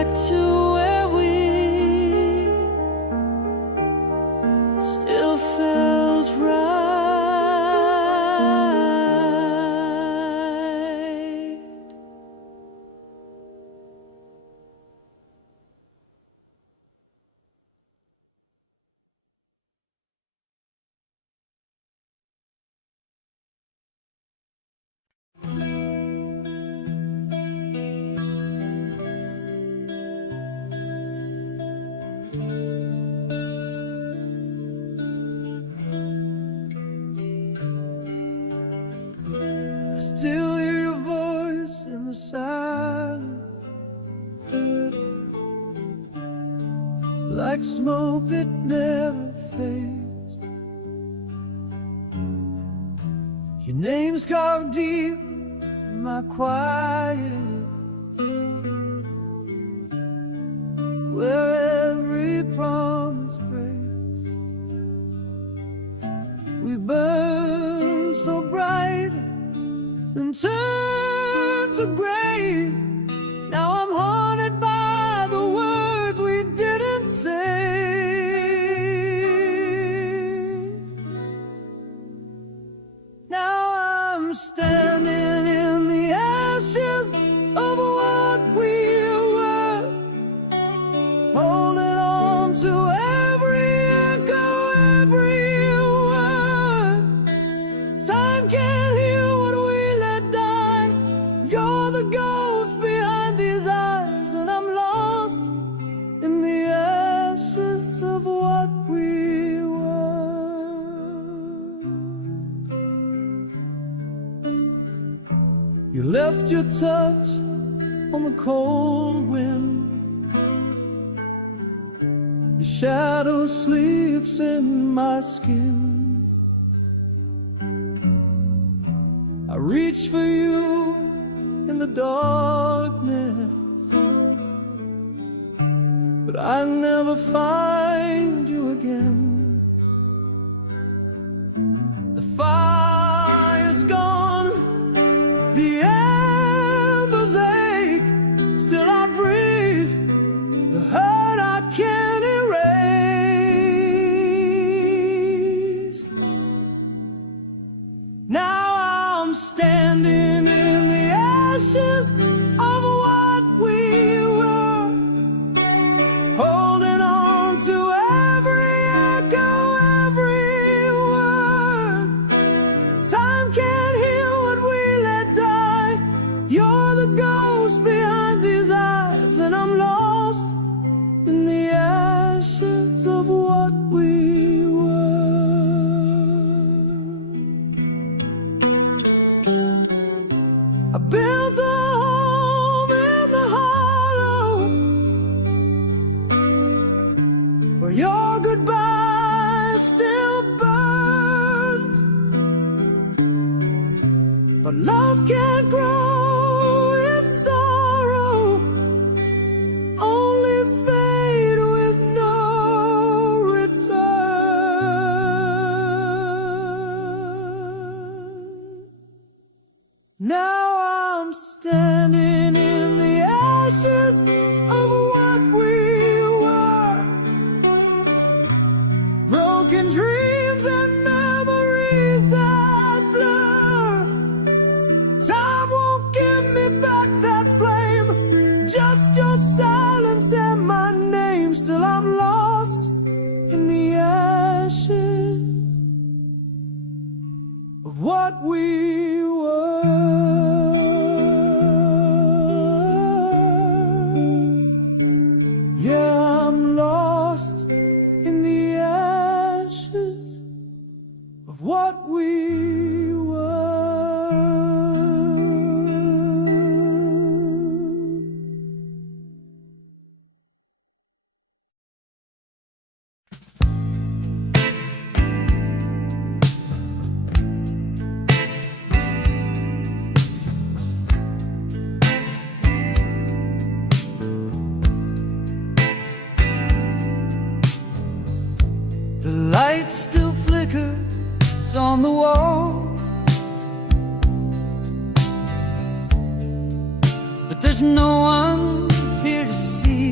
back to where we still felt right. I still hear your voice in the silence, like smoke that never fades. Your name's carved deep in my quiet, where every promise breaks. We burn so bright and turn to gray. Now I'm haunted by the words we didn't say. Now I'm standing in the ashes of what we were, holding on to every echo, every word. Time can't heal what we let die. You're the ghost behind these eyes, and I'm lost in the ashes of what we were. You left your touch on the cold wind. Your shadow sleeps in my skin. I reach for you in the darkness, but I never find you again. The fire's gone, the embers ache. Still I breathe, the hurt I can't erase. Now I'm standing in the ashes of what we were, holding on to every echo, every word. Time can't heal what we let die. You're the ghost behind these eyes, and I'm lost in the ashes of what we were. I built a home in the hollow, where your goodbye still burns. But love can't grow in sorrow, only fade with no return. Now I'm standing in the ashes of what we were, broken dreams and memories that blur. Time won't give me back that flame, just your silence and my name. Still I'm lost in the ashes of what we were. Yeah, I'm lost in the ashes of what we were. The light still flickers on the wall, but there's no one here to see.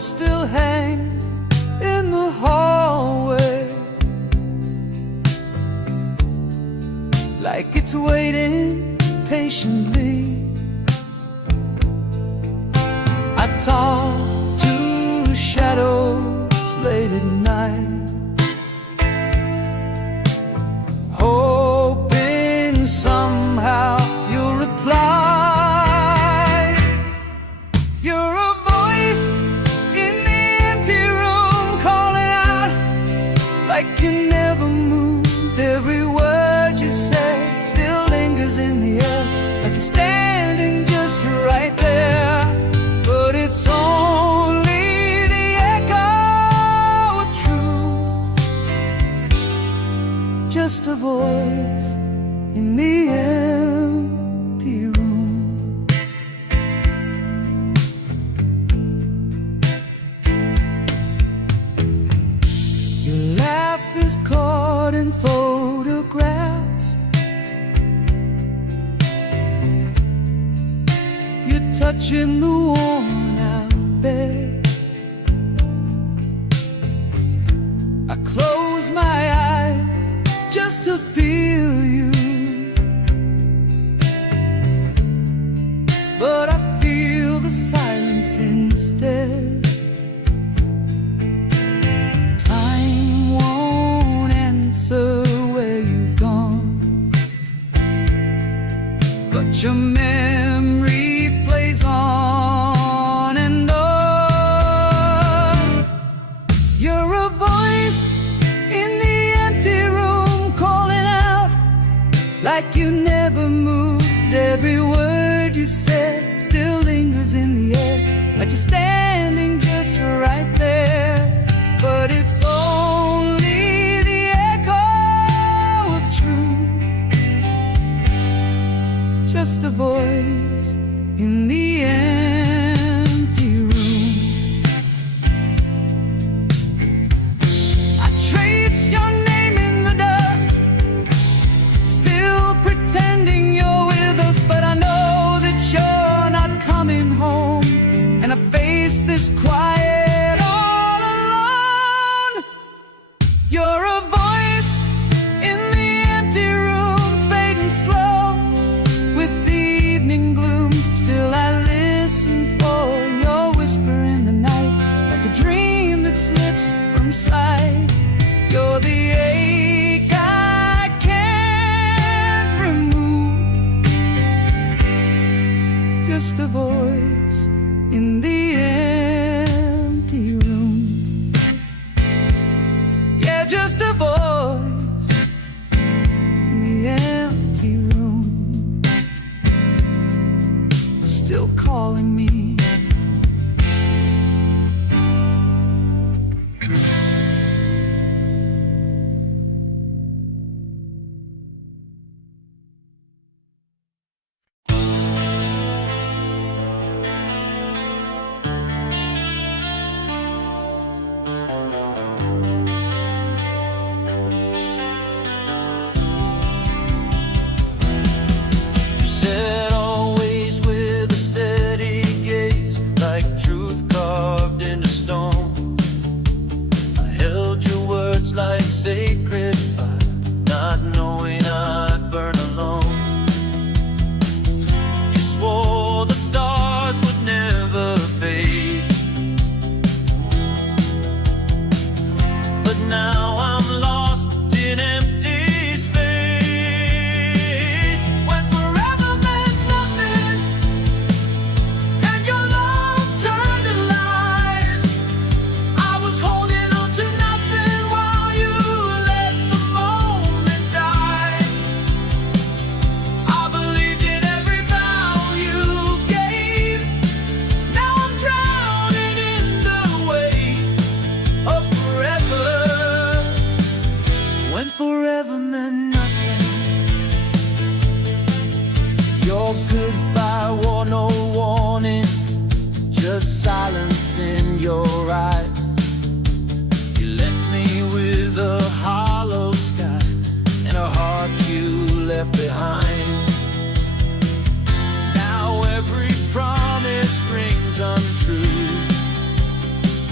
notes still hang in the hallway, like it's waiting patiently. I talk to shadows late at night, hoping somehow you'll reply. You're a voice in the empty room, calling out like you never moved. Every word you say still lingers in the air, like you're standing just right there. But it's only the echo of truth, just a voice in the empty room. Your laugh is caught in photographs, you're touching the worn out bed. I close my eyes just to feel you, but I feel the silence instead. Time won't answer where you've gone, but your memory plays on and on. You're a voice in the empty room, calling out like you never moved. Every word you said still lingers in the air, like you're standing just right there. But it's only the echo of truth, just a voice in the empty room. I trace your name in the dust, still pretending you're with us, but I know that you're not coming home. And I face this quiet all alone. You're a voice in the empty room, fading slow with the evening gloom. Still I listen for your whisper in the night, like a dream that slips from sight. You're the ache I can't remove, just a voice in the empty room. Yeah, just a voice in the empty room, still calling me. You said always with a steady gaze, like truth carved into stone. I held your words like sacred fire, not knowing I'd burn alone. You swore the stars would never fade, but now I'm lost in empty space. When forever meant nothing and your love turned to lies, I was holding on to nothing while you let the moment die. I believed in every vow you gave. Now I'm drowning in the weight of forever. When forever meant nothing, your goodbye wore no warning, just silence in your eyes. You left me with a hollow sky and a heart you left behind. Now every promise rings untrue.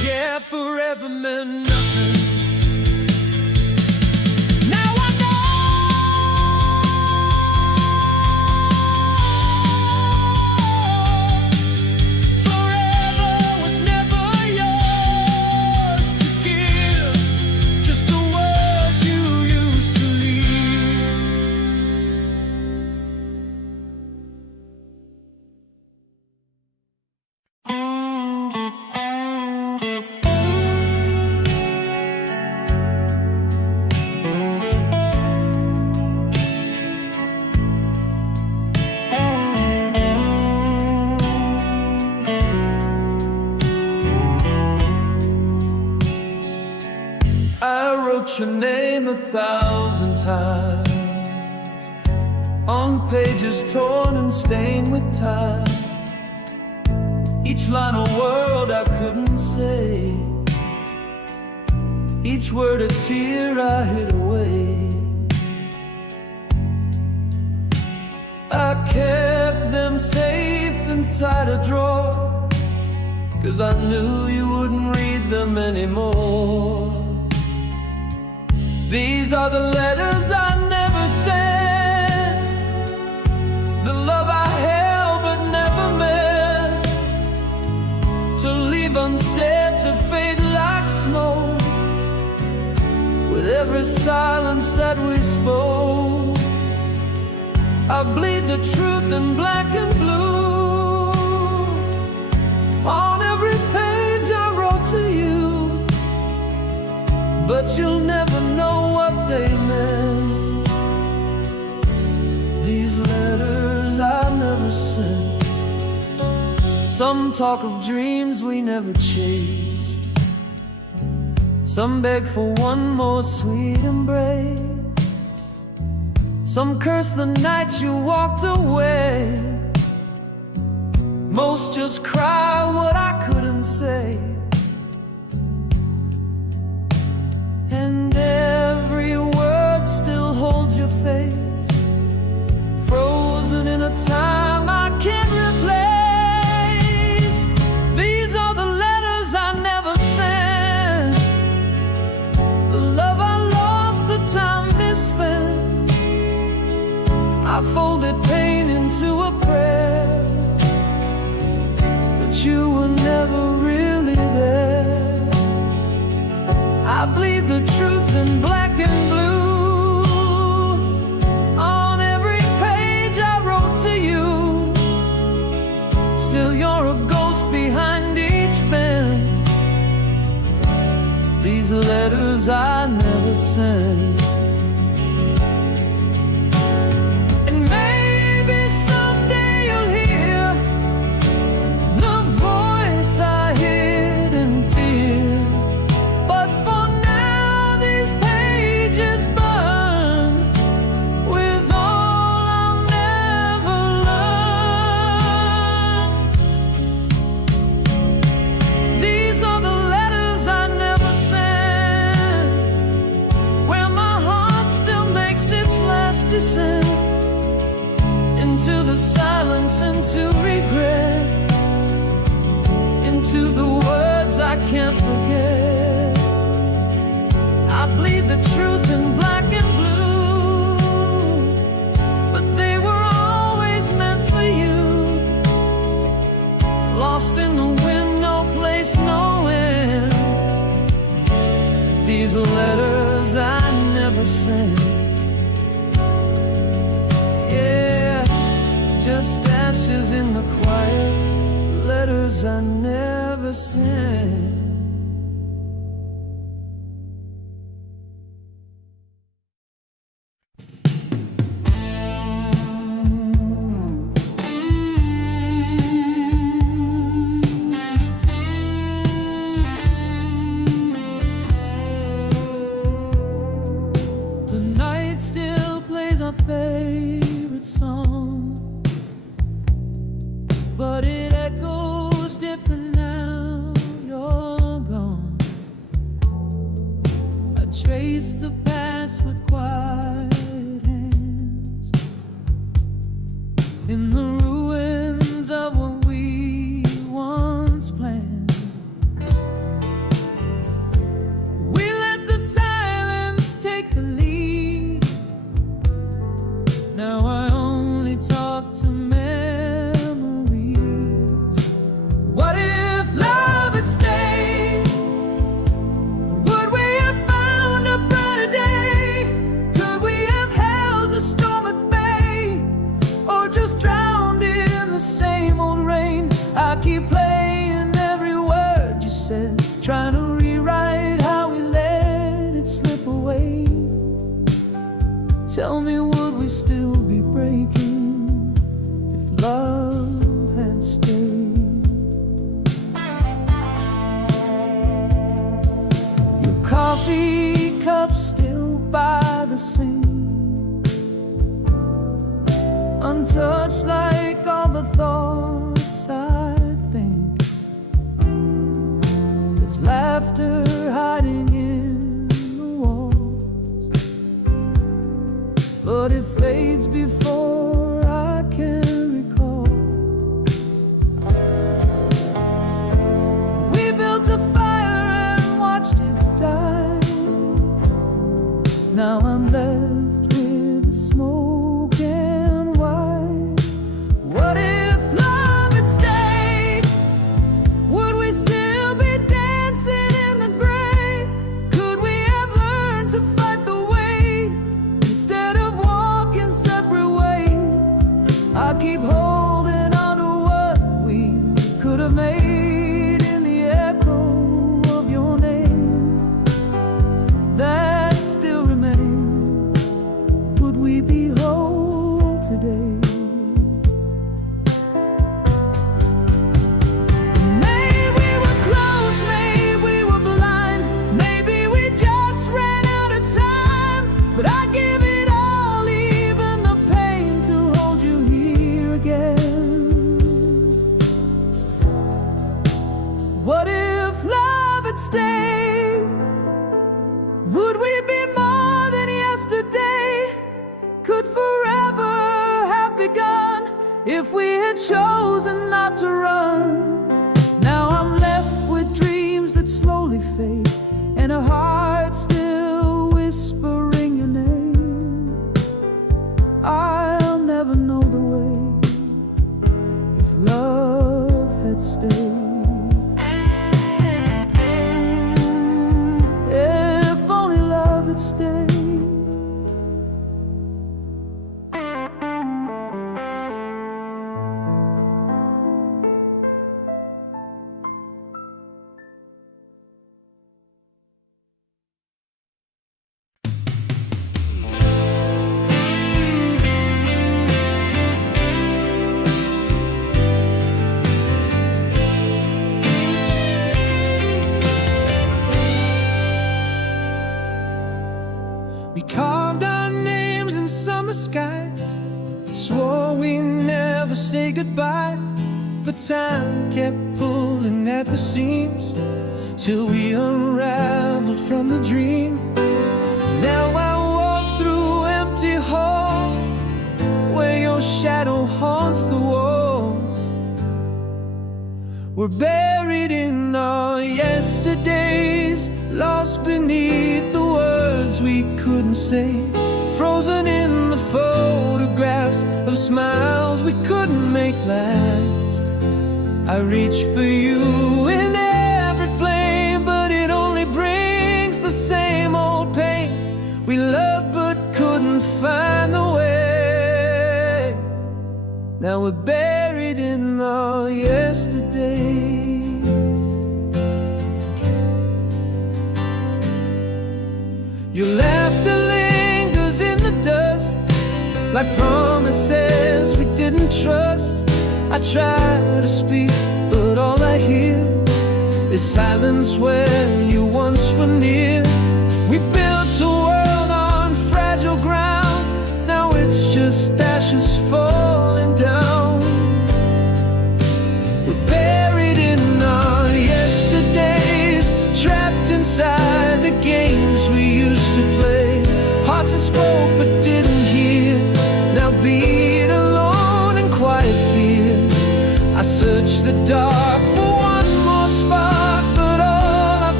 wrote your name 1,000 times on pages torn and stained with time. Each line a word I couldn't say, each word a tear I hid away. I kept them safe inside a drawer, 'cause I knew you wouldn't read them anymore. These are the letters I never sent, the love I held but never meant to leave unsaid, to fade like smoke with every silence that we spoke. I bleed the truth in black and blue on every page I wrote to you, but you'll never know what they meant. These letters I never sent. Some talk of dreams we never chased, some beg for one more sweet embrace, some curse the night you walked away. Most just cry what I couldn't say. And every word still holds your face, frozen in a time I can't replace. These are the letters I never sent, the love I lost, the time misspent. I folded pain into a prayer, but you were never really there. I bleed the truth in black and blue on every page I wrote to you. Still you're a ghost behind each pen. These letters I never sent. Into the silence, into regret, into the words I can't forget. I bleed the truth in black and blue, but they were always meant for you. Lost in the wind, no place, no end. These letters I never sent. Just ashes in the quiet, letters I never sent. The night still plays our favorite song, but it echoes different now you're gone. I trace the past with quiet hands in the ruins of what we once planned. We let the silence take the lead. Now I only talk to what if love had stayed? Would we have found a brighter day? Could we have held the storm at bay? Or just drowned in the same old rain? I keep playing every word you said, trying to rewrite how we let it slip away. Tell me, would we still be breaking if love had stayed? Coffee teacup still by the sink, untouched like all the thoughts I think. There's laughter hiding in the walls, but it fades before I can recall. We built a fire and watched it die. Now I'm left with the smoke and white. What if love had stayed? Would we still be dancing in the gray? Could we have learned to fight the weight instead of walking separate ways? I keep holding on to what we could have made in the echo of your name that still remains. Would we be whole today? Maybe we were close, maybe we were blind, maybe we just ran out of time. But I'd give it all, even the pain, to hold you here again. What if love had stayed? Would we be more than yesterday? Could forever have begun if we had chosen not to run? Now I'm left with dreams that slowly fade, and a heart still whispering your name. I'll never know the way if love had stayed. If only love had stayed. We carved our names in summer skies, swore we never say goodbye. But time kept pulling at the seams till we unraveled from the dream. Now I walk through empty halls where your shadow haunts the walls. We're buried in our yesterdays, lost beneath the words we couldn't say, frozen in the photographs of smiles we couldn't make last. I reach for you in every flame, but it only brings the same old pain. We loved but couldn't find the way. Now we're buried in our yesterdays. Your laughter lingers in the dust, like promises we didn't trust. I try to speak, but all I hear is silence where you once were near. We built a world on fragile ground, now it's just ashes falling down. We're buried in our yesterdays, trapped inside the games we used to play. Hearts that spoke but didn't hear, now beat alone in quiet fear. I search the dark for one more spark, but all I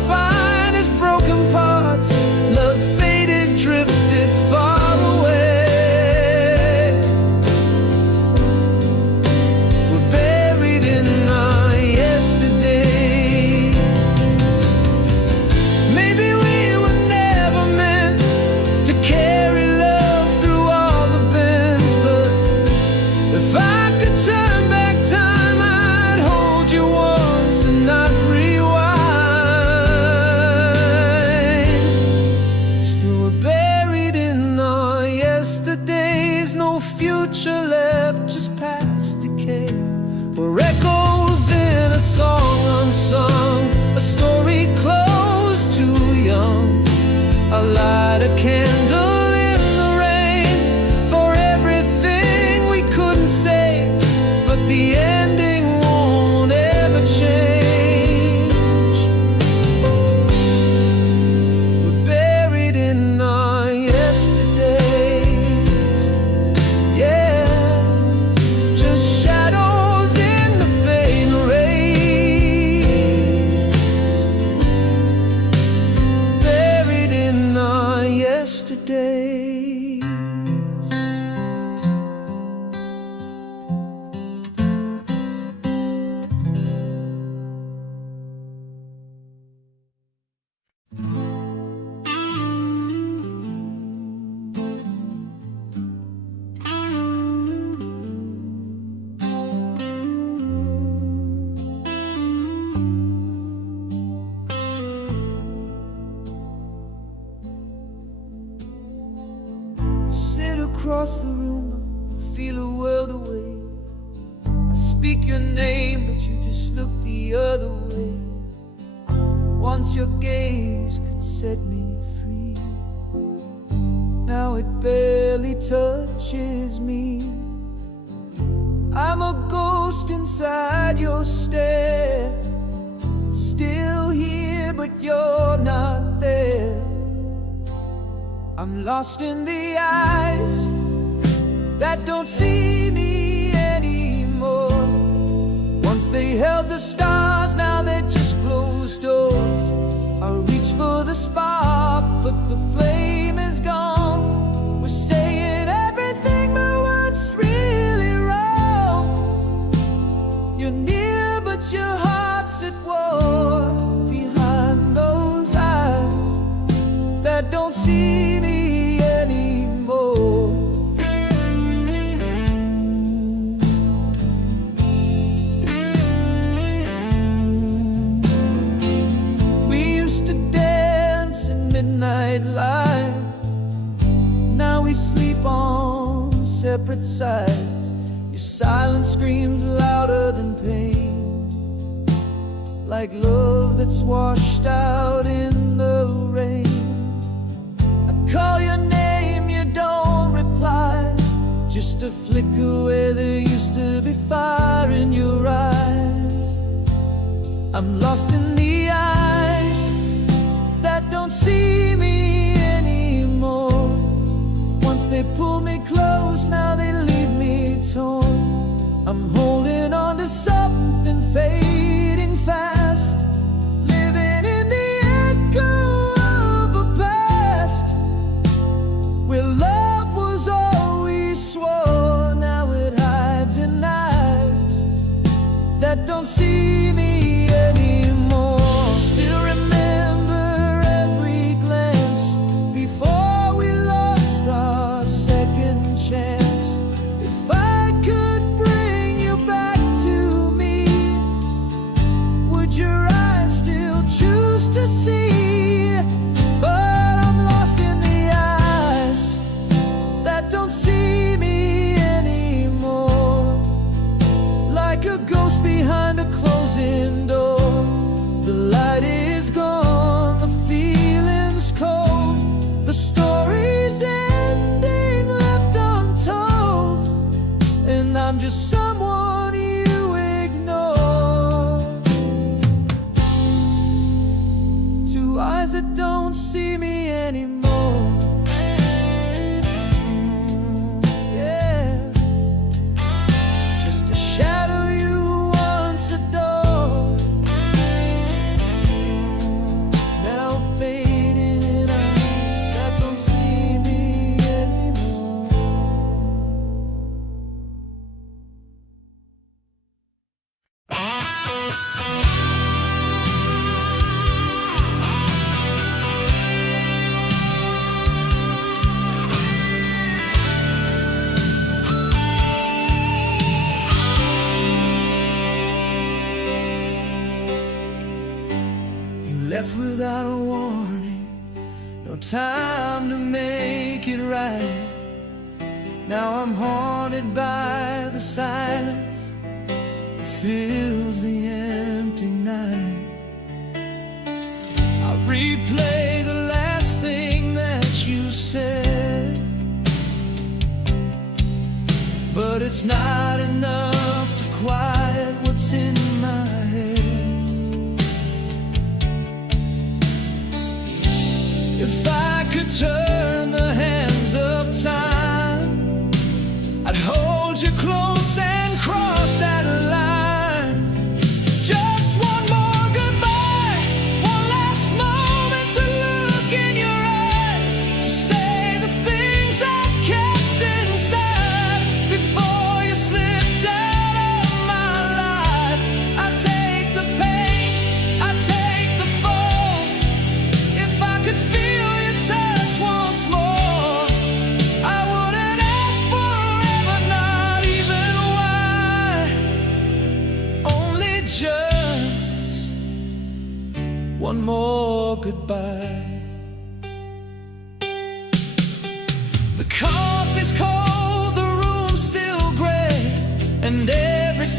across the room, I feel a world away. I speak your name, but you just look the other way. Once your gaze could set me free, now it barely touches me. I'm a ghost inside your stare, still here but you're not there. I'm lost in the eyes that don't see me anymore. Once they held the stars, now they're just closed doors. I reach for the spark, but the flame is gone. We're saying everything, but what's really wrong? You're near, but your heart's at war. Behind those eyes that don't see me anymore. We used to dance in midnight light, now we sleep on separate sides. Your silence screams louder than pain, like love that's washed out in the rain. I call your name, you don't reply, just a flicker where there used to be fire in your eyes. I'm lost in the eyes that don't see me anymore. Once they pulled me close, now they leave me torn. I'm holding on to something fading fast, living in the echo of a past where love was all we swore. Now it hides in eyes that don't see me anymore. Still remember every glance before we lost our second chance. If I could bring you back to me, would your eyes still choose to see? But I'm lost in the eyes that don't see me anymore, like a ghost behind a closing door. The light is gone, the feeling's cold, the story's ending left untold, and I'm just someone you ignore. Two eyes that don't see me anymore. Yeah, just a shadow you once adored, now fading in eyes that don't see me anymore. You left without a warning, no time to make it right. Now I'm haunted by the silence that fills the empty night. I replay the last thing that you said, but it's not enough to quiet what's in my head. If I could turn the hands of time, I'd hold you close and cross that line. Just one more goodbye, one last moment to look in your eyes, to say the things I kept inside before you slipped out of my life. I take the pain, I take the fall. If I could feel your touch once more, I wouldn't ask forever, not even why. Only just one more goodbye. The coffee's cold.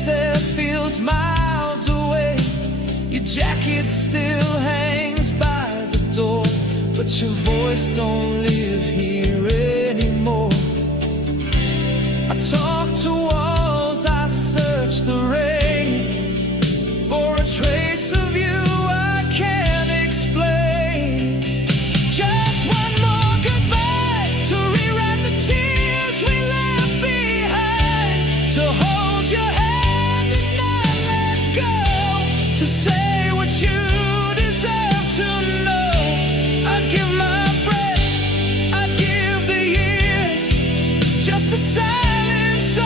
step feels miles away. Your jacket still hangs by the door, but your voice don't live here anymore. I talk to walls, I search the rain for a trace of you I can't explain. Just one more goodbye to rewrite the tears we left behind, to hold your hand and not let go, to say what you deserve to know. I'd give my breath, I'd give the years, just to silence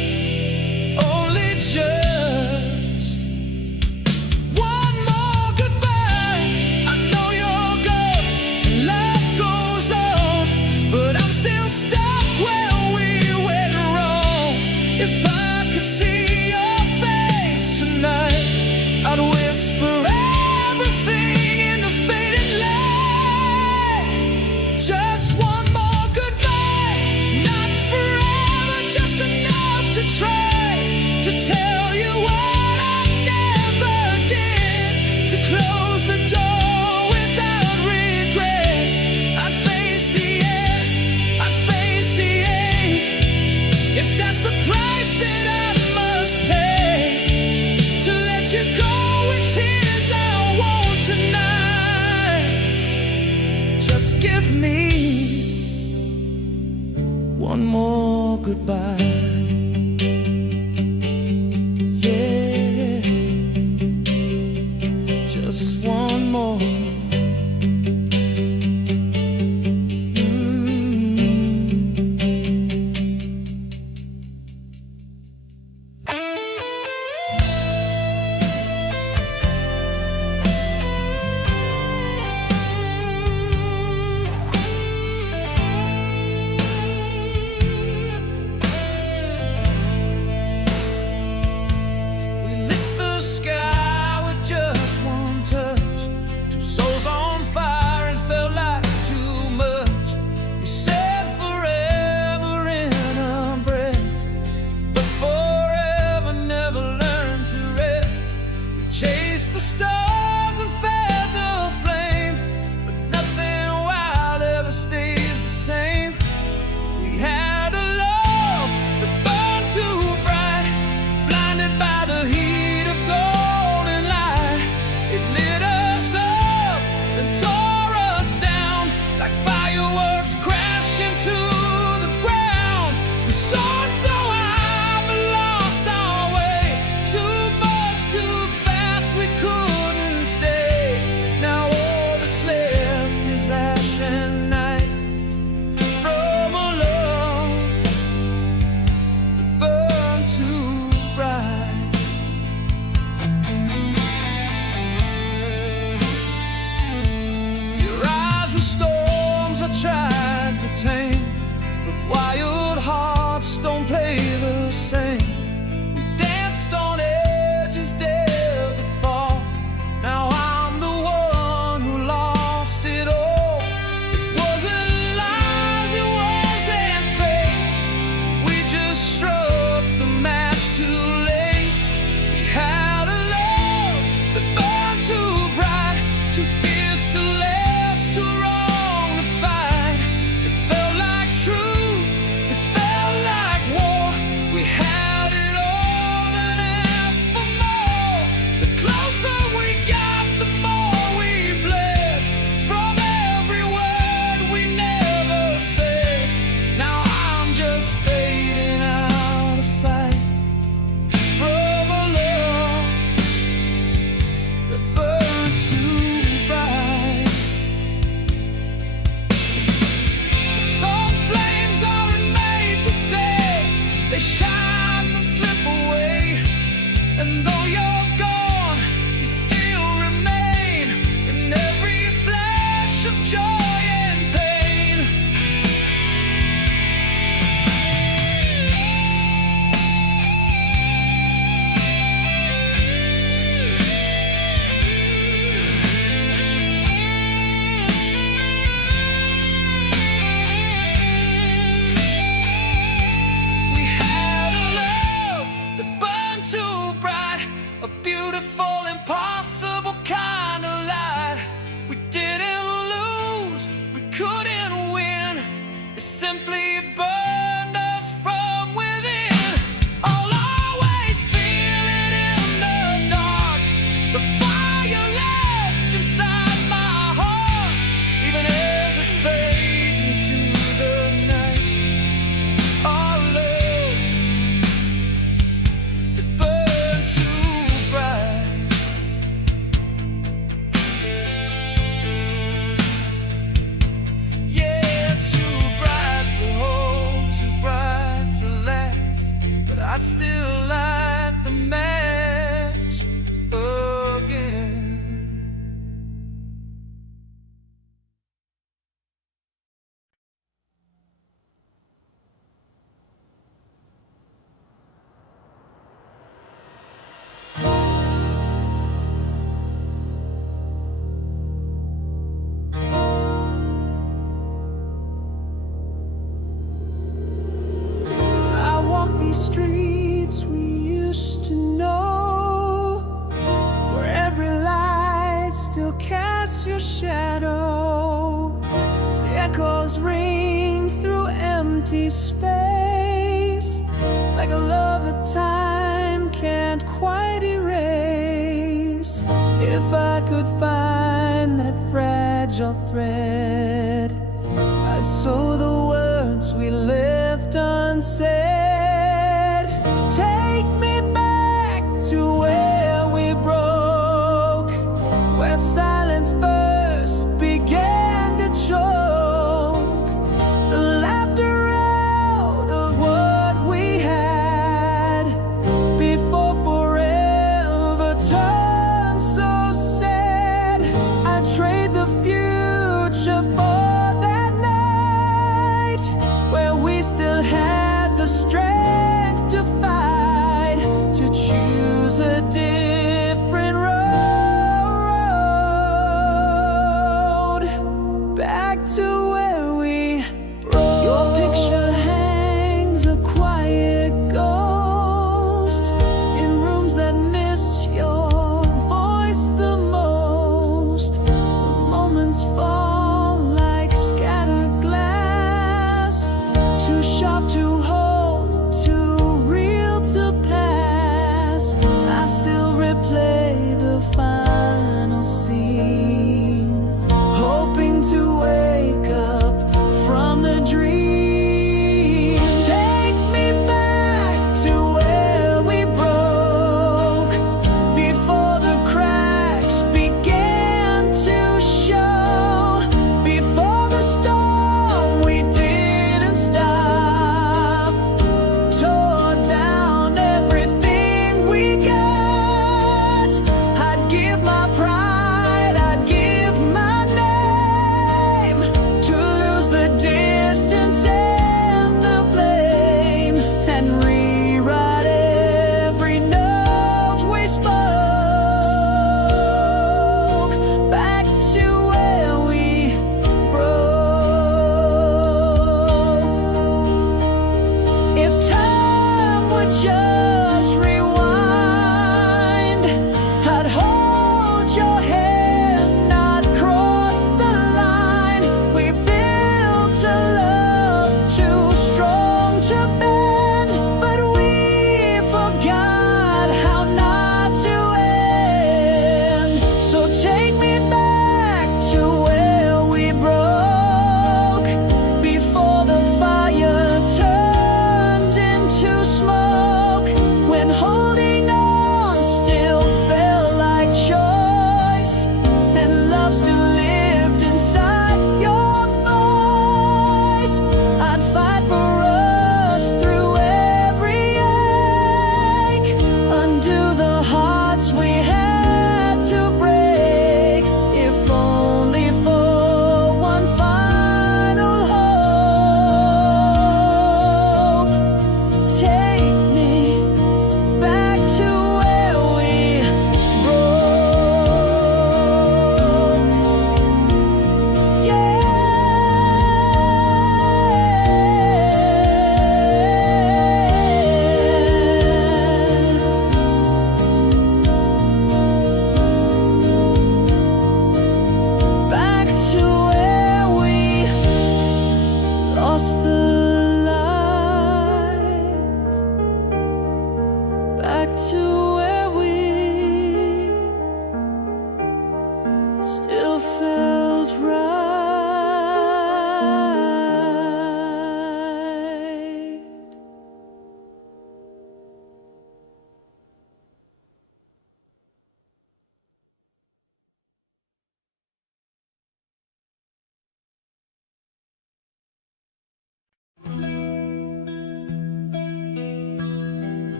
I'd still light the match again. I walk these streets we used to know, where every light still casts your shadow. The echoes ring through empty space, like a love that time can't quite erase. If I could find that fragile thread, I'd sew the words we left unsaid. Take me back to where we broke, where silence first began to choke. The laughter out of what we had before forever turned so sad. I'd trade the future for that night, where we still had the strength to fight, to choose a different road, back to where we broke. Your picture hangs a quiet ghost in rooms that miss your voice the most. The moments fall like scattered glass, too sharp to hold, too real to pass. I still replay the final scene, hoping to wake up from the dream. Take me back to where we broke, before the cracks began to show, before the storm we didn't stop tore down everything we got. I'd give my pride, I'd give my name, to lose the distance and the blame, and rewrite every note we spoke, back to where we broke. If time would just rewind, I'd hold your hand, not cross the line. We built a love too strong to bend, but we forgot how not to end. So take me back to where we broke, before the fire turned into smoke, when holding on still felt like choice, and love still lived inside your voice. I'd fight for us through every ache, undo the hearts we had to break, if only for one final hope. Take me back to where we broke. Yeah. Back to where we lost the light, back to where we still felt right.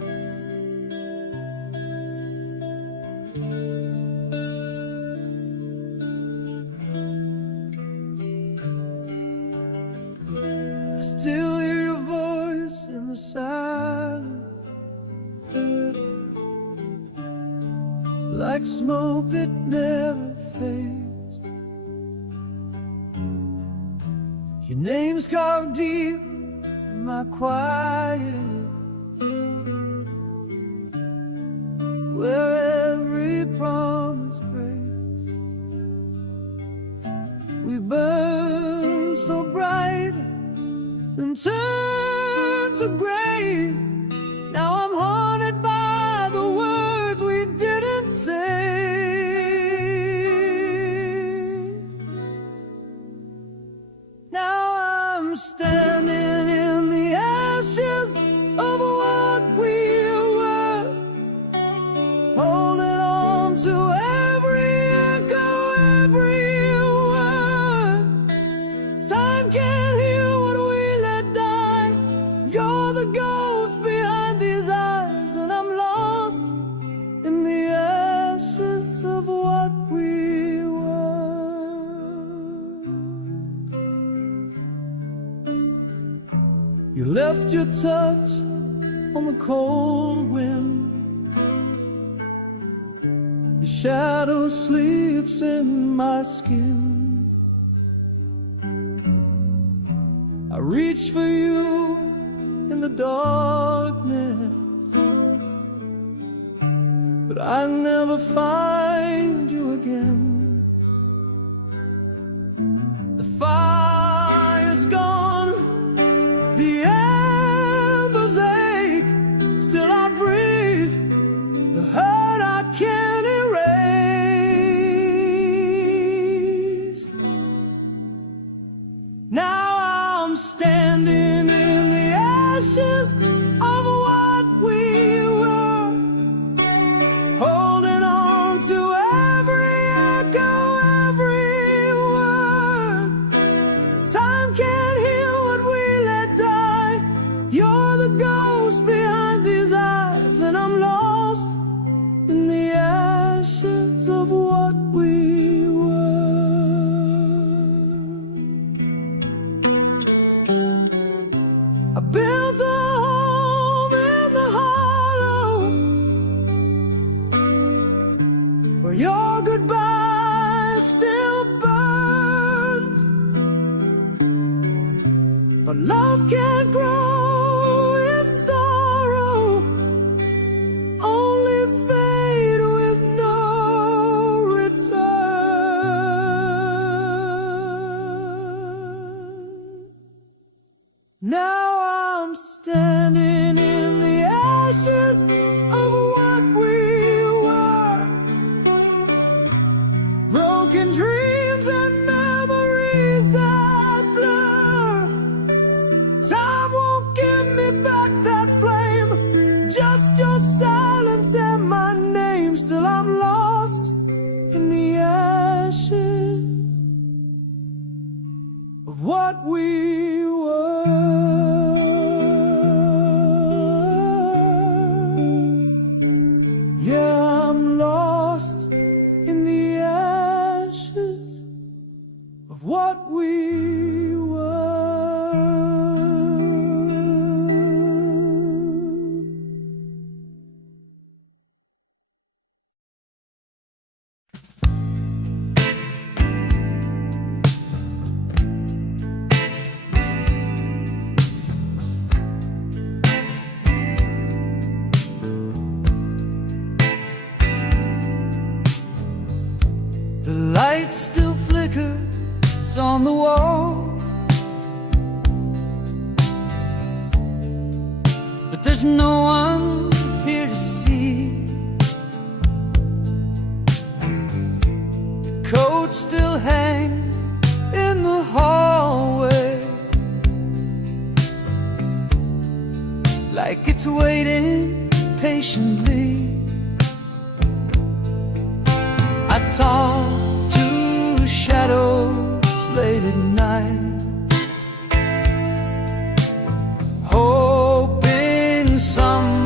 like smoke that never fades. Your name's carved deep in my quiet, where every promise breaks. We burn so bright and turn to gray. Now I'm haunted by the words we didn't say. Now I'm standing in the ashes of what we were, holding on to every echo, every word. Time can't heal what we let die. You're the ghost behind these eyes, and I'm lost in the ashes of what we were. You left your touch on the cold wind. Your shadow sleeps in my skin. I reach for you in the darkness, but I never find you again. The fire's gone, the embers ache. Still I breathe, the hurt I can't erase. Now I'm standing in the ashes of what we were, holding on to every echo, every word. Time can't heal what we let die. You're the ghost behind these eyes, and I'm lost in the ashes of what we were. I built a home in the hollow, where your goodbye still burns. But love can't grow in sorrow, only fade with no return. Now I'm standing in the ashes of what we were, broken dreams and memories that blur. Time won't give me back that flame, just your silence and my name. Still I'm lost in the ashes of what we were. Yeah, I'm lost in the ashes of what we were. The light still flickers on the wall, but there's no one here to see. The coat still hangs in the hallway, like it's waiting patiently. I talk to shadows late at night, hoping some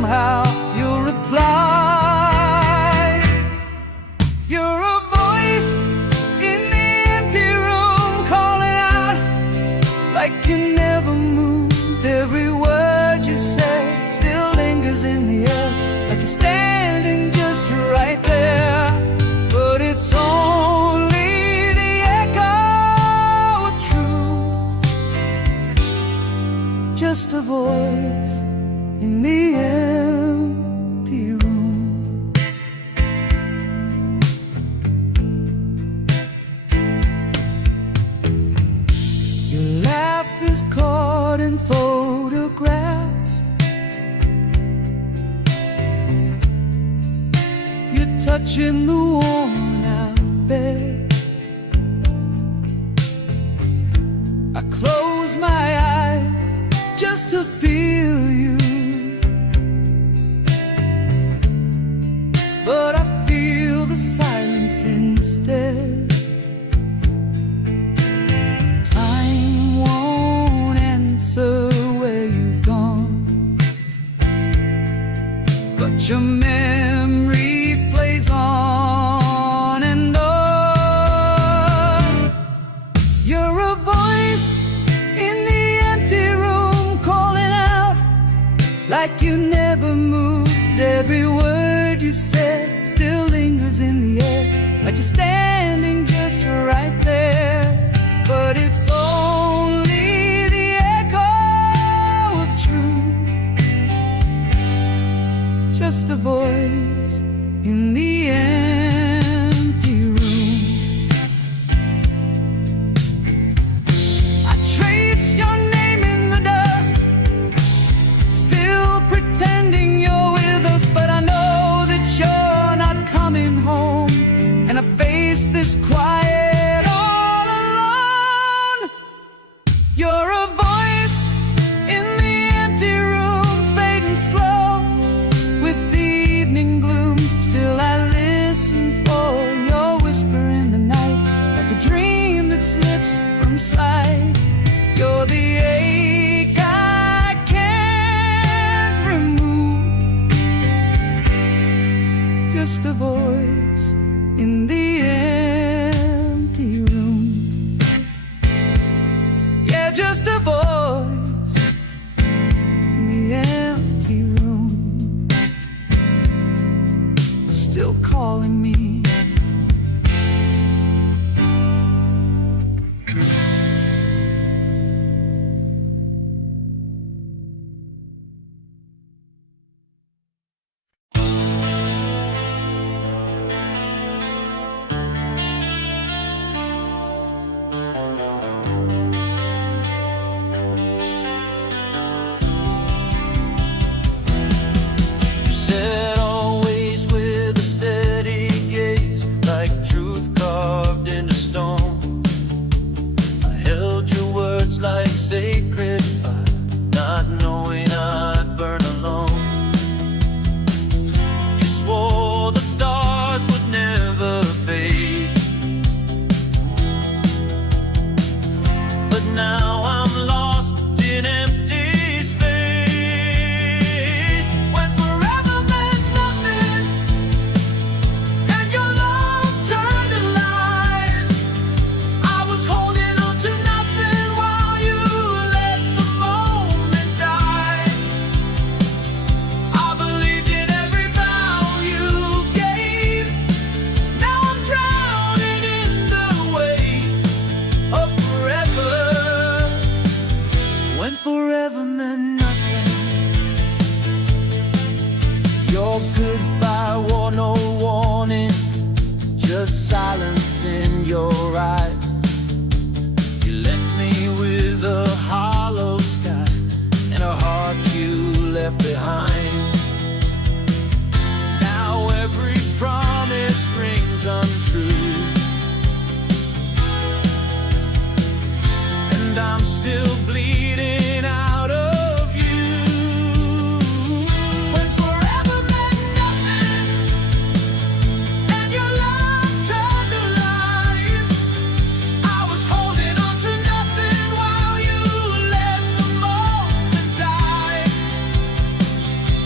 touching the worn out bed. I close my eyes just to feel you, but I feel the silence instead. Time won't answer where you've gone, but your memory plays on and on. You're a voice in the empty room, calling out like you never moved. Every word you said still lingers in the air, like you're standing just right there. But it's only the echo of truth, just a voice in the empty room. I trace your name in the dust, still pretending you're with us, but I know that you're not coming home. And I face this quiet all alone. You're a voice in the empty room, fading slow with the evening gloom. Still I listen for your whisper in the night, like a dream that slips from sight. You're the ache I can't remove, just a voice in the empty room. Yeah, just a voice in the empty room, still calling me. You said always with a steady gaze, like truth carved into stone. I held your words like sacred fire, not knowing I'd burn alone. You swore the stars would never fade, but now I'm lost in empty space. When forever meant nothing, and your love turned to lies, I was holding on to nothing while you let the moment die. I believed in every vow you gave. Now I'm drowning in the weight of forever. When forever meant nothing, your goodbye wore no warning, just silence in your eyes. You left me with a hollow sky and a heart you left behind. Now every promise rings untrue, and I'm still bleeding out of you. When forever meant nothing, and your love turned to lies, I was holding on to nothing while you let the moment die.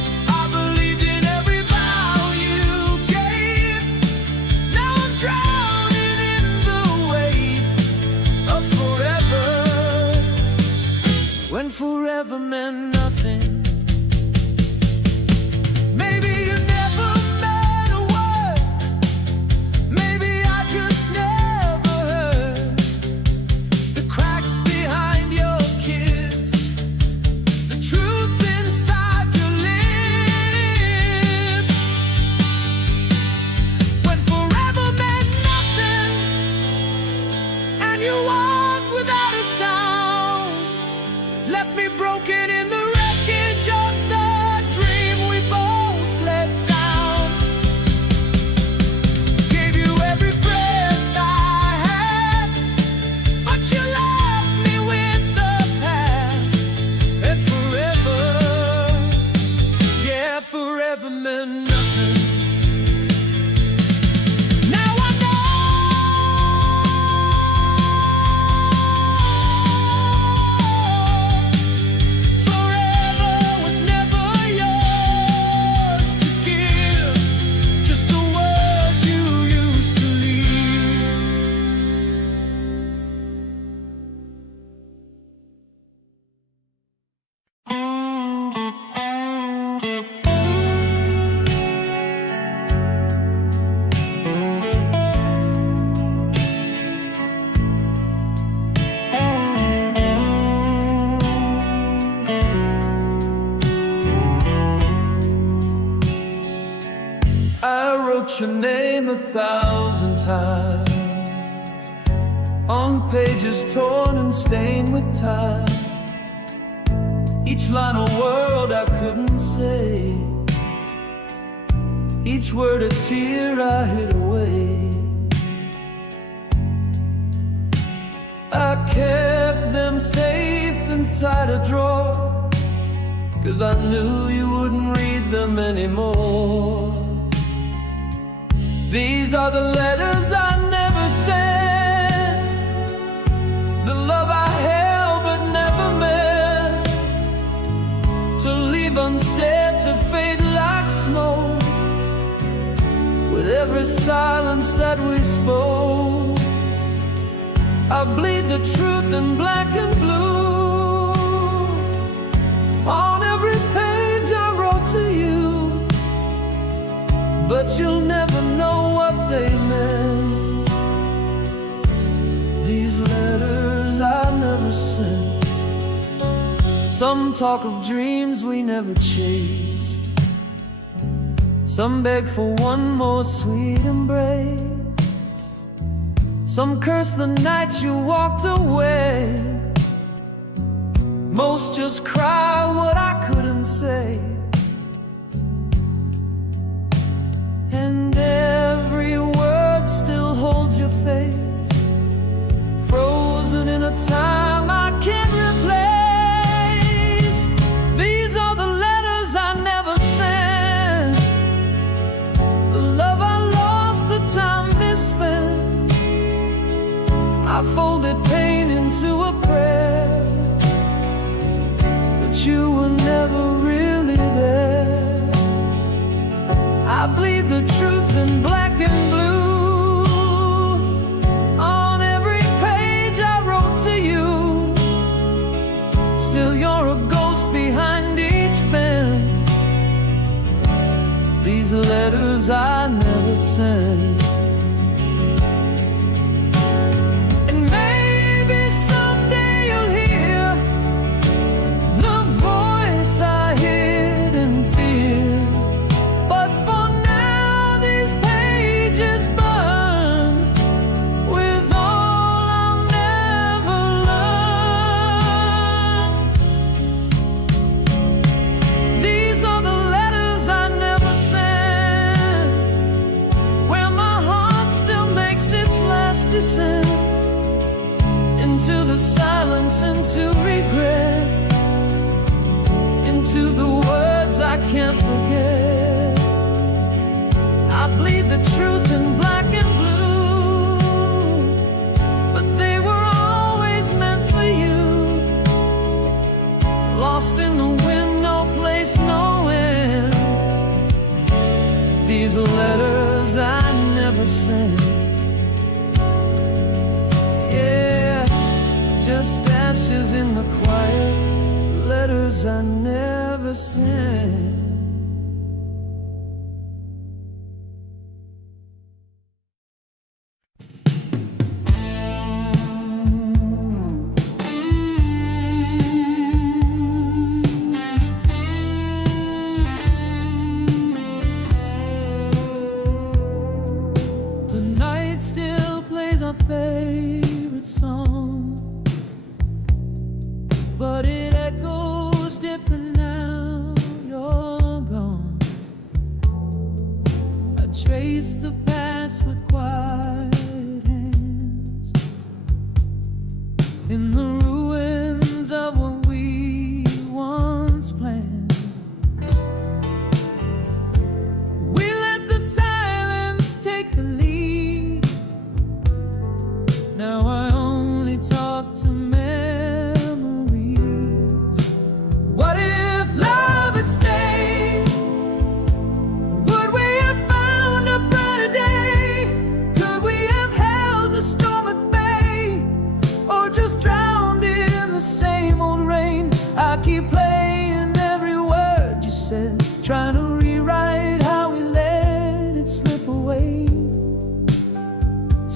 that forever meant nothing. Now I know forever was never yours to give, just a word you used to leave. I wrote your name 1,000 times on pages torn and stained with time. Each line a word I couldn't say, each word a tear I hid away. I kept them safe inside a drawer, 'cause I knew you wouldn't read them anymore. These are the letters I never sent, the love I held but never meant to leave unsaid, to fade like smoke with every silence that we spoke. I bleed the truth in black and blue on every page I wrote to you, but you'll never know what they meant. These letters I never sent. Some talk of dreams we never chased, some beg for one more sweet embrace, some curse the night you walked away. Most just cry what I couldn't say. And every word still holds your face, frozen in a time I can't replace. These are the letters I never sent, the love I lost, the time misspent. I folded pain into a prayer, but you were never really there. I bleed the truth in black and blue on every page I wrote to you. Still you're a ghost behind each pen. These letters I never sent. And maybe someday you'll hear the voice I hid in fear. But for now these pages burn with all I'll never learn. These are the letters I never sent, where my heart still makes its last descent into the silence, into regret, into the words I can't forget. I bleed the truth in black and blue, but they were always meant for you. Lost in the wind, no place, no end. These letters I never sent. Yeah, just ashes in the quiet, letters I never sent. The night still plays our favorite song, but it echoes different now you're gone. I trace the past with quiet hands in the ruins of what we once planned.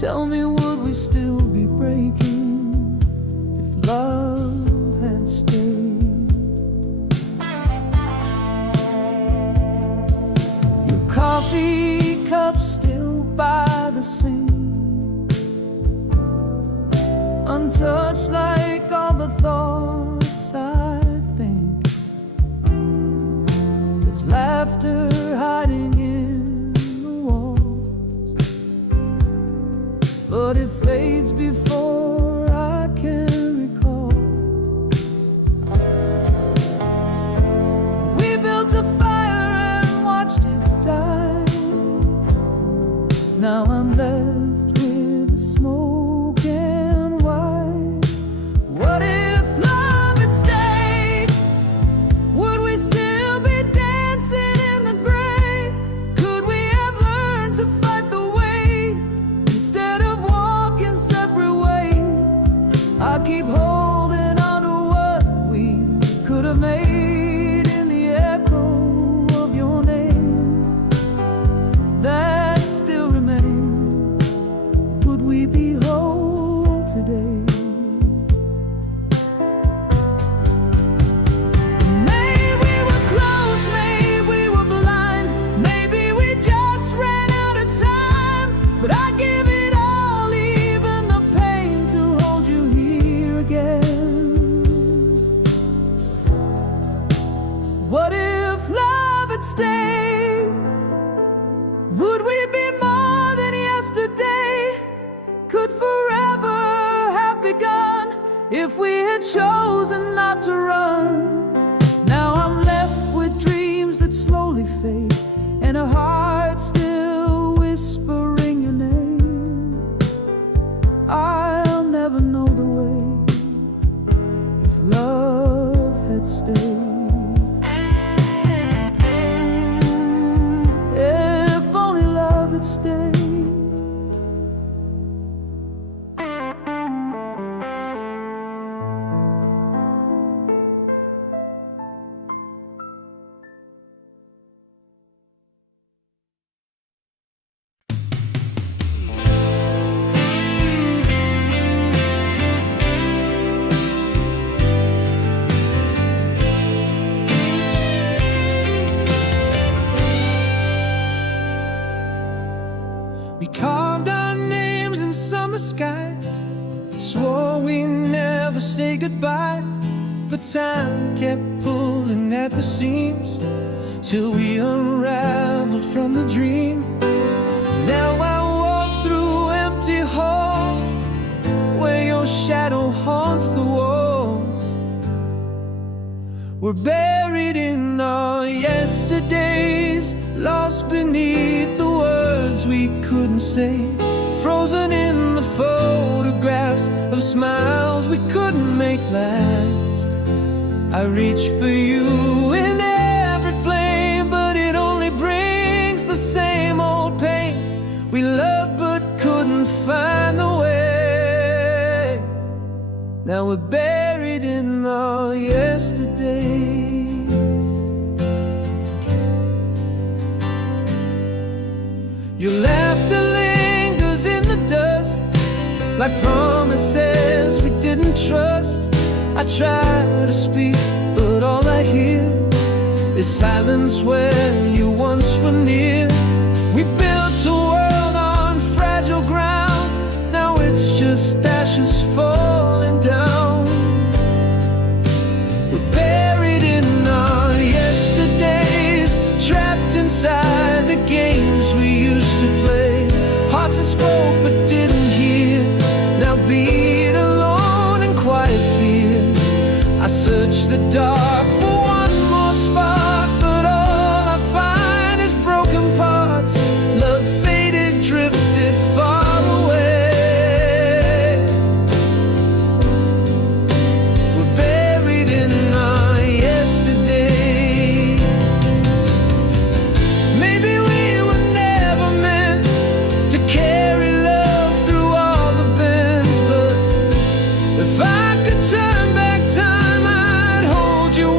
Tell me, would we still be breaking if love had stayed? Your coffee cup still by the sink, untouched like all the thoughts I think. There's laughter hiding in the walls, but it fades before I can recall. We built a fire and watched it die. Now I'm left with the smoke and wine. What if love had stayed? Would we still be dancing in the gray? Could we have learned to fight the weight instead of walking separate ways? I keep holding on to what we could have made in the echo of your name that still remains. Would we be whole today? Maybe we were close, maybe we were blind, maybe we just ran out of time. But I'd give it all, even the pain, to hold you here again. What if love had stayed? Would we be more than yesterday? Could forever have begun if we had chosen not to run? Now I'm left with dreams that slowly fade, and a heart still whispering your name. I'll never know the way if love had stayed. If only love had stayed. We carved our names in summer skies, swore we never say goodbye. But time kept pulling at the seams till we unraveled from the dream. Now I walk through empty halls where your shadow haunts the walls. We're buried in our yesterdays, lost beneath the words we couldn't say, frozen in the photographs of smiles we couldn't make last. I reach for you in every flame, but it only brings the same old pain. We loved but couldn't find the way. Now we're buried in our yesterdays. Your laughter lingers in the dust, like promises we didn't trust. I try to speak, but all I hear is silence where you once were near. We built a world on fragile ground, now it's just ashes falling down. We're buried in our yesterdays, trapped inside the games we used to play. Hearts that spoke but didn't hear, now beat alone in quiet fear. I search the dark for one more spark, but all I find is broken parts. Love faded, drifted far away. We're buried in our yesterday. Maybe we were never meant to carry love through all the bends, but if I could turn back time, I'd hold you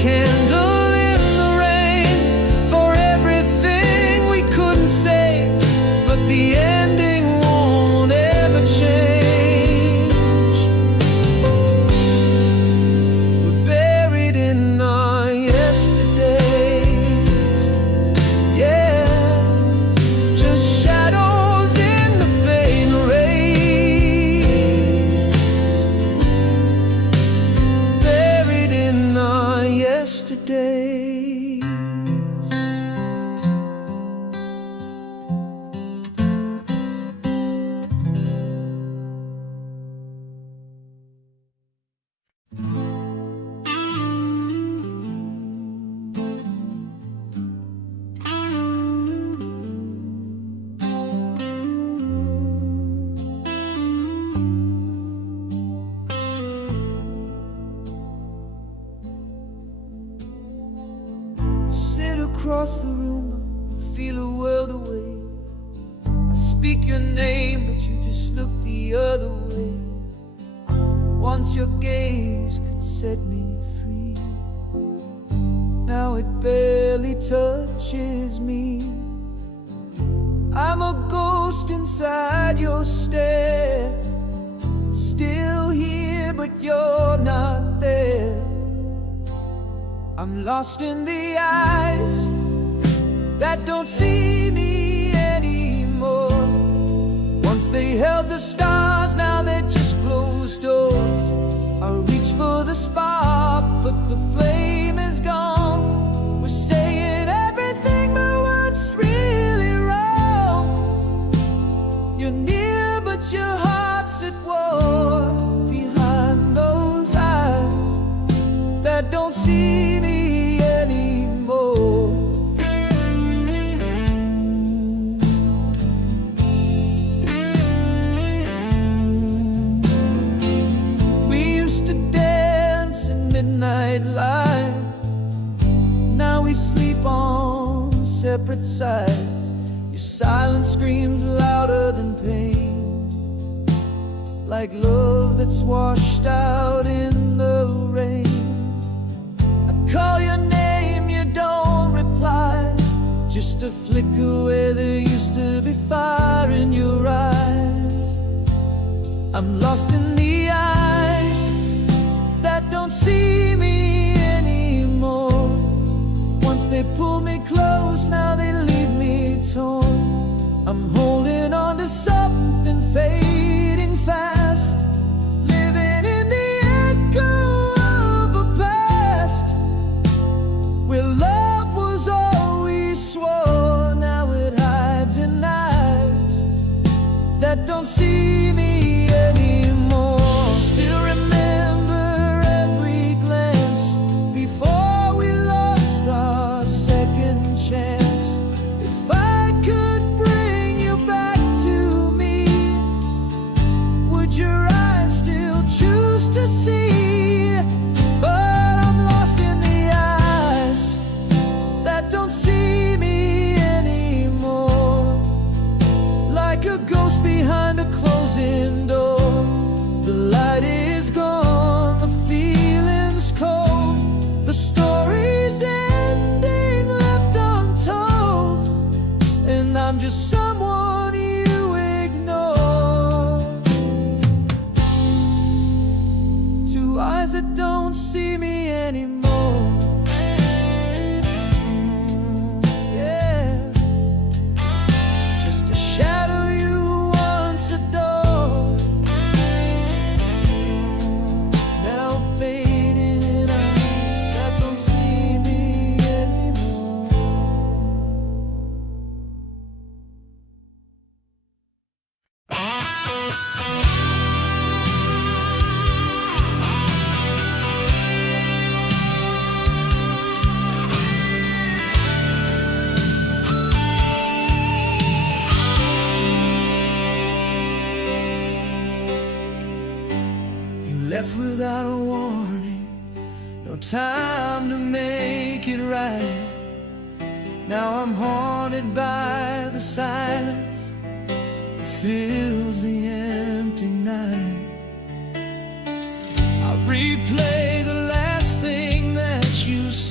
candle in the rain for everything we couldn't say, but the ending won't ever change. We're buried in our yesterdays, yeah, just shadows in the fading rays, buried in our yesterdays. Sit across the room, feel a world away. I speak your name, but you just look the other way. Once your gaze could set me free, now it barely touches me. I'm a ghost inside your stare, still here, but you're not there. I'm lost in the eyes that don't see me anymore. Once they held the stars, now they're just closed doors. I reach for the spark, but the flame is gone. We're saying everything, but what's really wrong? You're near, but your heart's at war. Behind those eyes that don't see me anymore. We used to dance in midnight light, now we sleep on separate sides. Your silence screams louder than pain, like love that's washed out in the rain. Call your name, you don't reply, just a flicker where there used to be fire in your eyes. I'm lost in the eyes that don't see me anymore. Once they pulled me close, now they leave me torn. I'm holding on to something fading fast, living in the echo of a past where love was all we swore. Now it hides in eyes that don't see me anymore. Still remember every glance before we lost our second chance. If I could bring you back to me, would your eyes still choose to see? But I'm lost in the eyes that don't see me anymore, like a ghost behind a closing door. The light is gone, the feeling's cold, the story's ending left untold, and I'm just someone you ignore. Two eyes that don't see me anymore. Yeah, just a shadow you once adored, now fading in eyes that don't see me anymore. You left without a warning, no time to make it right. Now I'm haunted by the silence that fills the empty night. I replay the last thing that you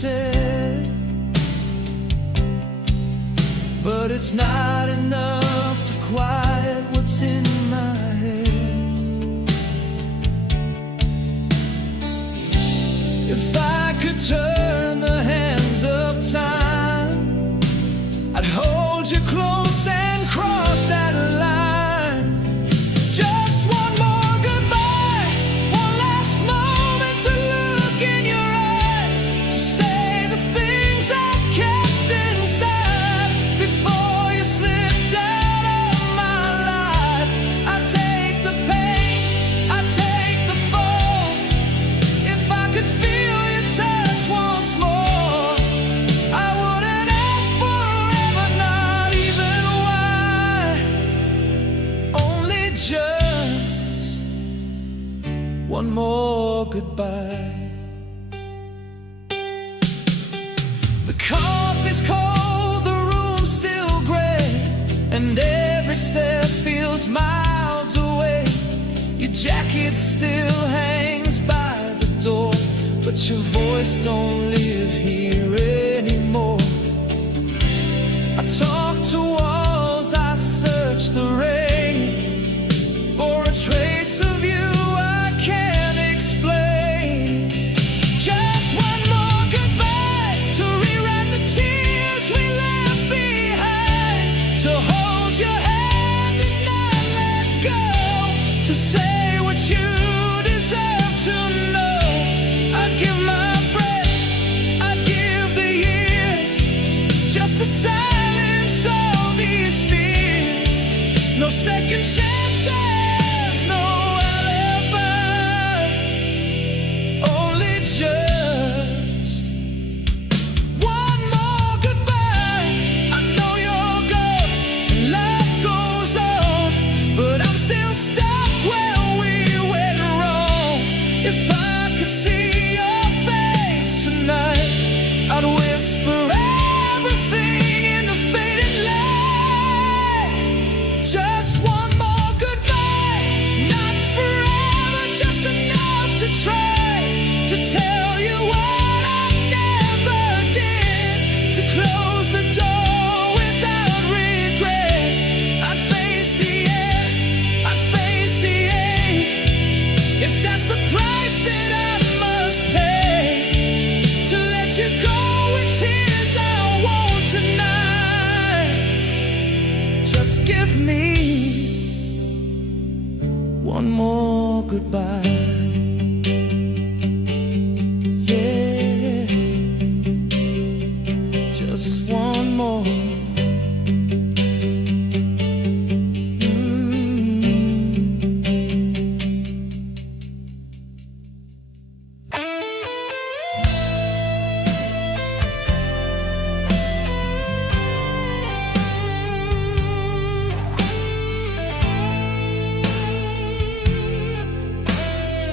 it's not enough to quiet what's in my head. If I could turn the hands of time, I'd hold you close and cross that line. Just one more goodbye, one last moment to look in your eyes, to say the things I kept inside before you slipped out of my life. I take the pain, I take the fall. If I could feel your touch once more, I wouldn't ask forever, not even why. Only just one more goodbye. The coffee's cold, the room's still gray, and every step feels miles away. Your jacket still hangs by the door, but your voice don't live here anymore. I talk to walls, I search the rain for a trace of you I can't explain. Just one more goodbye to rewrite the tears we left behind, to hold your hand and not let go, to say what you deserve to know. I'd give my breath, I'd give the years, just to silence all these fears. No second chances, no alibi, only just one more goodbye. I know you're gone and life goes on, but I'm still stuck where we went wrong. If I could see your face tonight, I'd whisper everything in the faded light. Just one more goodbye, not forever, just enough to try to tell you what I never did, to close the door without regret. I'd face the end, I'd face the ache, if that's the price that I must pay, to let you go with tears I won't deny. Just give me one more goodbye. Yeah, just one more.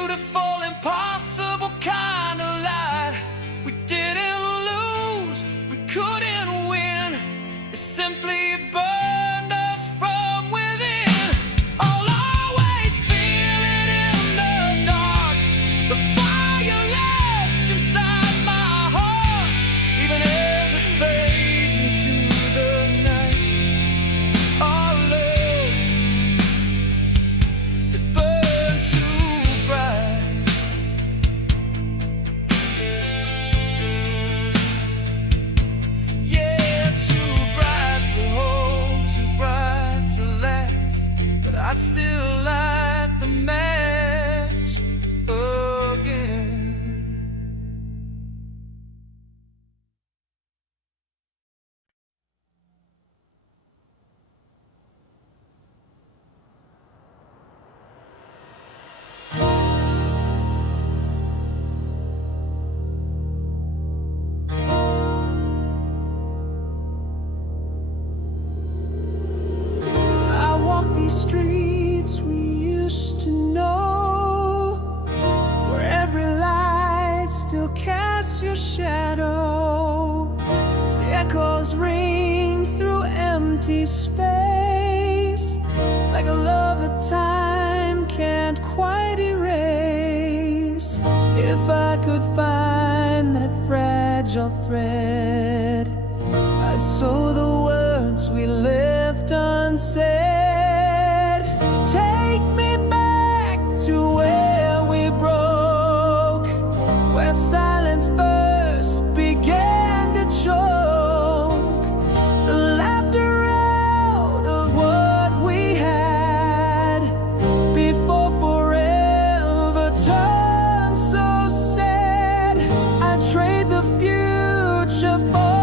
beautiful, impossible kind of light. We didn't lose, we couldn't win. It simply burned us from within. I'll always feel it in the dark, the fire left inside my heart, even as it fades into the night. Our love, it burned too bright. Yeah, too bright to hold, too bright to last, but I'd still light the match again. I walk these streets we used to know, where every light still casts your shadow. The echoes ring through empty space, like a love that time can't quite erase. If I could find that fragile thread, I'd sew the words we left unsaid. Take me back to where we broke, where silence first began to choke. The laughter out of what we had before forever turned so sad. I trade the future for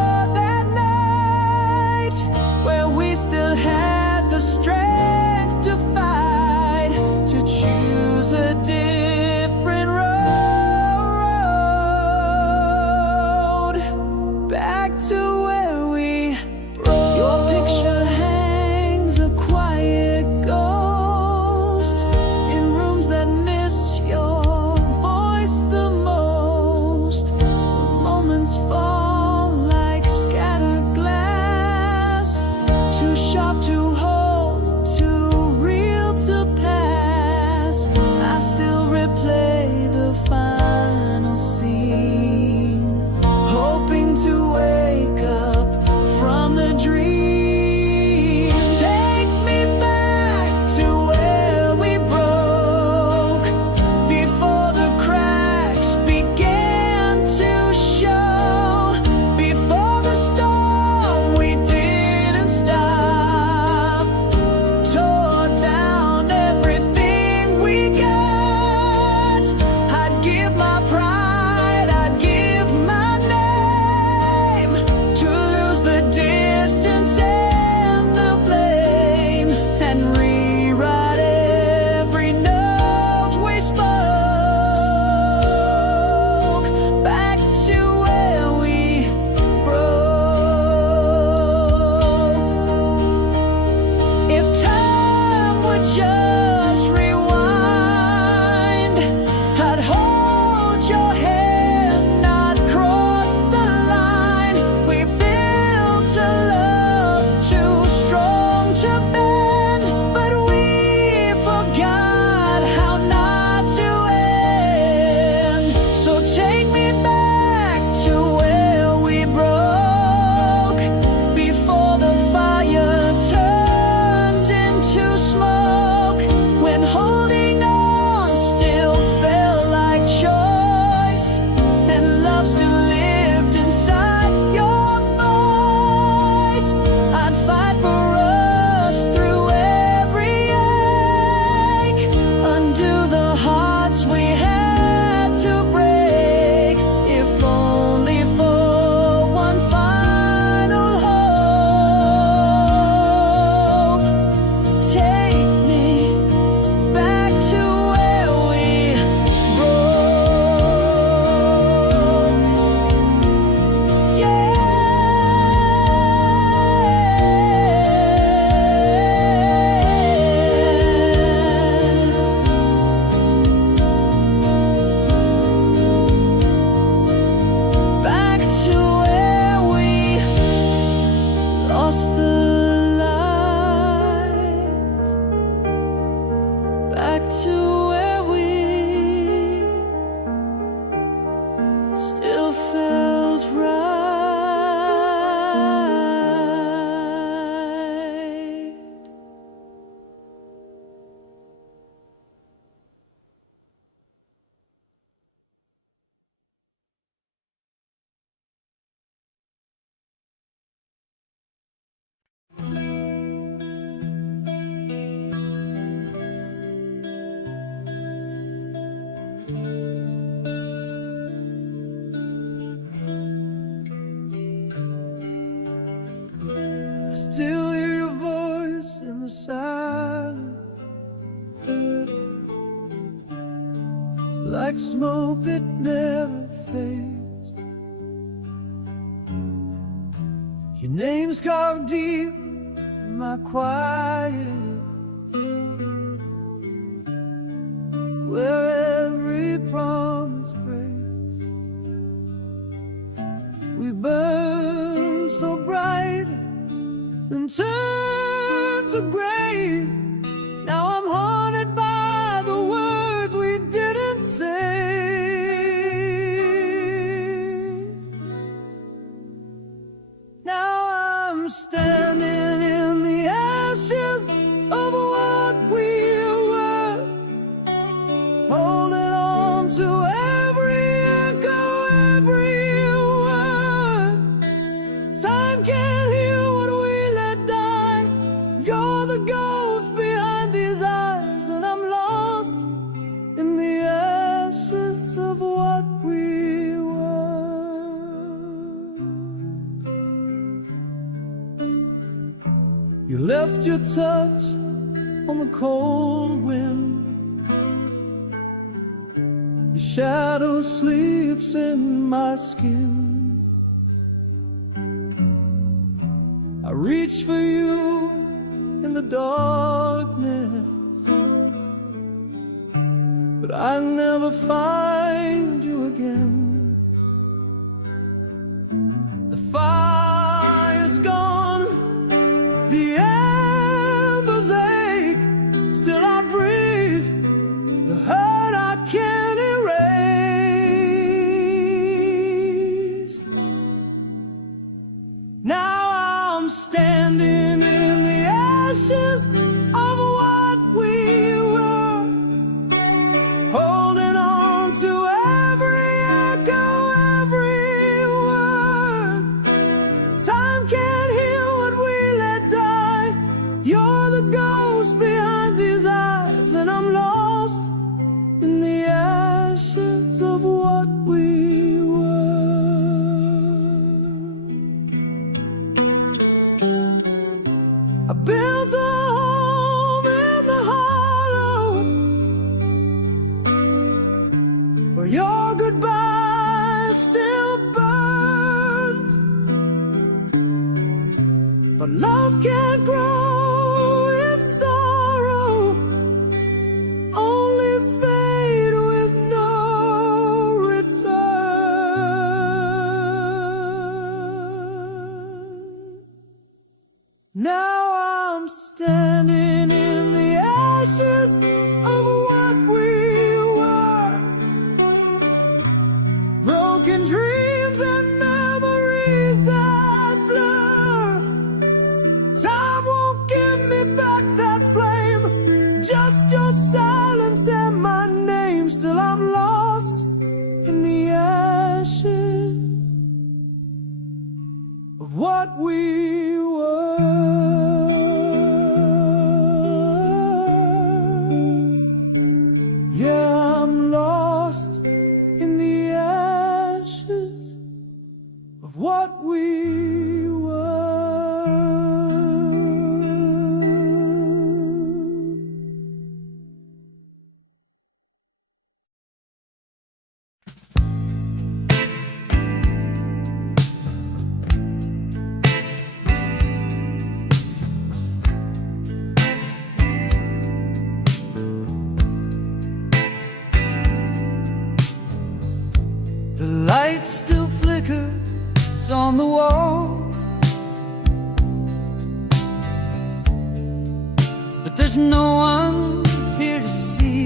back to where we still felt right. I still hear your voice in the silence, like smoke that never fades. Your name's carved deep in my quiet, where every promise breaks. We burn so bright and turn to gray. Now I'm haunted by the words we didn't say. Now I'm standing in the ashes of what we were, holding on to every echo, every word. Time can't heal what we let die. You're the ghost behind these eyes, and I'm lost in the ashes of what we were. You left your touch on the cold wind. Your shadow sleeps in my skin. I reach for you in the darkness, but I never find you again. The fire's gone, the embers ache. Still I breathe, the hurt I can't erase. Now I'm standing in the ashes of what we were, holding on to every echo, every word. Time can't heal what we let die. You're the ghost behind these eyes, and I'm lost in the ashes of what we were. I built a home in the hollow, where your goodbye still burns. But love can't grow in sorrow, only fade with no return. Now I'm standing in the ashes of what we were, broken dreams and memories that blur. Time won't give me back that flame, just your silence and my name. Still I'm lost in the ashes of what we were. Yeah, I'm lost in the ashes of what we were. The light still flickers on the wall, but there's no one here to see.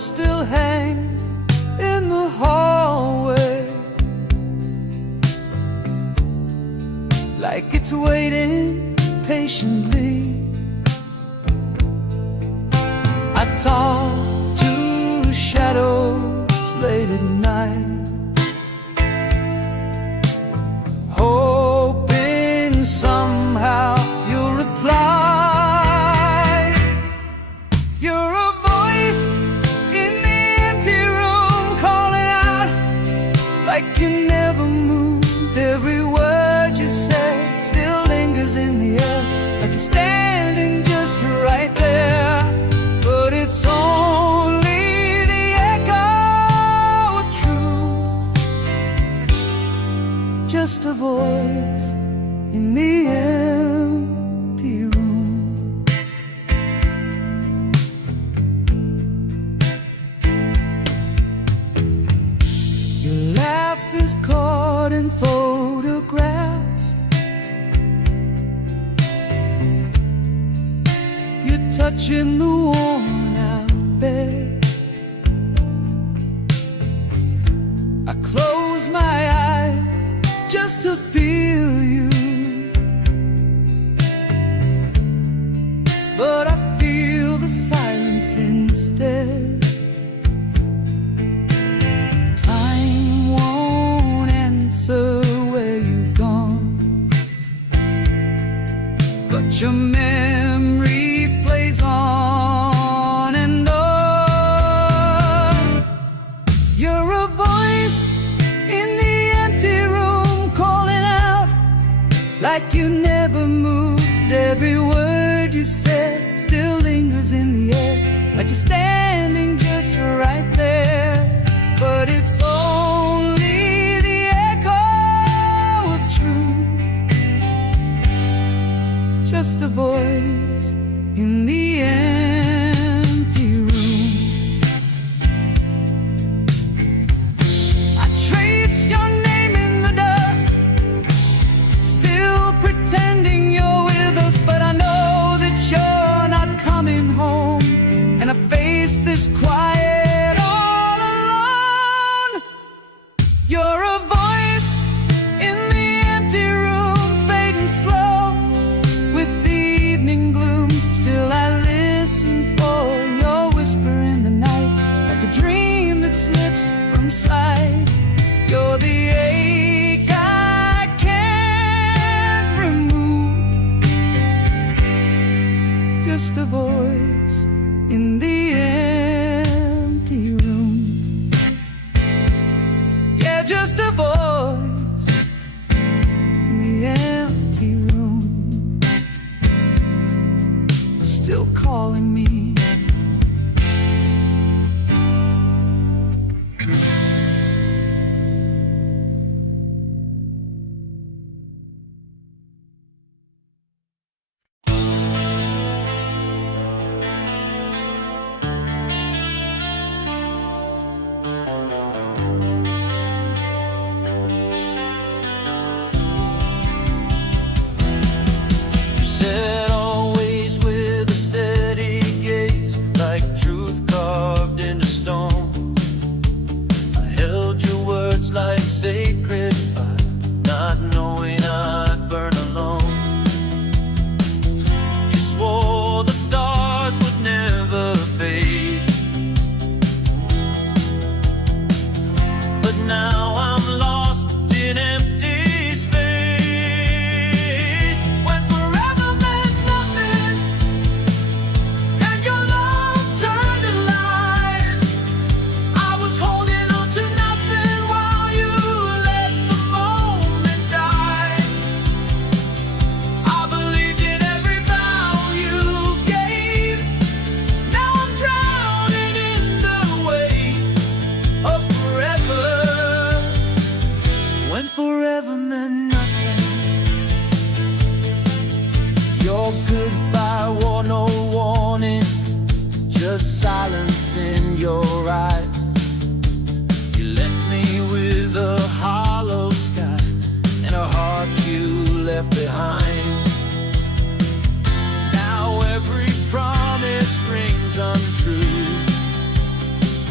notes still hang in the hallway, like it's waiting patiently. I talk to shadows late at night, hoping somehow you'll reply. You're a voice in the empty room, calling out like you never moved. Every word you say still lingers in the air, like you're standing just right there. But it's only the echo of truth, just a voice in the empty room. Your laugh is caught in photographs, you're touching the worn out bed. I close my eyes just to feel you, but I feel the silence instead. Time won't answer where you've gone, but your memory plays on and on. You're a voice in the empty room, calling out like you never moved. Every word you said still lingers in the air, like you're standing just right there. But it's only the echo of truth, just a voice in the empty room. I trace your name in the dust, still pretending you're with us, but I know that you're not coming home. And I face this quiet all alone. You're a voice in the empty room, fading slow with the evening gloom. Still I listen for your whisper in the night, like a dream that slips from sight. You're the ache I can't remove, just a voice in the empty room. Yeah, just a voice in the empty room, still calling me. You said always with a steady gaze, like truth carved into stone. I held your words like sacred fire, not knowing I'd burn alone. You swore the stars would never fade, but now I'm lost in empty space. When forever meant nothing, and your love turned to lies, I was holding on to nothing while you let the moment die. I believed in every vow you gave. Now I'm drowning in the weight of forever. When forever meant nothing, your goodbye wore no warning, just silence in your eyes. You left me with a hollow sky and a heart you left behind. Now every promise rings untrue,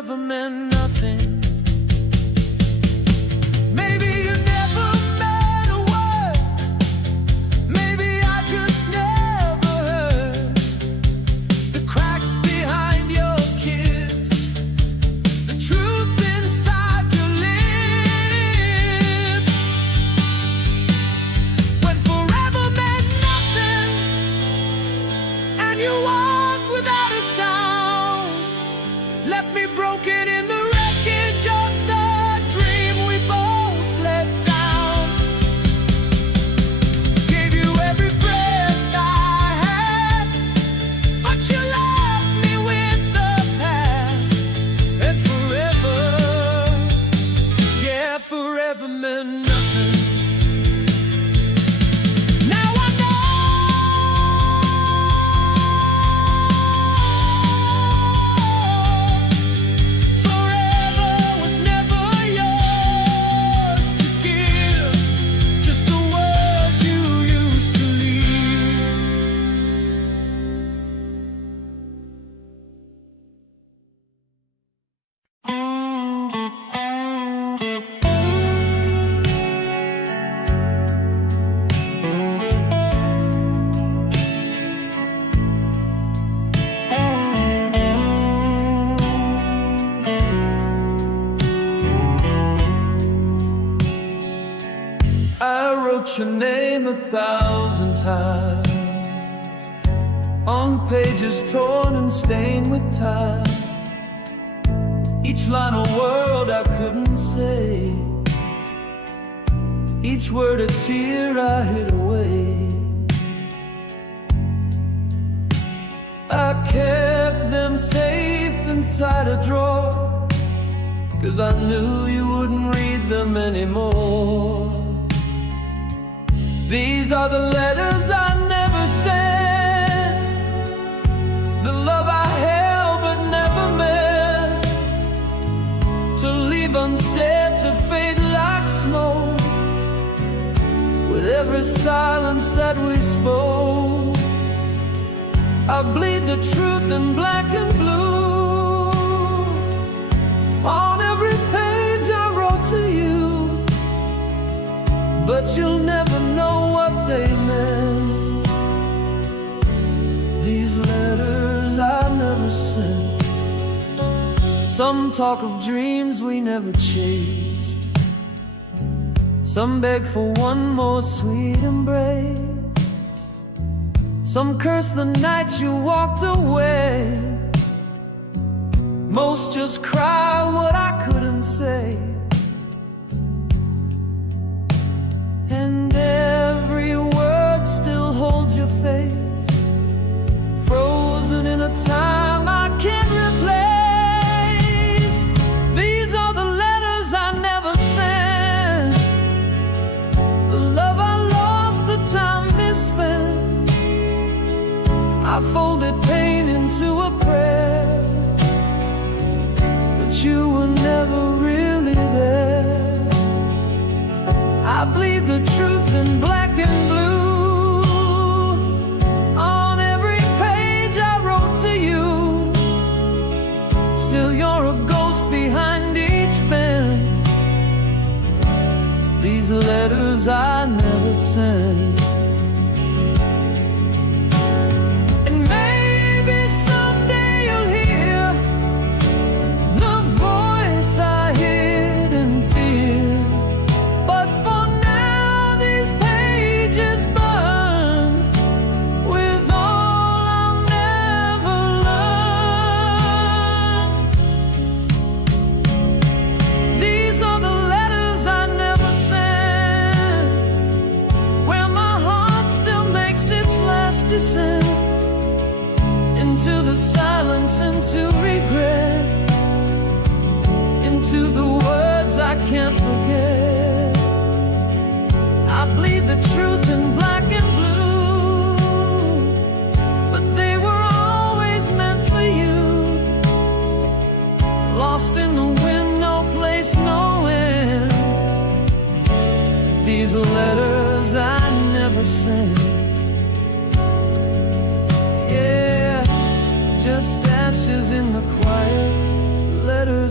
forever meant nothing. Maybe you never meant a word. Maybe I just never heard the cracks behind your kiss, the truth inside your lips. When forever meant nothing, and you walked without a sound, left me broken in the wreckage of the dream we both let down. Gave you every breath I had, but you left me with the past. And forever, yeah, forever meant nothing. Now I know forever was never yours to give, just a word you used to leave. I wrote your name 1,000 times on pages torn and stained with time. Each line a word I couldn't say, each word a tear I hid away. I kept them safe inside a drawer, 'cause I knew you wouldn't read them anymore. These are the letters I never sent, the love I held but never meant to leave unsaid, to fade like smoke with every silence that we spoke. I bleed the truth in black and blue on every page I wrote to you, but you'll never know what they meant. These letters I never sent. Some talk of dreams we never chased, some beg for one more sweet embrace, some curse the night you walked away. Most just cry what I couldn't say. And every word still holds your face, frozen in a time I can't replace. These are the letters I never sent, the love I lost, the time misspent. I folded pain into a prayer, but you were never really there. I bleed the truth in black and blue on every page I wrote to you. Still you're a ghost behind each pen. These letters I never sent. And maybe someday you'll hear the voice I hid in fear. But for now these pages burn with all I'll never learn. These are the letters I never sent, where my heart still makes its last descent into the silence, into regret, into the words I can't forget. I bleed the truth in black and blue, but they were always meant for you. Lost in the wind, no place, no end. These letters I never sent. Yeah, just ashes in the quiet, letters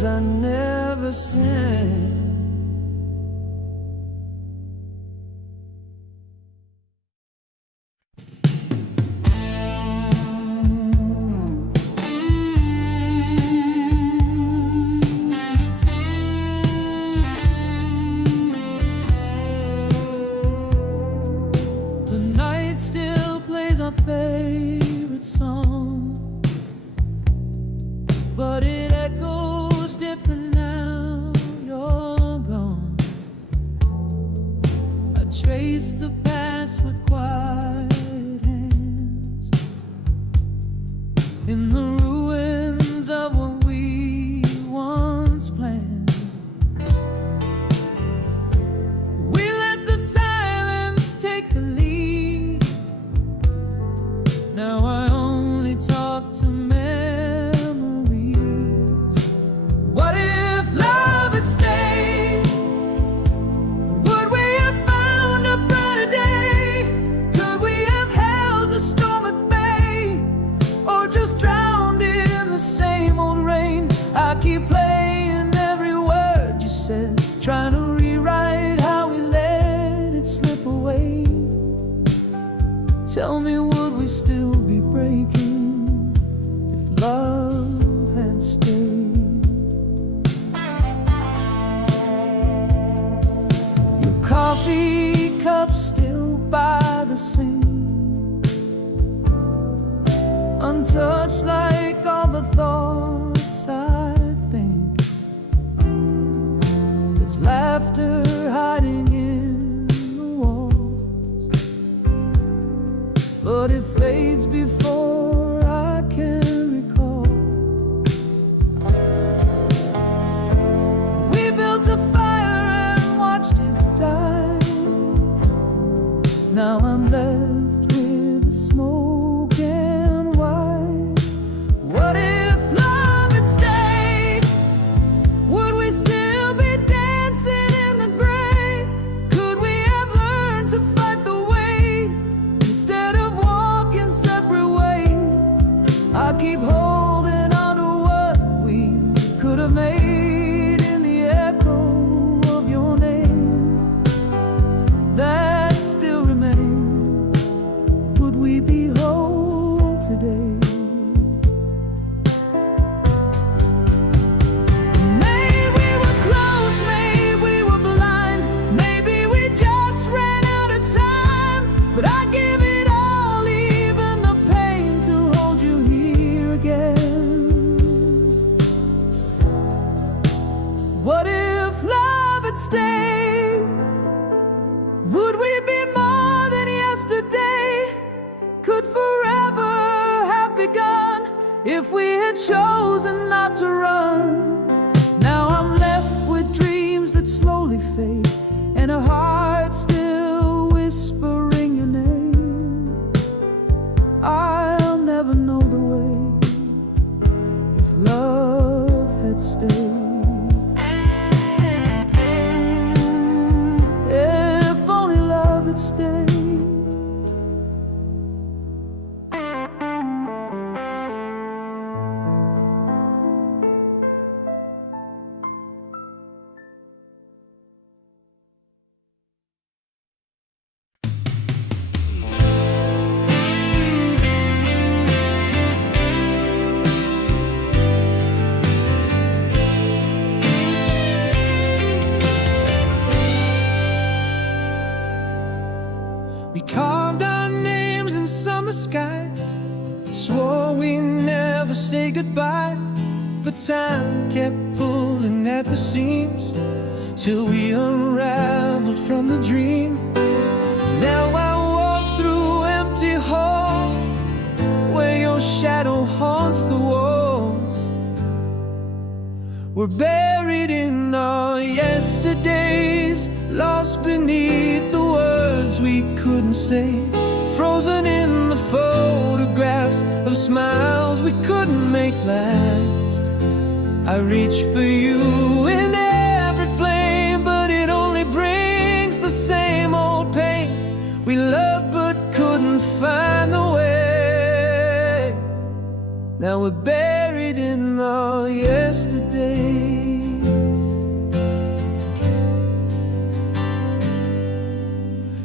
words I never said. The night still plays our favorite song, but it echoes different now you're gone. I trace the past with quiet hands in the ruins of what we once planned. We let the silence take the lead. Now I only talk to memories. What if love had stayed? Would we have found a brighter day? Could we have held the storm at bay? Or just drowned in the same old rain? I keep playing every word you said, trying to rewrite how we let it slip away. Tell me, would we still be breaking if love had stayed? Your coffee cup still by the sink, untouched like all the thoughts I think. There's laughter hiding in the walls, but it fades before I can recall. We built a fire and watched it die. Now I'm left with the smoke and white. What if love had stayed? Would we still be dancing in the gray? Could we have learned to fight the weight instead of walking separate ways? I keep holding on to what we could have made in the echo of your name that still remains. Would we be whole today? Maybe we were close, maybe we were blind, maybe we just ran out of time. But I give it all, even the pain, to hold you here again. What if love had stayed? Would we be more than yesterday? Could forever have begun if we had chosen not to run? Now I'm left with dreams that slowly fade, and a heart still whispering your name. I'll never know the way if love had stayed. If only love had stayed. We carved our names in summer skies, swore we never say goodbye. But time kept pulling at the seams till we unraveled from the dream. Now I walk through empty halls where your shadow haunts the walls. We're buried in our yesterdays, lost beneath the words we couldn't say, frozen in the photographs of smiles we couldn't make last. I reach for you in every flame, but it only brings the same old pain. We loved but couldn't find the way. Now we're buried in our yesterday.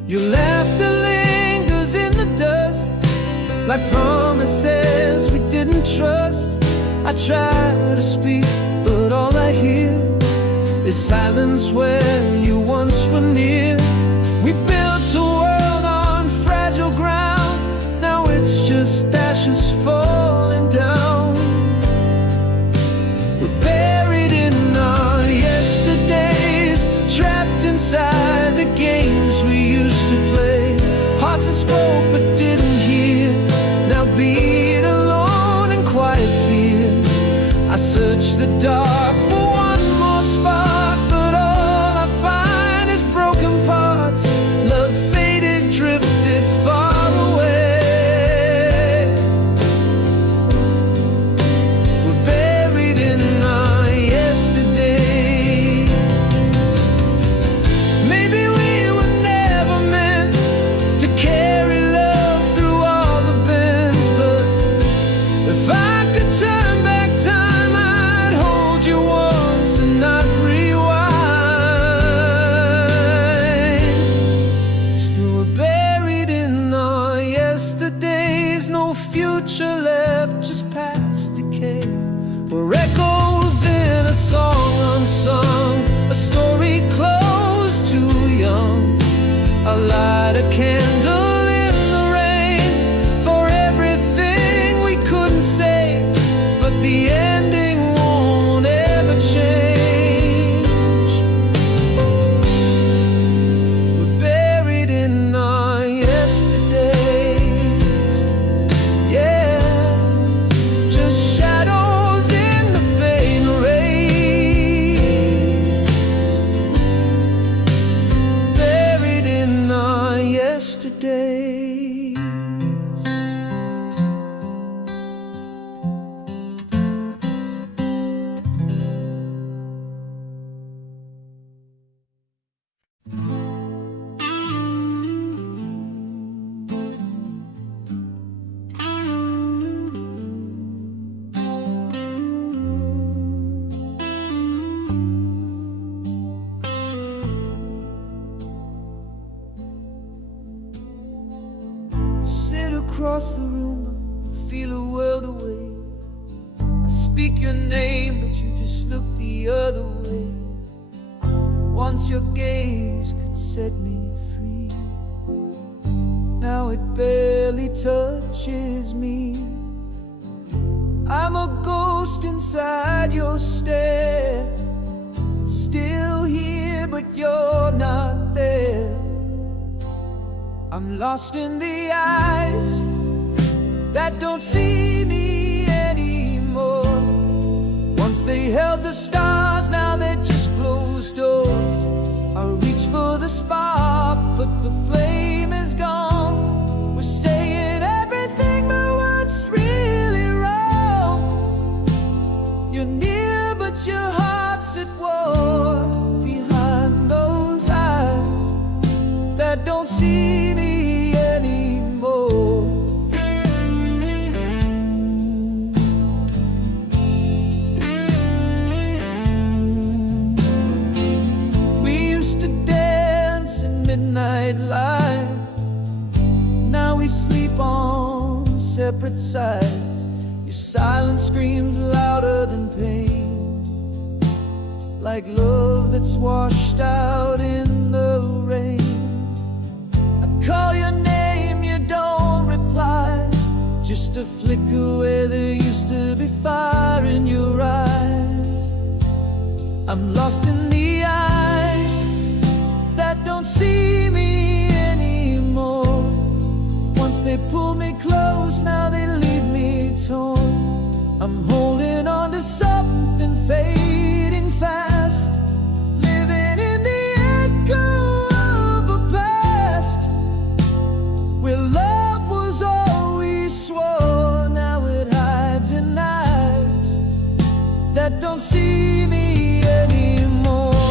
Your laughter lingers in the dust, like promises we didn't trust. I try to speak, but all I hear is silence where you once were near. We built a world on fragile ground, now it's just ashes falling down. We're buried in our yesterdays, trapped inside the games we used to play. Hearts that spoke but didn't hear, now beat alone in quiet fear. I search the dark for one more spark, but all I find is broken parts. Love faded, drifted far away. We're buried in our yesterday. Maybe we were never meant to carry love through all the bends, but if I could turn back time, I'd hold you once and not rewind. Still we're buried in our yesterdays, no future left, just past decay. We're echoes in a song unsung, a story closed too young. I light a candle in the rain for everything we couldn't say, but the ending won't ever change. We're buried in our yesterdays, yeah, just shadows in the fading rays. Buried in our yesterdays. Sit across the room, feel a world away. I speak your name, but you just look the other way. Once your gaze could set me free, now it barely touches me. I'm a ghost inside your stare, still here, but you're not there. I'm lost in the eyes that don't see me anymore. Once they held the stars, now they're just closed doors. I reach for the spark, but the flame is gone. We're saying everything, but what's really wrong? You're near, but your heart's at war. Behind those eyes that don't see me anymore. We used to dance in midnight light, now we sleep on separate sides. Your silence screams louder than pain, like love that's washed out in the rain. Call your name, you don't reply, just a flicker where there used to be fire in your eyes. I'm lost in the eyes that don't see me anymore. Once they pulled me close, now they leave me torn. I'm holding on to something fading fast, living in the echo of a past where love was all we swore. Now it hides in eyes that don't see me anymore.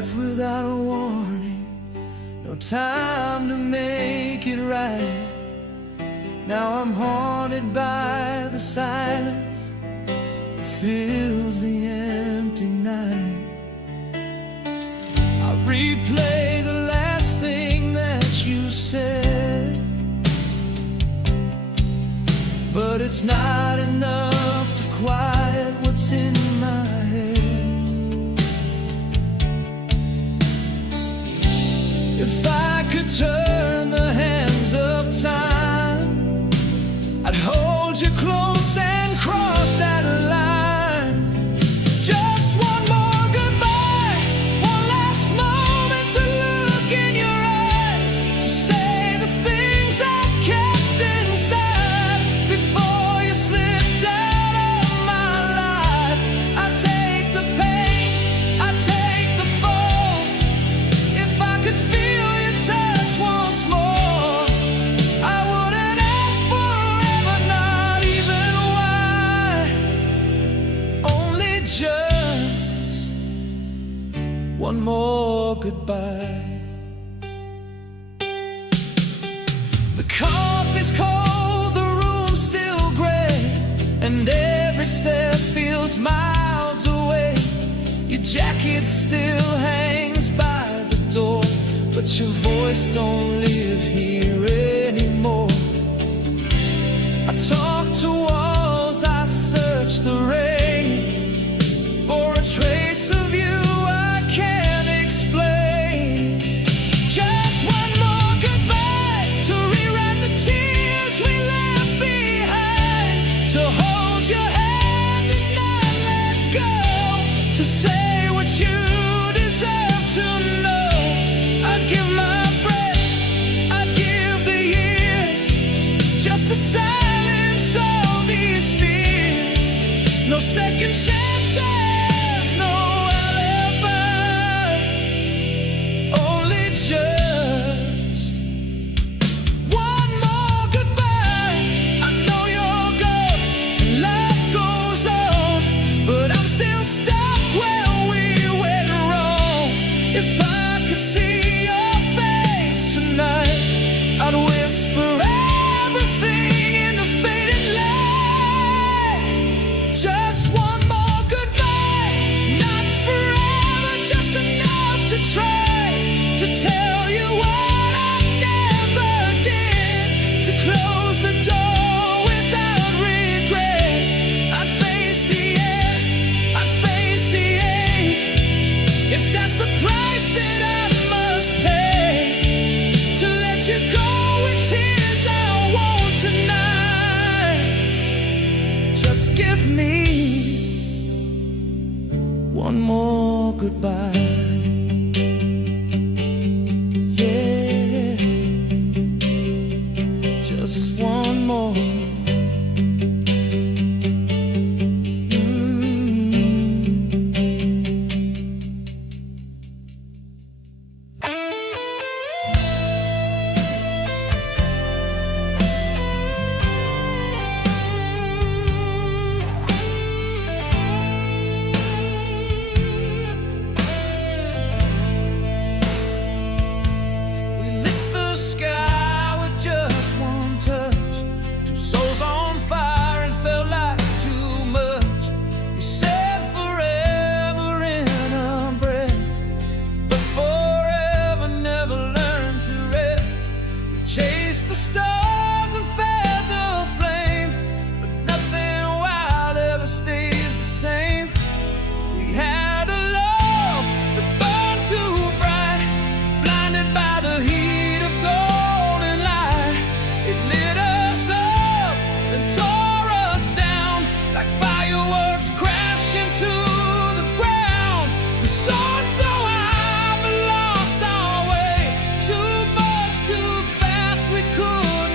left without a warning, no time to make it right. Now I'm haunted by the silence that fills the empty night. I replay the last thing that you said, but it's not enough to quiet what's in my head. If I could turn the hands of time, I'd hold you close and cross that line. Just one more goodbye, one last moment to look in your eyes, to say the things I kept inside before you slipped out of my life. I take the pain, I take the fall. If I could feel your touch once more, I wouldn't ask forever, not even why. Only just one more goodbye. The coffee's cold, the room's still gray, and every step feels miles away. Your jacket still hangs by the door, but your voice don't live here anymore. I talk to walls, I search the rain for a trace of you I can't explain. Just one more goodbye to rewrite the tears we left behind, to hold your hand and not let go, to say what you deserve to know. I'd give my breath, I'd give the years, just to silence all these fears. No second chances, no alibi, only just one more goodbye. I know you're gone and life goes on, but I'm still stuck where we went wrong. If I could see your face tonight, I'd whisper everything in the faded light. Just one more goodbye, not forever, just enough to try to tell you what I never did, to close the door without regret. I'd face the end, I'd face the ache, if that's the price that I must pay, to let you go with tears I won't deny. Just give me one more goodbye. Yeah, just one more. We lit the sky with just one touch, two souls on fire, and felt like too much. We said forever in a breath, but forever never learned to rest. We chased the stars and fed the flame, but nothing wild ever stays the same. We had a love that burned too bright, blinded by the heat of golden light. It lit us up and tore us down like fireworks crashing to the ground. We soared so high but lost our way, too much too fast, we couldn't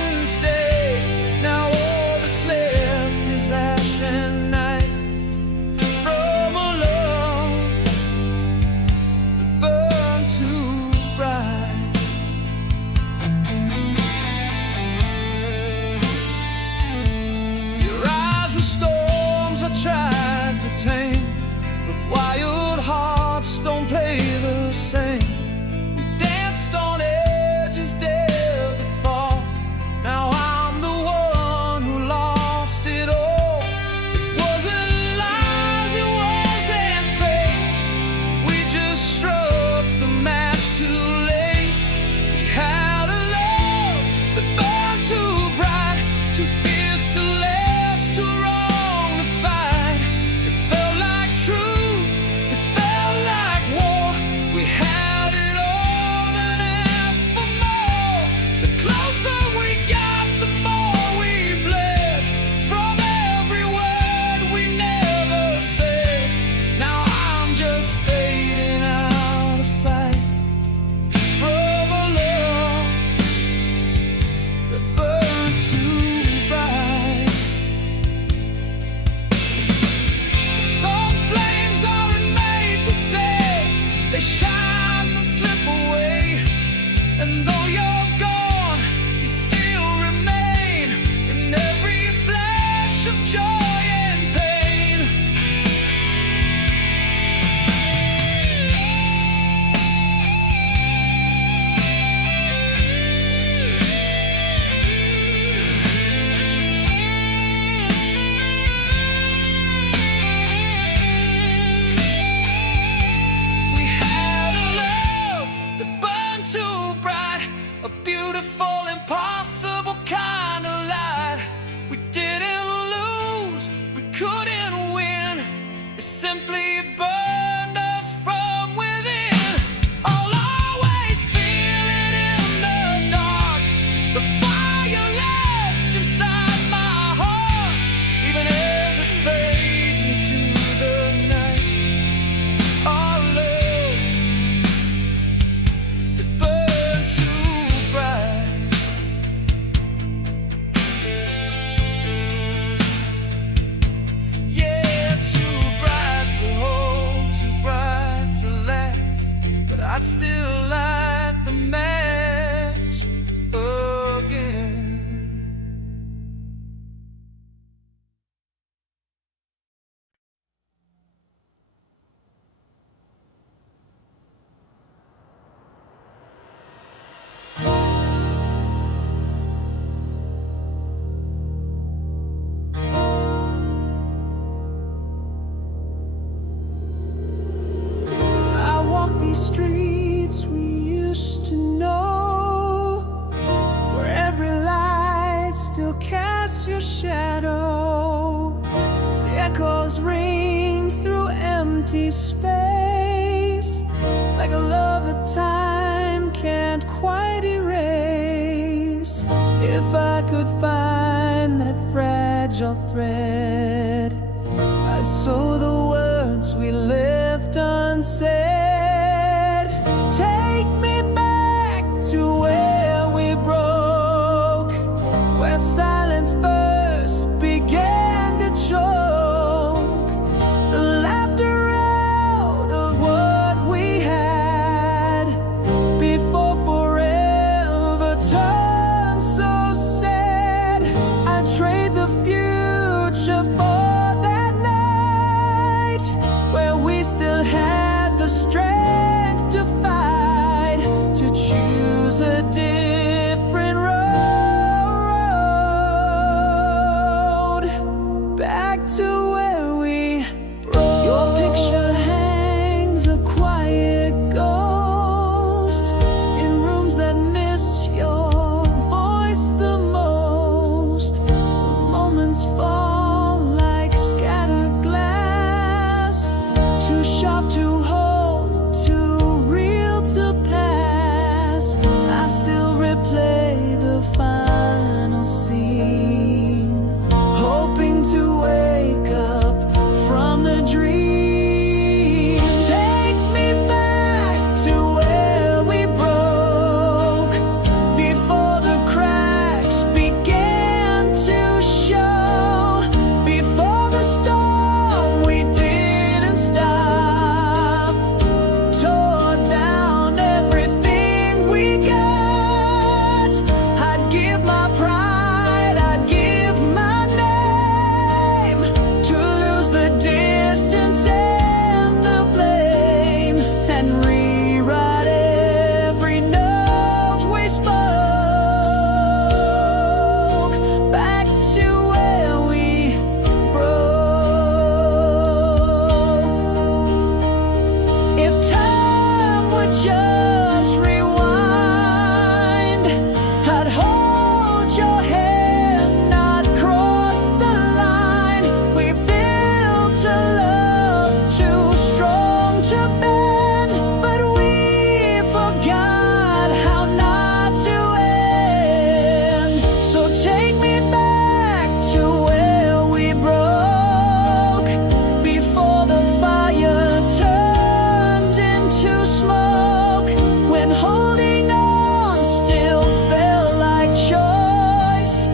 And though you're gone, you still remain in every flash of joy and pain. We had a love that burned too bright, a beautiful, impossible kind of light. We didn't lose, we couldn't win. It simply burned us from within. I'll always feel it in the dark, the fire left inside my heart, even as it fades into the night. Our love, it burned too bright. Yeah, too bright to hold, too bright to last. But I'd still light the match again. I walk these streets we used to know, where every light still casts your shadow. The echoes ring through empty space, like a love that time can't quite erase. If I could find that fragile thread, I'd sew the words we left unsaid. Take me back to where we broke, where silence first began to choke, the laughter out of what we had before forever turned so sad. I'd trade the future for that night, where we still had the strength to fight, to choose a different road, back to where we broke. Your picture hangs a quiet ghost in rooms that miss your voice the most. The moments fall like scattered glass, too sharp to hold, too real to pass. I still replay the final scene, hoping to wake up from the dream. Take me back to where we broke, before the cracks began to show, before the storm we didn't stop tore down everything we got. I'd give my pride, I'd give my name, to lose the distance and the blame, and rewrite every note we spoke, back to where we broke. If time would just rewind, I'd hold your hand, not cross the line. We built a love too strong to bend, but we forgot how not to end. So take me back to where we broke, before the fire turned into smoke, when holding on still felt like choice.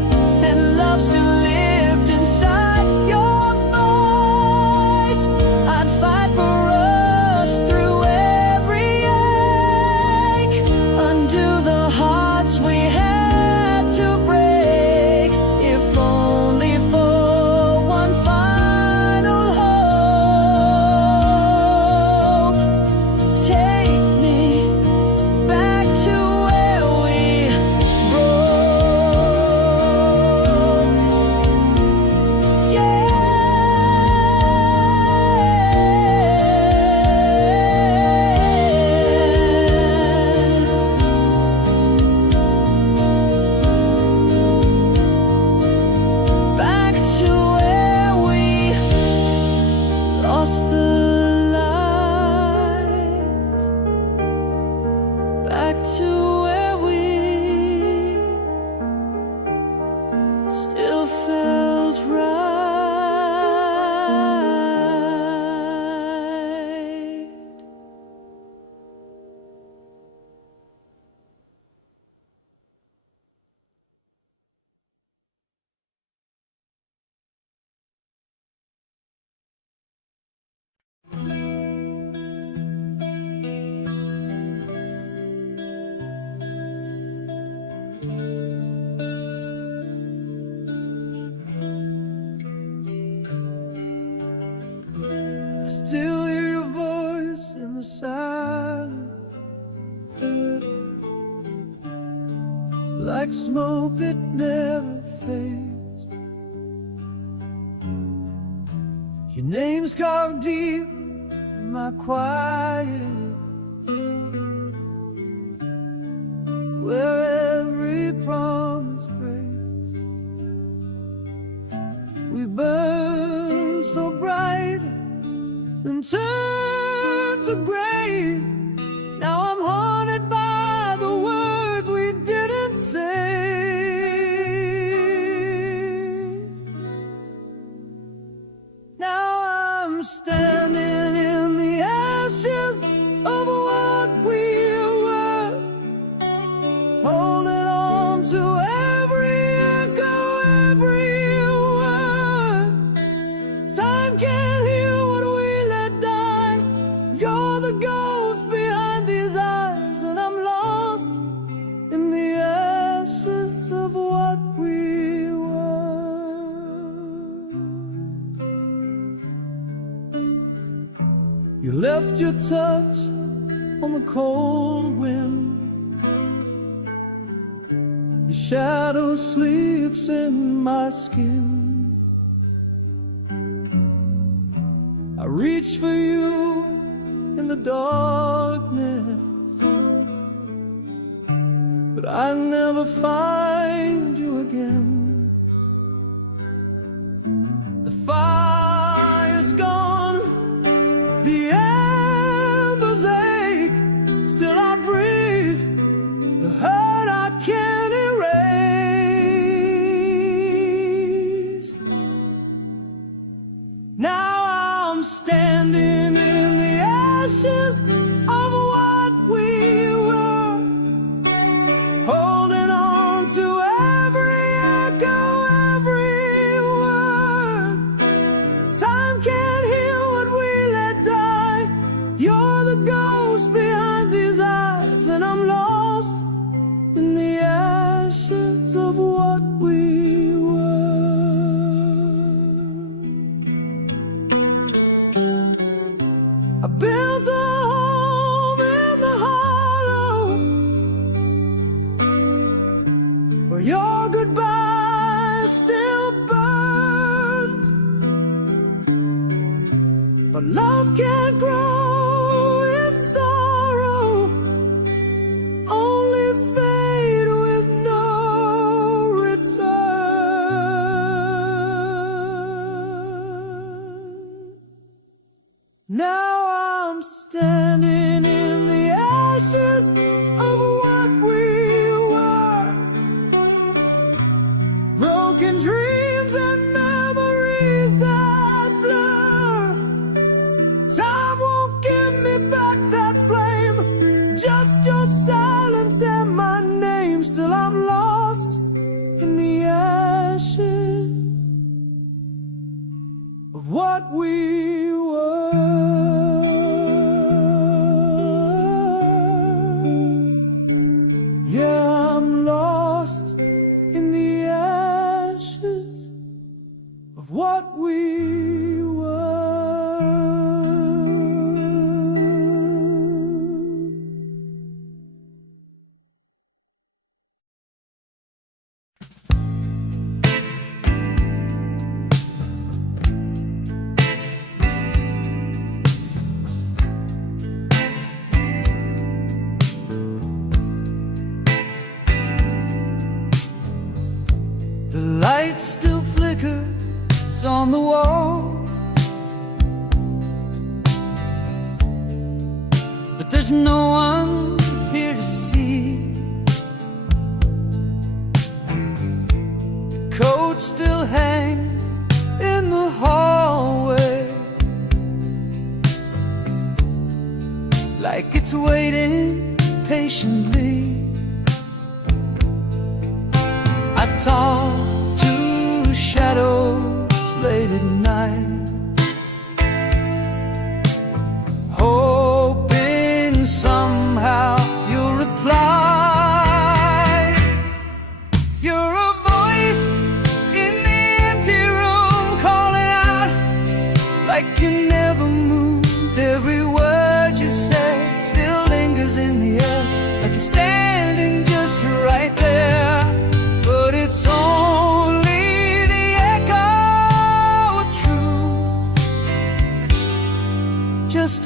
like smoke that never fades. Your name's carved deep in my quiet, where every promise breaks. We burn so bright and turn to gray. Now I'm haunted by the words we didn't say. Now I'm standing in the ashes of what we were, holding on to every echo, every word. Time can't heal what we let die. You're the ghost behind these eyes, and I'm lost in the ashes of what we were. You left your touch on the cold wind. Your shadow sleeps in my skin. I reach for you in the darkness, but I never find you again. The fire's gone, the embers ache. Still I breathe, the hurt I can't erase. Now I'm standing in the ashes of what we were, holding on to every echo, every word. Time can't heal what we let die. You're the ghost behind these eyes, and I'm lost in the ashes of what we were. I built a home in the hollow, where your goodbye still burns. But love can't grow in sorrow, only fade with no return. Now I'm standing in the ashes of what we were, broken dreams and memories that blur. Time won't give me back that flame, just your silence and my name. Still I'm lost in the ashes of what we were. Yeah, I'm lost in the ashes of what we were. The light still flickers on the wall, but there's no one here to see. The coat still hangs in the hallway, like it's waiting patiently. I talk to shadows late at night, hoping somehow you'll reply. You're a voice in the empty room, calling out like you never moved. Every word you say still lingers in the air, like you're standing just right there.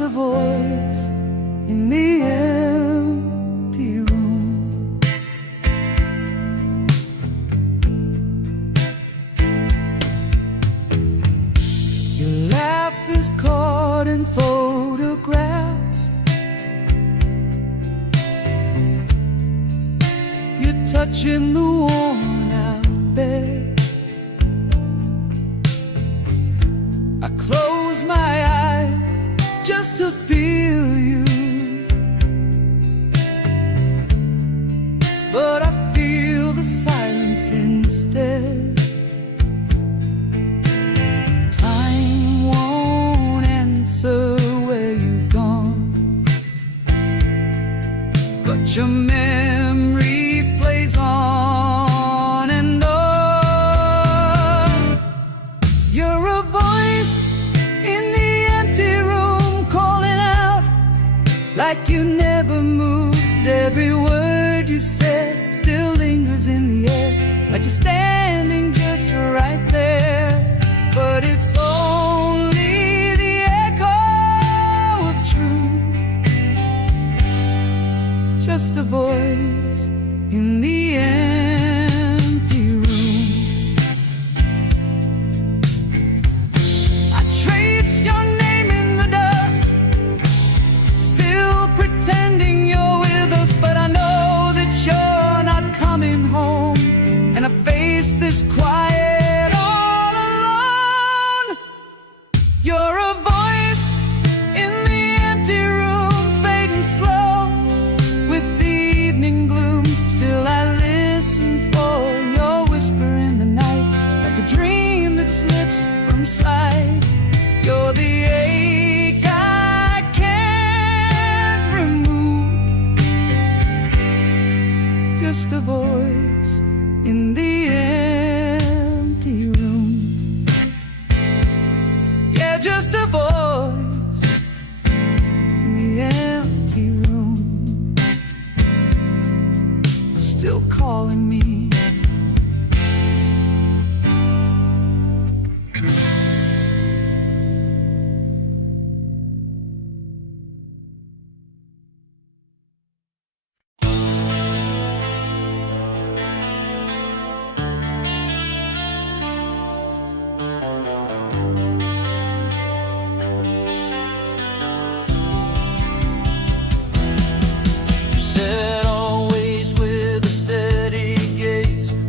a voice in the empty room. Your laugh is caught in photographs. You're touching the worn out bed. I close my eyes just to feel you, but I feel the silence instead. Time won't answer where you've gone, but your memory plays on and on. You're a voice in the empty room, calling out like you never moved. Every word you said still lingers in the air, like you're standing just right there. But it's only the echo of truth, just a voice in the empty room. I trace your name in the dust, still pretending you're with us, but I know that you're not coming home. And I face this quiet all alone. You're a voice in the empty room, fading slow with the evening gloom. Still I listen for your whisper in the night, like a dream that slips from sight. You're the ache I can't remove, just a voice in the empty room. Yeah, just a voice in the empty room, still calling me. You said always with a steady gaze,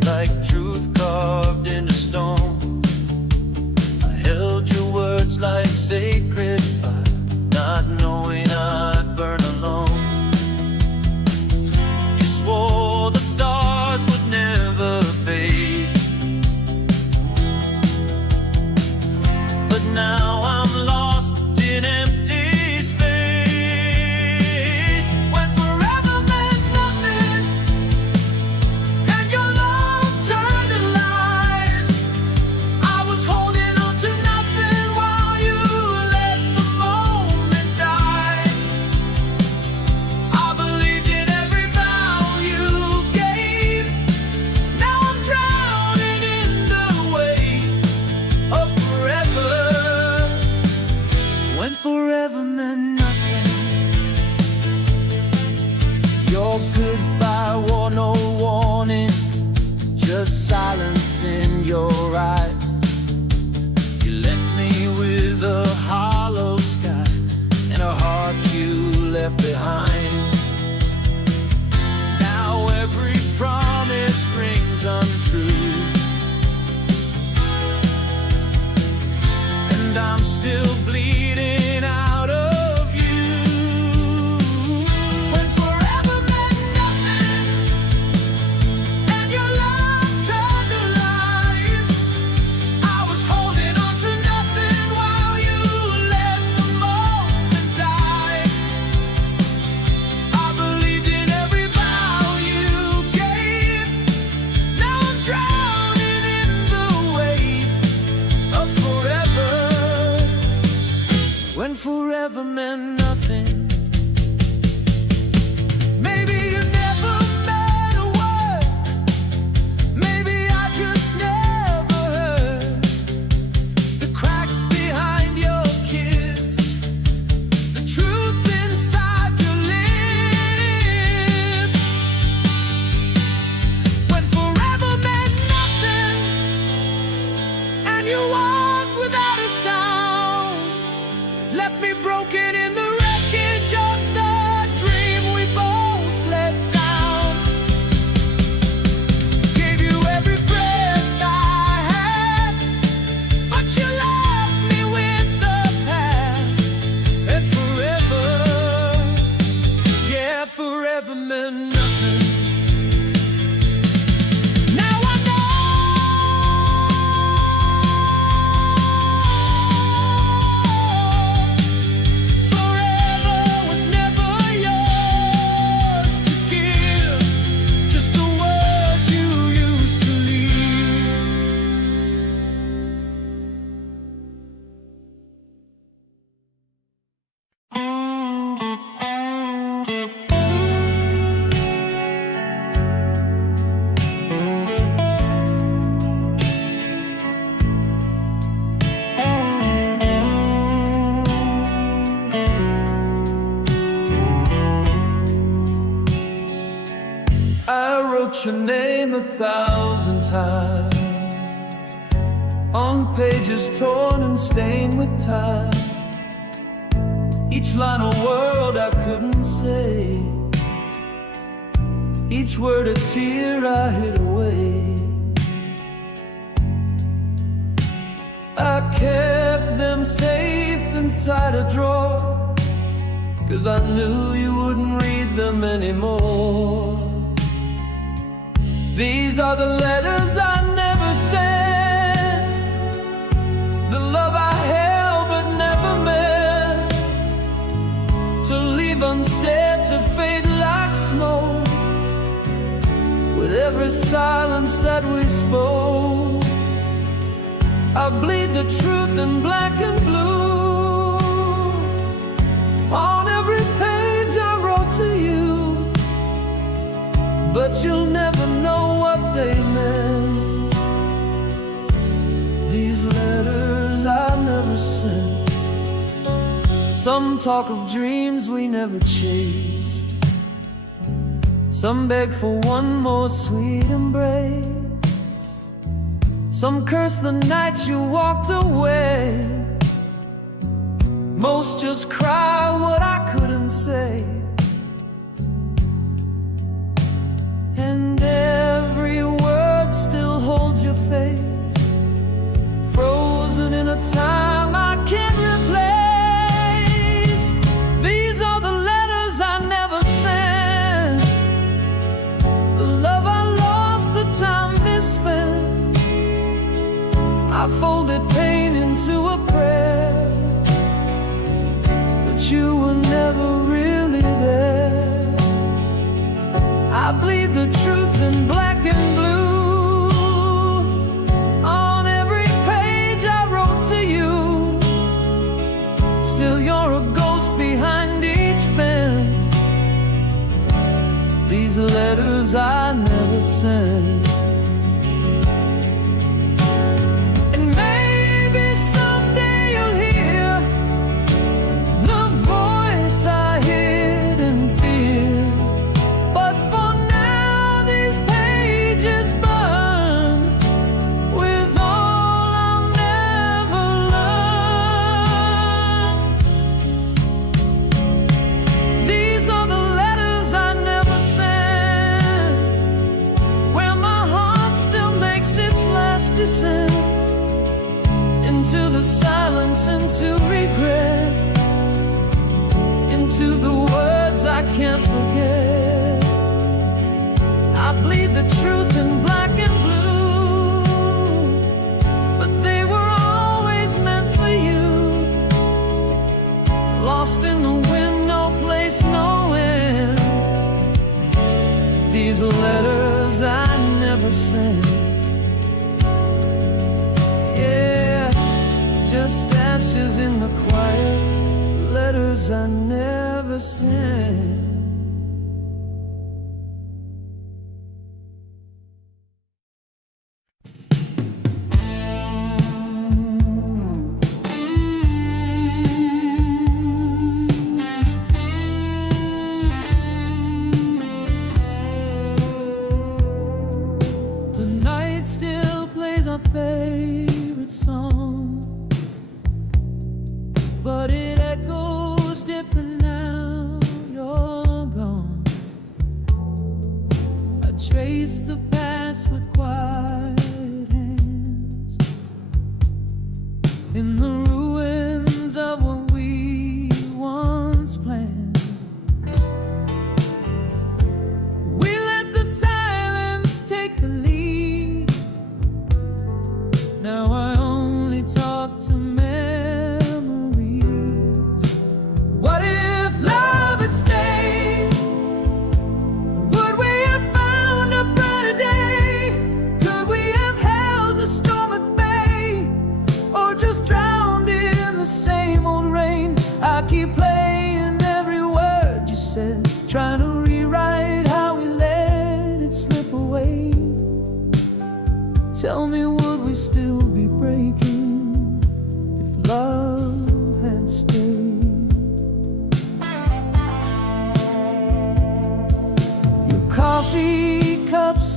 wrote your name 1,000 times on pages torn and stained with time. Each line a word I couldn't say, each word a tear I hid away. I kept them safe inside a drawer, 'cause I knew you wouldn't read them anymore. These are the letters I never sent, the love I held but never meant to leave unsaid, to fade like smoke with every silence that we spoke. I bleed the truth in black and blue on every page I wrote to you, but you'll never know what they meant. These letters I never sent. Some talk of dreams we never chased, some beg for one more sweet embrace, some curse the night you walked away. Most just cry what I couldn't say. And every word still holds your face, frozen in a time I can't replace. These are the letters I never sent, the love I lost, the time misspent. I folded pain into a prayer, but you were never really there. I bleed the truth in black and blue on every page I wrote to you. Still you're a ghost behind each pen. These letters I never sent. Into the silence, into regret, into the words I can't forget. I bleed the truth in black and blue, but they were always meant for you. Lost in the wind, no place, no end. These letters I never sent. Just ashes in the quiet, letters I never sent. The night still plays our favorite song, but it echoes different now you're gone. I trace the past with quiet hands in the ruins of what we once planned. We let the silence take the lead. Now I only talk to trying to rewrite how we let it slip away. Tell me, would we still be breaking if love had stayed? Your coffee cups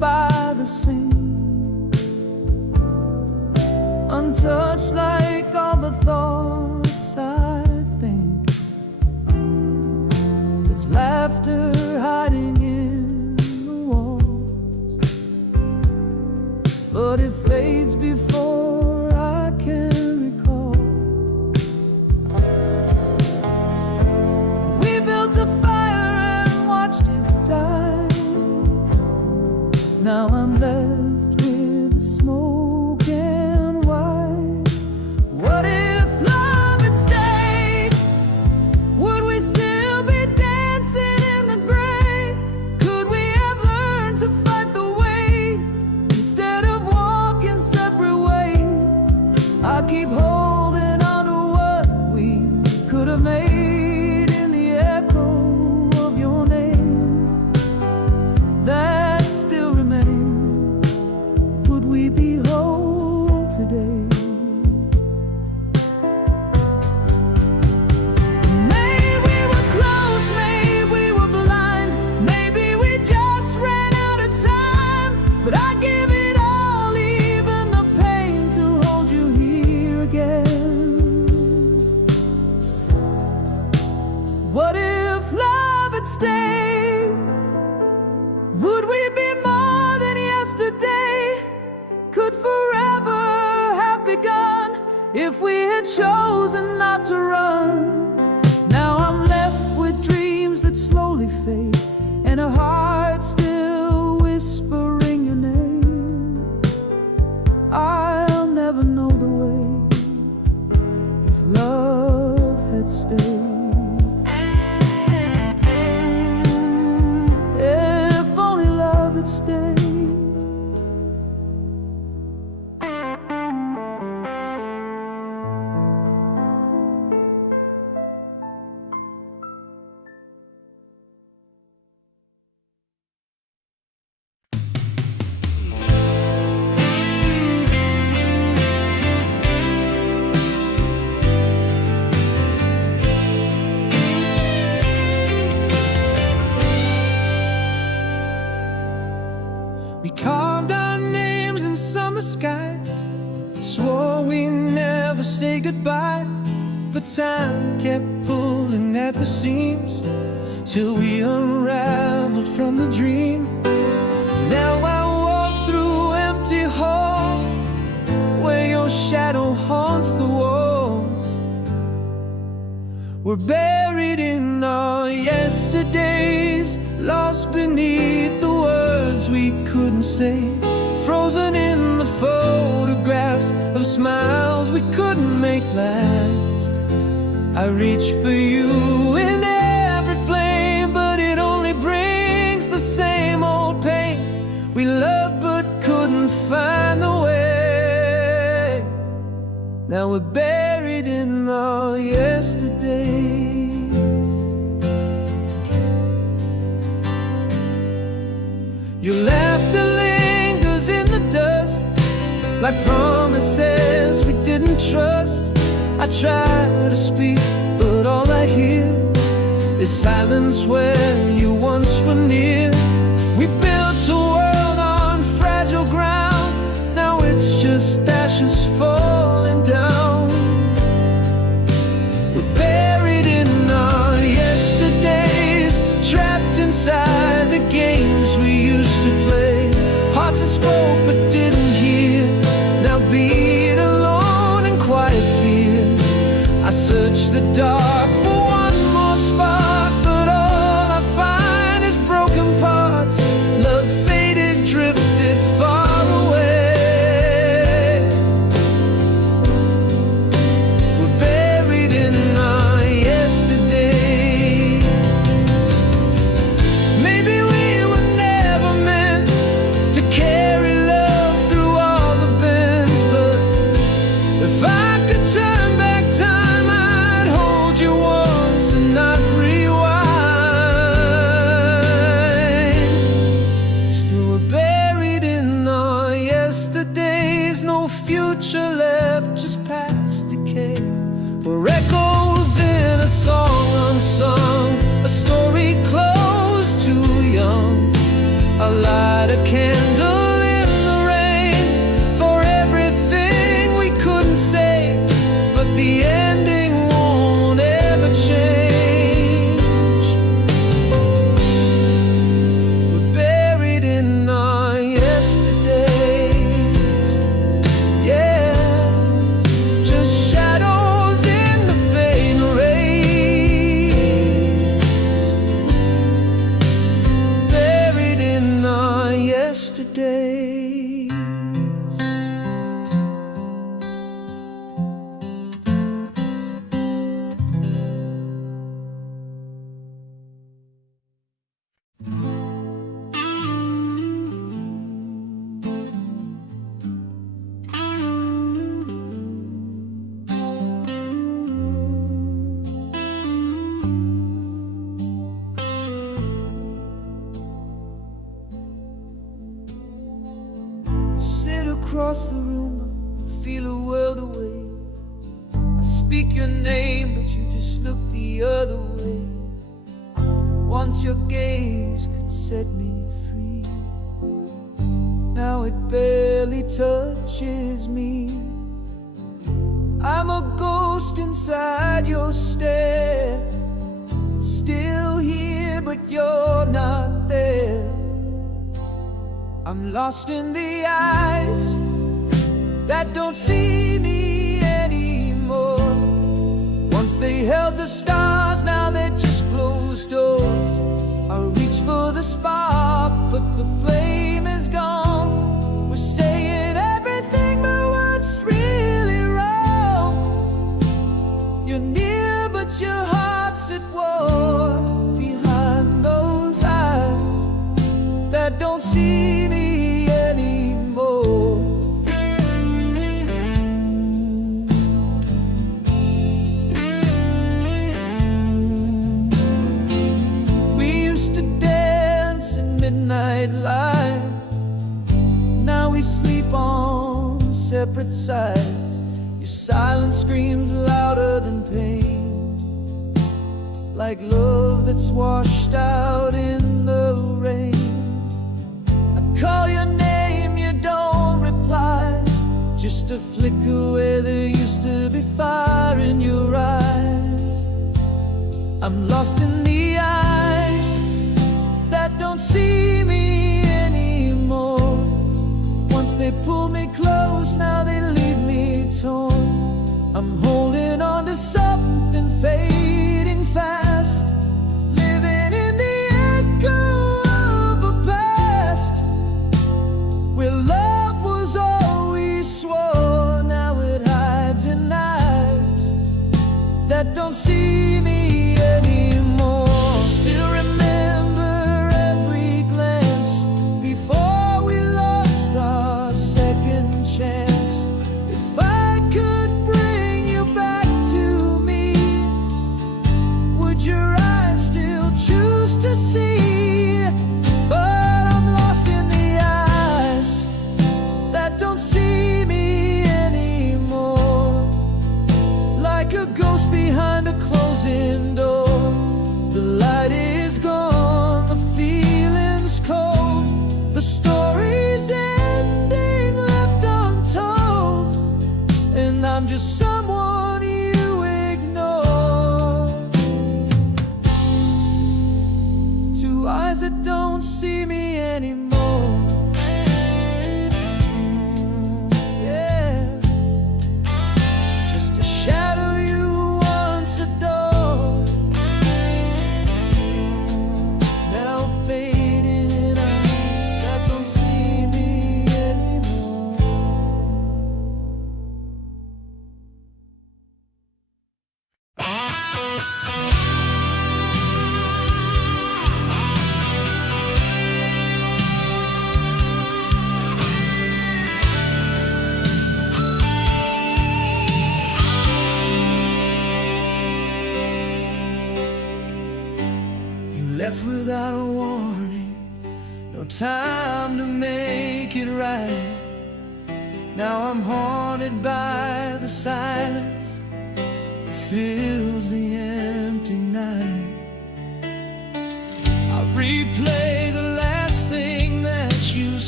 by the sea, untouched like all the thoughts I think. There's laughter hiding in the walls, but it fades before I can recall. We built a fire and watched it die. Now I'm left with the smoke and white. What if love had stayed? Would we still be dancing in the gray? Could we have learned to fight the weight instead of walking separate ways? I keep holding on to what we could have made in the echo of your name that still remains. Would we be whole today? Maybe we were close, maybe we were blind, maybe we just ran out of time. But I give it all, even the pain, to hold you here again. What if love had stayed? Would we be more than yesterday? Could forever have begun if we had chosen not to run? Now I'm left with dreams that slowly fade, and a heart still whispering your name. I'll never know the way if love had stayed. If only love had stayed. We carved our names in summer skies, swore we never say goodbye. But time kept pulling at the seams till we unraveled from the dream. Now I walk through empty halls where your shadow haunts the walls. We're buried in our yesterdays, lost beneath the words we couldn't say, frozen in the photographs of smiles we couldn't make last. I reach for you in every flame, but it only brings the same old pain. We loved but couldn't find the way. Now we're buried in our yesterdays. Your laughter lingers in the dust, like promises we didn't trust. I try to speak, but all I hear is silence where you once were near. We built a world on fragile ground, now it's just ashes falling down. We're buried in our yesterdays, trapped inside the games we used to play. Hearts that spoke but didn't hear, now beat alone in quiet fear. I search the dark for one more spark, but all I find is broken parts. Love faded, drifted far away. We're buried in our yesterday. Maybe we were never meant to carry love through all the bends, but if I could turn back time, I'd hold you once and not rewind. Still we're buried in our yesterdays, no future left, just past decay. We're echoes in a song unsung, a story closed too young, a light light a candle in the rain for everything we couldn't say, but the ending won't ever change. We're buried in our yesterdays, yeah, just shadows in the fading rays, buried in our yesterdays. Sit across the room, feel a world away. I speak your name, but you just look the other way. Once your gaze could set me free, now it barely touches me. I'm a ghost inside your stare, still here, but you're not there. I'm lost in the eyes that don't see me anymore. Once they held the stars, now they're just closed doors. I reach for the spark, but the flame is gone. We're saying everything, but what's really wrong? You're near, but your heart's at war behind those eyes that don't see me anymore. We used to dance in midnight light, now we sleep on separate sides. Your silence screams louder than pain, like love that's washed out in the rain. Call your name, you don't reply, just a flicker where there used to be fire in your eyes. I'm lost in the eyes that don't see me anymore. Once they pulled me close, now they leave me torn. I'm holding on to something fading fast, living in the echo of a past where love was all we swore. Now it hides in eyes that don't see me anymore. Still remember every glance before we lost our second chance. If I could bring you back to me, would your eyes still choose to see? But I'm lost in the eyes that don't see me anymore, like a ghost behind a closing door. The light is gone, the feeling's cold, the story's ending left untold, and I'm just someone you ignore. Two eyes that don't see me anymore. Yeah, just a shadow you once adored, now fading in eyes that don't see me anymore. You left without a warning, no time to make it right. Now I'm haunted by the silence that fills the empty night. I replay the last thing that you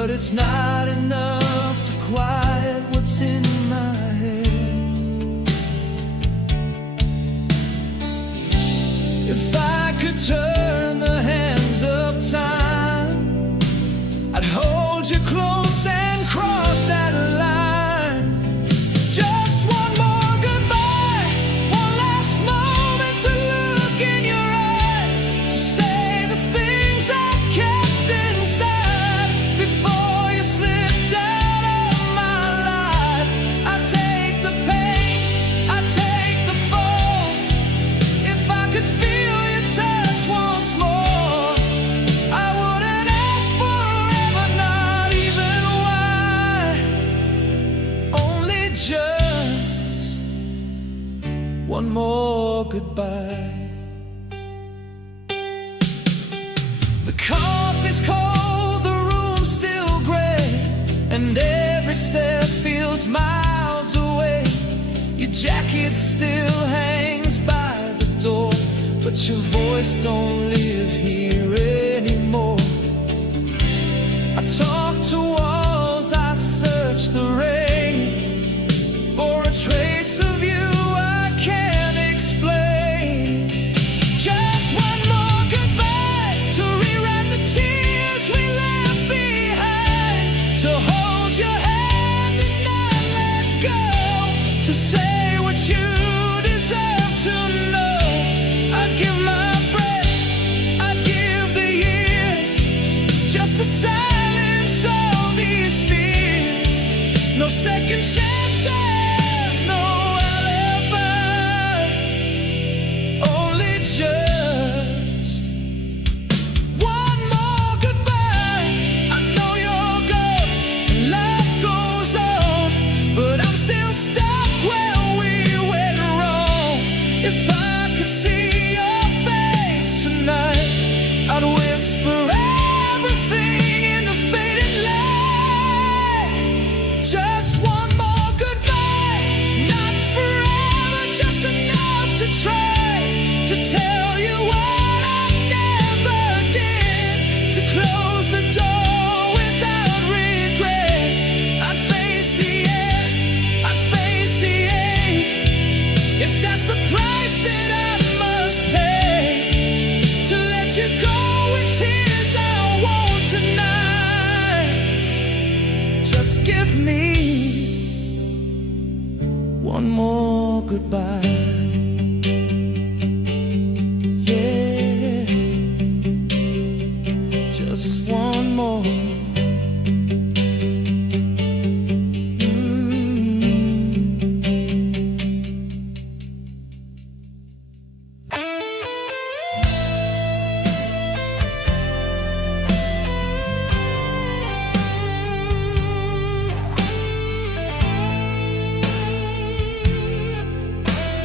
but it's not enough to quiet what's in my head. If I could turn the hands of time, I'd hold you close and cross that line. Just one more goodbye, one last moment to look in your eyes, to say the things I kept inside before you slipped out of my life. I take the pain, I take the fall. If I could feel your touch once more, I wouldn't ask forever, not even why. Only just one more goodbye. The coffee's cold, the room's still gray, and every step feels miles away. Your jacket still hangs by the door, but your voice don't live here anymore. I talk to walls, I search the rain for a trace of you I can't explain. Just one more goodbye to rewrite the tears we left behind, to hold your hand and not let go, to say what you deserve to know. I'd give my breath, I'd give the years, just to silence all these fears. No second chances, no alibi, only just one more goodbye. I know you're gone and life goes on, but I'm still stuck where we went wrong. If I could see your face tonight, I'd whisper everything in the faded light. Just one more goodbye, not forever, just enough to try to tell you what I never did, to close the door without regret. I'd face the end, I'd face the ache, if that's the price that I must pay, to let you go with tears I won't deny. Just give me one more goodbye. Yeah, just one more.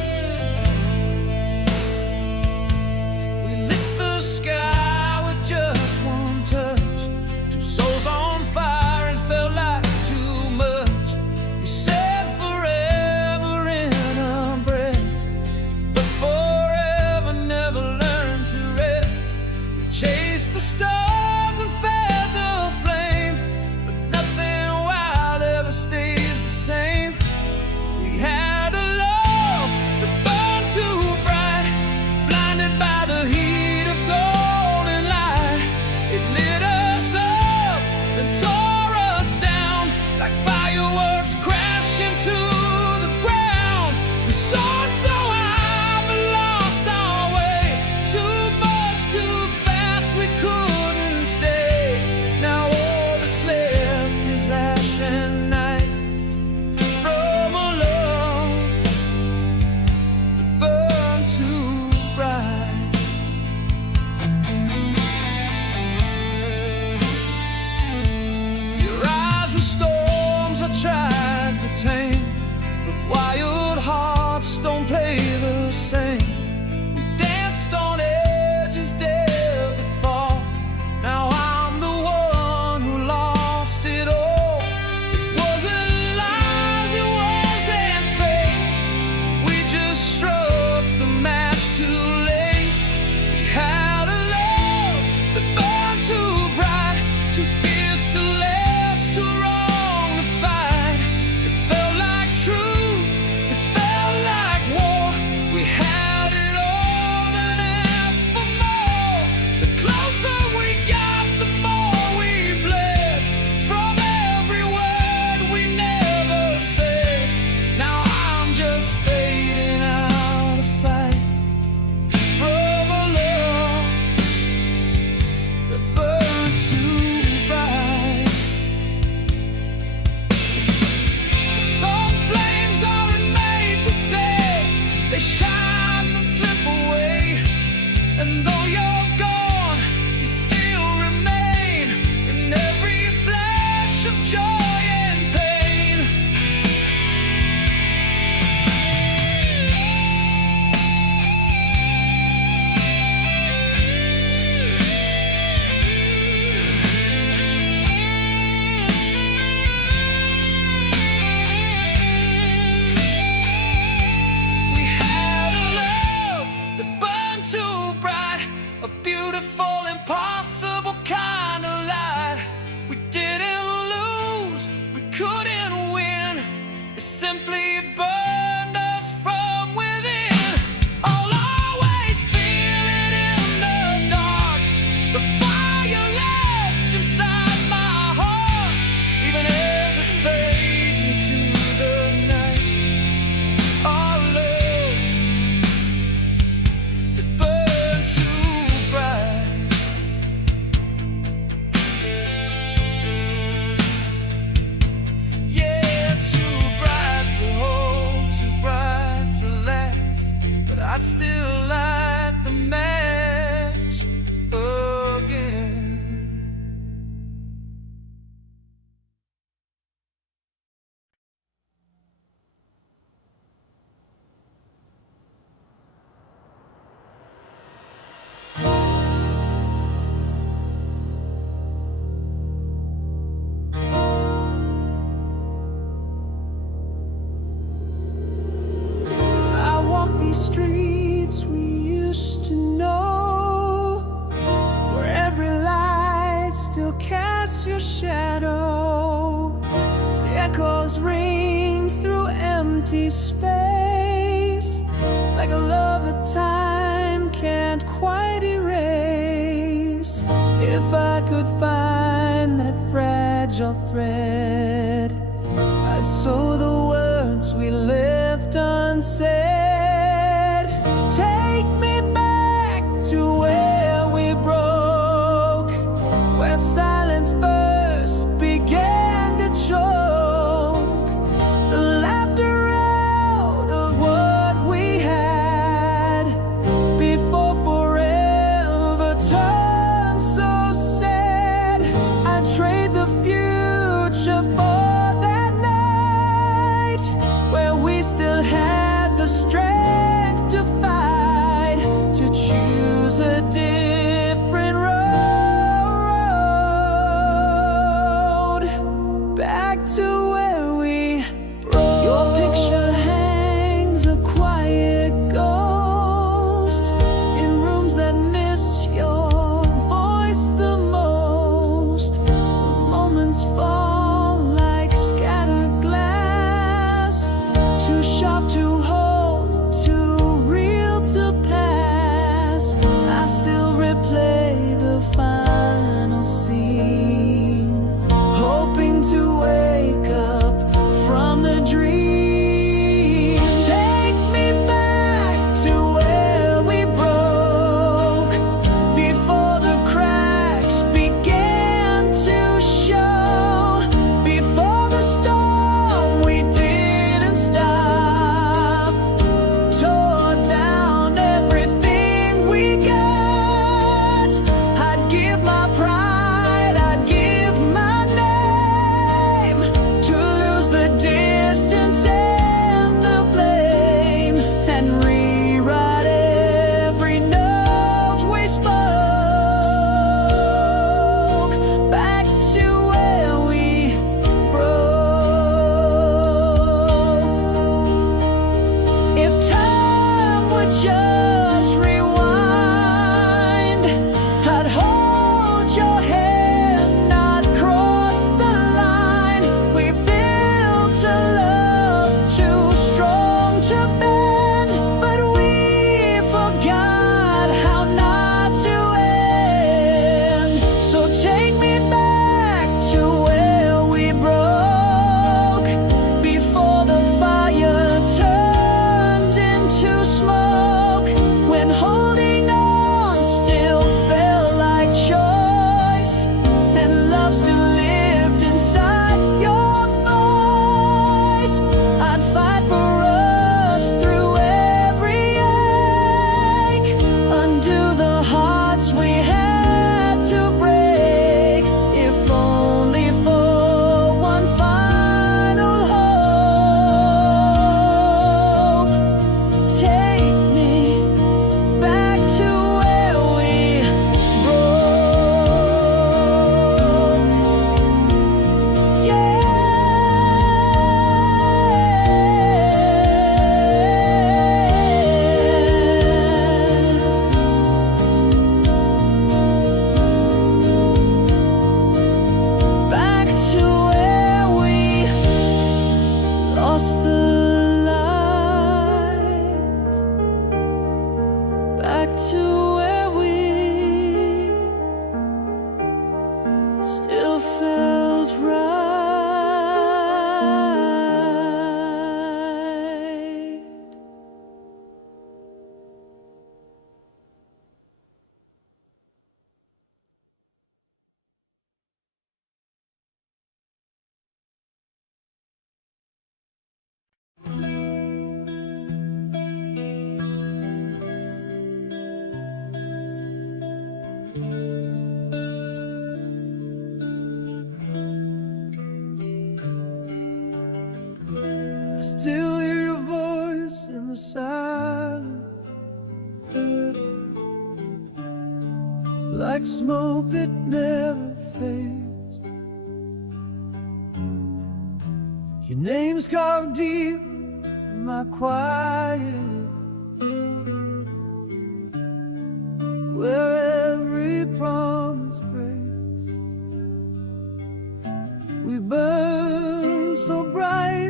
words ring through empty space, like a love that time can't quite erase. If I could find that fragile thread, I'd sew the words we left unsaid. Take me back to where we broke, where silence first began to choke the laughter out of what we had before forever turned so sad. I'd trade the future for that night where we still had the strength to fight, to choose a different road, back to where we broke. Your picture hangs a quiet ghost in rooms that miss your voice the most. The moments fall like scattered glass, too sharp to hold, too real to pass. I still replay the final scene, hoping to wake up from the dream. Take me back to where we broke, before the cracks began to show, before the storm we didn't stop tore down everything we got. I'd give my pride, I'd give my name, to lose the distance and the blame, and rewrite every note we spoke, back to where we broke. If time would just rewind, I'd hold your hand, not cross the line. We built a love too strong to bend, but we forgot how not to end. So take me back to where we broke, before the fire turned into smoke, when holding on still felt like choice, and love still lived inside your voice. I'd fight for us through every ache, undo the hearts we had to break, if only for one final hope. Take me back to where we broke. Yeah. Back to where we lost the light, back to where we still felt right. I still hear your voice in the silence, like smoke that never fades. Your name's carved deep in my quiet, where every promise breaks. We burn so bright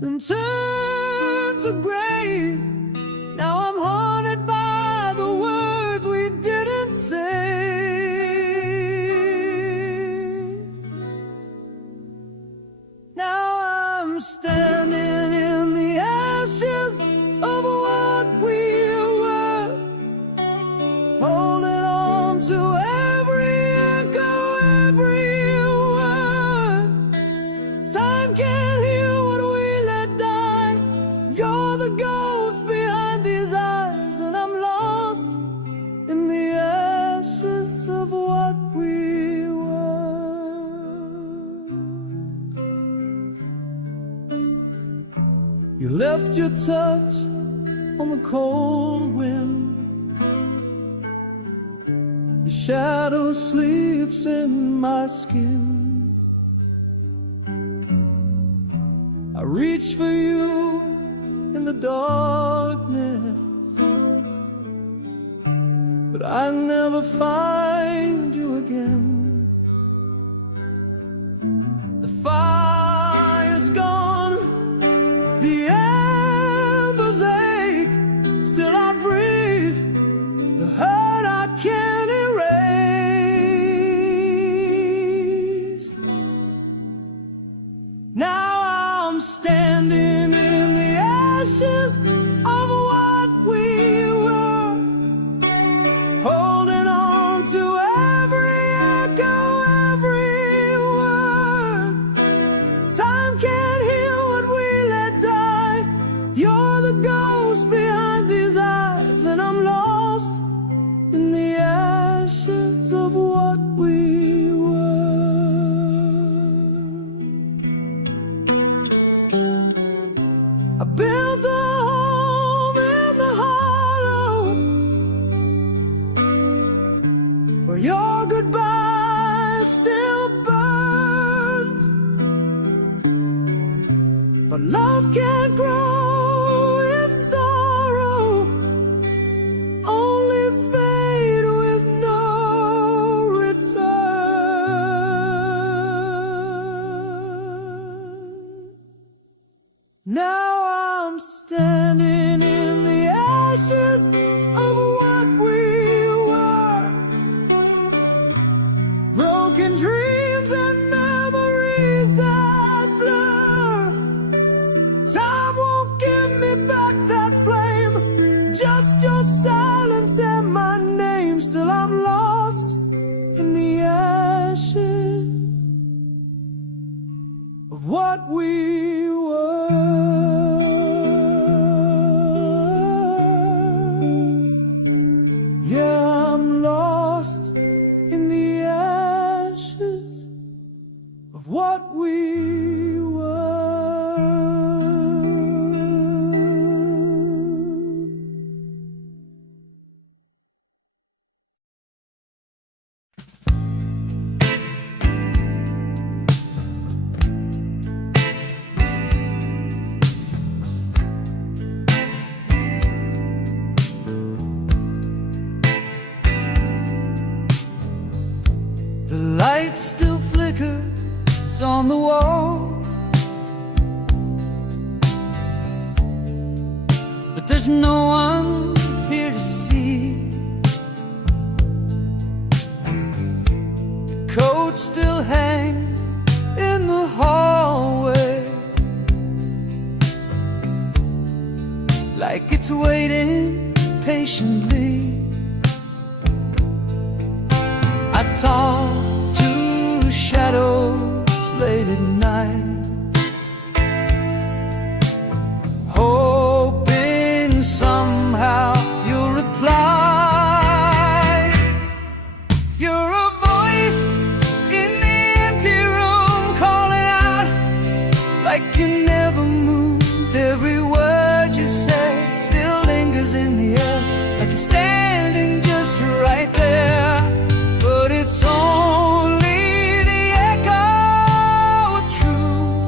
then turned to gray. Now I'm haunted by the words we didn't say. Now I'm standing in the ashes of what we were, holding on to every echo, every word. Time can't heal what we let die. You're the ghost behind these eyes, and I'm lost in the ashes of what we were. You left your touch on the cold wind. Your shadow sleeps in my skin. I reach for you in the darkness, but I never find you again. The fire's gone, the embers ache, still I breathe, the hurt I can't erase. Now I'm standing in the ashes of what we were, holding on to every echo, every word. Time can't heal what we let die. You're the ghost behind these eyes, and I'm lost in the ashes of what we were. I built a home in the hollow, where your goodbye still burns. But love can't grow in sorrow, only fade with no return. Now I'm standing in the ashes of what we were, broken dreams and memories that blur. Time won't give me back that flame, just your silence and my name. Still I'm lost in the ashes of what we were. Yeah, I'm lost in the ashes of what we were. The light still flickers on the wall, but there's no one here to see. The coat still hangs in the hallway, like it's waiting patiently. I talk to shadows late at night, hoping somehow you'll reply. You're a voice in the empty room, calling out like you never moved. Every word you say still lingers in the air, like you're standing just right there. But it's only the echo of truth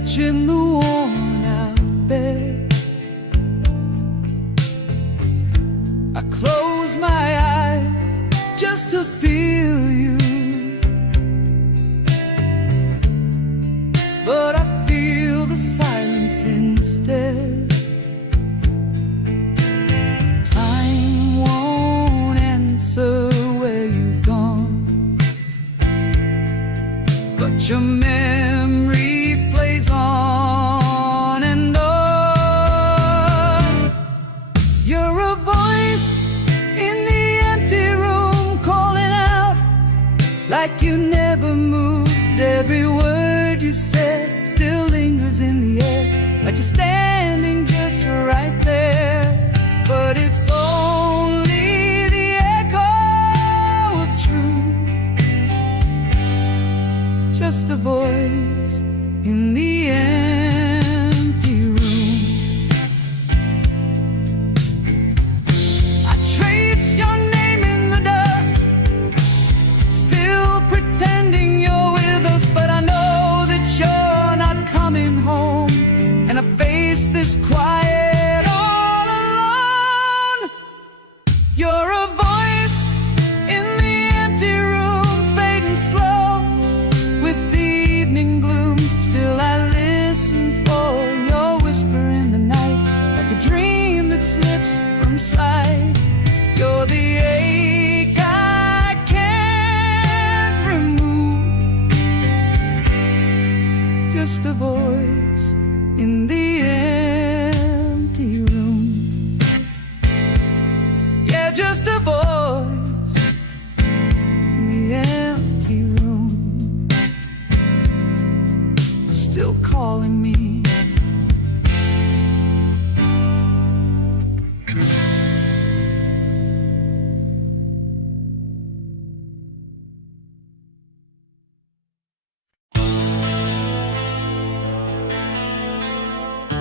touching the worn out bed. I close my eyes just to feel you, but I feel the silence instead. Time won't answer where you've gone, but your memory plays on and on. You're a voice in the empty room, calling out like you never moved. Every word you said still lingers in the air, like you're standing just right there. But it's only the echo of truth, just a voice in the empty room. I trace your name in the dust, still pretending you're with us, but I know that you're not coming home. And I face this quiet all alone. You're a voice in the empty room, fading slow with the evening gloom. Still I listen for your whisper in the night, like a dream that slips from sight. You're the ache I can't remove, just a voice in the empty room. Yeah, just a voice in the empty room, still calling me.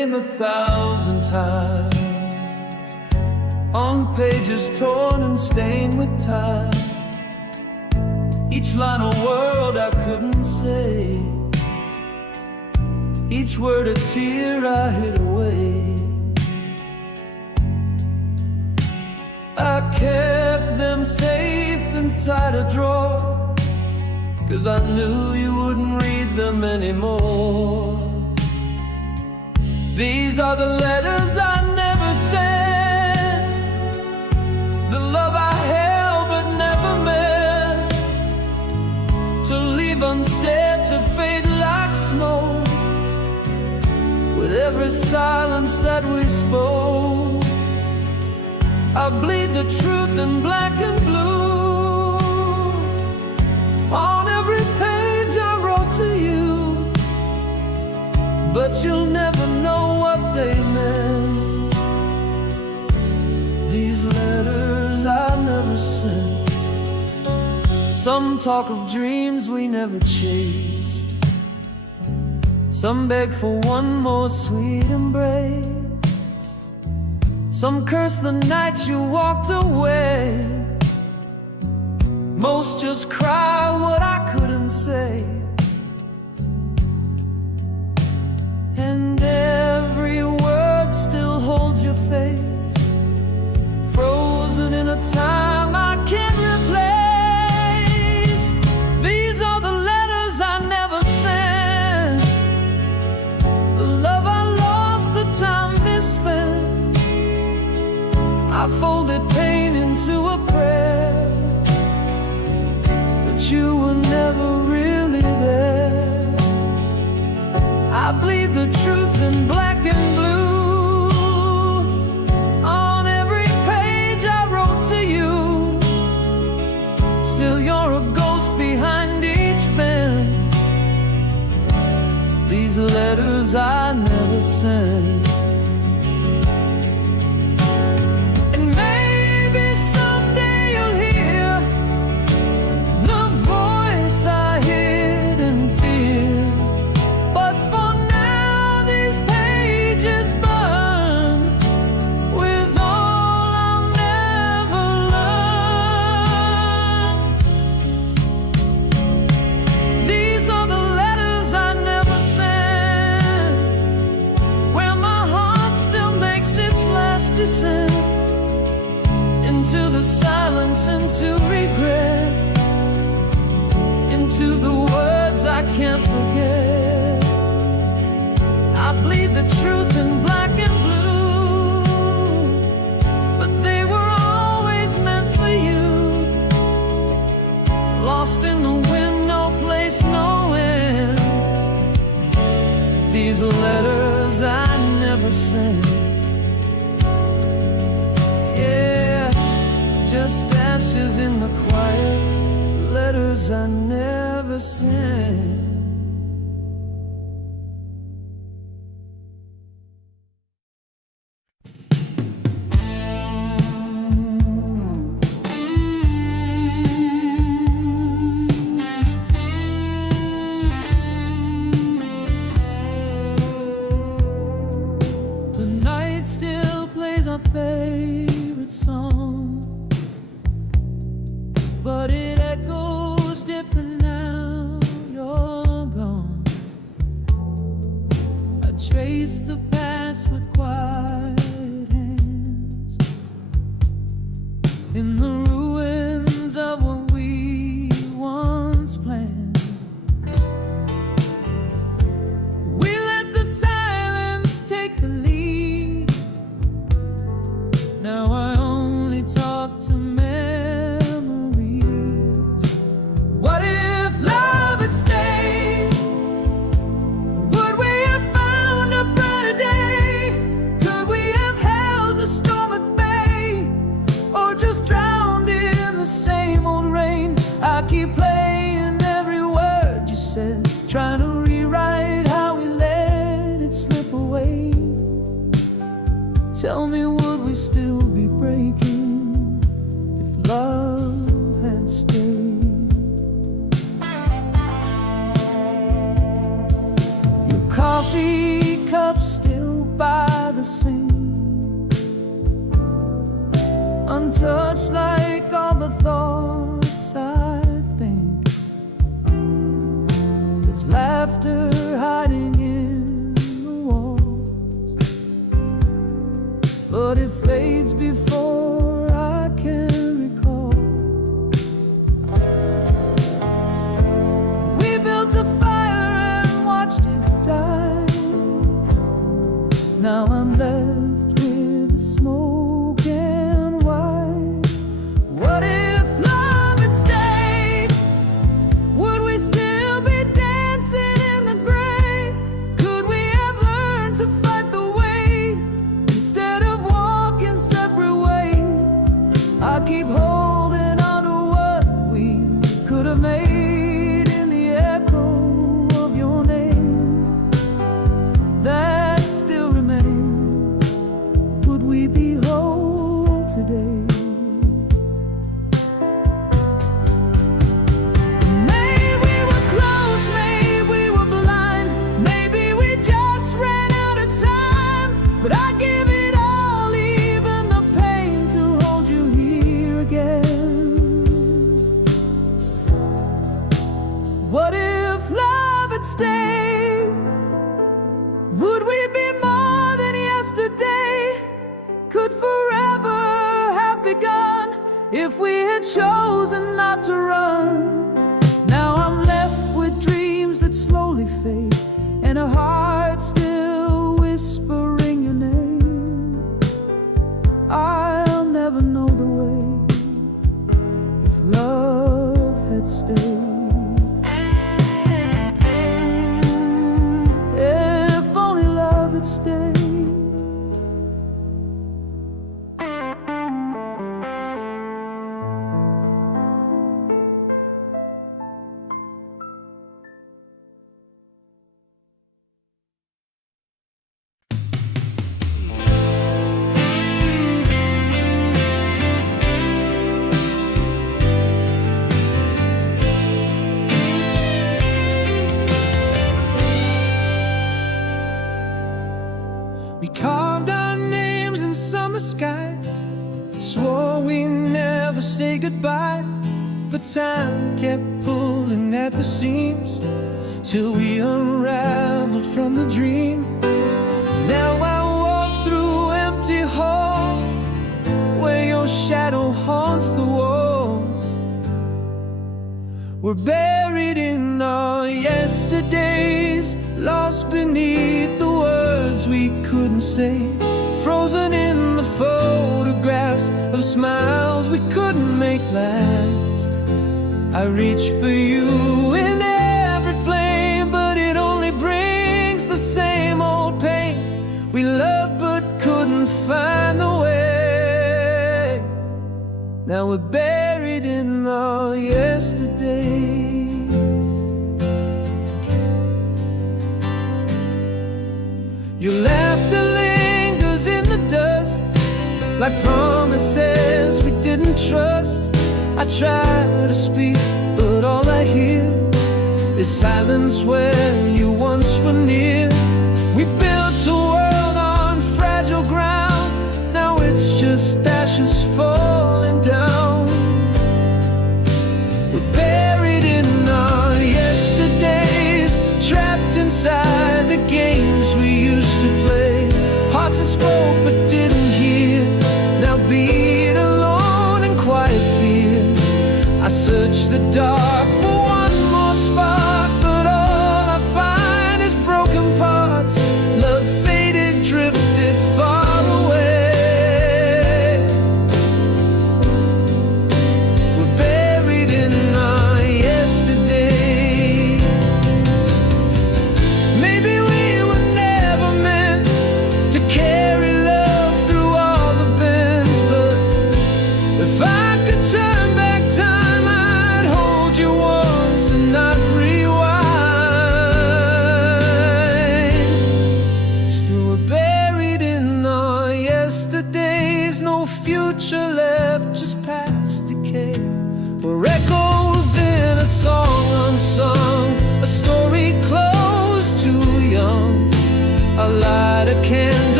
1,000 times, on pages torn and stained with time. Each line a word I couldn't say, each word a tear I hid away. I kept them safe inside a drawer, 'cause I knew you wouldn't read them anymore. These are the letters I never sent, the love I held but never meant to leave unsaid, to fade like smoke with every silence that we spoke. I bleed the truth in black and blue on every page I wrote to you, but you'll never know what they meant. These letters I never sent. Some talk of dreams we never chased, some beg for one more sweet embrace, some curse the night you walked away. Most just cry what I couldn't say. And every word still holds your face, frozen in a time I can't replace. These are the letters I never sent, the love I lost, the time misspent. I folded pain into a prayer, but you were never really there. I bleed the truth in black and blue on every page I wrote to you. Still you're a ghost behind each pen. These letters I never sent. Into the silence, into regret, into the words I can't forget. I bleed the truth in black and blue, but they were always meant for you. Lost in the wind, no place, no end. These letters I never sent. Just ashes in the quiet, letters I never sent. The night still plays our favorite song, but it echoes different now you're gone. I trace the past with quiet hands in the ruins of what we once planned. We let the silence take the lead. Now I only talk to trying to rewrite how we let it slip away. Tell me, would we still be breaking if love had stayed? Your coffee cup still by the sea, untouched like all the thoughts I think. There's laughter hiding in the walls, but it fades before I can recall. We built a fire and watched it die. Now I'm left with the smoke and white. What if love had stayed? Would we still be dancing in the gray? Could we have learned to fight the weight instead of walking separate ways? I keep holding on to what we could have made in the echo of your name that still remains. Would we be whole today? Maybe we were close, maybe we were blind, maybe we just ran out of time. But I give it all, even the pain, to hold you here again. What if love had stayed? Would we be more than yesterday? Could forever have begun if we had chosen not to run? Now I'm left with dreams that slowly fade, and a heart still whispering your name. I'll never know the way if love had stayed. If only love had stayed. We carved our names in summer skies, swore we never say goodbye. But time kept pulling at the seams till we unraveled from the dream. Now I walk through empty halls where your shadow haunts the walls. We're buried in our yesterdays, lost beneath the words we couldn't say, frozen in the photographs of smiles we couldn't make last. I reach for you in every flame, but it only brings the same old pain. We loved but couldn't find the way. Now we're buried in our yesterdays. Your laughter lingers in the dust, like promises we didn't trust. I try to speak, but all I hear is silence where you once were near. We built a world on fragile ground, now it's just ashes falling down. We're buried in our yesterdays, trapped inside the games we used to play. Hearts that spoke but didn't hear, now beat alone in quiet fear. I search the dark for one more spark, but all I find is broken parts. Love faded, drifted far away. We're buried in our yesterday. Maybe we were never meant to carry love through all the bends, but if I could turn back time, I'd hold you once and not rewind. Still we're buried in our yesterdays, no future left, just past decay. We're echoes in a song unsung, a story closed too young. I light a candle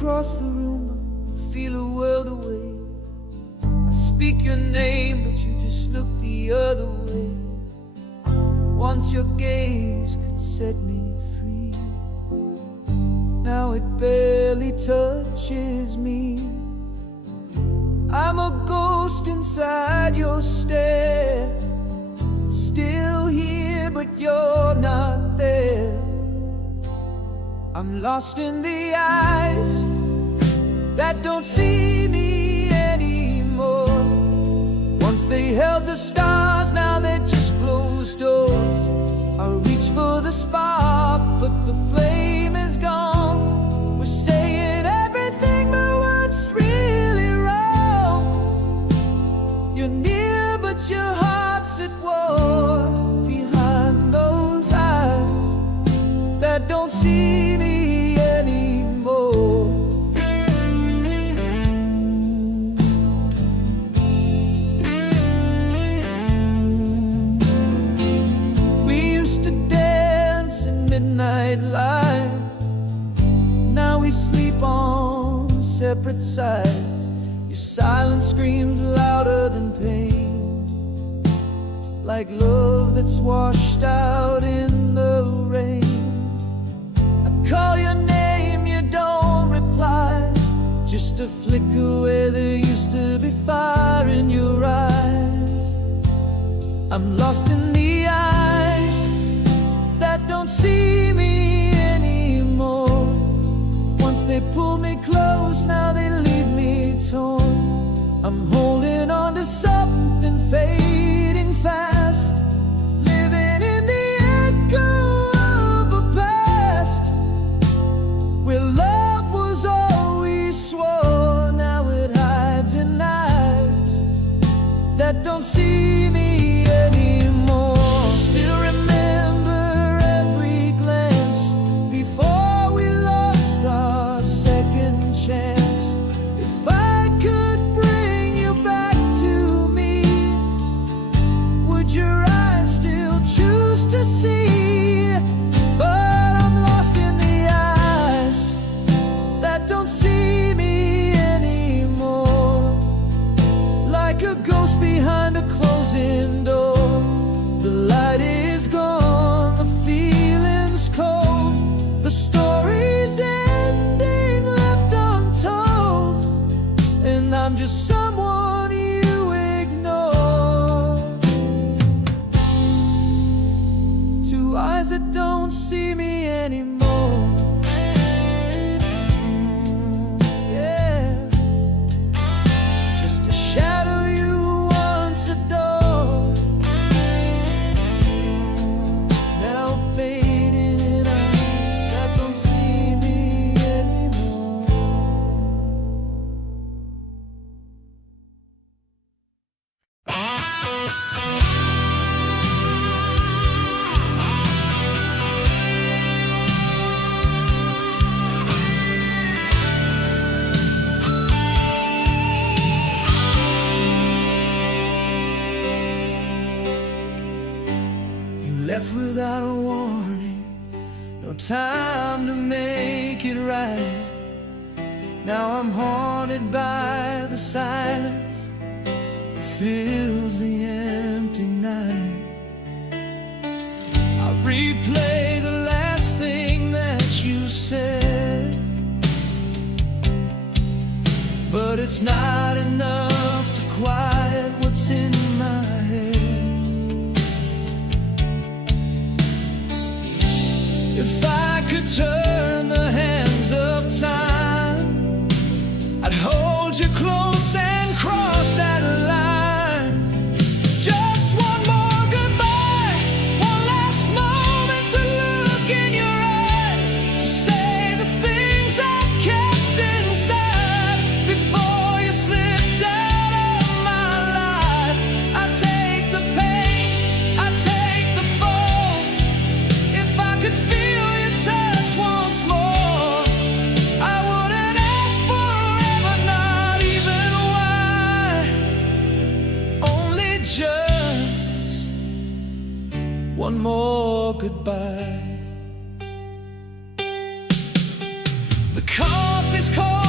across the room, I feel a world away. I speak your name, but you just look the other way. Once your gaze could set me free, now it barely touches me. I'm a ghost inside your stare, still here but you're not there. I'm lost in the eyes that don't see me anymore. Once they held the stars, now they're just closed doors. I reach for the spark, but the flame is gone. We're saying everything, but what's really wrong? You're near, but your heart's at war. Behind those eyes that don't see me anymore. We used to dance in midnight light. Now we sleep on separate sides. Your silence screams louder than pain, like love that's washed out in the rain. Call your name, you don't reply, just a flicker where there used to be fire in your eyes. I'm lost in the eyes that don't see me anymore. Once they pulled me close, now they leave me torn. I'm holding on to something fading fast, living in the echo of a past where love was all we swore. Now it hides in eyes that don't see me anymore. Still remember every glance before we lost our second chance. If I could bring you back to me, would your eyes still choose to see? But I'm lost in the eyes that don't see me anymore, like a ghost behind a closing door. The light is gone, the feeling's cold, the story's ending left untold, and I'm just someone you ignore. Two eyes that don't see me anymore. Yeah, just a shadow you once adored, now fading in eyes that don't see me anymore. You left without a warning, no time to make it right. Now I'm haunted by the silence that fills the empty night. I replay the last thing that you said, but it's not enough to quiet what's in my head. If I could turn the hands of time, I'd hold you close and cross that line. Just one more goodbye, one last moment to look in your eyes, to say the things I kept inside before you slipped out of my life. I take the pain, I take the fall. If I could feel your touch once more, I wouldn't ask forever, not even why. Only just one more goodbye. The coffee's cold.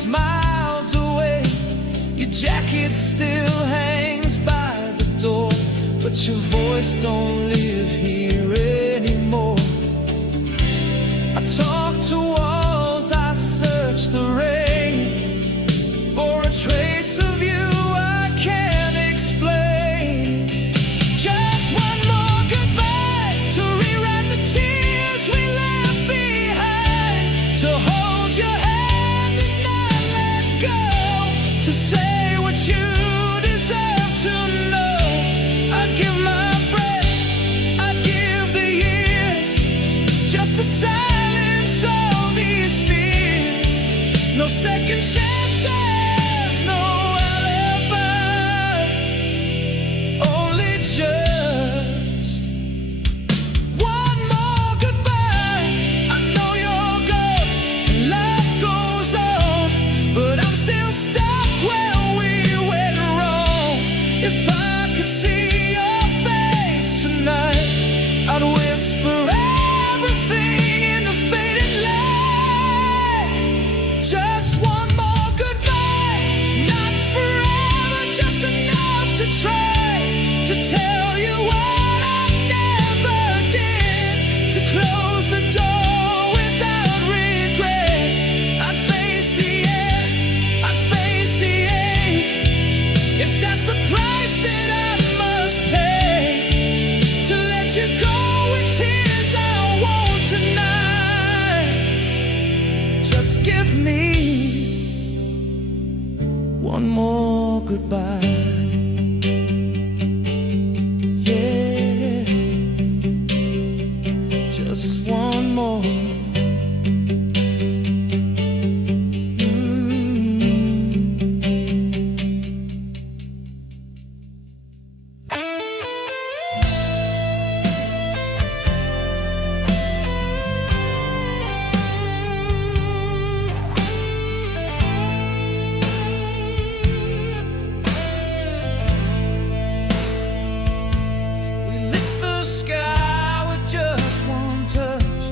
is miles away. Your jacket still hangs by the door, but your voice don't live here anymore. I talk to walls, I search the rain for a trace of you I can't explain. Just one more goodbye to rewrite the tears we left behind, to hold your hand and not let go, to say what you deserve to know. I'd give my breath, I'd give the years, just to silence all these fears. No second chances, no alibi, only just one more goodbye. I know you're gone and life goes on, but I'm still stuck where we went wrong. If I could see your face tonight, I'd whisper everything in the fading light. Just one more goodbye, not forever, just enough to try to tell you what I never did, to close the door without regret. I'd face the end, I'd face the ache, if that's the price that I must pay, to let you go with tears I won't deny. Just give me one more goodbye. Yeah, just one more. We lit the sky with just one touch,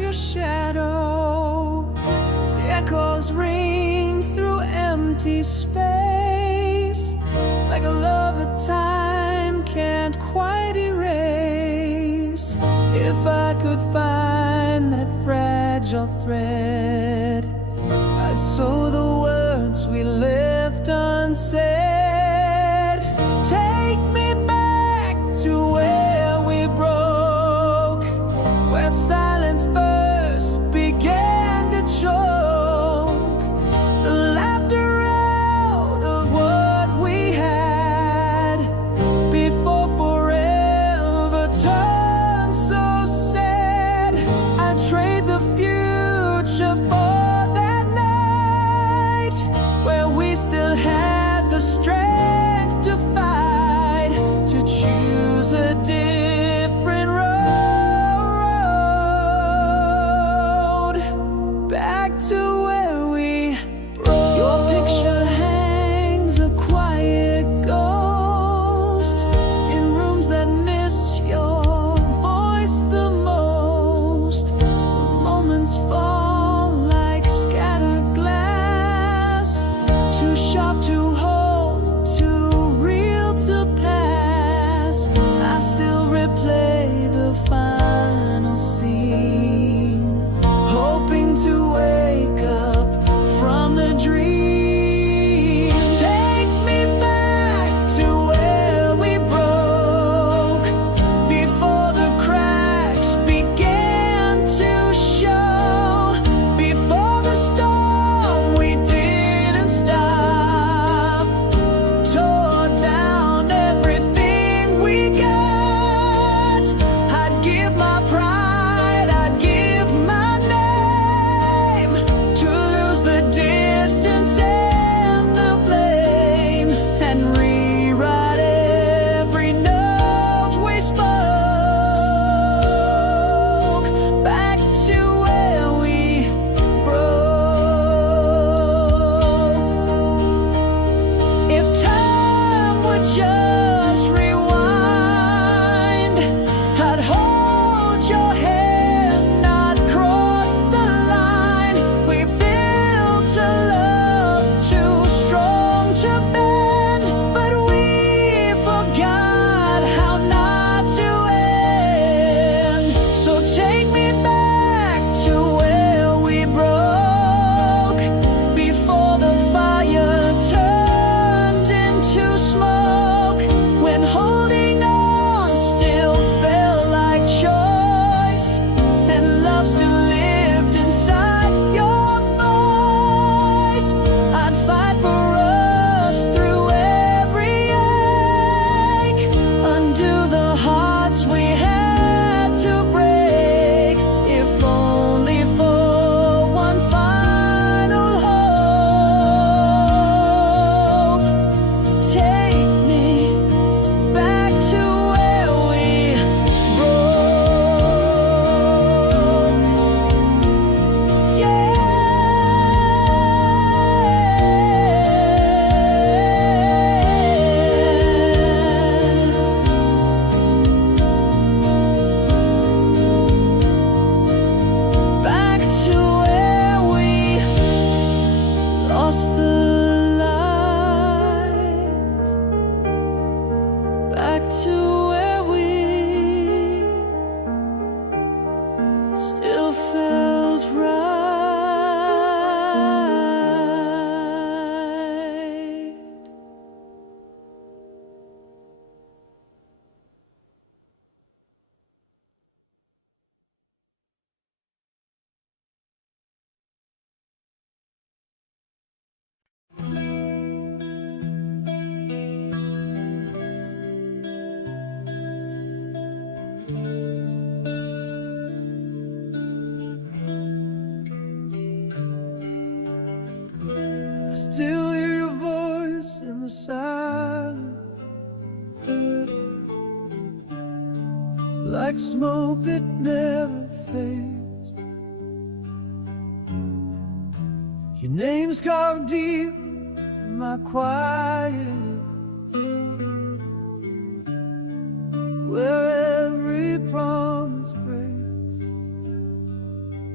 your shadow. The echoes ring through empty space, like a love that time can't quite erase. If I could find that fragile thread, I'd sew the words we left unsaid. Take me back to where we broke, where silence first began to choke, the laughter out of what we had before forever turned so sad. I'd trade the future for that night, where we still had the strength to fight, to choose a different road, back to where we broke. Your picture hangs a quiet ghost in rooms that miss your voice the most. The moments fall like scattered glass, too sharp to hold, too real to pass. I still replay the final scene, hoping to wake up from the dream. Take me back to where we broke, before the cracks began to show, before the storm we didn't stop tore down everything we got. I'd give my pride, I'd give my name, to lose the distance and the blame, and rewrite every note we spoke, back to where we broke. If time would just rewind, I'd hold your hand, not cross the line. We built a love too strong to bend, but we forgot how not to end. So take me back to where we broke, before the fire turned into smoke, when holding on still felt like choice, and love still lived inside your voice. I'd fight for us through every ache, undo the hearts we had to break, if only for one final hope. Take me back to where we broke. Yeah. Back to where we lost the light, back to where we still felt right. I still hear your voice in the silence, like smoke that never fades. Your name's carved deep in my quiet, where every promise breaks.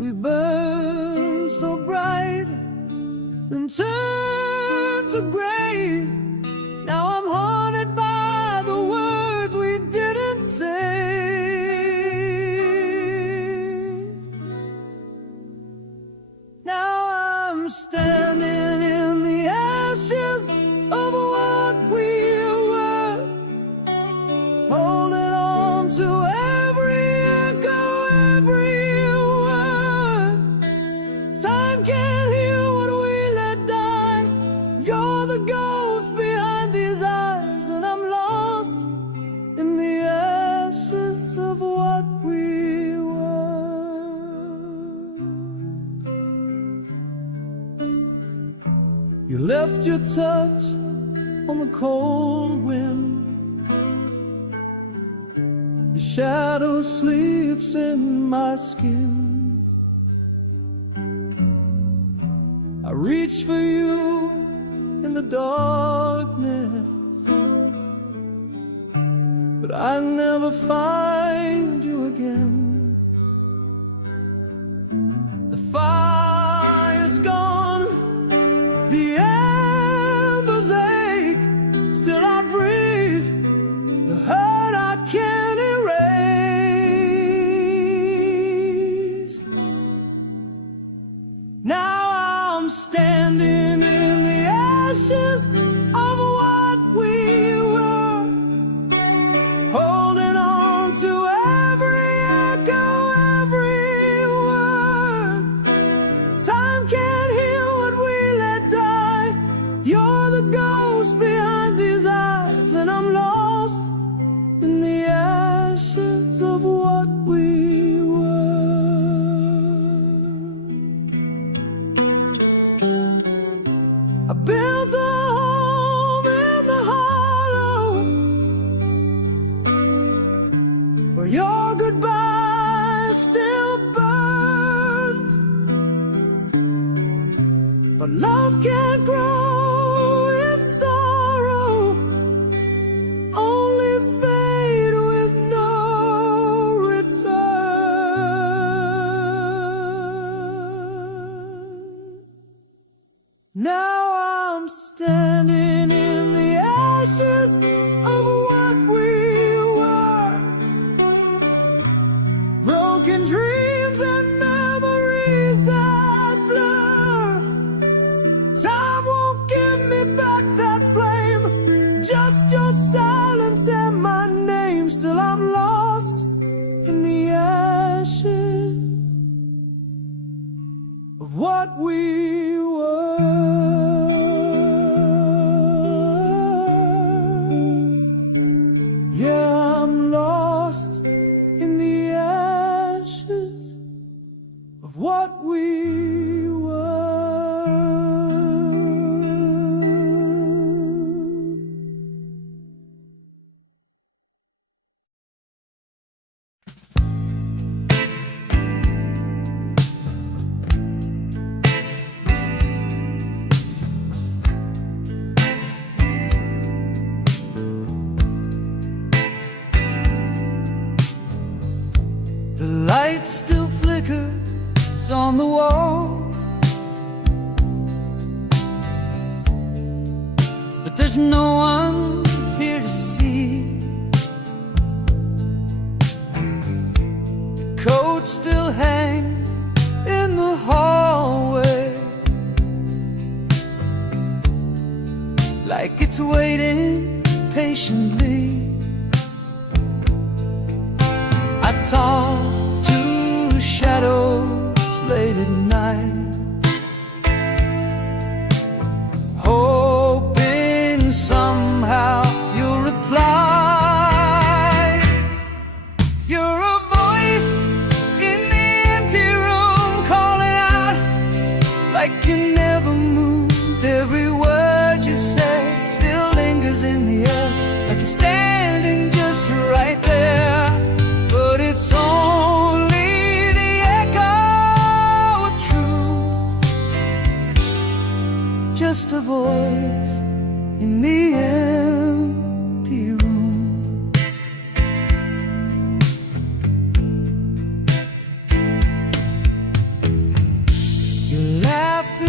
We burn so bright and turn to gray. Now I'm haunted by the words we didn't say. Now I'm standing in the ashes of what we were, holding on to every echo, every word. Time can't heal what we let die. You're the ghost behind these eyes, and I'm lost in the ashes of what we were. You left your touch on the cold wind. Your shadow sleeps in my skin. I reach for you in the darkness, but I never find you again. The fire's gone, the embers ache. Still I breathe, the hurt I can't erase. Now I'm standing in the ashes of what we were, holding on to every echo, every word. Time can't heal what we let die. You're the ghost behind these eyes, and I'm lost in the ashes of what we were. I built a home in the hollow where your goodbye still burns, but love can't grow in sorrow, only fade with no return. Now I'm standing in the ashes of what we were, broken dreams and memories that blur. Time won't give me back that flame, just your silence and my name. Still I'm lost in the ashes of what we were. Yeah, I'm lost in the ashes of what we were. The light still flickers on the wall, but there's no one here to see. The coat still hangs in the hallway, like it's waiting patiently. I talk to shadows late at night, hoping somehow you'll reply. You're a voice in the empty room, calling out like you never moved. Every word you say still lingers in the air, like you're standing just right there. But it's only the echo of truth, just a voice in the empty room.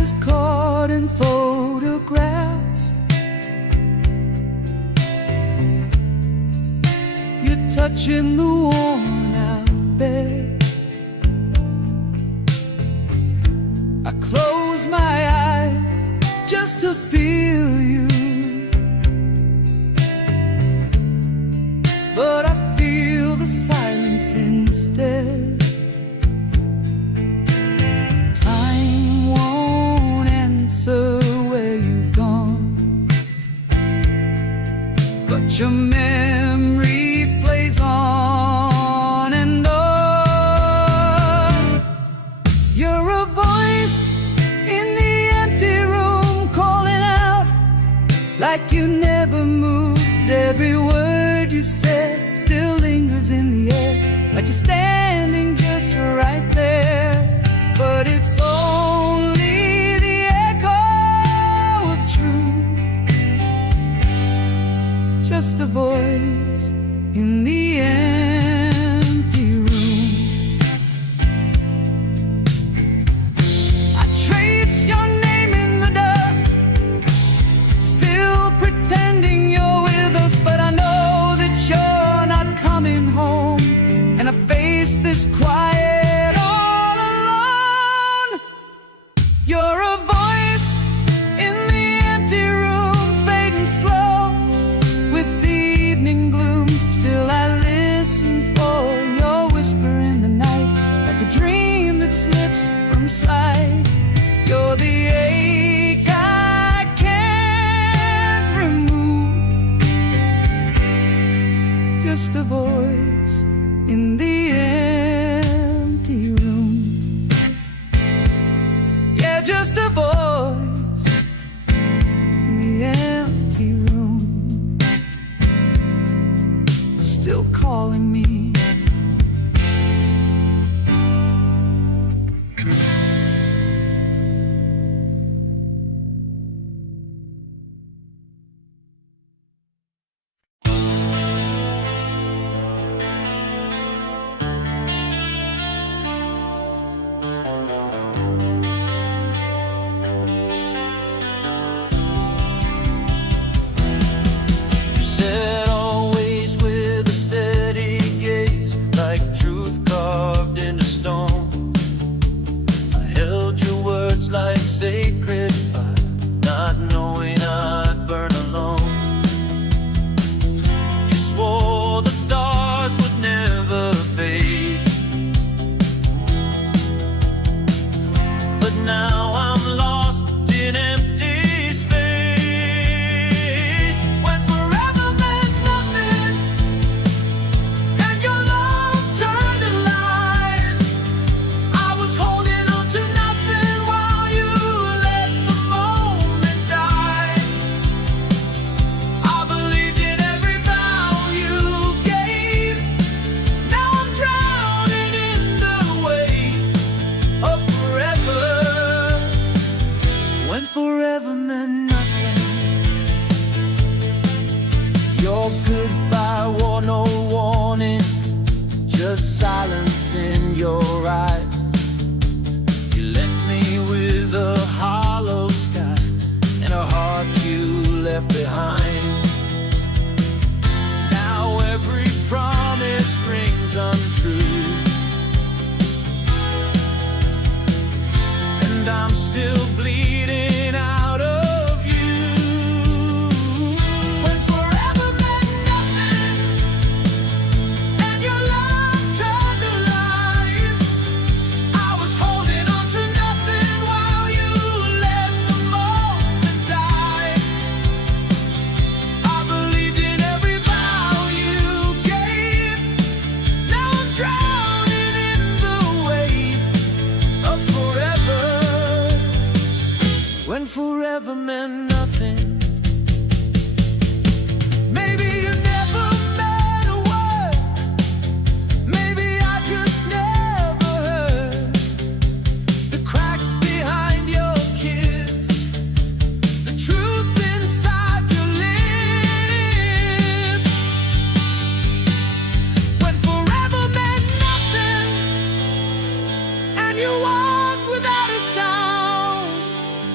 is caught in photographs. You're touching the worn out bed. I close my eyes just to feel you, but I feel the silence instead. Time won't answer where you've gone, but your memory plays on and on. You're a voice in the empty room, calling out like you never moved. Every word you said still lingers in the air, like you're standing just right there. But it's only the echo of truth, just a voice in the empty room. I trace your name in the dust, still pretending you're with us, but I know that you're not coming home. And I face this quiet all alone. You're a voice in the empty room, fading slow with the evening gloom. Still I listen for your whisper in the night, like a dream that slips from sight. You're the ache I can't remove, just a voice in the empty room. Yeah, just a voice in the empty room, still calling me. You said always with a steady gaze, like truth carved into stone. I held your words like sacred fire, not knowing I'd burn alone. You swore the stars would never fade, but now I'm lost in empty space. When forever meant nothing, and your love turned to lies, I was holding on to nothing while you let the moment die. I believed in every vow you gave. Now I'm drowning in the weight of forever. When forever meant nothing, your goodbye wore no warning, just silence in your eyes. You left me with a hollow sky and a heart you left behind. Now every promise rings untrue, and I'm still bleeding out of you. When forever meant nothing, and your love turned to lies, I was holding on to nothing while you let the moment die. I believed in every vow you gave. Now I'm drowning in the weight of forever. When forever meant nothing. Maybe you never meant a word. Maybe I just never heard the cracks behind your kiss, the truth inside your lips. When forever meant nothing, and you walked without a sound,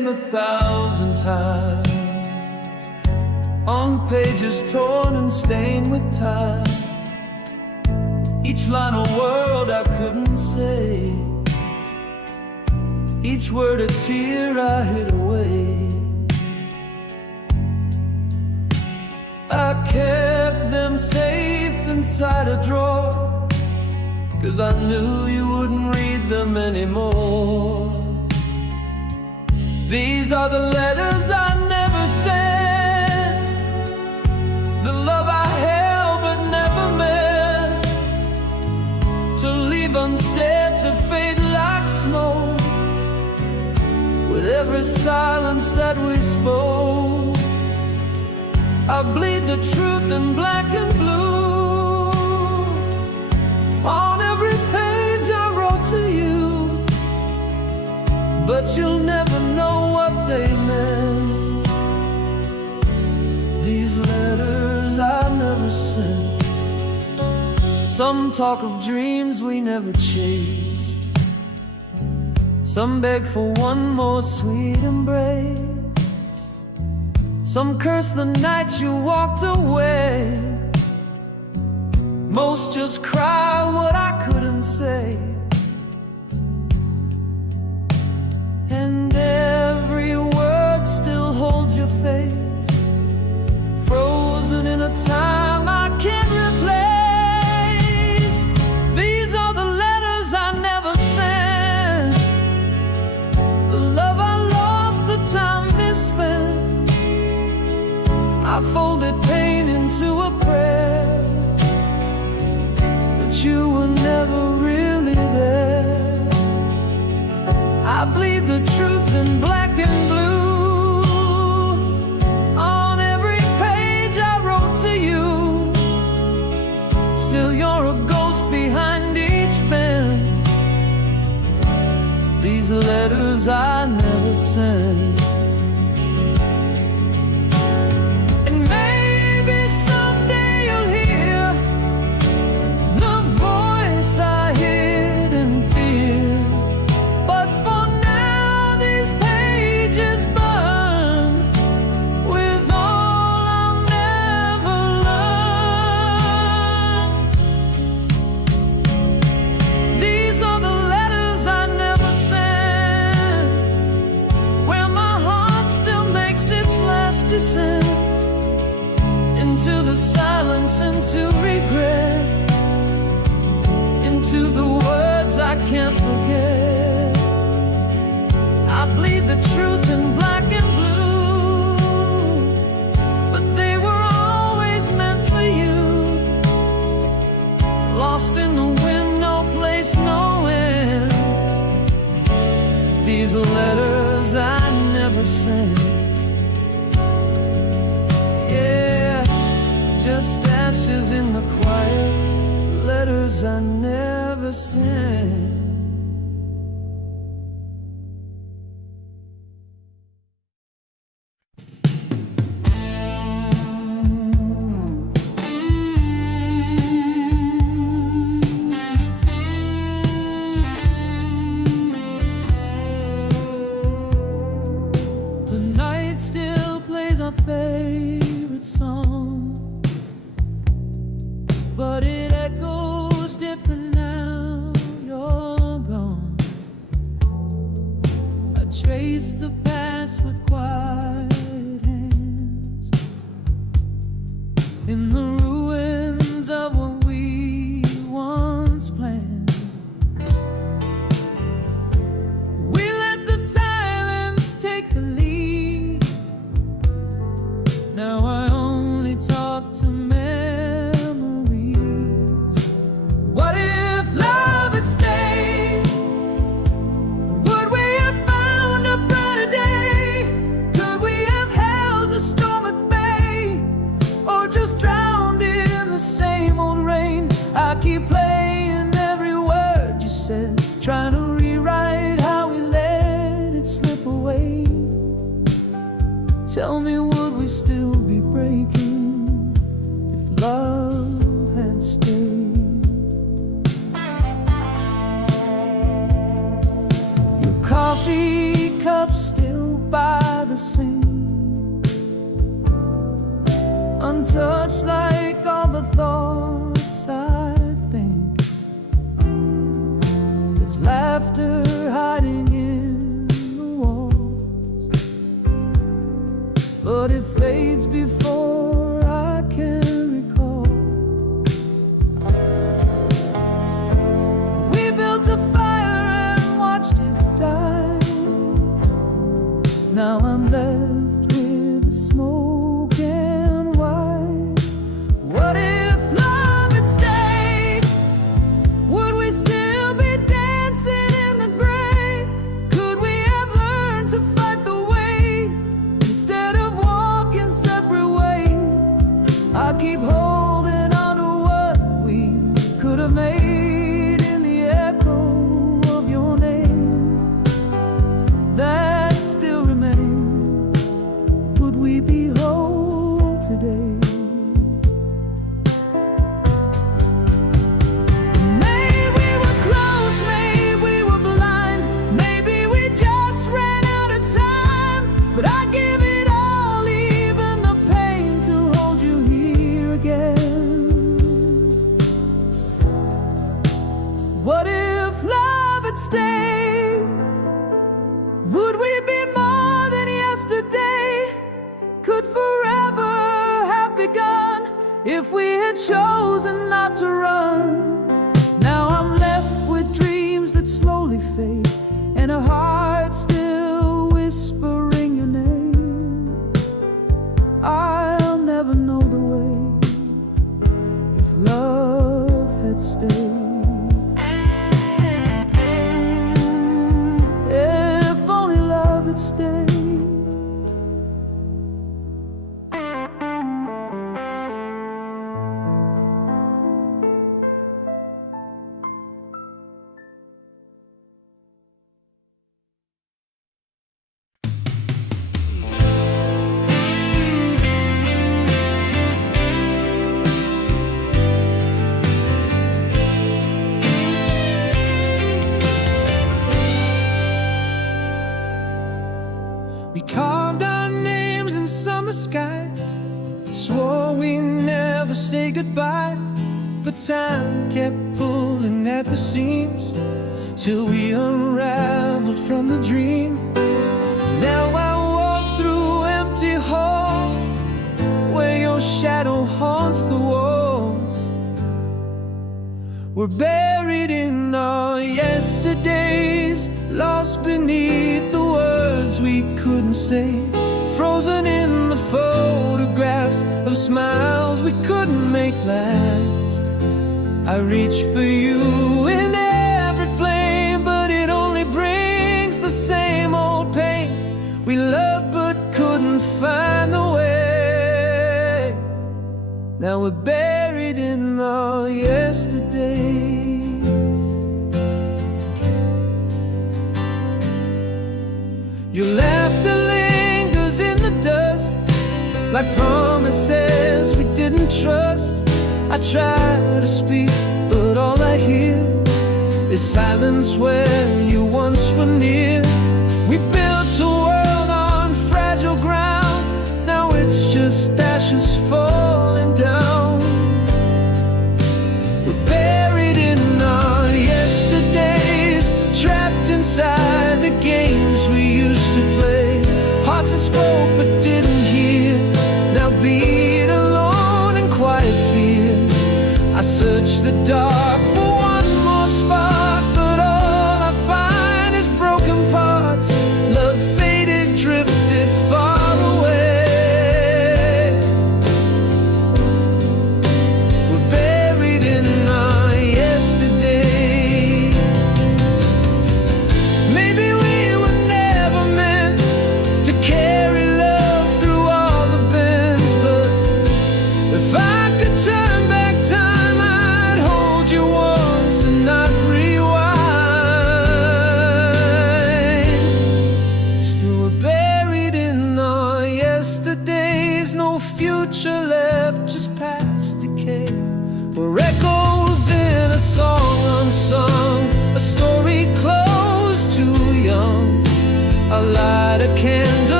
1,000 times, on pages torn and stained with time. Each line a word I couldn't say, each word a tear I hid away. I kept them safe inside a drawer, 'cause I knew you wouldn't read them anymore. These are the letters I never sent, the love I held but never meant to leave unsaid, to fade like smoke with every silence that we spoke. I bleed the truth in black and blue on every page I wrote to you, but you'll never know what they meant. These letters I never sent. Some talk of dreams we never chased, some beg for one more sweet embrace, some curse the night you walked away. Most just cry what I couldn't say. And every word still holds your face, frozen in a time I can't replace. These are the letters I never sent, the love I lost, the time misspent. I folded pain into a prayer, but you were never really there. I bleed the truth in black and blue on every page I wrote to you. Still you're a ghost behind each pen. These letters I never sent. Into the silence, into regret, into the words I can't forget. I bleed the truth in black and blue, but they were always meant for you. Lost in the wind, no place, no end. These letters I never sent. Just ashes in the quiet, letters I never sent. The night still plays our favorite song, but it echoes different now you're gone. I trace the past with quiet hands in the ruins of what we once planned. We let the silence take the lead. Now I only talk to trying to rewrite how we let it slip away. Tell me, would we still be breaking if love had stayed? Your coffee cup still by the sea, untouched like all the thoughts I think. There's laughter hiding in the walls, but it fades before I can recall. We built a fire and watched it die. Now I'm left with the smoke and white. What if love had stayed? Would we still be dancing in the gray? Could we have learned to fight the weight instead of walking separate ways? I keep holding on to what we could have made in the echo of your name that still remains. Would we be whole today? Maybe we were close, maybe we were blind, maybe we just ran out of time. But I give it all, even the pain, to hold you here again. What if love had stayed? Would we be more than yesterday? Could forever have begun if we had chosen not to run? Now I'm left with dreams that slowly fade, and a heart still whispering your name. I'll never know the way if love had stayed. If only love had stayed. We carved our names in summer skies, swore we never say goodbye. But time kept pulling at the seams till we unraveled from the dream. Now I walk through empty halls where your shadow haunts the walls. We're buried in our yesterdays, lost beneath the words we couldn't say, frozen in the photographs of smiles we couldn't make last. I reach for you in every flame, but it only brings the same old pain. We loved but couldn't find the way. Now we're buried in our yesterdays. Your laughter lingers in the dust, like promises we didn't trust. I try to speak, but all I hear is silence where you once were near. We built a world on fragile ground, now it's just ashes falling down. We're buried in our yesterdays, trapped inside the games we used to play. Hearts that spoke but didn't hear, now beat alone in quiet fear. I search the dark for one more spark, but all I find is broken parts. Love faded, drifted far away. We're buried in our yesterday. Maybe we were never meant to carry love through all the bends, but if I could turn back time, I'd hold you once and not rewind. Still we're buried in our yesterdays, no future left, just past decay. We're echoes in a song unsung, a story closed too young. I light a candle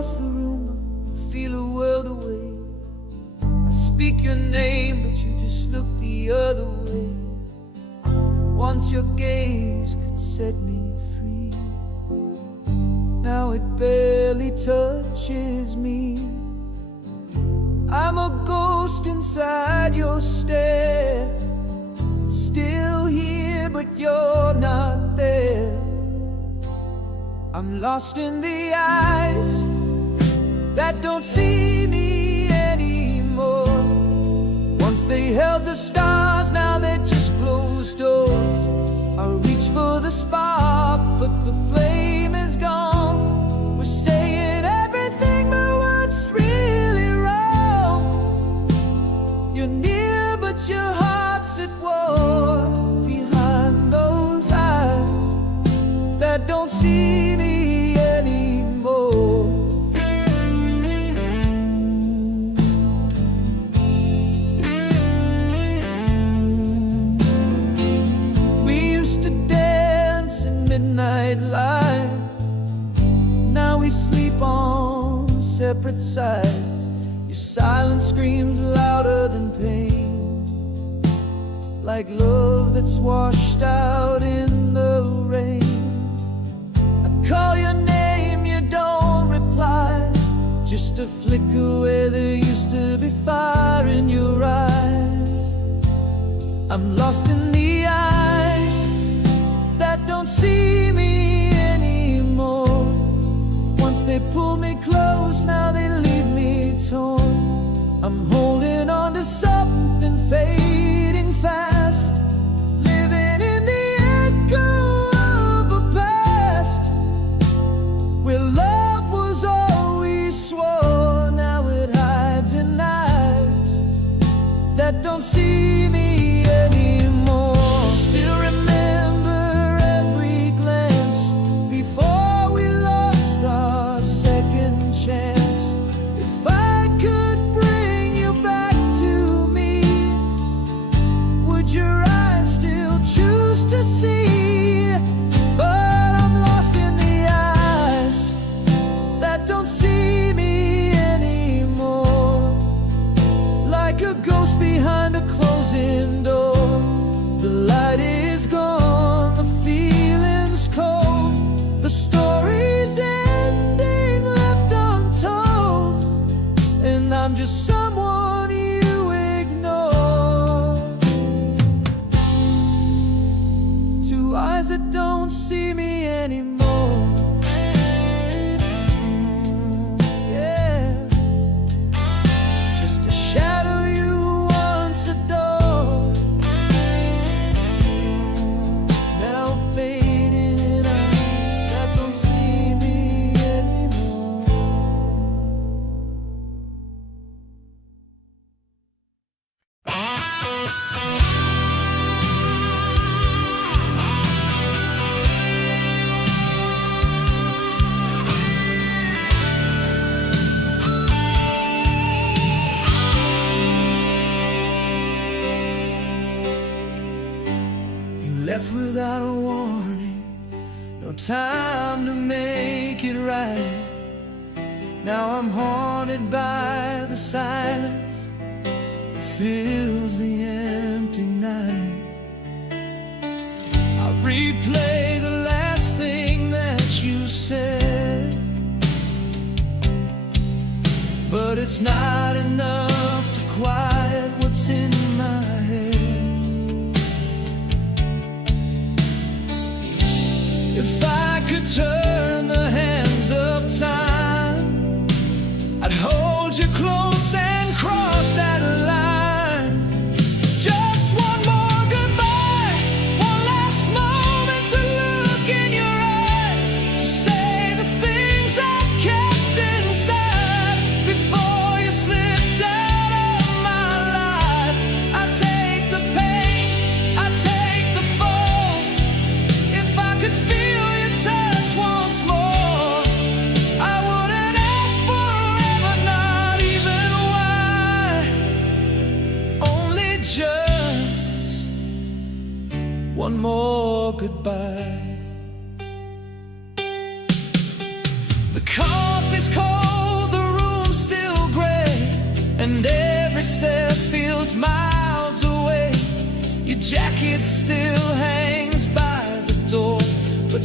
across the room, I feel a world away. I speak your name, but you just look the other way. Once your gaze could set me free, now it barely touches me. I'm a ghost inside your stare, still here but you're not there. I'm lost in the eyes that don't see me anymore. Once they held the stars, now they're just closed doors. I reach for the spark, but the flame is gone. We're saying everything, but what's really wrong? You're near, but your heart's at war. Behind those eyes that don't see me anymore. We used to dance in midnight light. Now we sleep on separate sides. Your silence screams louder than pain, like love that's washed out in the rain. I call your name, you don't reply, just a flicker where there used to be fire in your eyes. I'm lost in the eyes that don't see me anymore. Once they pulled me close, now they leave me torn. I'm holding on to something fading fast, living in the echo of a past where love was all we swore. Now it hides in eyes that don't see me anymore. Still remember every glance before we lost our second chance. If I could bring you back to me, would your eyes still choose to see? But I'm lost in the eyes that don't see me anymore, like a ghost behind a closing door. The light is gone, the feeling's cold, the story's ending left untold, and I'm just someone you ignore. Two eyes that don't see me anymore. Yeah, just a shadow you once adored, now fading in eyes that don't see me anymore. You left without a warning, no time to make it right. Now I'm haunted by the silence that fills the empty night. I replay the last thing that you said, but it's not enough to quiet what's in my head. If I could turn the hands of time, I'd hold you close and cross that line. Just one more goodbye, one last moment to look in your eyes, to say the things I kept inside before you slipped out of my life. I take the pain, I take the fall. If I could feel your touch once more, I wouldn't ask forever, not even why. Only just one more goodbye. The coffee's cold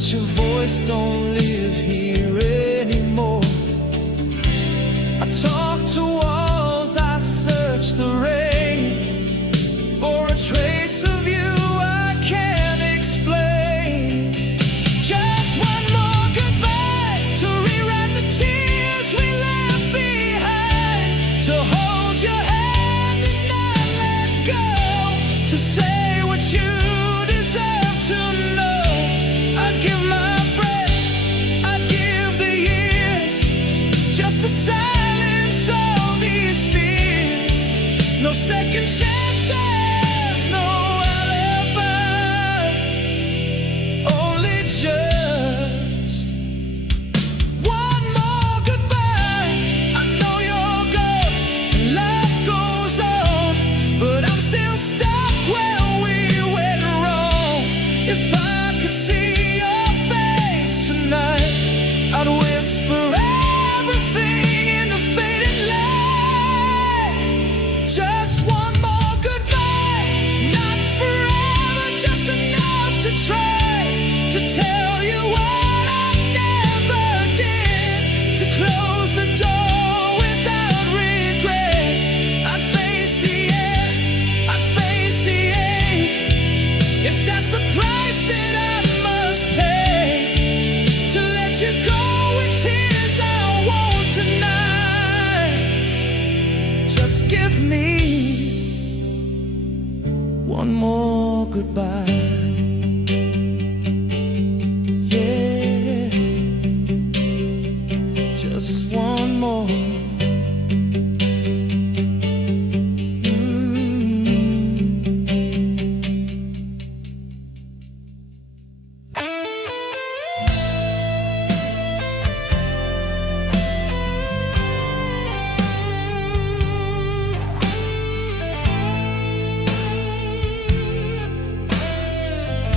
but your voice don't live here anymore. I talk to walls, I search the rain for a trace of you I can't explain. Just one more goodbye to rewrite the tears we left behind, to hold your hand and not let go, to say what you deserve to know. I'd give my breath, I'd give the years, just to silence all these fears. No second chances, no alibi, only just one more goodbye. I know you're gone and life goes on, but I'm still stuck where we went wrong. If I could see your face tonight, I'd whisper everything in the fading light. Just one more goodbye, not forever, just enough to try to tell you what I never did, to close the door without regret. I'd face the end, I'd face the ache, if that's the price that I must pay, to let you go with tears I won't deny. Just give me one more goodbye. Yeah, just one more.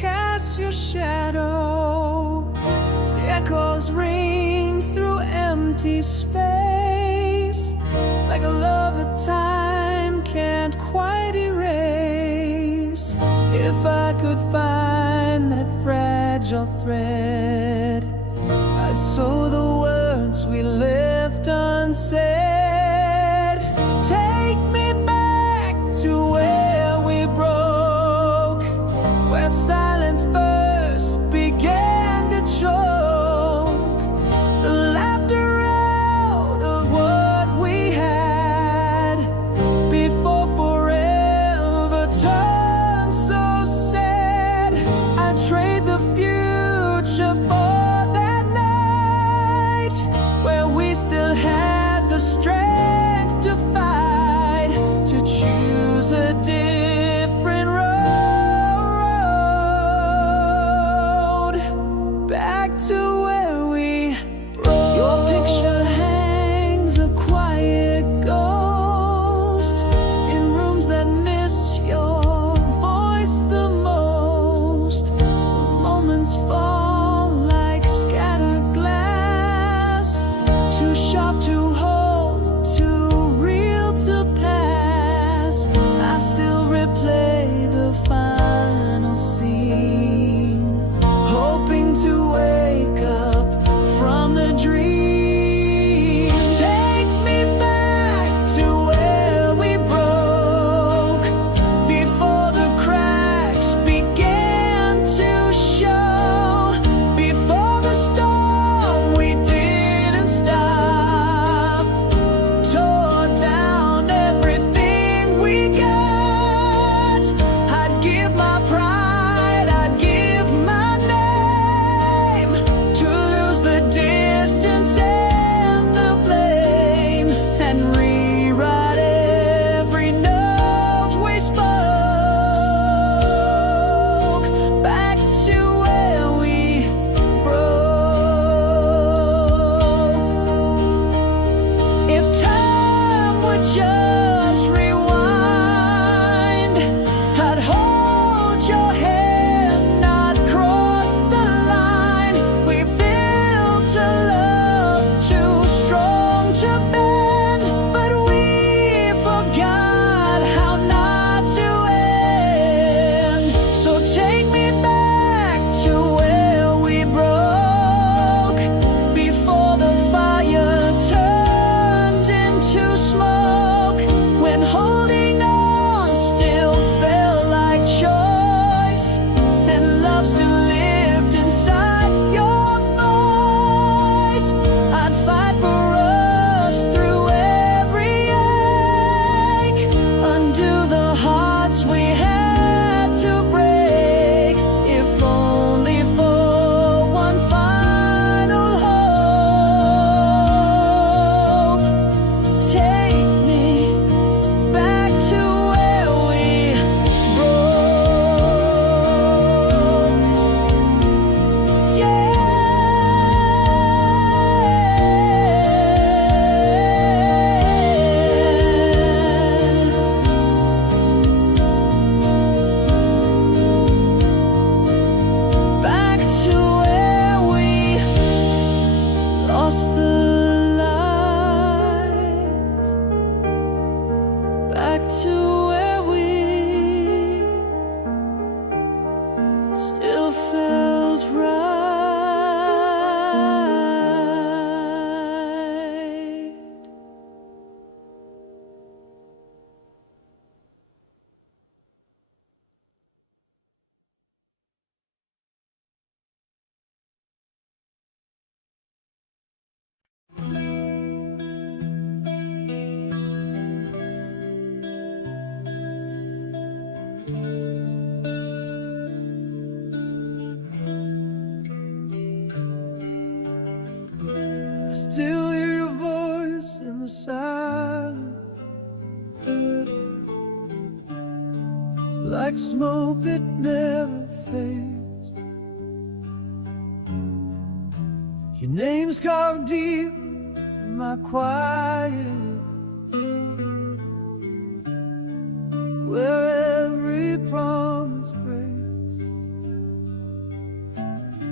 cast your shadow. The echoes ring through empty space, like a love that time can't quite erase. If I could find that fragile thread, I'd sew the words we left unsaid. Take me back to where we broke, where silence first began to choke the laughter out of what we had before forever turned so sad. I'd trade the future for that night where we still had the strength to fight, to choose a different road, back to where we broke. Your picture hangs a quiet ghost in rooms that miss your voice the most. The moments fall like scattered glass, too sharp to hold, too real to pass. I still replay the final scene, hoping to wake up from the dream. Take me back to where we broke, before the cracks began to show, before the storm we didn't stop tore down everything we got. I'd give my pride, I'd give my name, to lose the distance and the blame, and rewrite every note we spoke, back to where we broke. If time would just rewind, I'd hold your hand, not cross the line. We built a love too strong to bend, but we forgot how not to end. So take me back to where we broke, before the fire turned into smoke, when holding on still felt like choice, and love still lived inside your voice. I'd fight for us through every ache, undo the hearts we had to break, if only for one final hope. Take me back to where we broke. Yeah. Back to where we lost the light, back to where we still felt right. I still hear your voice in the silence, like smoke that never fades. Your name's carved deep in my quiet, where every promise breaks.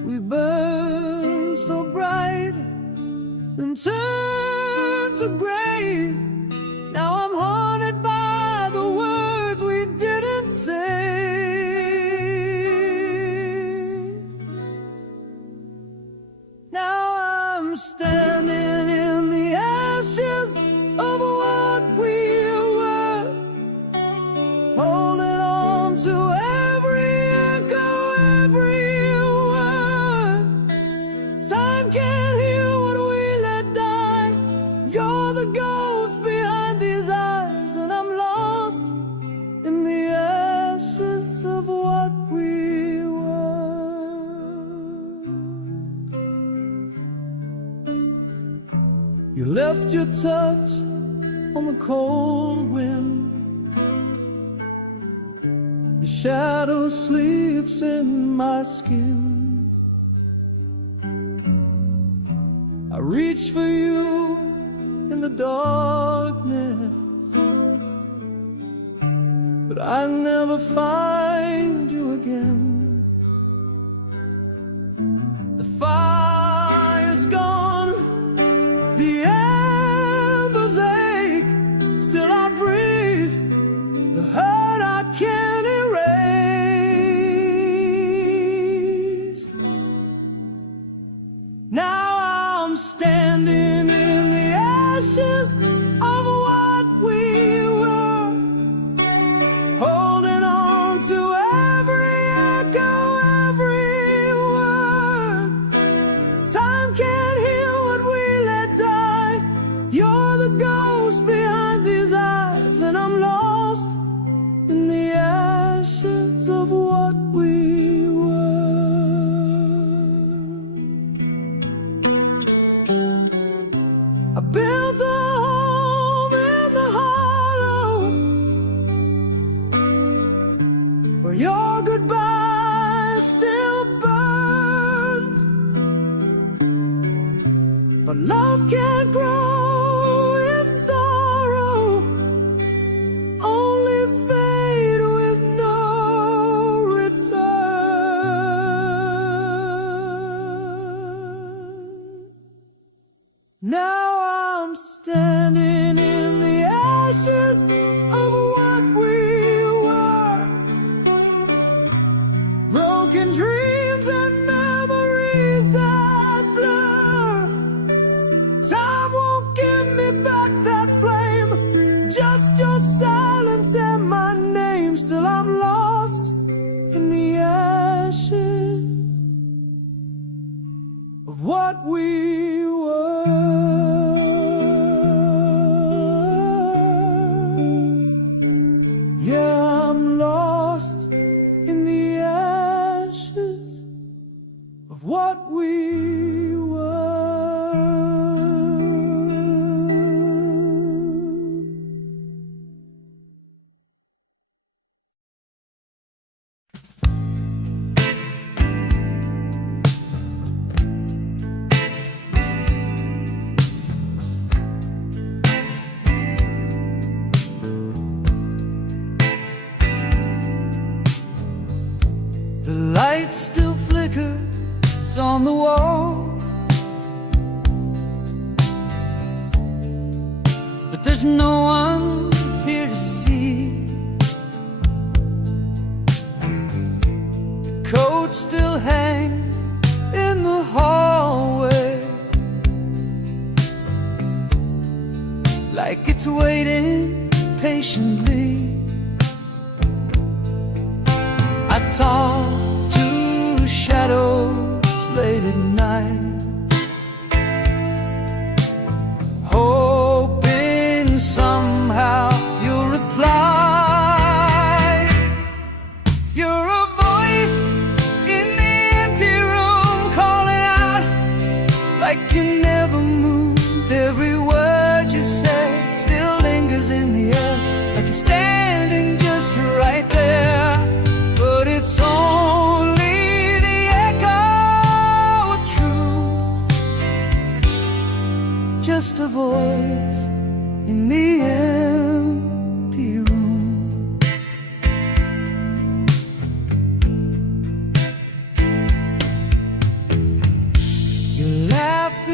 We burned so bright and turned to gray. Now I'm haunted by the words we didn't say. Now I'm standing in the ashes of what we were, holding on to every echo, every word. Time can't heal what we let die. You're the ghost behind these eyes, and I'm lost in the ashes of what we were. You left your touch on the cold wind. Your shadow sleeps in my skin. I reach for you in the darkness, but I never find you again. The fire's gone, the embers ache, still I breathe the hurt I can't erase. Now I'm standing in the ashes of what we were, holding on to every echo, every word. Time can't heal what we let die. You're the ghost behind these eyes, and I'm lost in the ashes of what we were. I built a home in the hollow, where your goodbye still burns. But love can't grow in sorrow, only fade with no return. Now I'm standing in the ashes of what we were, broken dreams and memories that blur. Time won't give me back that flame, just your silence and my name. Still I'm lost in the ashes of what we were. Yeah, I'm lost in the ashes of what we were. The light still flickers on the wall, but there's no one here to see. The coat still hangs in the hallway, like it's waiting patiently. I talk to shadows late at night, hoping somehow you'll reply. You're a voice in the empty room, calling out like you never moved. Every word you say still lingers in the air, like you're standing just right there. But it's only the echo of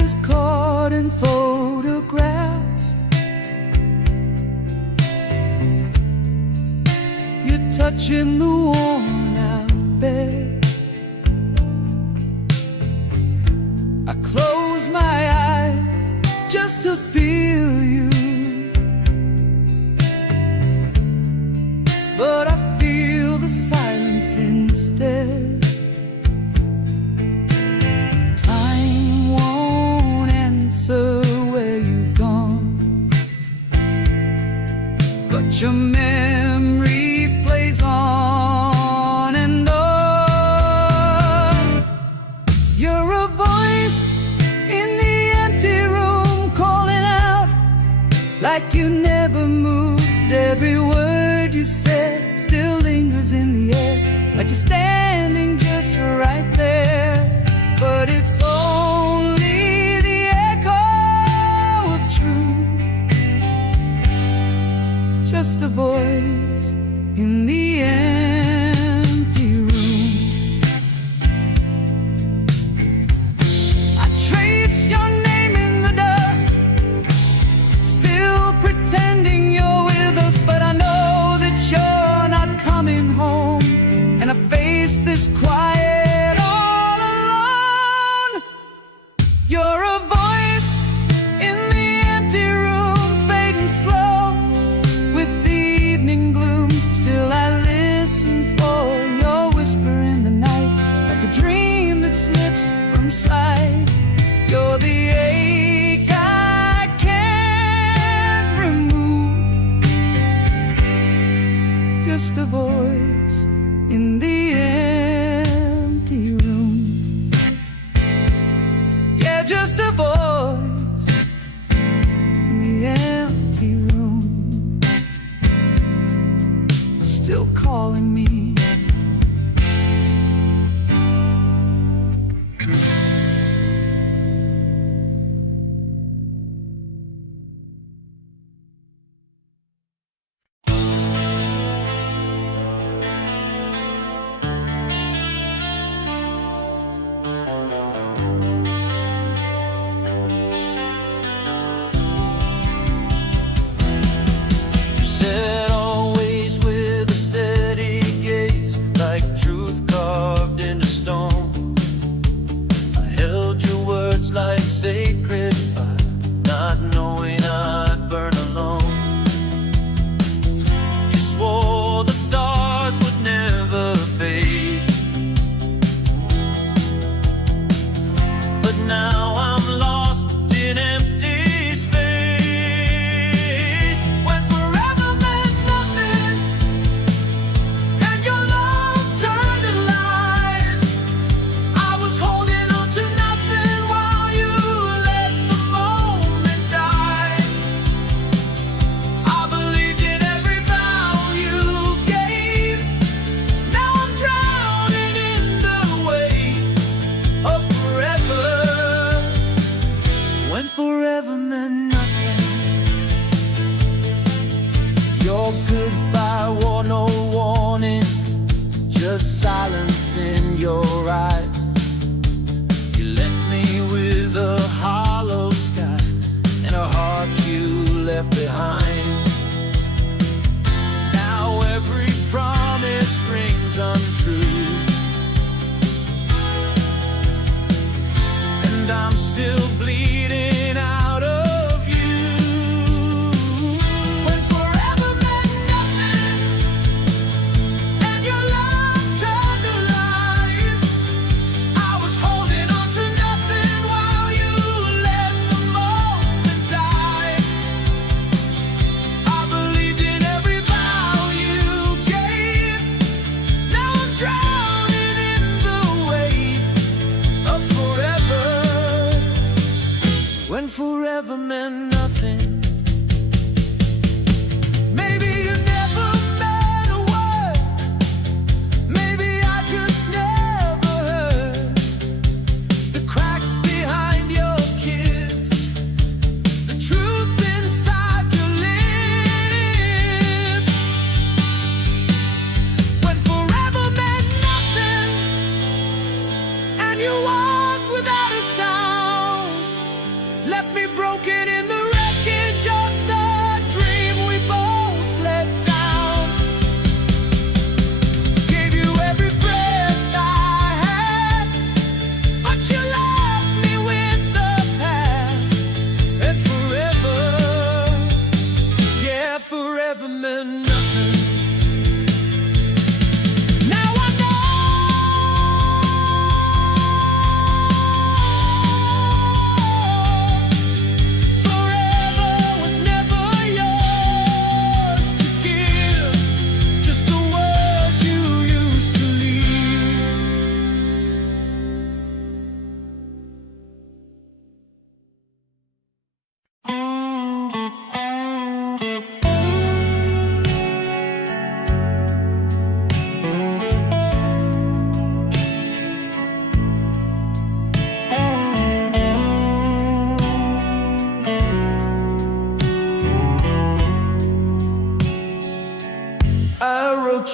faces caught in photographs. You're touching the worn out bed. I close my eyes just to feel you, but I feel the silence instead. Time won't answer where you've gone, but your memory plays on and on. You're a voice in the empty room, calling out like you never moved. Every word you said still lingers in the air, like you're standing just right there. But it's only the echo of truth, just a voice in the empty room. I trace your name in the dust, still pretending you're with us, but I know that you're not coming home. And I face this quiet all alone. You're a voice in the empty room, fading slow with the evening gloom. Still I listen for your whisper in the night, like a dream that slips from sight. You're the ache I can't remove, just a voice in the empty room. Yeah, just a voice in the empty room, still calling me. You said always with a steady gaze, like truth carved into stone. I held your words like sacred fire, not knowing I'd burn alone. You swore the stars would never fade, but now I'm lost in empty space. When forever meant nothing, and your love turned to lies, I was holding on to nothing while you let the moment die. I believed in every vow you gave. Now I'm drowning in the weight of forever. When forever meant nothing, your goodbye wore no warning, just silence in your eyes. You left me with a hollow sky and a heart you left behind. Now every promise rings untrue, and I'm still bleeding out of you. When forever meant nothing, and your love turned to lies, I was holding on to nothing while you let the moment die. I believed in every vow you gave. Now I'm drowning in the weight of forever. When forever meant nothing. Maybe you never meant a word. Maybe I just never heard the cracks behind your kiss, the truth inside your lips. When forever meant nothing, and you walked without a sound,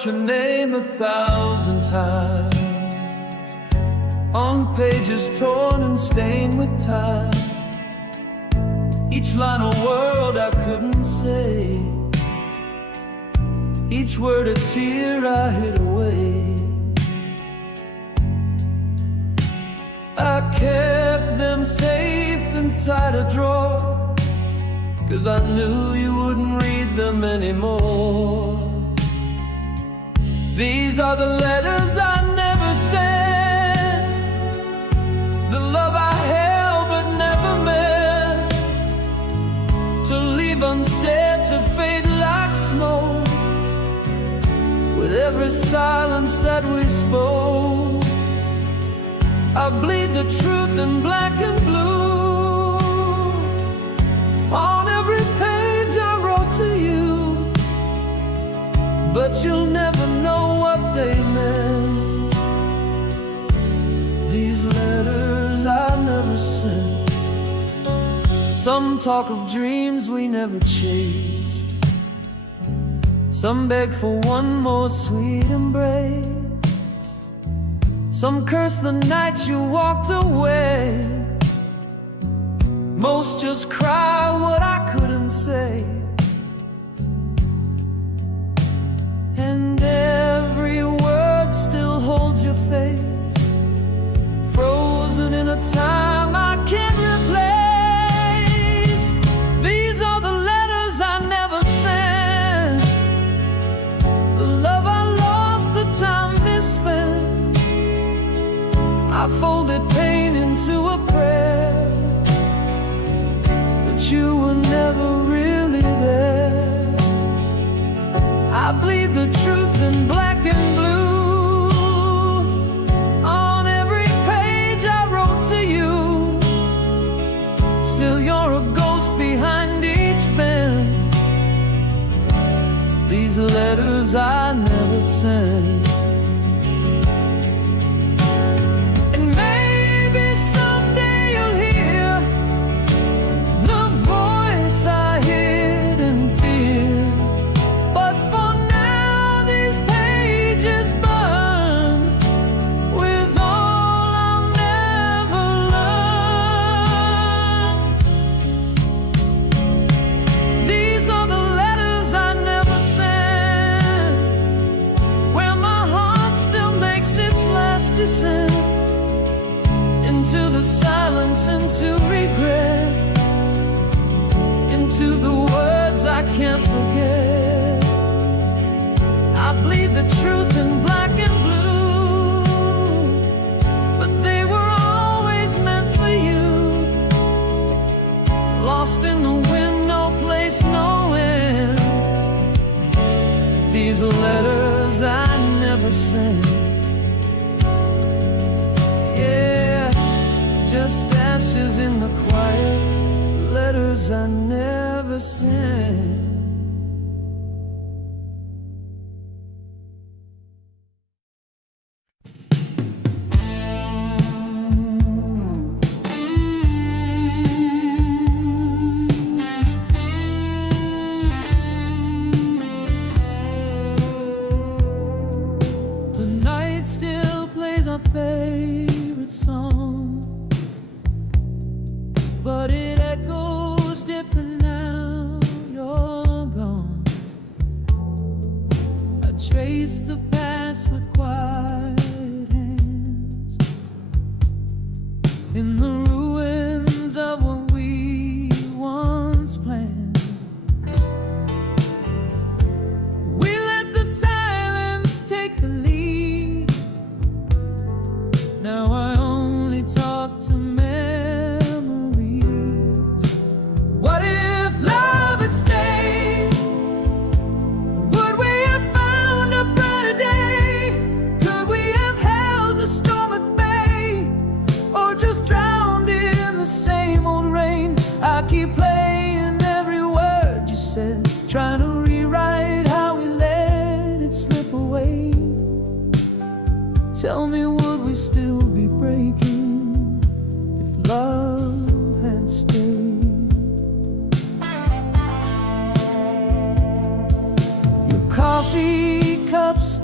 wrote your name 1,000 times on pages torn and stained with time. Each line a word I couldn't say, each word a tear I hid away. I kept them safe inside a drawer, 'cause I knew you wouldn't read them anymore. These are the letters I never sent, the love I held but never meant to leave unsaid, to fade like smoke with every silence that we spoke. I bleed the truth in black and blue on every page I wrote to you, but you'll never know what they meant. These letters I never sent. Some talk of dreams we never chased, some beg for one more sweet embrace, some curse the night you walked away, most just cry what I couldn't say. And every word still holds your face, frozen in a time I can't replace. These are the letters I never sent, the love I lost, the time misspent. I folded pain into a prayer, but you were never really there. I bleed the truth in black and blue on every page I wrote to you. Still you're a ghost behind each pen. These letters I never sent. Into the silence, into regret, into the words I can't forget. I bleed the truth in black and blue, but they were always meant for you. Lost in the wind, no place, no end. These letters I never sent. Just ashes in the quiet, letters I never sent. The night still plays our favorite song, but it echoes different now you're gone. I trace the past with quiet hands in the ruins of what we once planned. We let the silence take the lead. Now I only talk to trying to rewrite how we let it slip away. Tell me, would we still be breaking if love had stayed? Your coffee cup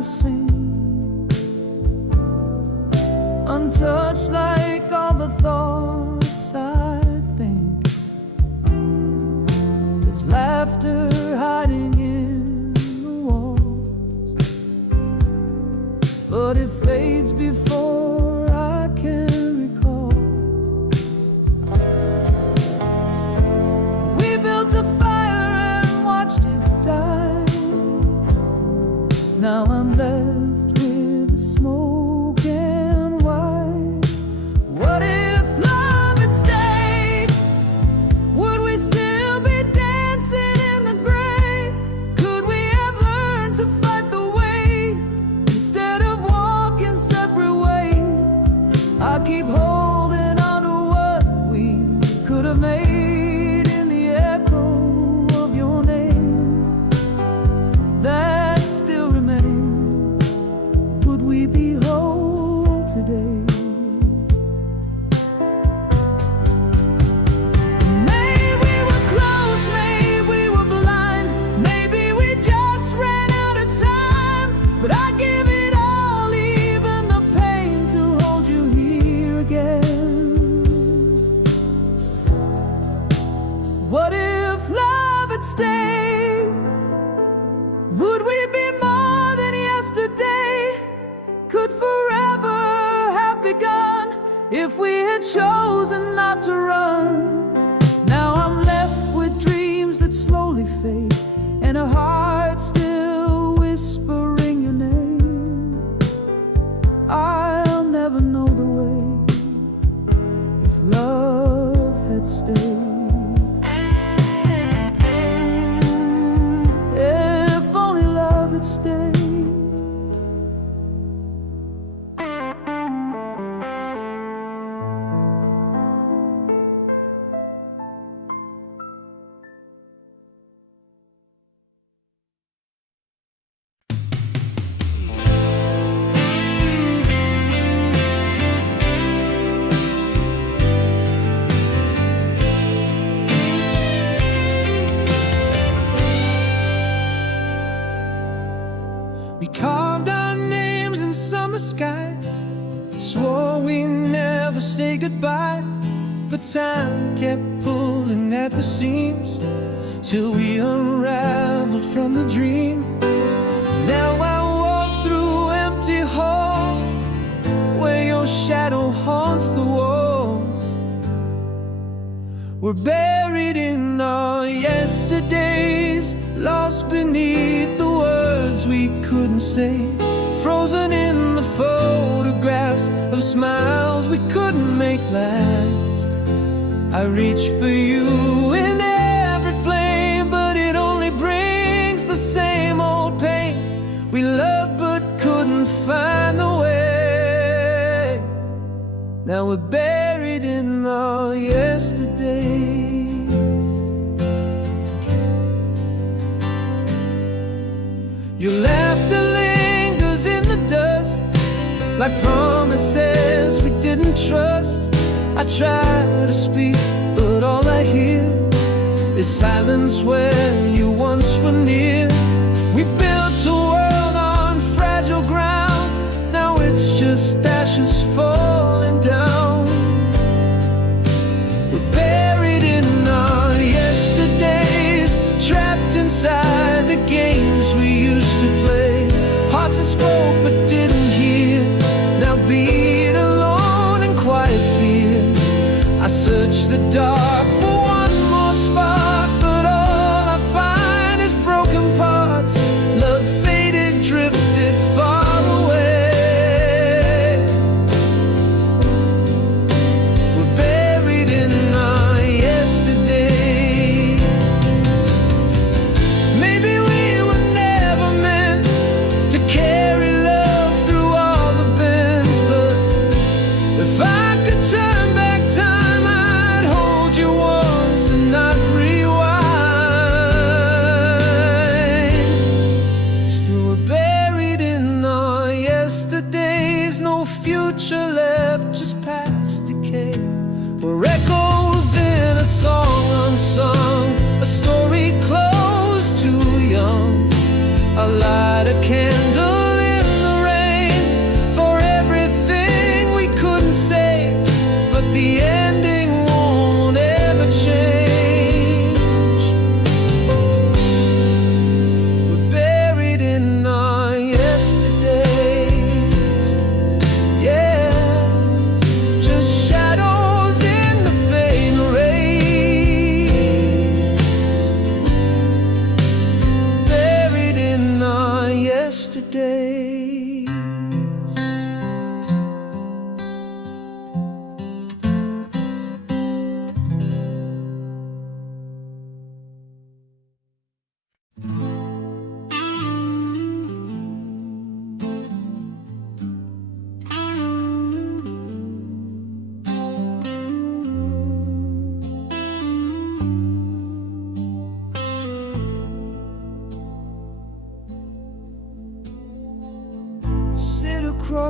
the same, untouched like all the thoughts I think. There's laughter hiding in the walls, but it fades before I can recall. We built a fire and watched it die. Now I'm left with the smoke and white. What if love had stayed? Would we still be dancing in the gray? Could we have learned to fight the weight instead of walking separate ways? I keep holding on to what we could have made in the echo of your name that still remains. Would we be whole today? Maybe we were close, maybe we were blind, maybe we just ran out of time. But I give it all, even the pain, to hold you here again. What if love had stayed? Would we be more than yesterday? Could forever have begun if we had chosen not to run? Now I'm left with dreams that slowly fade, and a heart still whispering your name. I'll never know the way if love had stayed. If only love had stayed. We carved our names in summer skies, swore we never say goodbye. But time kept pulling at the seams till we unraveled from the dream. Now I walk through empty halls where your shadow haunts the walls. We're buried in our yesterdays, lost beneath the words we couldn't say, frozen in the photographs of smiles we couldn't make last. I reach for you in every flame, but it only brings the same old pain. We loved but couldn't find the way. Now we're buried in our yesterdays. Your laughter lingers in the dust, like promises we didn't trust. I try to speak, but all I hear is silence where you once were near. We built a world on fragile ground, now it's just ashes falling down. We're buried in our yesterdays, trapped inside the games we used to play. Hearts that spoke but didn't hear, now beat alone in quiet fear. I search the dark for one more spark, but all I find is broken parts. Love faded, drifted far away. We're buried in our yesterday. Maybe we were never meant to carry love through all the bends, but if I could turn back time, I'd hold you once and not rewind. Still we're buried in our yesterdays, no future left, just past decay. We're echoes in a song unsung, a story closed too young. I light a candle in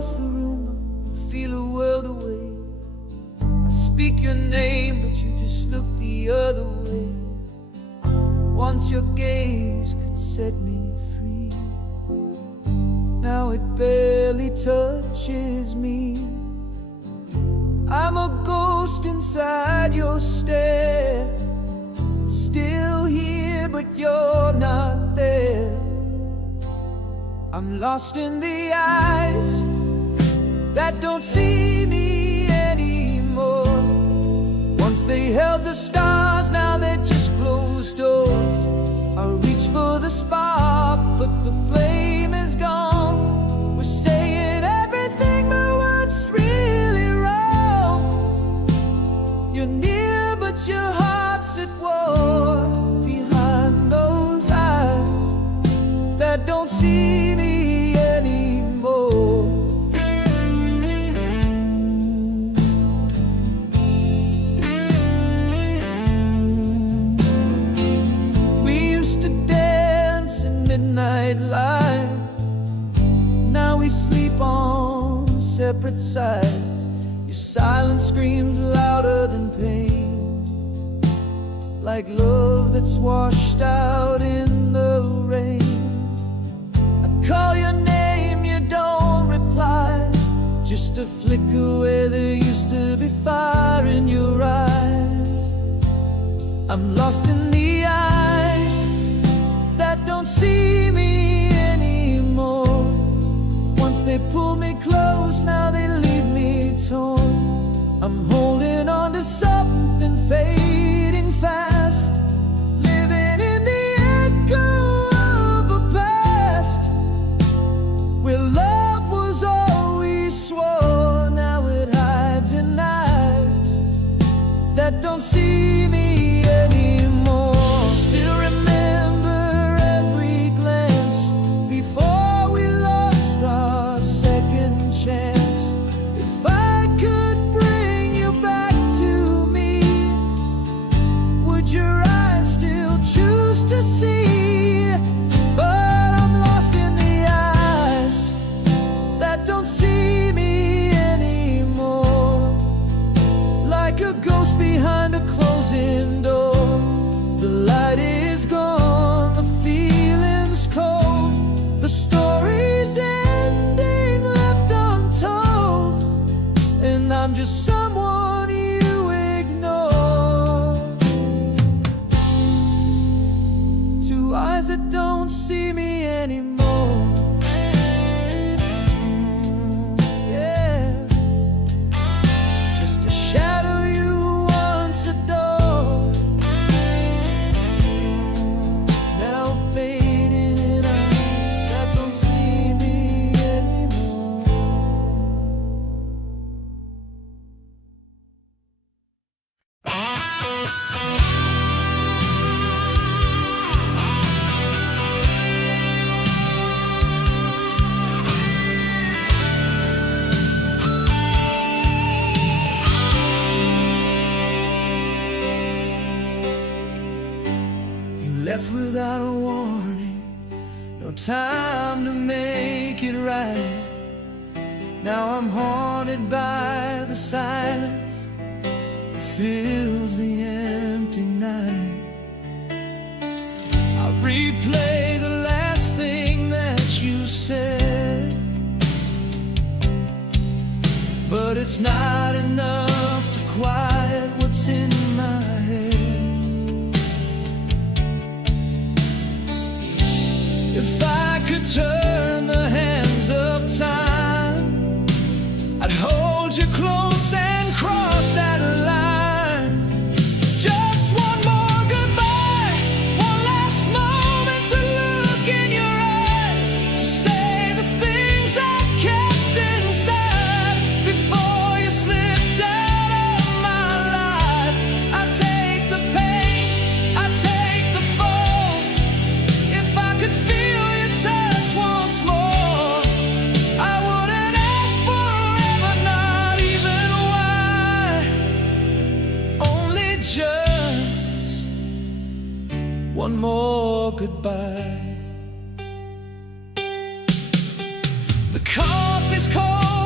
across the room, I feel a world away. I speak your name, but you just look the other way. Once your gaze could set me free, now it barely touches me. I'm a ghost inside your stare, still here but you're not there. I'm lost in the eyes that don't see me anymore. Once they held the stars, now they're just closed doors. I reach for the spark, but the flame is gone. We're saying everything, but what's really wrong? You're near, but your heart's at war. Behind those eyes that don't see me anymore. We used to dance in midnight light. Now we sleep on separate sides. Your silence screams louder than pain, like love that's washed out in the rain. I call your name, you don't reply, just a flicker where there used to be fire in your eyes. I'm lost in the eyes that don't see me anymore. Once they pulled me close, now they leave me torn. I'm holding on to something fading fast, living in the echo of a past where love was all we swore. Now it hides in eyes that don't see me anymore. Still remember every glance before we lost our second chance. If I could bring you back to me, would your eyes still choose to see? But I'm lost in the eyes that don't see me anymore, like a ghost behind a closing door. The light is gone, the feeling's cold, the story's ending left untold, and I'm just someone you ignore. Two eyes that don't see me anymore. Yeah, just a shadow you once adored, now fading in eyes that don't see me anymore. You left without a warning, no time to make it right. Now I'm haunted by the silence that fills the empty night. I replay the last thing that you said, but it's not enough to quiet what's in my head. If I could turn the hands of time, I'd hold you close and cross that line. Just one more goodbye, one last moment to look in your eyes, to say the things I kept inside before you slipped out of my life. I take the pain, I take the fall. If I could feel your touch once more, I wouldn't ask forever, not even why. Only just one more goodbye. The coffee's cold,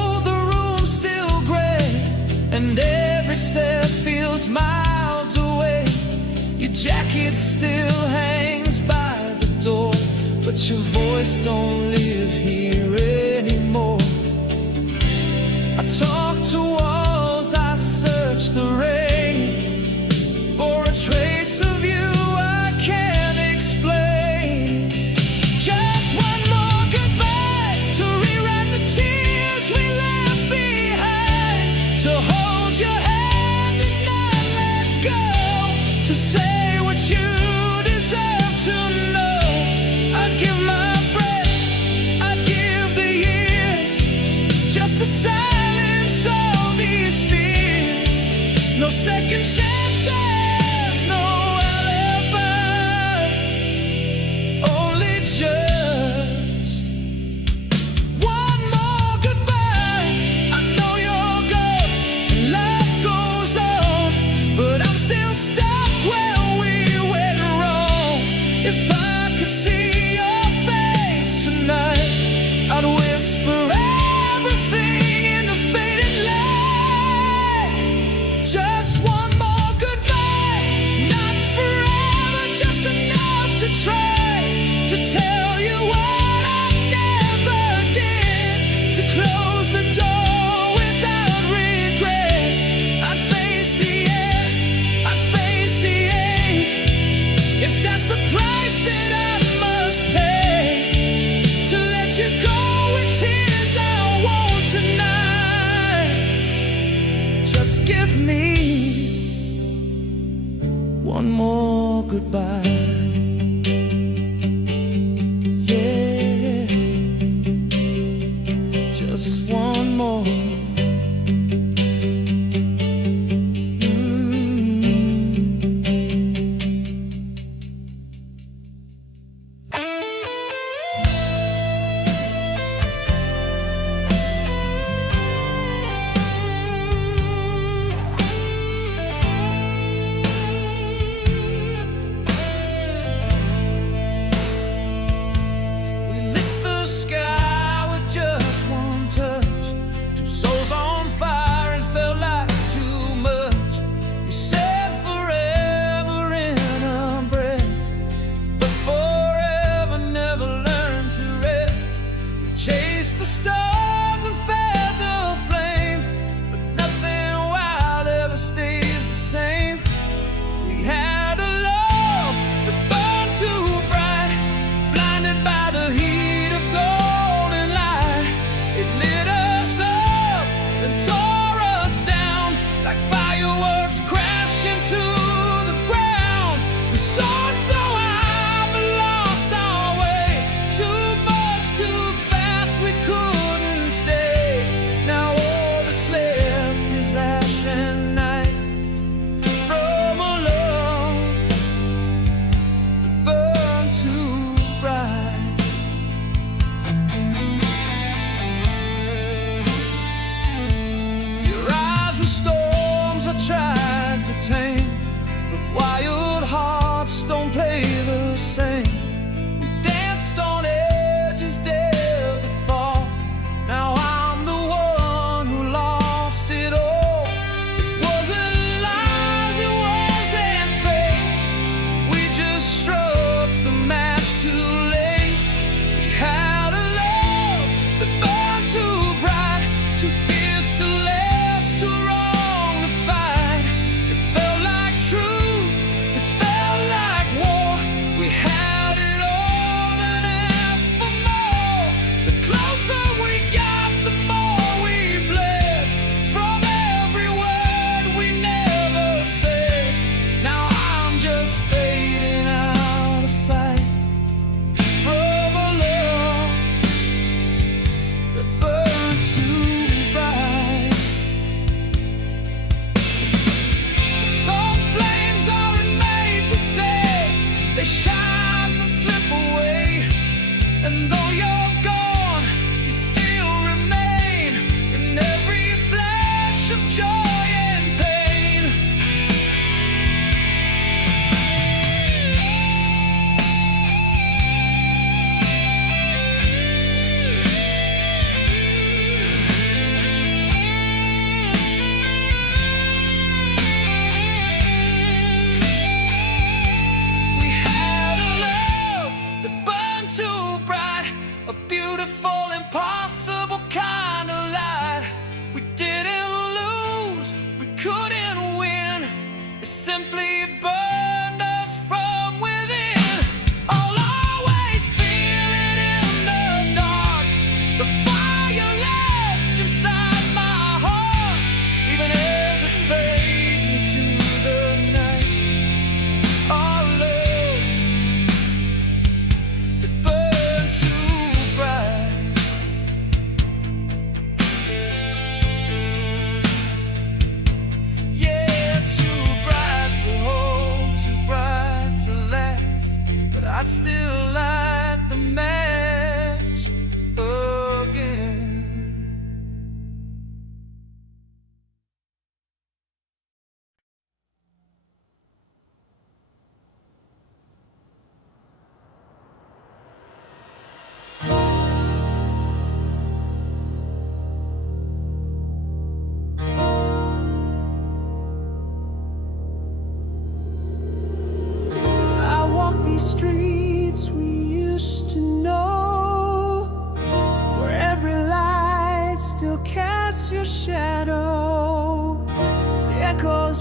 and every step feels miles away. Your jacket still hangs by the door, but your voice don't live here anymore. I talk to walls, I search the rain for a trace of you I can't explain. Just one more goodbye to rewrite the tears we left behind, to hold your hand and not let go, to say what you deserve to know. I'd give my breath, I'd give the years, just to silence all these fears. No second chances, no alibi, only just one more goodbye. I know you're gone and life goes on, but I'm still stuck where we went wrong. If I could see your face tonight, I'd whisper everything in the faded light. Just one more goodbye, not forever, just enough to try to tell you what I never did, to close the door without regret. I'd face the end, I'd face the ache, if that's the price that I must pay, to let you go with tears I won't deny. Just give me one more goodbye. Yeah, just one more.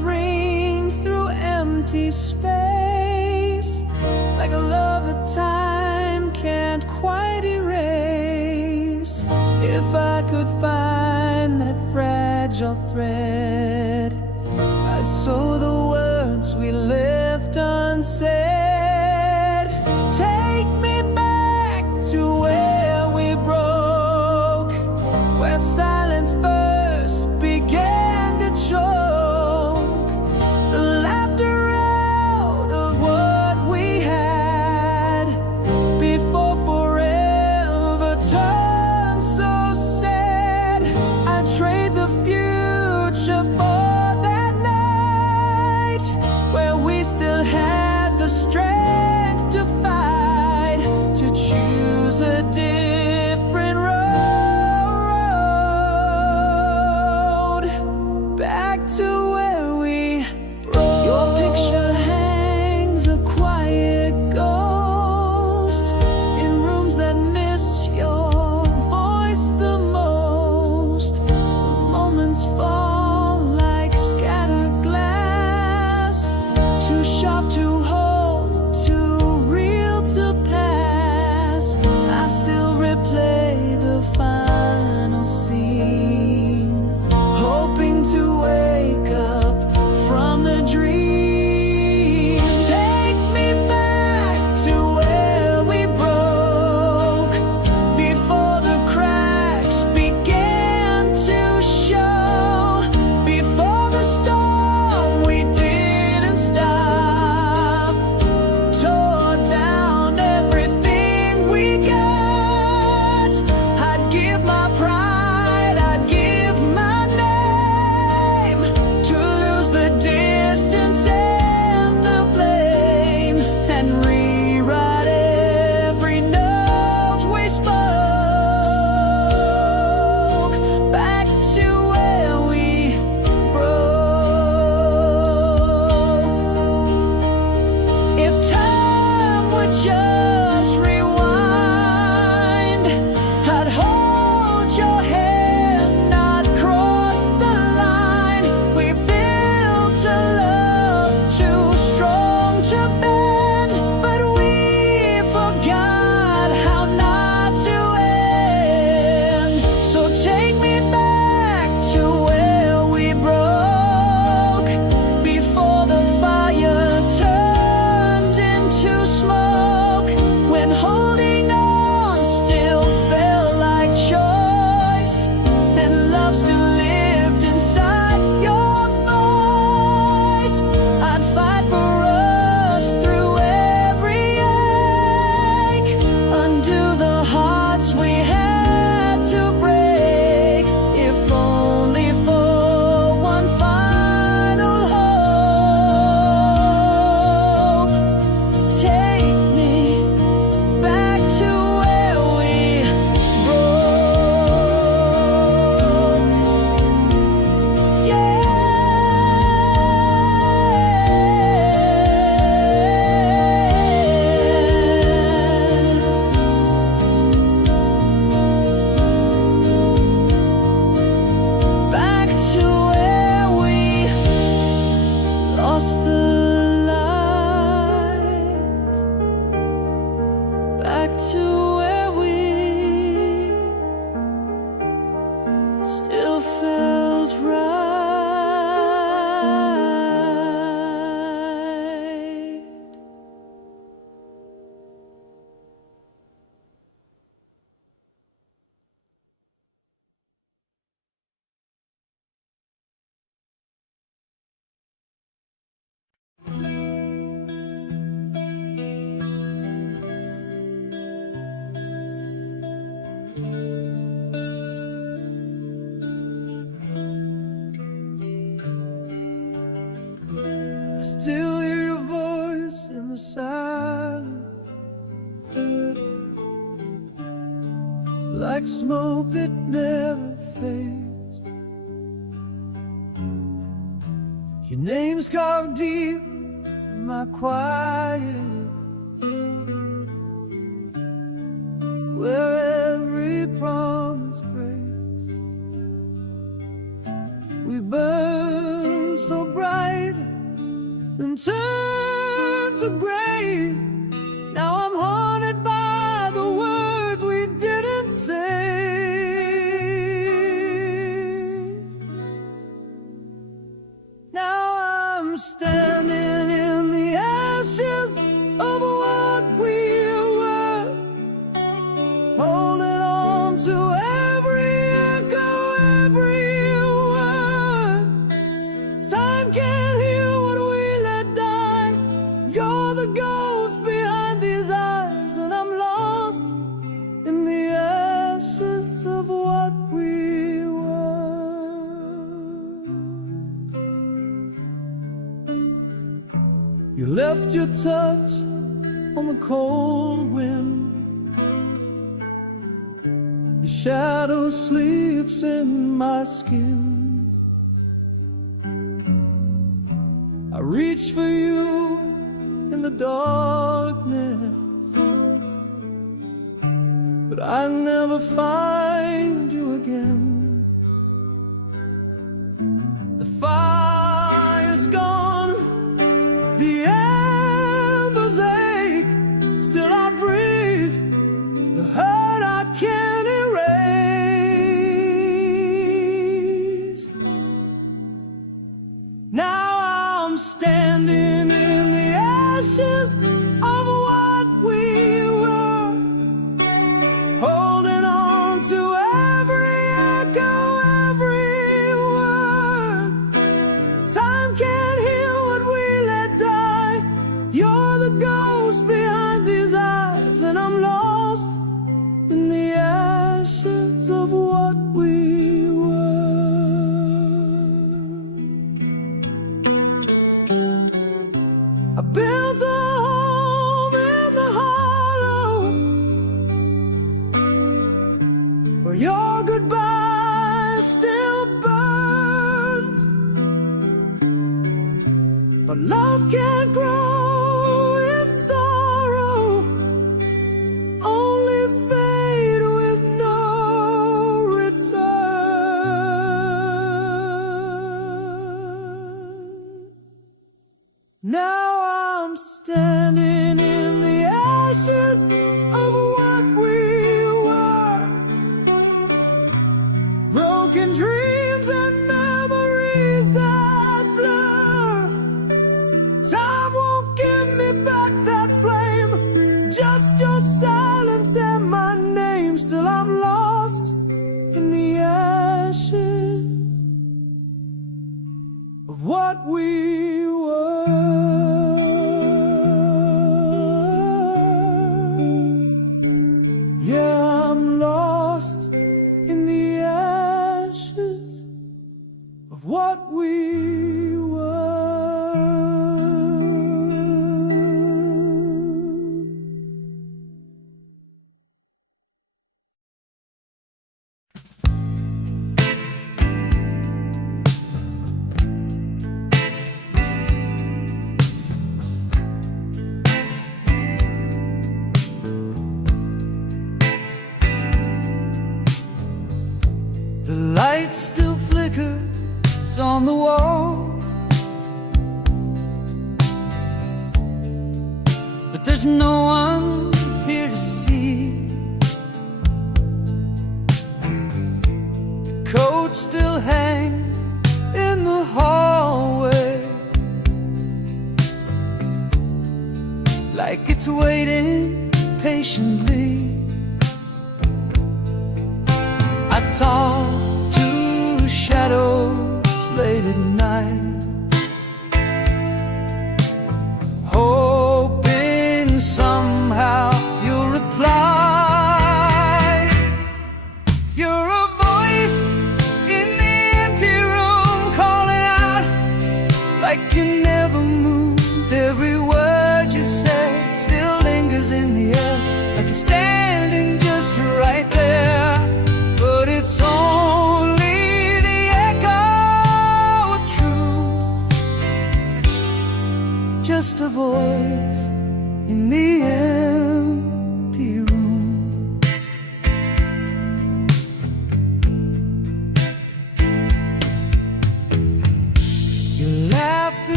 ring through empty space, like a love that time can't quite erase. If I could find that fragile thread, I'd sew the words we left unsaid. Take me back to where we broke, where silence first began to choke, the laughter out of what we had before forever turned so sad. I'd trade the future for that night, where we still had the strength to fight, to choose a different road, back to where we broke. Your picture hangs a quiet ghost in rooms that miss your voice the most. The moments fall like scattered glass, too sharp to hold, too real to pass. I still replay the final scene, hoping to wake up from the dream. Take me back to where we broke, before the cracks began to show, before the storm we didn't stop tore down everything we got. I'd give my pride, I'd give my name, to lose the distance and the blame, and rewrite every note we spoke, back to where we broke. If time would just rewind, I'd hold your hand, not cross the line. We built a love too strong to bend, but we forgot how not to end. So take me back to where we broke, before the fire turned into smoke, when holding on still felt like choice, and love still lived inside your voice. I'd fight for us through every ache, undo the hearts we had to break, if only for one final hope. Take me back to where we broke. Yeah. Back to where we lost the light, back to where we still felt right. I still hear your voice in the silence, like smoke that never fades. Your name's carved deep in my quiet, where every promise breaks. We burn so bright, then turned to gray. Now I'm haunted by the words we didn't say. Now I'm standing in the ashes of what we were, holding on to every echo, every word. Time can't heal what we let die. You're the ghost behind these eyes, and I'm lost in the ashes of what we were. You left your touch on the cold wind. Your shadow sleeps in my skin. I reach for you in the darkness, but I never find you again. The fire's gone, the embers ache, still I breathe the hurt I can't erase. Now I'm standing in the ashes of what we were, holding on to every echo, every word. Time can't heal what we let die. You're the ghost behind these eyes, and I'm lost in the ashes of what we were. I built a home in the hollow, where your goodbye still burns. But love can't grow in sorrow, only fade with no return. Now I'm standing in the ashes of what we were, broken dreams and memories that blur. Time won't give me back that flame, just your silence and my name. Still I'm lost in the ashes of what we were. Yeah, I'm lost in the ashes of what we were. The light still flickers on the wall, but there's no one here to see. The coat still hangs in the hallway, like it's waiting patiently. I talk to shadows late at night, hoping somehow you'll reply. You're a voice in the empty room, calling out like you never moved. Every word you say still lingers in the air, like you're standing just right there. But it's only the echo of truth, just a voice in the empty room. You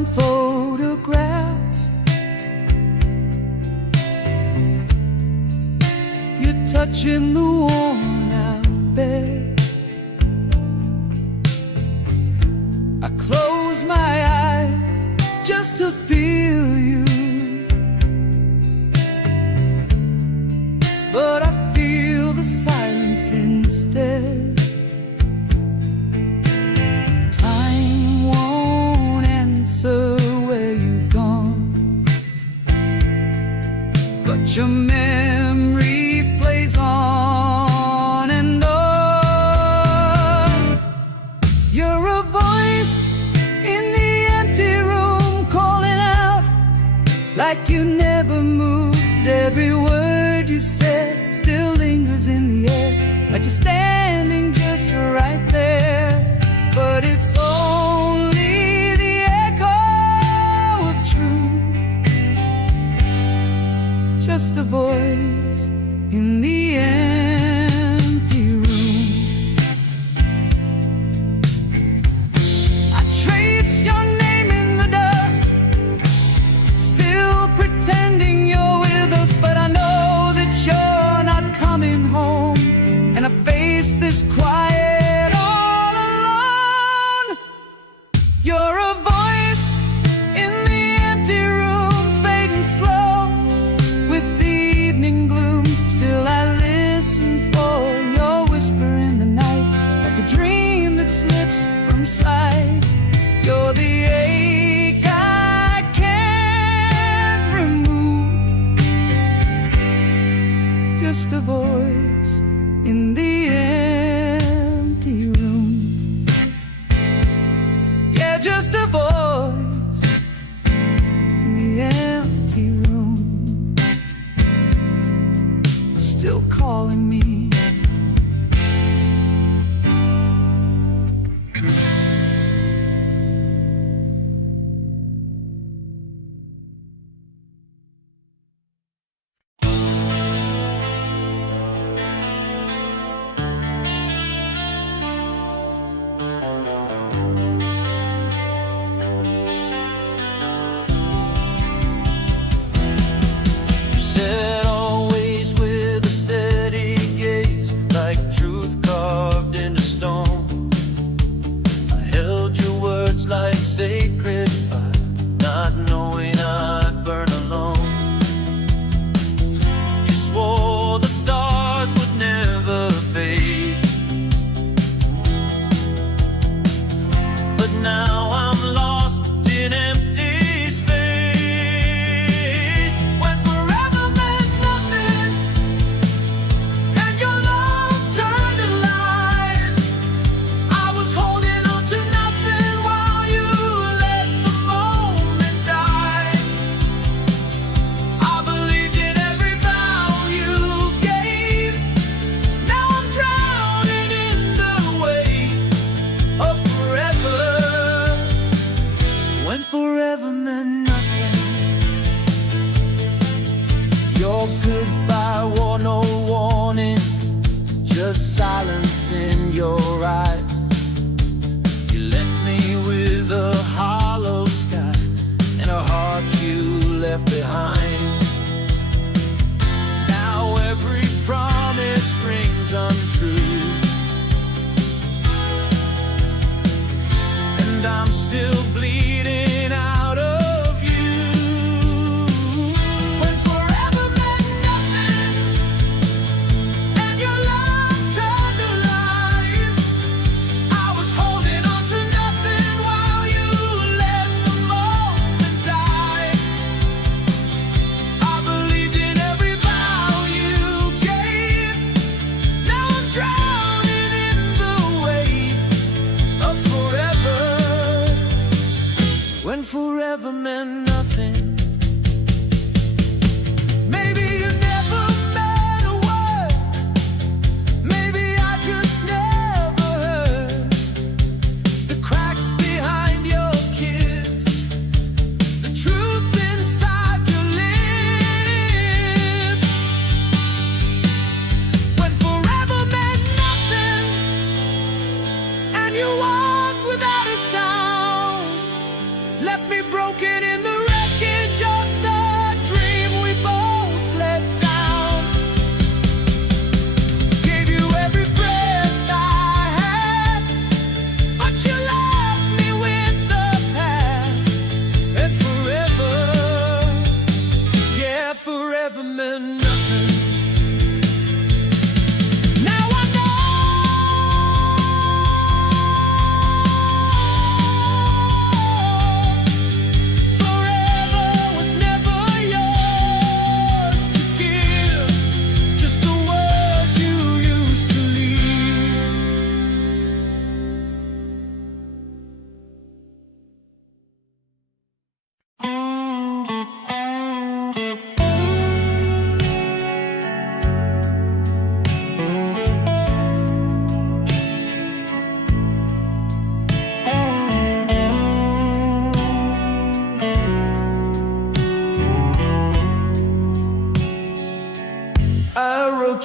in photographs. You're touching the worn out bed. I close my eyes just to feel you, but I feel the silence instead. Time won't answer where you've gone, but your memory plays on and on. You're a voice in the empty room, calling out like you never moved. Every word you said still lingers in the air, like you're standing just right there. But it's only the echo of truth, just a voice in the empty room. I trace your name in the dust, still pretending you're with us, but I know that you're not coming home. And I face this quiet all alone. You're a voice in the empty room, fading slow with the evening gloom. Still I listen for your whisper in the night, like a dream that slips from sight. You're the ache I can't remove, just a voice in the empty room. Yeah, just a voice in the empty room, still calling me. Said always with a steady gaze, like truth carved into stone. I held your words like sacred fire, not knowing I'd burn alone. You swore the stars would never fade, but now I'm lost in empty space. When forever meant nothing and your love turned to lies, I was holding on to nothing while you let the moment die. I believed in every vow you gave. Now I'm drowning in the weight of forever. When forever meant nothing, your goodbye wore no warning, just silence in your eyes. You left me with a hollow sky and a heart you left behind. Now every promise rings untrue, and I'm still bleeding out of you. When forever meant nothing and your love turned to lies, I was holding on to nothing while you let the moment die. I believed in every vow you gave. Now I'm drowning in the weight of forever. When forever meant nothing. Maybe you never meant a word, maybe I just never heard the cracks behind your kiss, the truth inside your lips. When forever meant nothing and you walked without a sound, left me broken.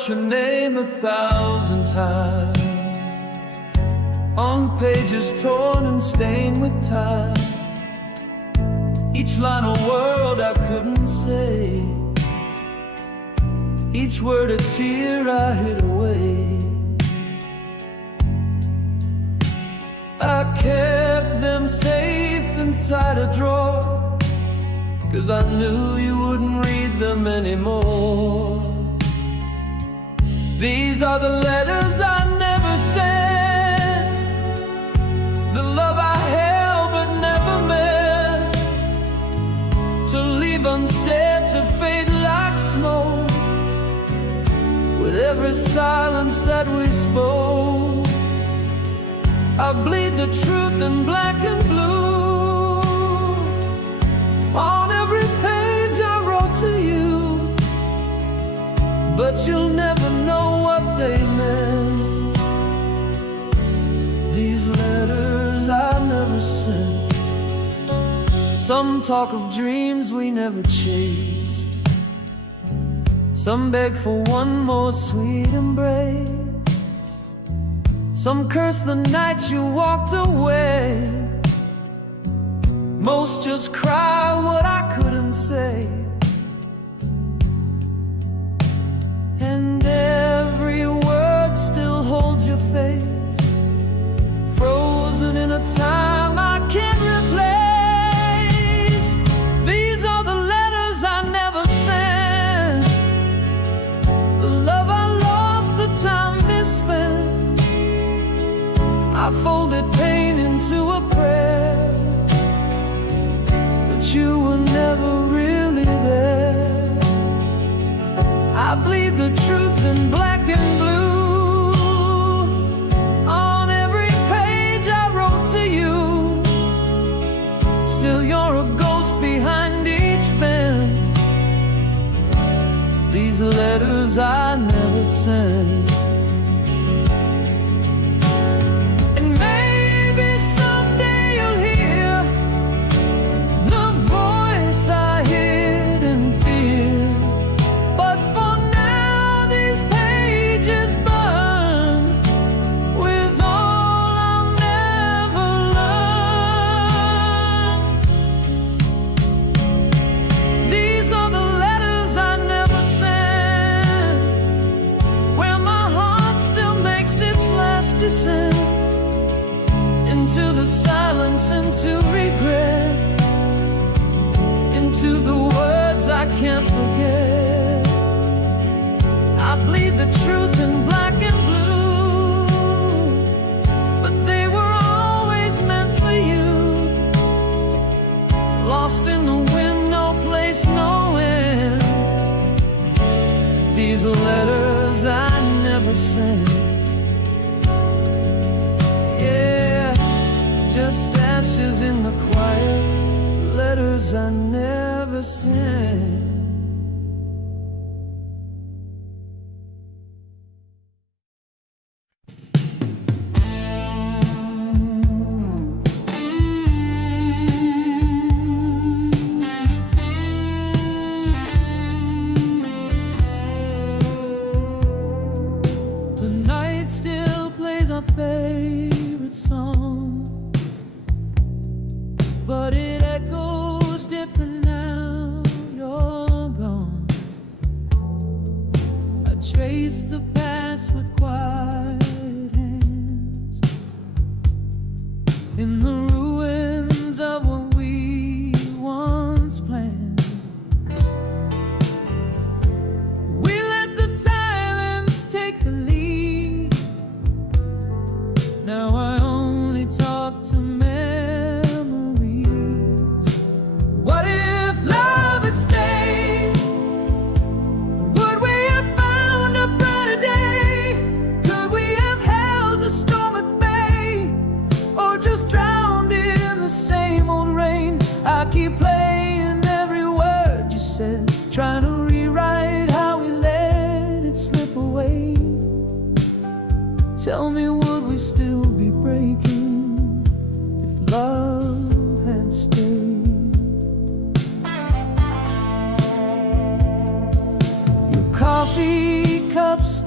wrote your name 1,000 times on pages torn and stained with time. Each line a word I couldn't say, each word a tear I hid away. I kept them safe inside a drawer, 'cause I knew you wouldn't read them anymore. These are the letters I never sent, the love I held but never meant to leave unsaid, to fade like smoke with every silence that we spoke. I bleed the truth in black and blue on every page I wrote to you, but you'll never know what they meant. These letters I never sent. Some talk of dreams we never chased, some beg for one more sweet embrace, some curse the night you walked away. Most just cry what I couldn't say. And every word still holds your face, frozen in a time I can't replace. These are the letters I never sent, the love I lost, the time misspent. I folded pain into a prayer, but you were never really there. I bleed the truth in black and blue on every page I wrote to you. Still you're a ghost behind each pen. These letters I never sent. Into the silence, into regret, into the words I can't forget. I bleed the truth in black and blue, but they were always meant for you. Lost in the wind, no place, no end. These letters I never sent. Just ashes in the quiet, letters I never sent. The night still plays our favorite song, but it echoes different now you're gone. I trace the past with quiet hands in the ruins of what we once planned. We let the silence take the lead. Now I only talk to trying to rewrite how we let it slip away. Tell me, would we still be breaking if love had stayed? Your coffee cup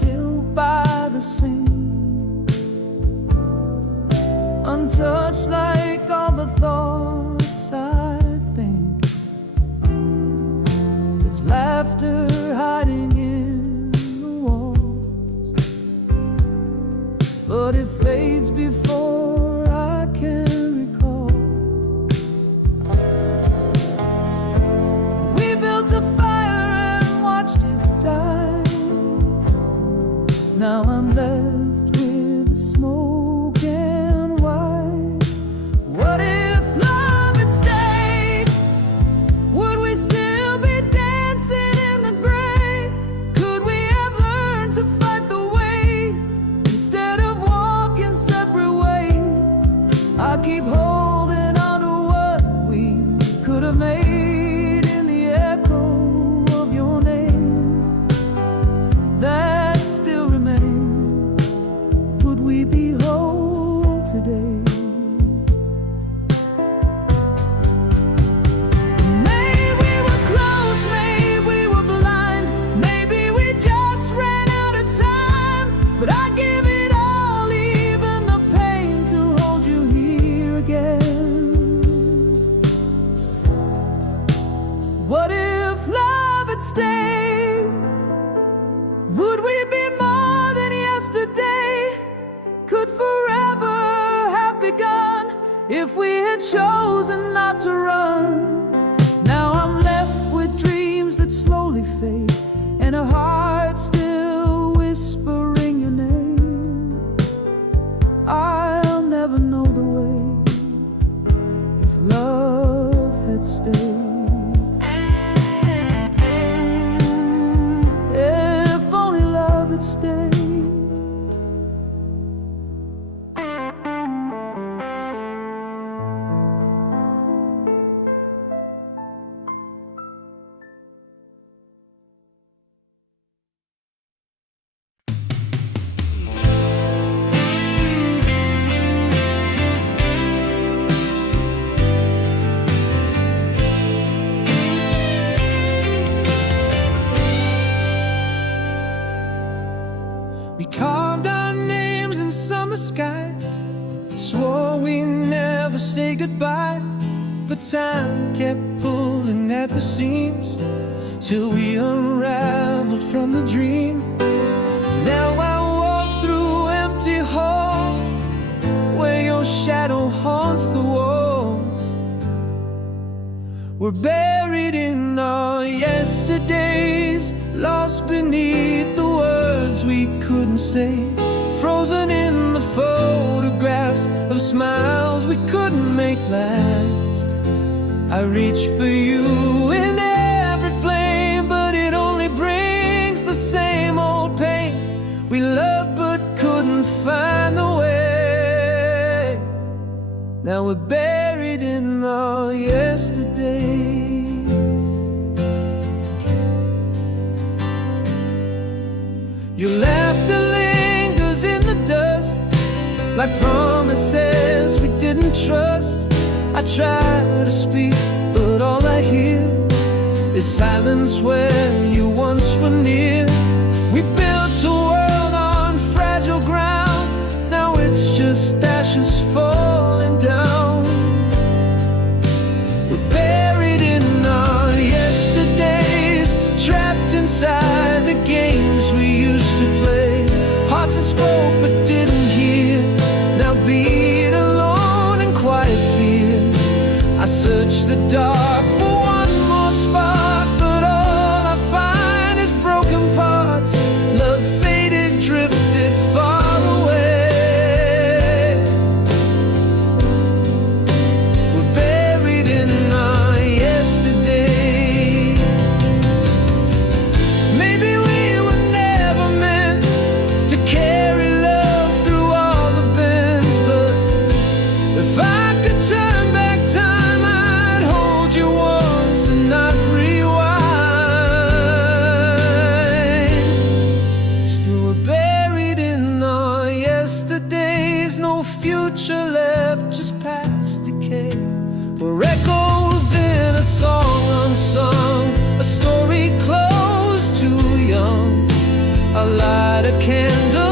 by the sea, untouched like all the thoughts I think. There's laughter hiding in the walls, but it fades before I can recall. We built a fire and watched it die. Now I'm left with the smoke and white. What if love had stayed? Would we still be dancing in the gray? Could we have learned to fight the weight instead of walking separate ways? I keep holding on to what we could have made in the echo of your name that still remains. Would we be whole today? Maybe we were close, maybe we were blind, maybe we just ran out of time. But I give it all, even the pain, to hold you here again. What if love had stayed? Would we be more than yesterday? Could forever have begun if we had chosen not to run? Now I'm left with dreams that slowly fade, and a heart still whispering your name. I'll never know the way if love had stayed. If only love had stayed. We carved our names in summer skies, swore we never say goodbye. But time kept pulling at the seams till we unraveled from the dream. Now I walk through empty halls where your shadow haunts the walls. We're buried in our yesterdays, lost beneath the words we couldn't say, frozen in the photographs of smiles we couldn't make last. I reach for you in every flame, but it only brings the same old pain. We loved but couldn't find the way. Now we're buried in our yesterdays. Your laughter lingers in the dust, like promises we didn't trust. I try to speak, but all I hear is silence where you once were near. We built a world on fragile ground, now it's just ashes falling down. We're buried in our yesterdays, trapped inside the games we used to play. Hearts that spoke but didn't hear, now beat alone in quiet fear. I search the dark for one more spark, but all I find is broken parts. Love faded, drifted far away. We're buried in our yesterday. Maybe we were never meant to carry love through all the bends, but if I could turn back time, I'd hold you once and not rewind. Still we're buried in our yesterdays, no future left, just past decay. We're echoes in a song unsung, a story closed too young. I light a candle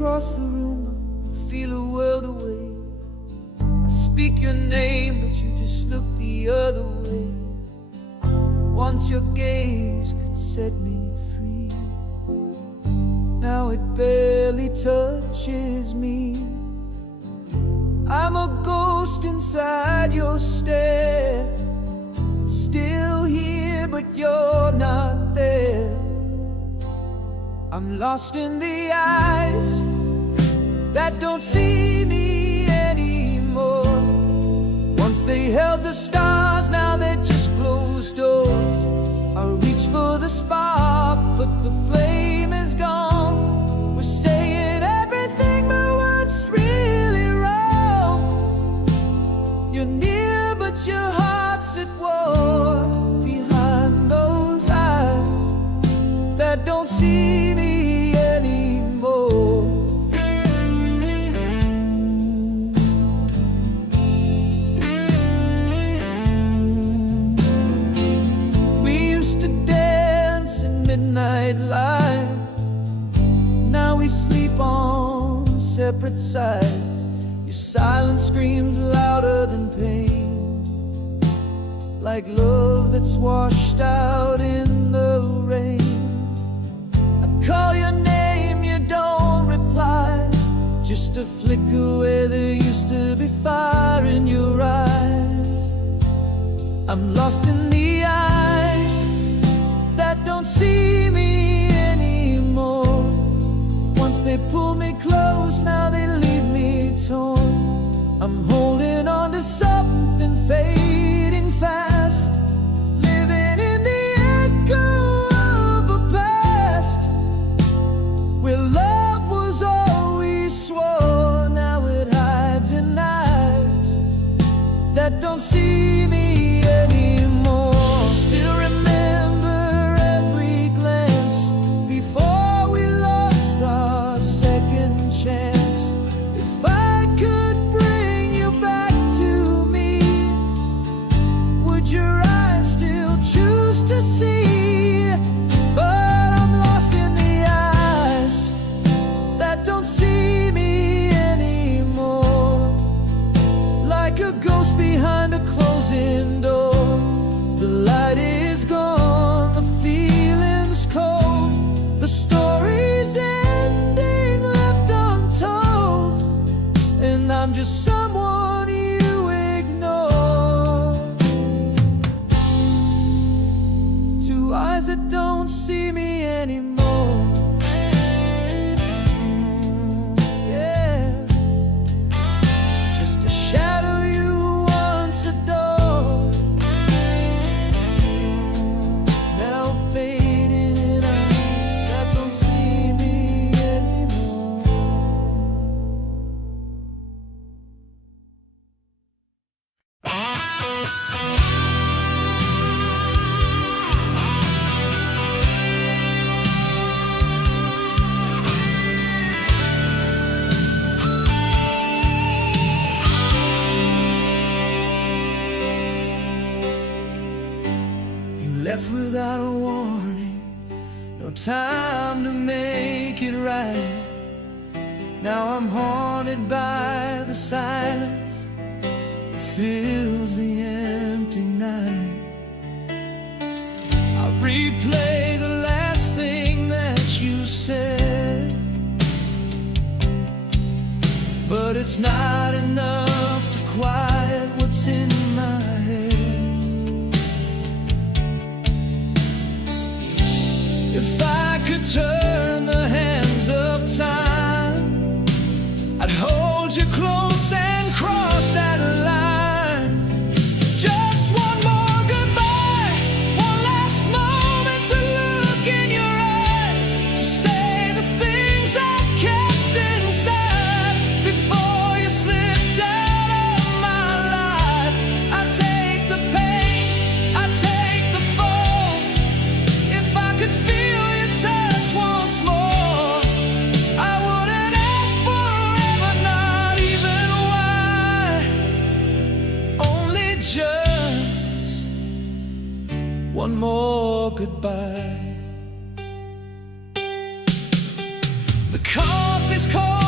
across the room, I feel a world away. I speak your name, but you just look the other way. Once your gaze could set me free, now it barely touches me. I'm a ghost inside your stare, still here but you're not there. I'm lost in the eyes that don't see me anymore. Once they held the stars, now they're just closed doors. I reach for the spark, but the flame is gone. We're saying everything, but what's really wrong? You're near, but your heart's at war. Behind those eyes that don't see me anymore. We used to dance in midnight light. Now we sleep on separate sides. Your silence screams louder than pain, like love that's washed out in the rain. Call your name, you don't reply. Just a flicker where there used to be fire in your eyes. I'm lost in the eyes that don't see me anymore. Once they pulled me close, now they leave me torn. I'm holding on to something fading fast, living in the echo of a past where love was all we swore. Now it hides in eyes that don't see me anymore. Still remember every glance before we lost our second chance. If I could bring you back to me, would your eyes still choose to see? But I'm lost in the eyes that don't see me anymore, like a ghost behind a closing door. The light is gone, the feeling's cold, the story's ending left untold, and I'm just someone you ignore. Two eyes that don't see me anymore. Yeah, just a shadow you once adored, now fading in eyes that don't see me anymore. You left without a warning, no time to make it right. Now I'm haunted by the silence that fills the empty night. I replay the last thing that you said, but it's not enough to quiet what's in my head. If I could turn the hands of time, I'd hold you close and cross that line. Just one more goodbye, one last moment to look in your eyes, to say the things I kept inside before you slipped out of my life. I take the pain, I take the fall. If I could feel your touch once more, I wouldn't ask forever, not even why. Only just one more goodbye. The coffee's cold.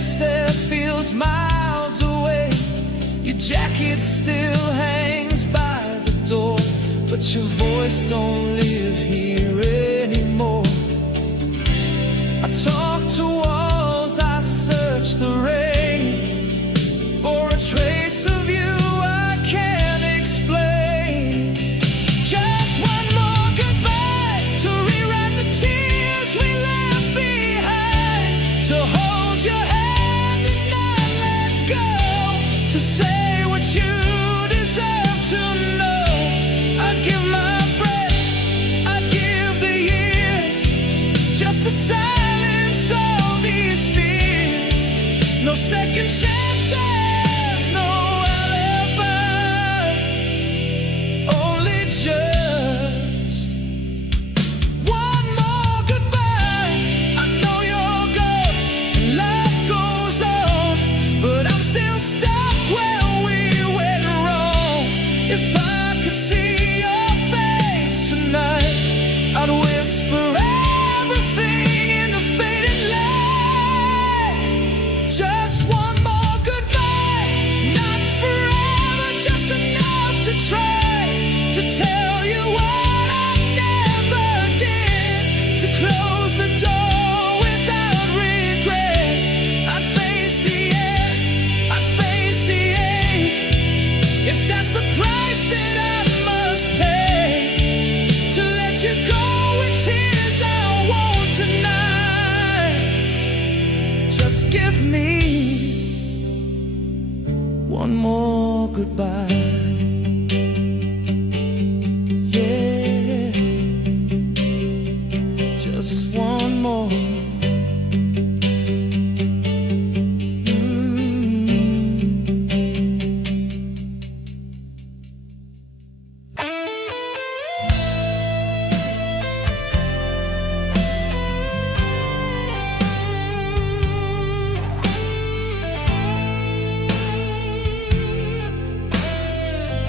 every step feels miles away. Your jacket still hangs by the door, but your voice don't live here anymore. I talk to walls, I search the rain for a trace of you I can't explain. Just one more goodbye to rewrite the tears we left behind, to hold your hand and not let go, to say what you deserve to know. I'd give my breath, I'd give the years, just to silence all these fears. No second chances, no alibi, only just one more goodbye. I know you're gone and life goes on, but I'm still stuck where we went wrong. If I could see your face tonight, I'd whisper everything in the faded light. Just one more goodbye, not forever, just enough to try to tell you what I never did, to close the door without regret. I'd face the end, I'd face the ache, if that's the price that I must pay, to let you go with tears I won't deny. Just give me one more goodbye. Yeah, just one more.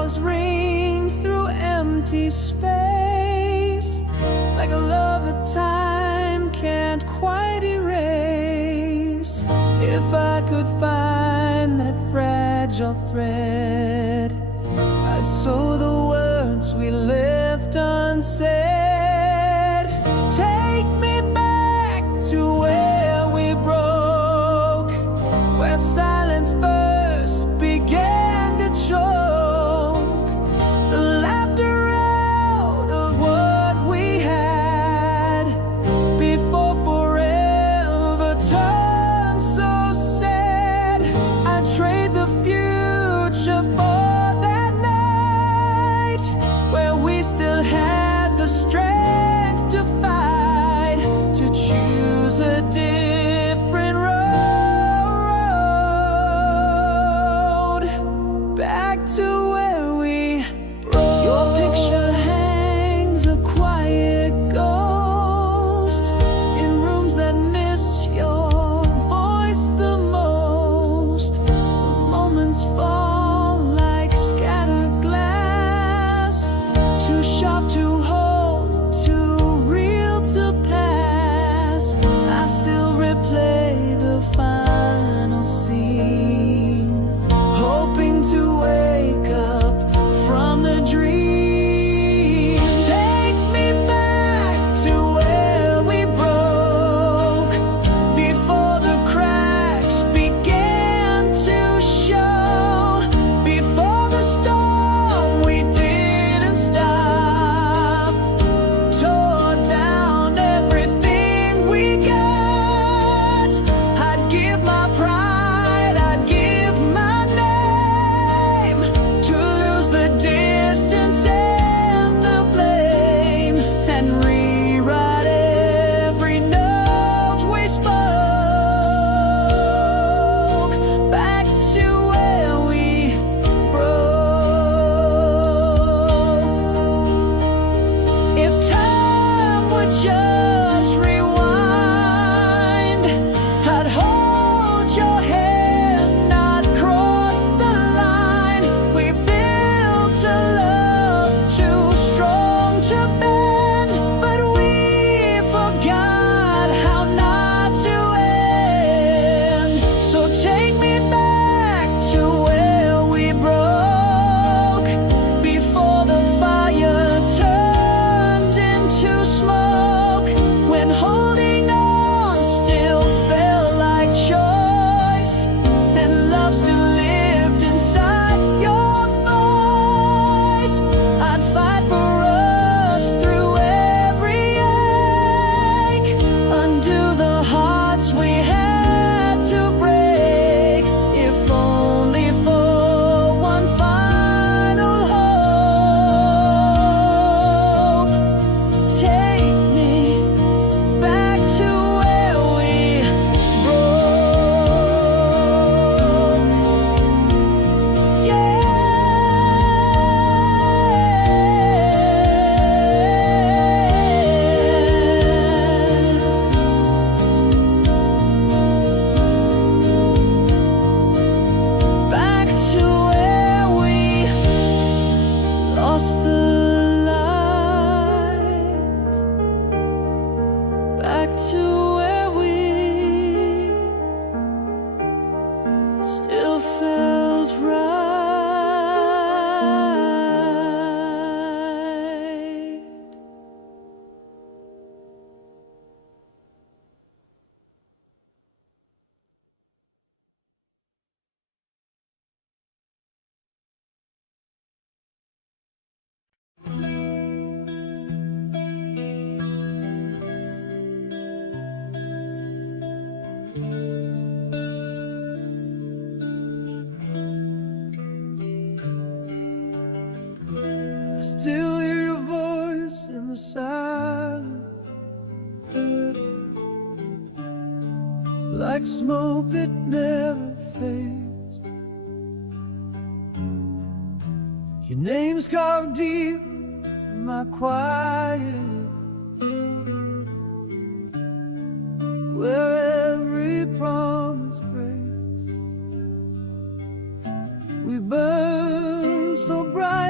bells ring through empty space, like a love that time can't quite erase. If I could find that fragile thread, I'd sew the words we left unsaid. Take me back to where we broke, where silence first began to choke the laughter out of what we had, before forever turned so sad. I'd trade the future for that night, where we still had the strength to fight, to choose a different road, back to where we broke. Your picture hangs a quiet ghost in rooms that miss your voice the most. The moments fall like scattered glass, too sharp to hold, too real to pass. I still replay the final scene, hoping to wake up from the dream. Take me back to where we broke, before the cracks began to show, before the storm we didn't stop tore down everything we got. I'd give my pride, I'd give my name, to lose the distance and the blame, and rewrite every note we spoke, back to where we broke. If time would just rewind, I'd hold your hand, not cross the line. We built a love too strong to bend, but we forgot how not to end. So take me back to where we broke, before the fire turned into smoke, when holding on still felt like choice, and love still lived inside your voice. I'd fight for us through every ache, undo the hearts we had to break, if only for one final hope. Take me back to where we broke. Yeah. Back to where we lost the light, back to where we still felt right. I still hear your voice in the silence, like smoke that never fades. Your name's carved deep in my quiet, where every promise breaks. We burn so bright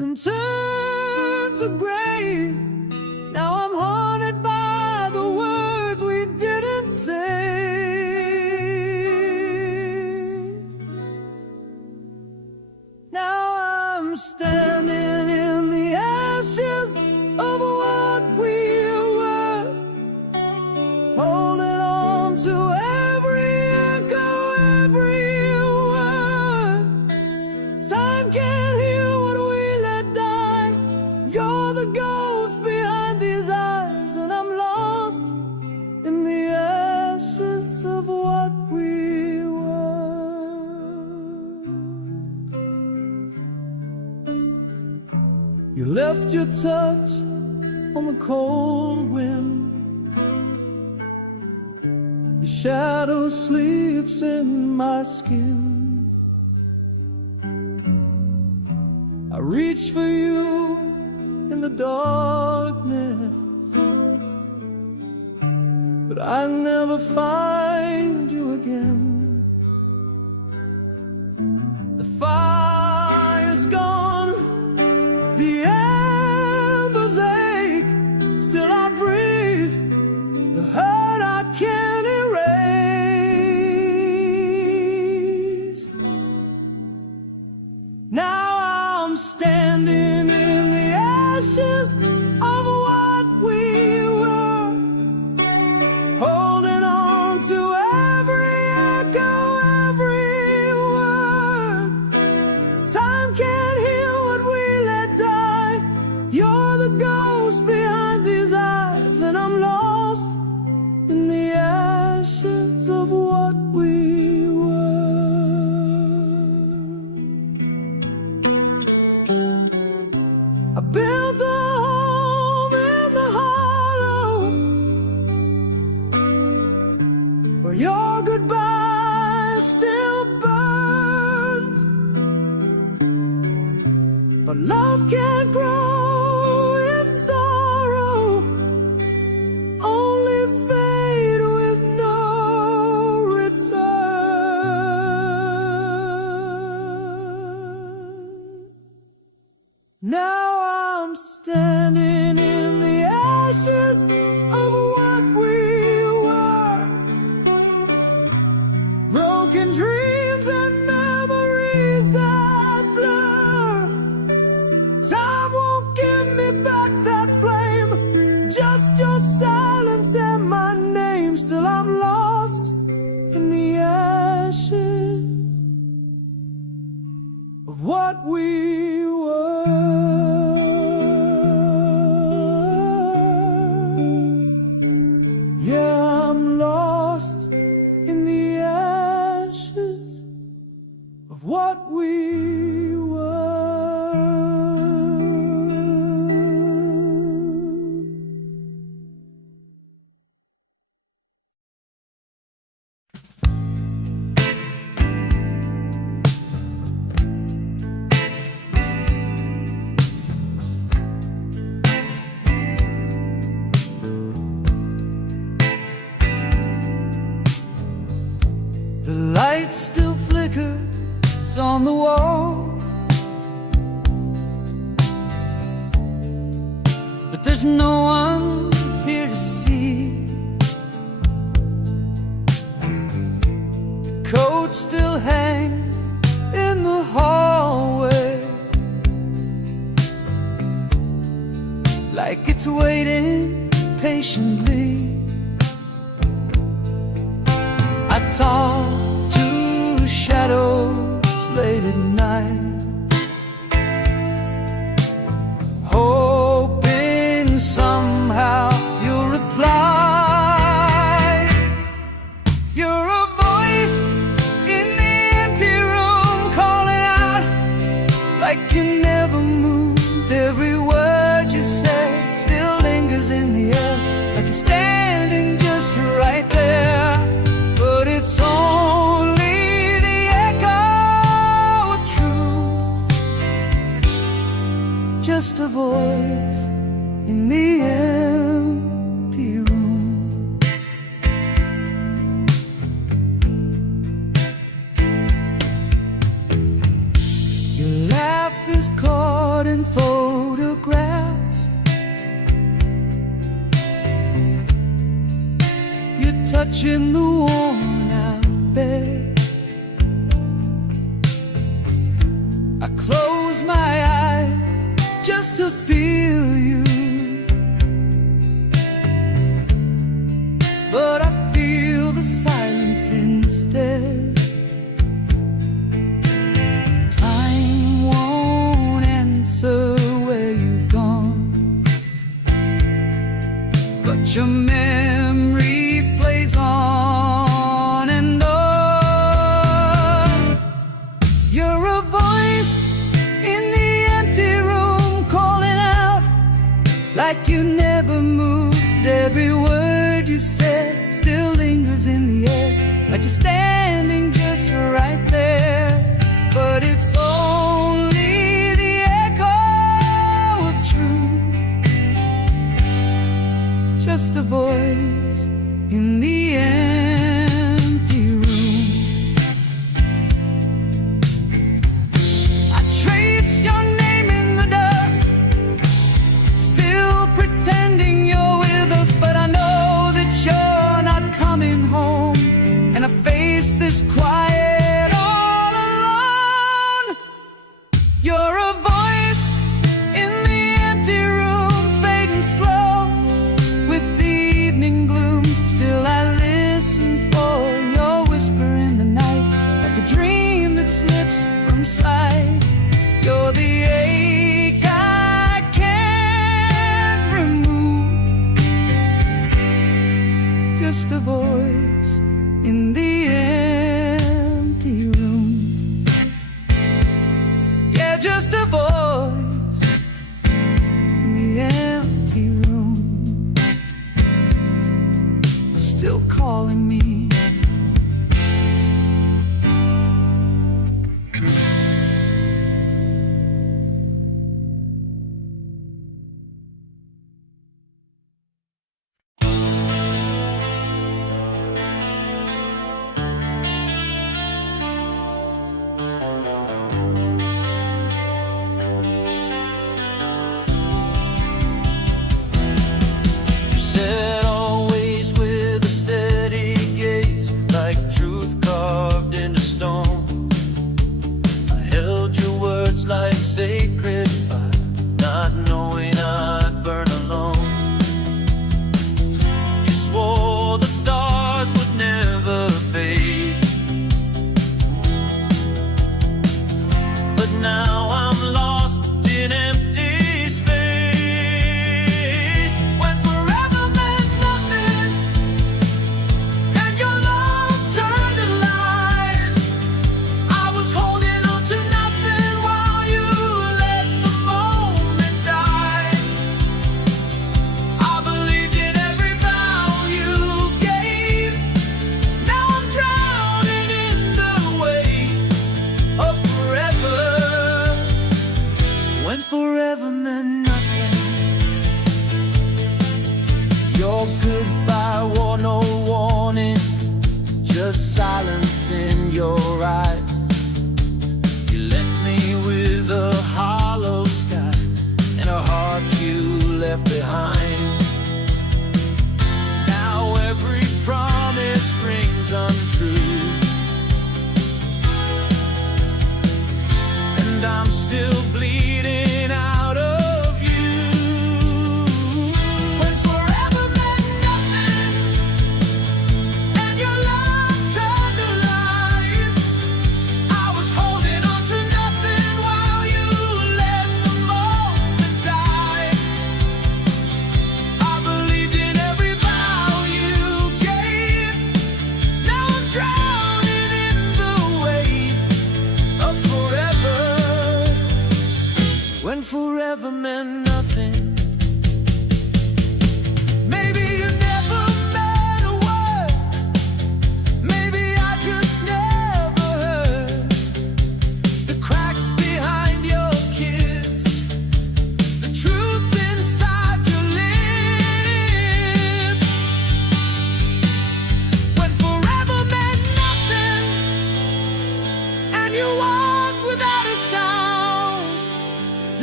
then turned to gray. Now I'm haunted by the words we didn't say. Now I'm standing in the ashes of what we were, holding on to every echo, every word. Time can't heal what we let die. You're the ghost behind these eyes, and I'm lost in the ashes of what we were. You left your touch on the cold wind. Your shadow sleeps in my skin. I reach for you in the darkness, but I never find you again. The fire's gone, the embers ache, still I breathe, the hurt I can't erase. Now I'm standing in the ashes of what we were, holding on to every echo, every word. Time can't heal what we let die. You're the ghost behind these eyes, and I'm lost in the ashes of what we were. I built a home in the hollow, where your goodbye still burns. But love can't grow in sorrow, only fade with no return. Now I'm standing in the ashes of what we were, broken dreams and memories that blur. Time won't give me back that flame, just your silence and my name. Still I'm lost in the ashes of what we were. Yeah, I'm lost in the ashes of what we were. The light still flickers on the wall, but there's no one here to see. The coat still hangs in the hallway, like it's waiting patiently. I talk to shadows late at night, hoping somehow you'll reply. You're a voice in the empty room, calling out like you never moved. Every word you say still lingers in the air, like you're standing just right there. But it's only the echo of truth, just a voice in the empty room. Your laugh is caught caught in photographs. You're touching the worn out bed. I close my eyes just to feel you, but I feel the silence instead. Time won't answer where you've gone, but your memory plays on and on. You're a voice in the empty room, calling out like you never moved. Every word you said still lingers in the air, like you're standing just right there. But it's only the echo of truth, just a voice in the empty room. I trace your name in the dust, still pretending you're with us, but I know that you're not coming home. And I face this quiet all alone. You're a voice in the empty room, fading slow with the evening gloom. Still I listen for your whisper in the night, like a dream that slips from sight. You're the ache I can't remove, just a voice in the empty room. Yeah, just a voice in the empty room, still calling me. You said always with a steady gaze, like truth carved into stone. I held your words like sacred fire, not knowing I'd burn alone. You swore the stars would never fade, but now I'm lost in empty space. When forever meant nothing and your love turned to lies, I was holding on to nothing while you let the moment die. I believed in every vow you gave. Now I'm drowning in the weight of forever. When forever meant nothing, your goodbye wore no warning, just silence in your eyes. You left me with a hollow sky and a heart you left behind. Now every promise rings untrue, and I'm still bleeding out of you. When forever meant nothing and your love turned to lies, I was holding on to nothing while you let the moment die. I believed in every vow you gave. Now I'm drowning in the weight of forever. When forever meant nothing. Maybe you never meant a word. Maybe I just never heard the cracks behind your kiss, the truth inside your lips. When forever meant nothing and you walked without a sound,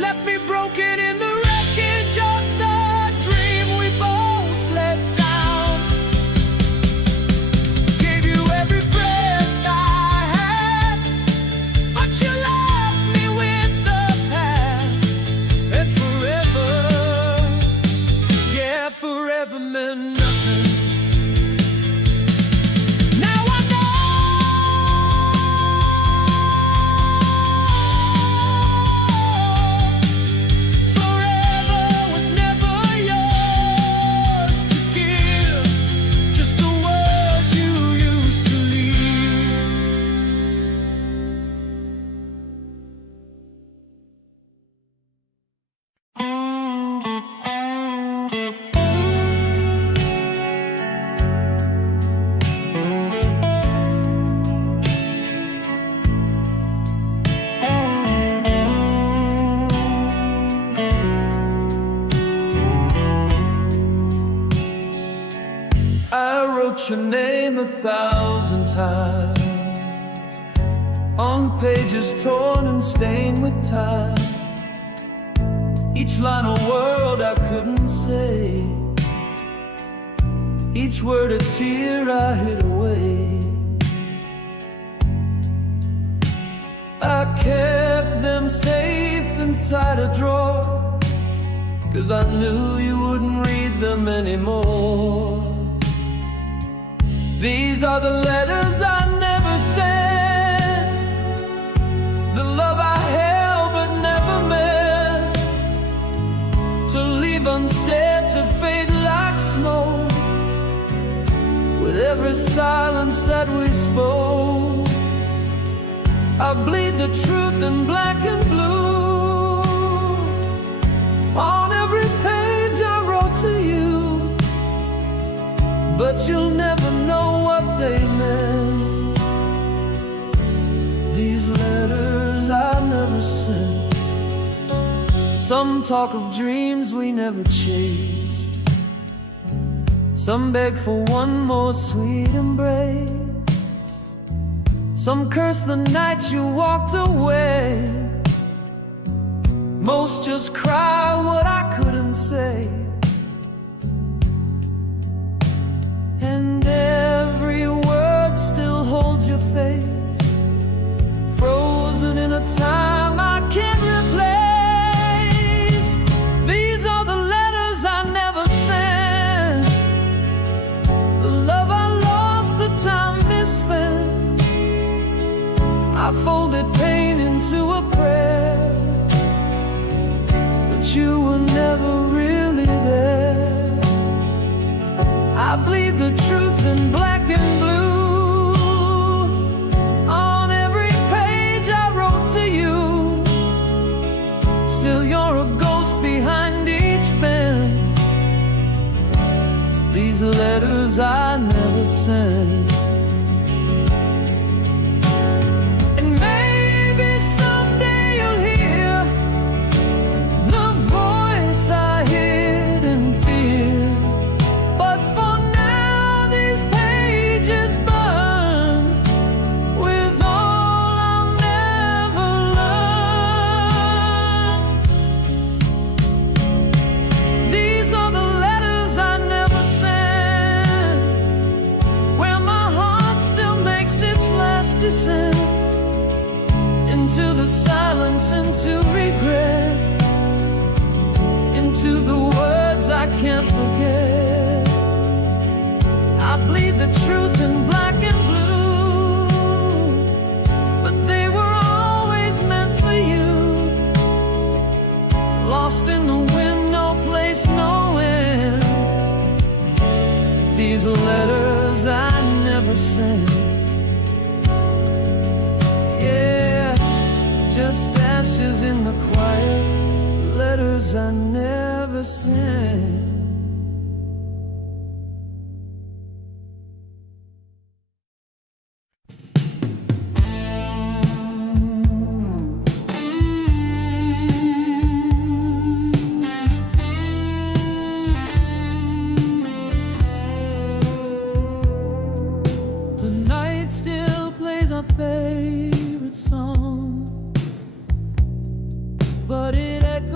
left me broken in the wreckage of the dream we both let down. Gave you every breath I had, but you left me with the past. And forever, yeah, forever meant nothing. Now I wrote your name 1,000 times on pages torn and stained with time. Each line a word I couldn't say, each word a tear I hid away. I kept them safe inside a drawer, 'cause I knew you wouldn't read them anymore. These are the letters I never sent, the love I held but never meant to leave unsaid, to fade like smoke with every silence that we spoke. I bleed the truth in black and blue on every page I wrote to you, but you'll never know what they meant. These letters I never sent. Some talk of dreams we never chased, some beg for one more sweet embrace, some curse the night you walked away. Most just cry what I couldn't say. And every word still holds your face, frozen in a time I can't replace. These are the letters I never sent, the love I lost, the time misspent. I folded pain into a prayer, but you were never really there. I bleed the truth in black and blue on every page I wrote to you. Still you're a ghost behind each pen. These letters I never sent. And maybe someday you'll hear the voice I hid in fear. Into the silence, into regret, into the words I can't forget. I bleed the truth in black and blue, but they were always meant for you. Lost in the wind, no place, no end. These letters I never sent. Just ashes in the quiet, letters I never sent. The night still plays our favorite song, but it echoes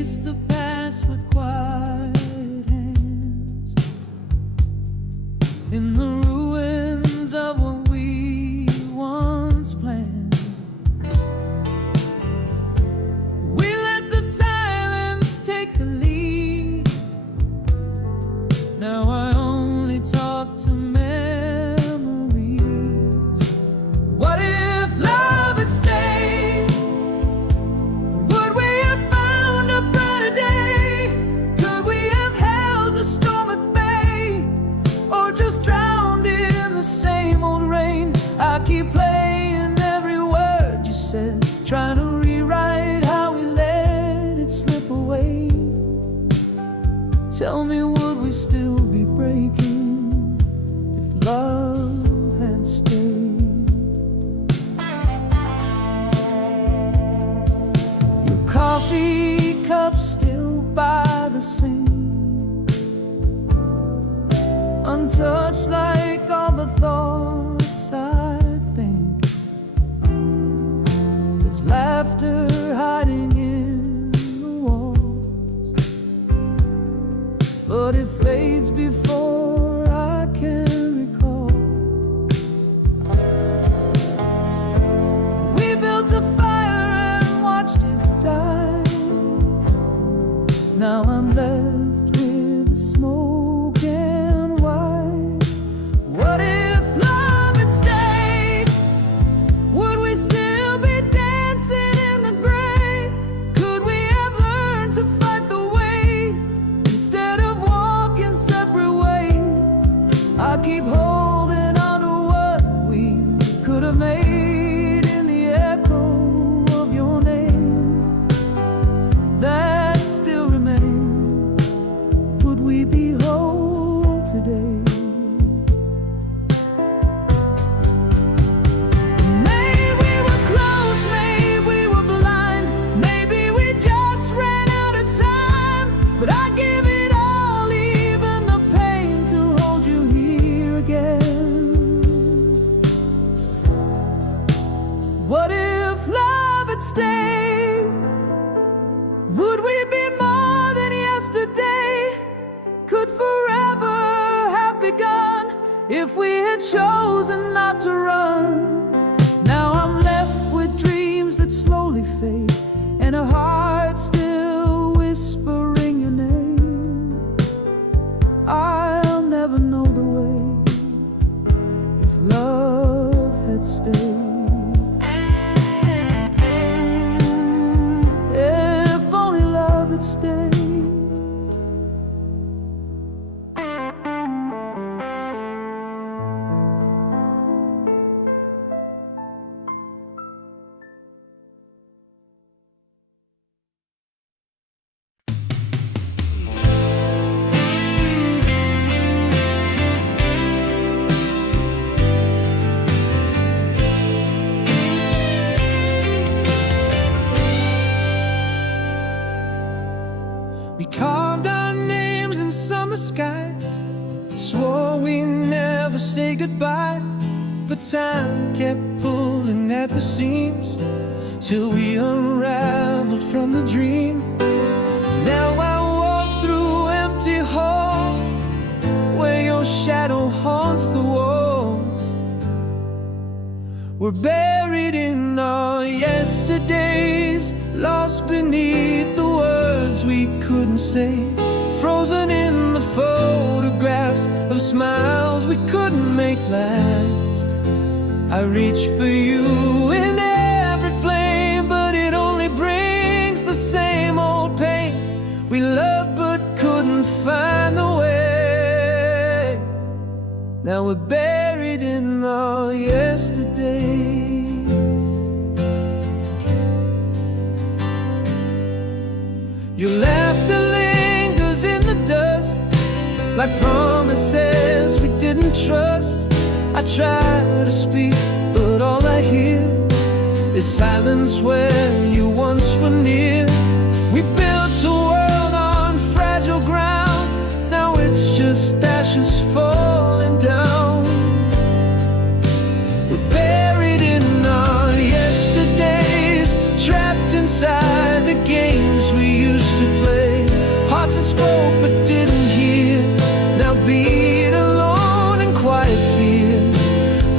erase the past with quiet hands in the ruins of what we once planned. We let the silence take the lead. Now I only talk to memories. What if love had stayed? Would we have found a brighter day? Could we have held the storm at bay? Or just drowned in the same old rain? I keep playing every word you said, trying to rewrite how we let it slip away. Tell me, would we still be breaking if love had stayed? Your coffee cup still by the sink, untouched like all the thoughts I think. There's laughter hiding in the walls, but it fades before I can recall. We built a fire and watched it die. Now I'm left with the smoke and white. What if love had stayed? Would we still be dancing in the gray? Could we have learned to fight the weight instead of walking separate ways? I keep holding on to what we could have made in the echo of your name that still remains. Would we be whole today? Maybe we were close, maybe we were blind, maybe we just ran out of time. But I give it all, even the pain, to hold you here again. What if love had stayed? Would we be more than yesterday? Could forever have begun if we had chosen not to run? Now I'm left with dreams that slowly fade, and a heart still whispering your name. I'll never know the way if love had stayed. If only love had stayed. We carved our names in summer skies, swore we never say goodbye. But time kept pulling at the seams till we unraveled from the dream. Now I walk through empty halls where your shadow haunts the walls. We're buried in our yesterdays, lost beneath the words we couldn't say, frozen in the photographs of smiles we couldn't make last. I reach for you in every flame, but it only brings the same old pain. We loved but couldn't find the way. Now we're buried in our yesterdays. Your laughter lingers in the dust, like promises we didn't trust. I try to speak, but all I hear is silence where you once were near. We built a world on fragile ground, now it's just ashes falling down. We're buried in our yesterdays, trapped inside the games we used to play.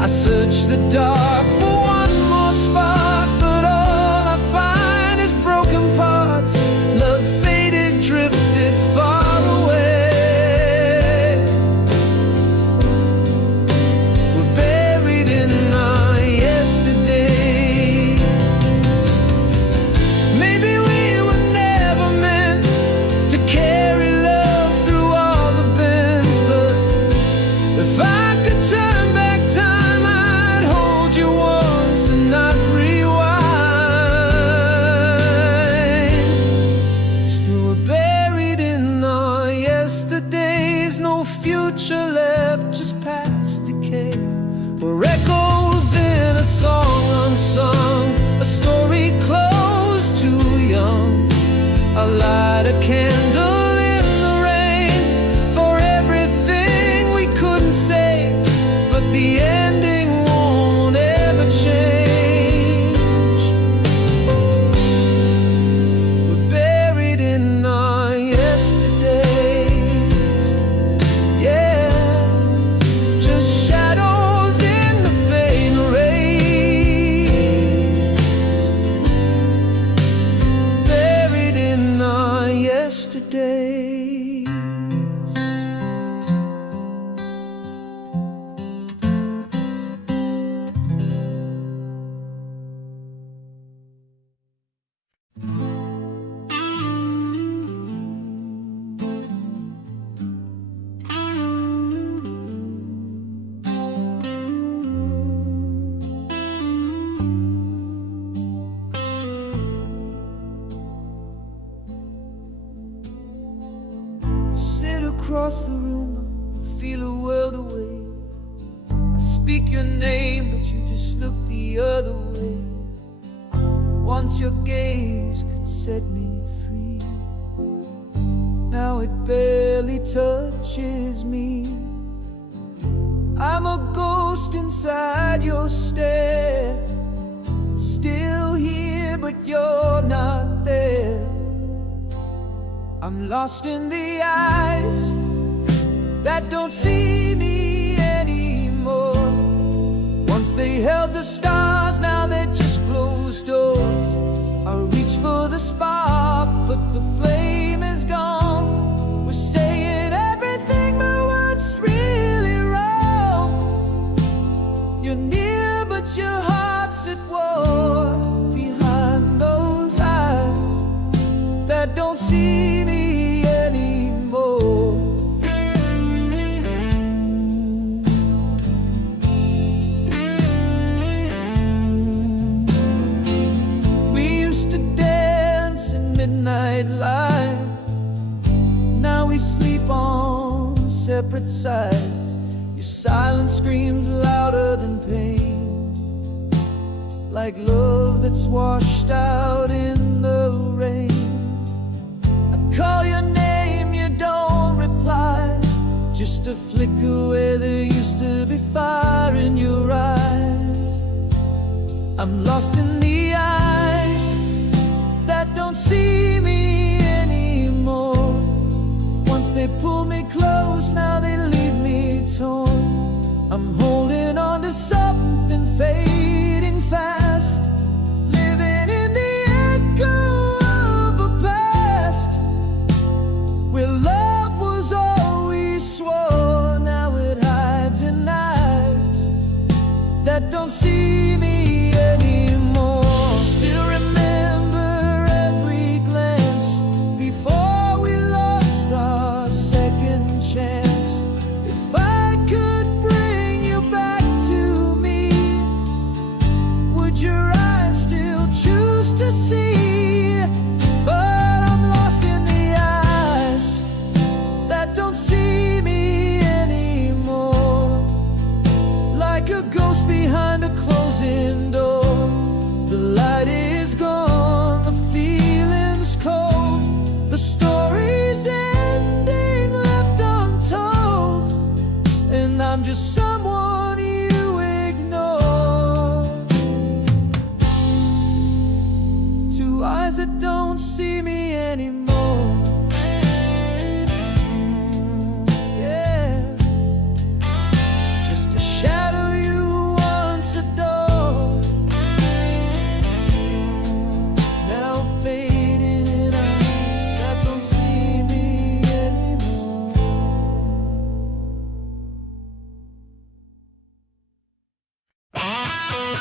I search the dark for one more spark, but all I find is broken parts. Love faded, drifted far away. We're buried in our yesterday. Maybe we were never meant to carry love through all the bends, but if I could turn back time, I'd hold you once and not rewind. Still we're buried in our yesterdays, no future left, just past decay. We're echoes in a song unsung, a story closed too young. I light a candle in the rain for everything we couldn't say, but the ending won't ever change. We're buried in our yesterdays, yeah, just shadows in the fading rays. Buried in our yesterdays. Sit across the room, feel a world away. I speak your name, but you just look the other way. Once your gaze could set me free, now it barely touches me. I'm a ghost inside your stare, still here, but you're not there. I'm lost in the eyes that don't see me anymore. Once they held the stars, now they're just closed doors. I reach for the spark, but the flame is gone. We're saying everything, but what's really wrong? You're near, but your heart's at war. Behind those eyes that don't see me anymore. We used to dance in midnight light, now we sleep on separate sides. Your silence screams louder than pain, like love that's washed out in the rain. Call your name, you don't reply, just a flicker where there used to be fire in your eyes. I'm lost in the eyes that don't see me anymore. Once they pulled me close, now they leave me torn. I'm holding on to something fading fast, living in the echo of a past where love was all we swore. Now it hides in eyes that don't see me anymore. Still remember every glance before we lost our second chance. If I could bring you back to me, would your eyes still choose to see? But I'm lost in the eyes that don't see me anymore, like a ghost behind a closing door. The light is gone, the feeling's cold, the story's ending left untold, and I'm just someone you ignore. Two eyes that don't see me anymore. Yeah, just a shadow you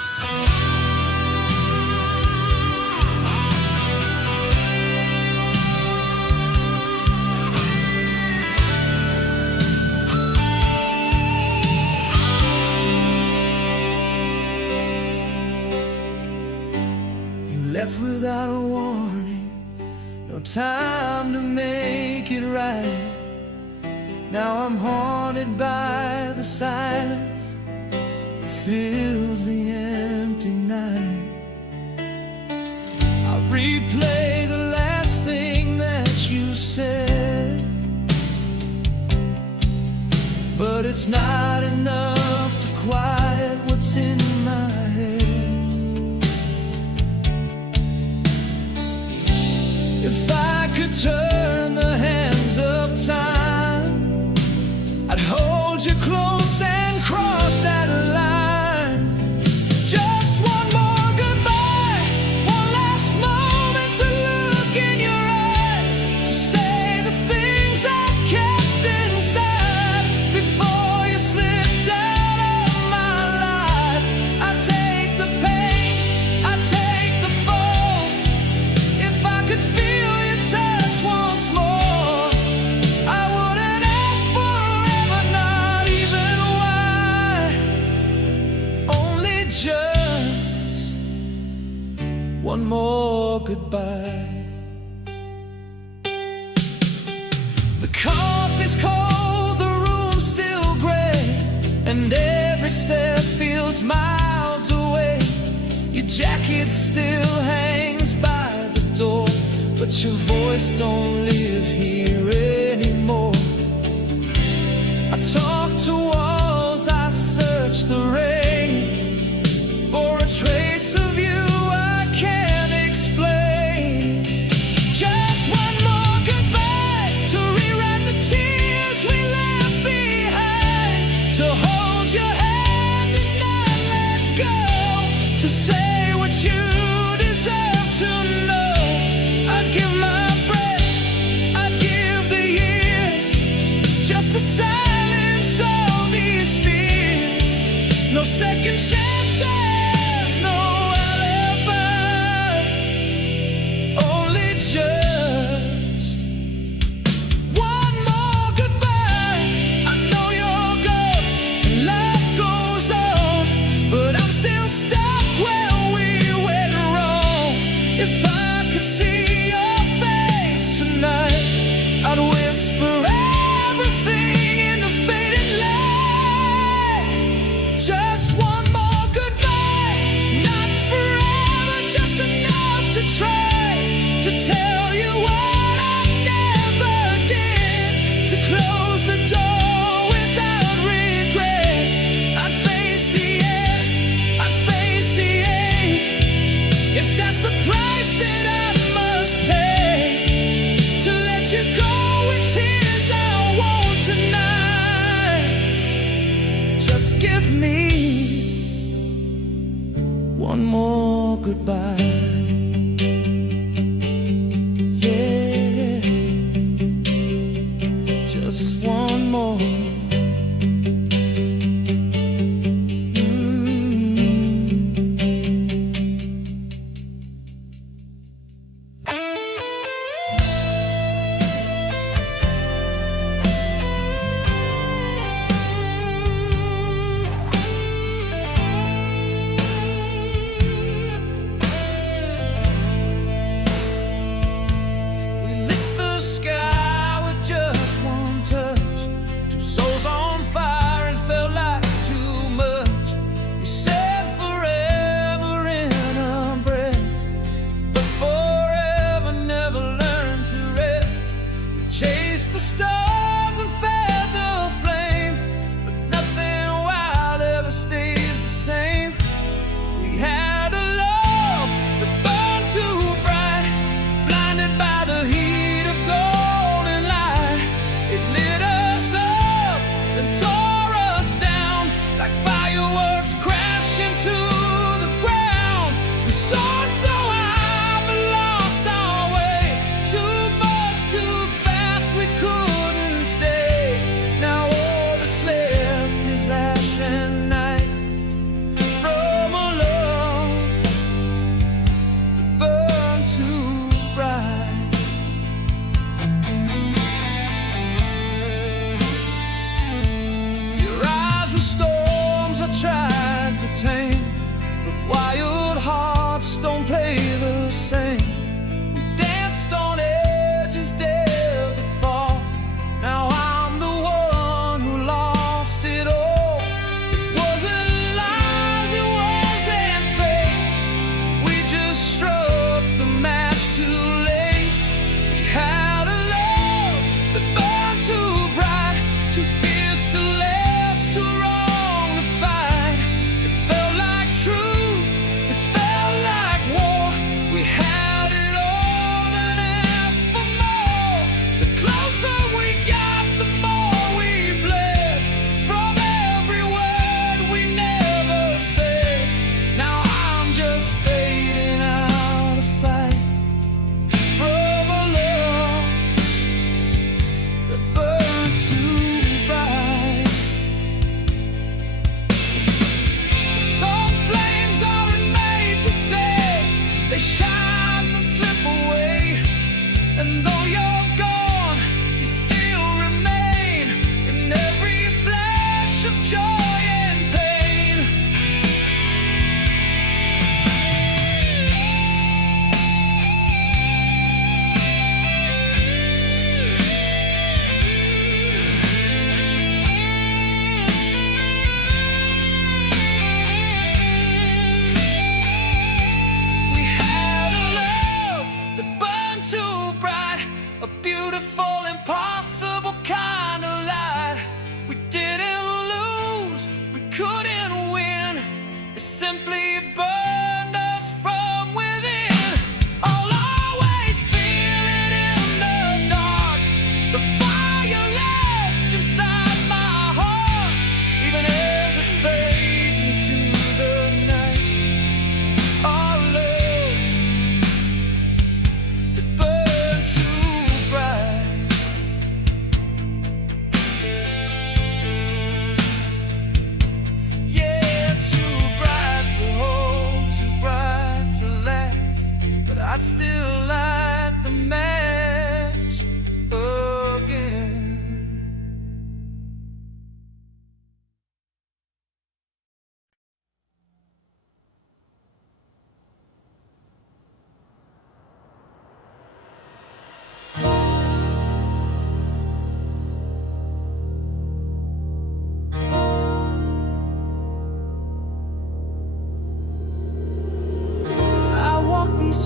Left without a warning, no time to make it right. Now I'm haunted by the silence that fills the empty night. I replay the last thing that you said, but it's not enough to quiet what's in my head. If I could turn the hands of time, I'd hold you close and cross that line. Just one more goodbye, one last moment to look in your eyes, to say the things I kept inside before you slipped out of my life. I take the pain, I take the fall. If I could feel your touch once more, I wouldn't ask forever, not even why. Only just one more goodbye. The coffee's cold, the room's still gray, and every step feels miles away. Your jacket still hangs by the door, but your voice don't live here anymore. I talk to walls, I search the rain for a trace of you I can't explain. Just one more goodbye to rewrite the tears we left behind, to hold your hand and not let go, to say what you deserve to know. I'd give my breath, I'd give the years, just to silence all these fears. No second chances, no alibi, only just one more goodbye. I know you're gone and life goes on, but I'm still stuck where we went wrong. If I could see your face tonight, I'd whisper everything in the faded light. Just one more goodbye, not forever, just enough to try to tell you what I never did, to close the door without regret. I'd face the end, I'd face the ache, if that's the price that I must pay, to let you go with tears I won't deny. Just give me one more goodbye. Yeah, just one more. We lit the sky with just one touch, two souls on fire, and felt like too much. We said forever in a breath, but forever never learned to rest. We chased the stars and fed the flame, but nothing wild ever stays the same. We had a love that burned too bright, blinded by the heat of golden light. It lit us up, then tore us down like fireworks crashing to the ground. We soared so high but lost our way, too much too fast, we couldn't stay. Now all that's left is ash and night from a love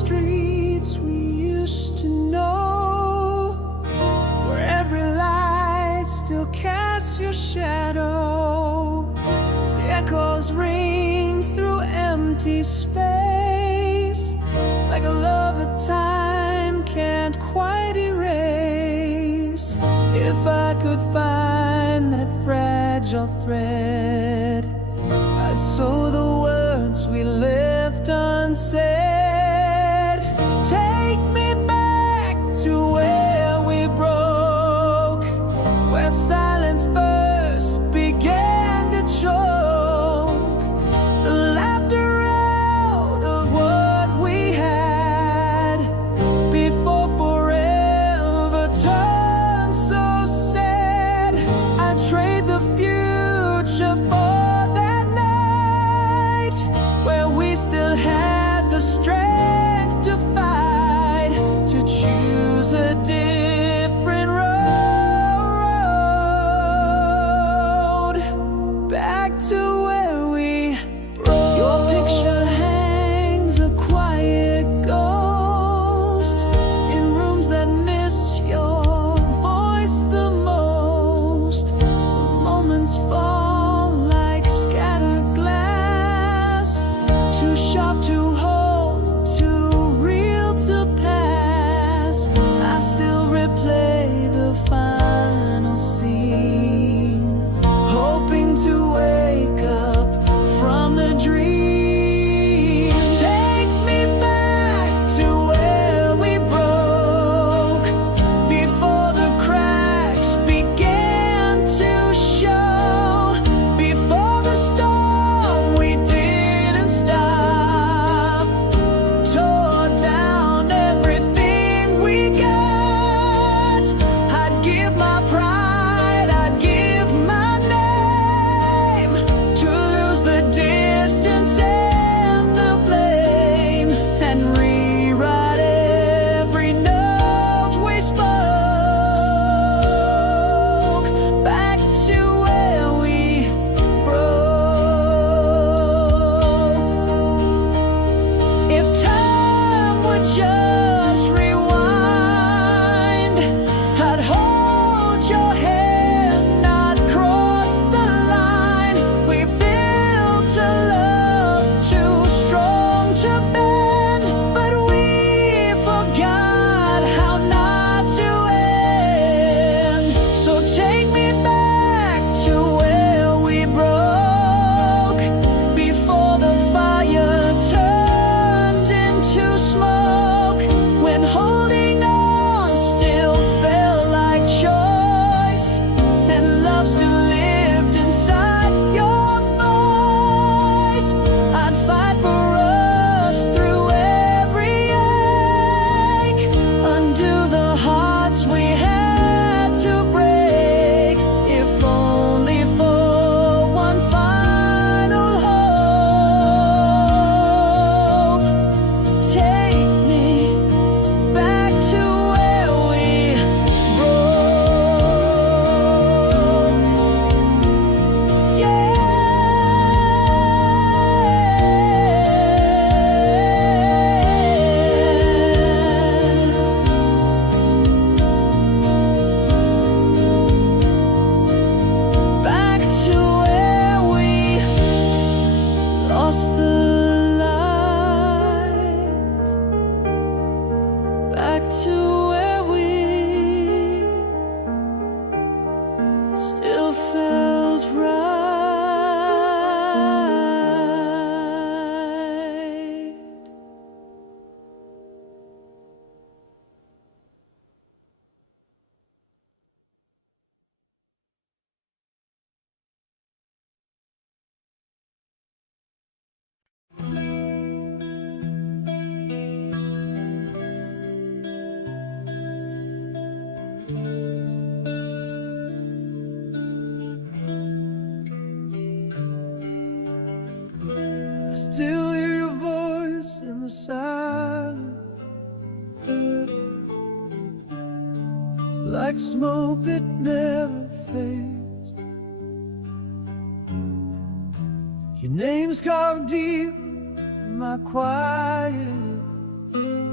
streets we used to know, where every light still casts your shadow. The echoes ring through empty space, like a love that time can't quite erase. If I could find that fragile thread, I'd sew the words we left unsaid. Take me back to where we broke, where silence first began to choke, the laughter out of what we had before forever turned so sad. I'd trade the future for that night, where we still had the strength to fight, to choose a different road, back to where we broke. Your picture hangs a quiet ghost in rooms that miss your voice the most. The moments fall like scattered glass, too sharp to hold, too real to pass. I still replay the final scene, hoping to wake up from the dream. Take me back to where we broke, before the cracks began to show, before the storm we didn't stop tore down everything we got. I'd give my pride, I'd give my name, to lose the distance and the blame, and rewrite every note we spoke, back to where we broke. If time would just rewind, I'd hold your hand, not cross the line. We built a love too strong to bend, but we forgot how not to end. So take me back to where we broke, before the fire turned into smoke, when holding on still felt like choice, and love still lived inside your voice. I'd fight for us through every ache, undo the hearts we had to break, if only for one final hope. Take me back to where we broke. Yeah. Back to where we lost the light, back to where we still felt right. I still hear your voice in the silence, like smoke that never fades. Your name's carved deep in my quiet,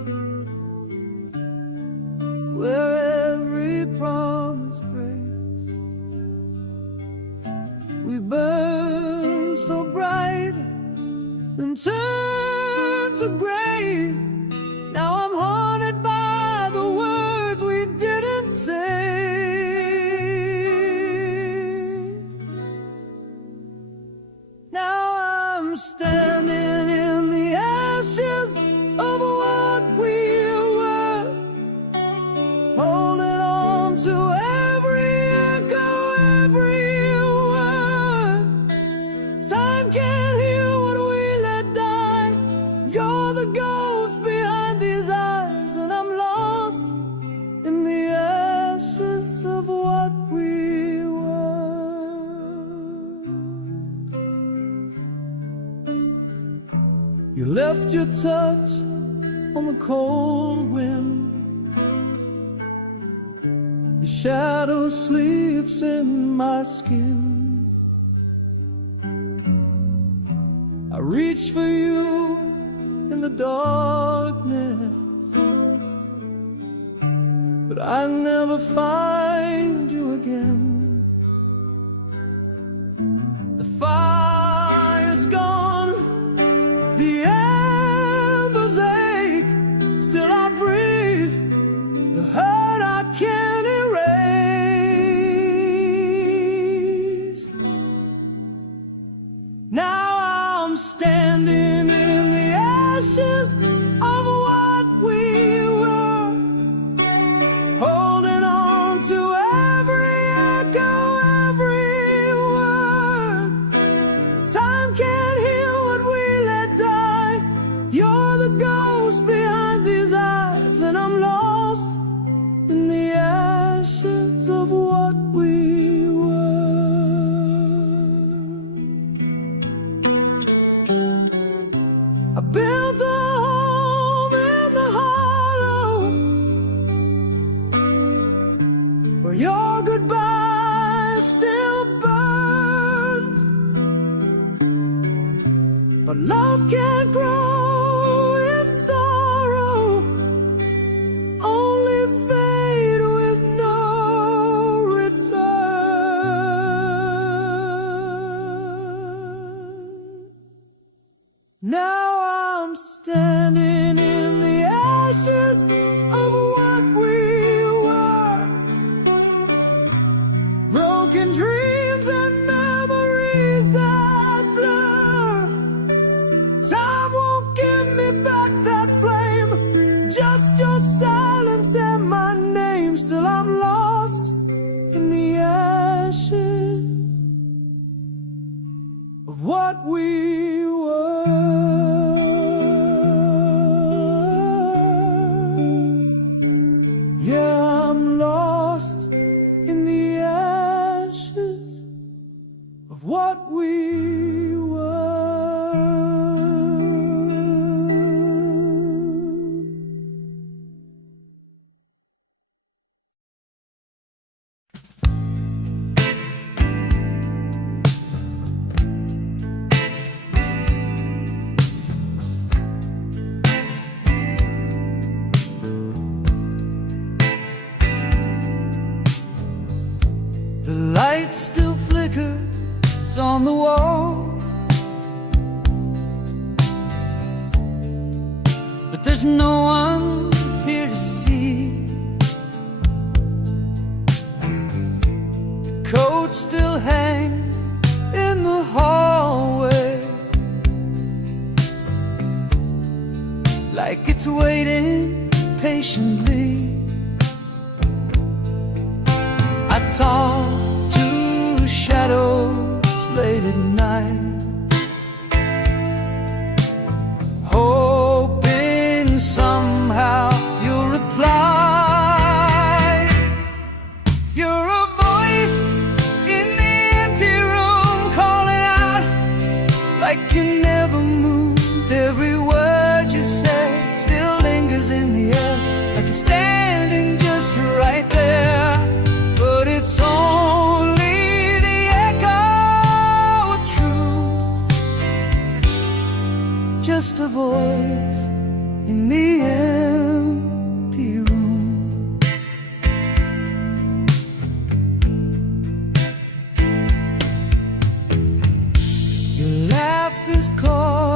where every promise breaks. We burn so bright, then turn to gray. Now I'm haunted by the words we didn't say. Now I'm standing in the ashes of what we were, holding on to every echo, every word. Time can't heal what we let die. You're the ghost behind these eyes, and I'm lost in the ashes of what we were. You left your touch on the cold wind. Your shadow sleeps in my skin. I reach for you in the darkness, but I never find you again. The fire's gone, the embers ache, still I breathe, the hurt I can't erase. Now I'm standing in the ashes of what we were, holding on to every echo, every word. Time can't heal what we let die. You're the ghost behind these eyes, and I'm lost in the ashes of what we were. I built a home in the hollow, where your goodbye still burns. But love can't grow in sorrow, only fade with no return. Now I'm standing in the ashes of what we were, broken dreams and memories that blur. Time won't give me back that flame, just your silence and my name. Still I'm lost in the ashes of what we were. Yeah, I'm lost in the ashes of what we were. The light still flickers on the wall, but there's no one here to see. The coat still hangs in the hallway, like it's waiting patiently. I talk to shadows late at night, hoping somehow you'll reply. You're a voice in the empty room, calling out like you never moved. Every word you say still lingers in the air, like you're standing just right there. But it's only the echo of truth, just a voice in the empty room.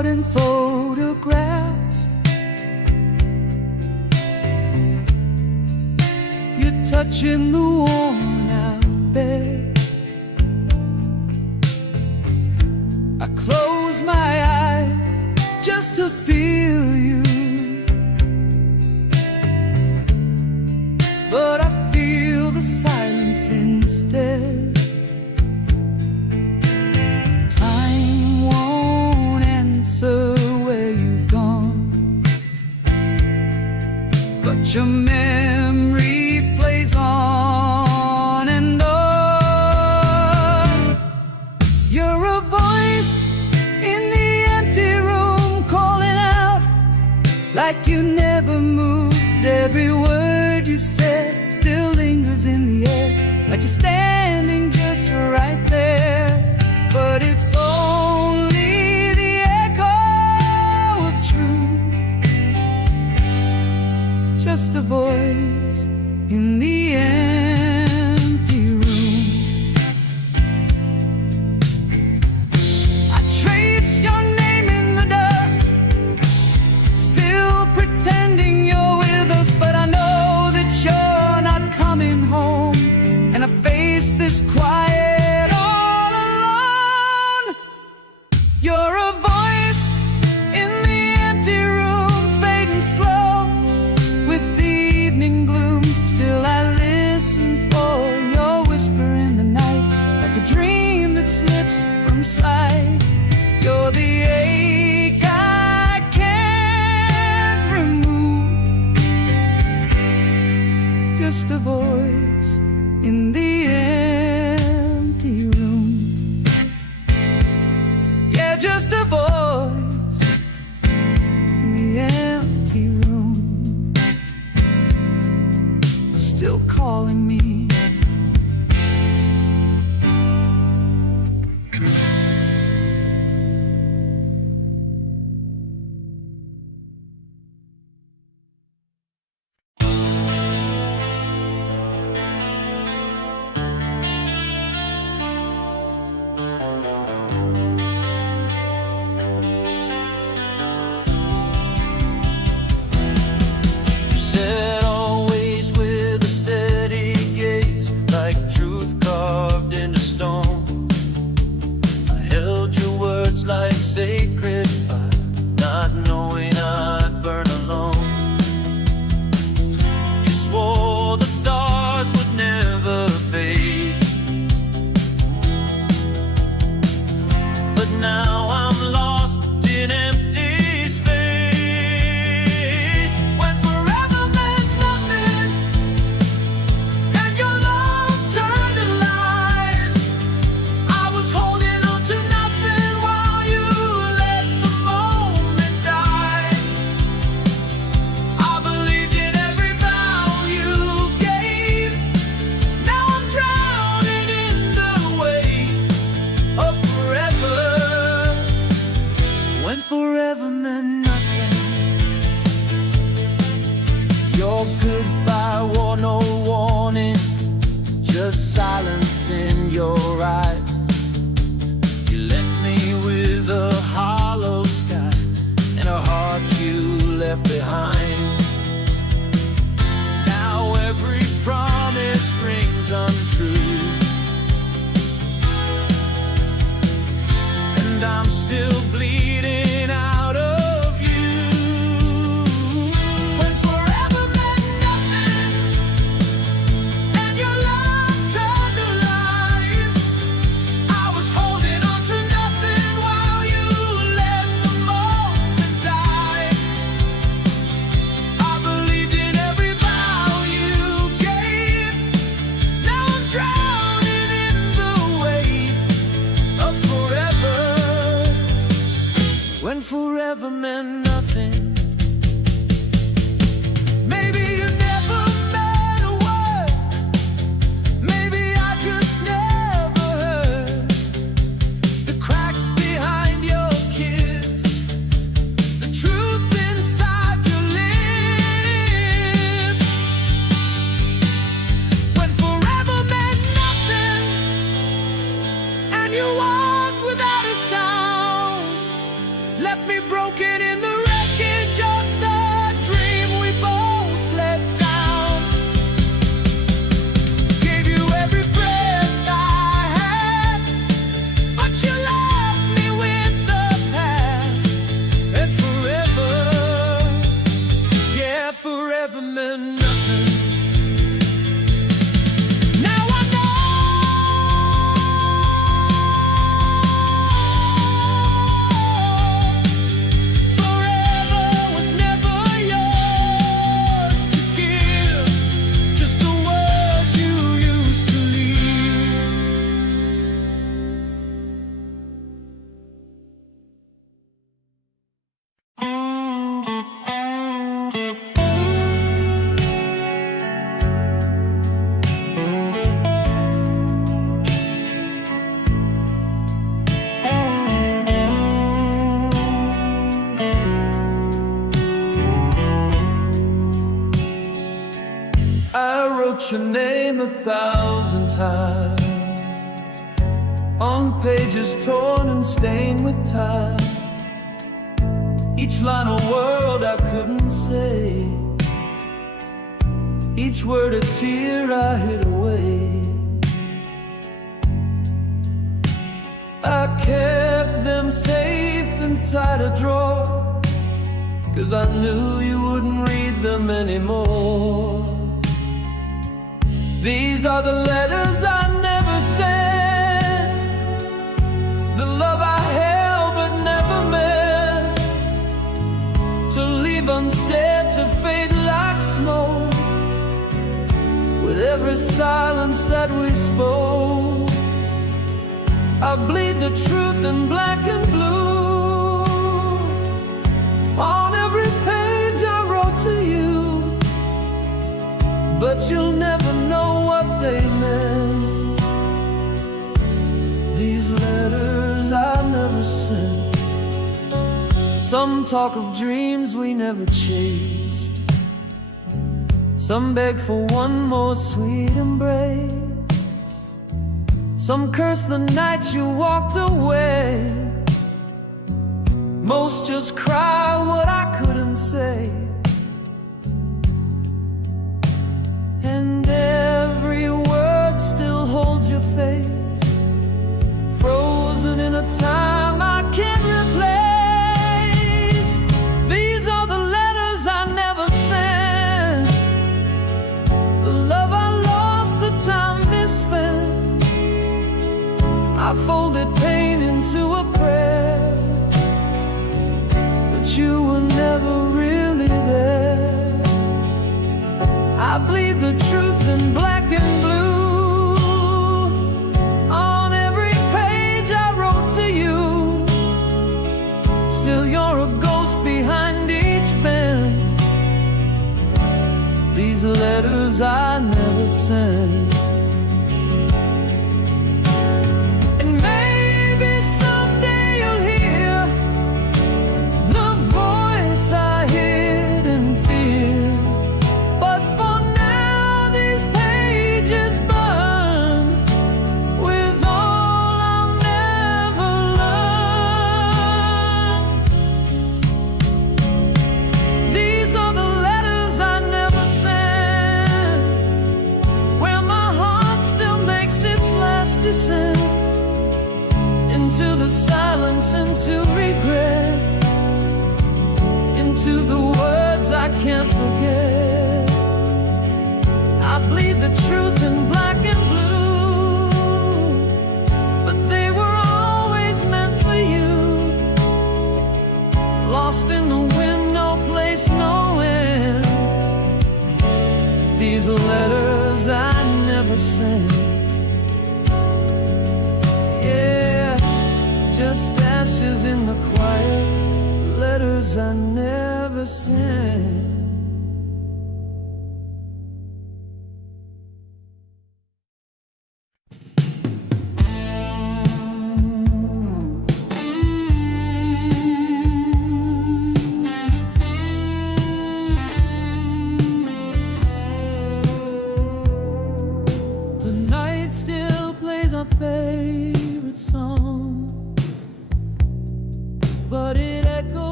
caught in photographs. You're touching the worn out bed. I close my eyes just to feel you, but I feel the silence instead. Time won't answer where you've gone, but your memory plays on and on. You're a voice in the empty room, calling out like you never moved. Every word you said still lingers in the air, like you're standing just right there. But it's only the echo of truth, just a voice in the empty room. I trace your name in the dust, still pretending you're with us, but I know that you're not coming home. And I face this quiet all alone. You're a voice in the empty room, fading slow with the evening gloom. Still I listen for your whisper in the night, like a dream that slips from sight. You're the ache I can't remove, just a voice in the empty room. Yeah, just a voice in the empty room, still calling me. Said always with a steady gaze, like truth carved into stone. I held your words like sacred fire, not knowing I'd burn alone. You swore the stars would never fade, but now I'm lost in empty space. When forever meant nothing, and your love turned to lies, I was holding on to nothing while you let the moment die. I believed in every vow you gave. Now I'm drowning in the weight of forever. When forever meant nothing, your goodbye wore no warning, just silence in your eyes. You left me with a hollow sky and a heart you left behind. Now every promise rings untrue, and I'm still bleeding out of you. When forever meant nothing, and your love turned to lies, I was holding on to nothing while you let the moment die. I believed in every vow you gave. Now I'm drowning in the weight of forever. When forever meant nothing, maybe you never meant a word. Maybe I just never heard the cracks behind your kiss, the truth inside your lips. When forever meant nothing, and you walked without a sound, left me broken in the wreckage of the dream we both let down. Gave you every breath I had, but you left me with the past. And forever, yeah, forever meant nothing. Now I know forever was never yours to give, just a word you used to leave. I wrote your name 1,000 times on pages torn and stained with time. Each line a word I couldn't say, each word a tear I hid away. I kept them safe inside a drawer, 'cause I knew you wouldn't read them anymore. These are the letters I never sent, the love I held but never meant to leave unsaid, to fade like smoke with every silence that we spoke. I bleed the truth in black and blue on every page I wrote to you, but you'll never know what they meant. These letters I never sent. Some talk of dreams we never chased, some beg for one more sweet embrace, some curse the night you walked away, most just cry what I couldn't say. And every word still holds your face, frozen in a time I can't replace. These are the letters I never sent, the love I lost, the time misspent. I folded pain into a prayer, but you were never really there. I bleed the truth in black and blue on every page I wrote to you. Still you're a ghost behind each pen. These letters I never sent. And maybe someday you'll hear the voice I hid in fear. But for now these pages burn with all I'll never learn. These are the letters I never sent, where my heart still makes its last descent into the silence, into regret, into the words I can't forget. I bleed the truth in black and blue, but they were always meant for you. Lost in the wind, no place, no end. These letters I never sent. Yeah, just ashes in the quiet, letters I never sent. The night still plays our favorite song, but it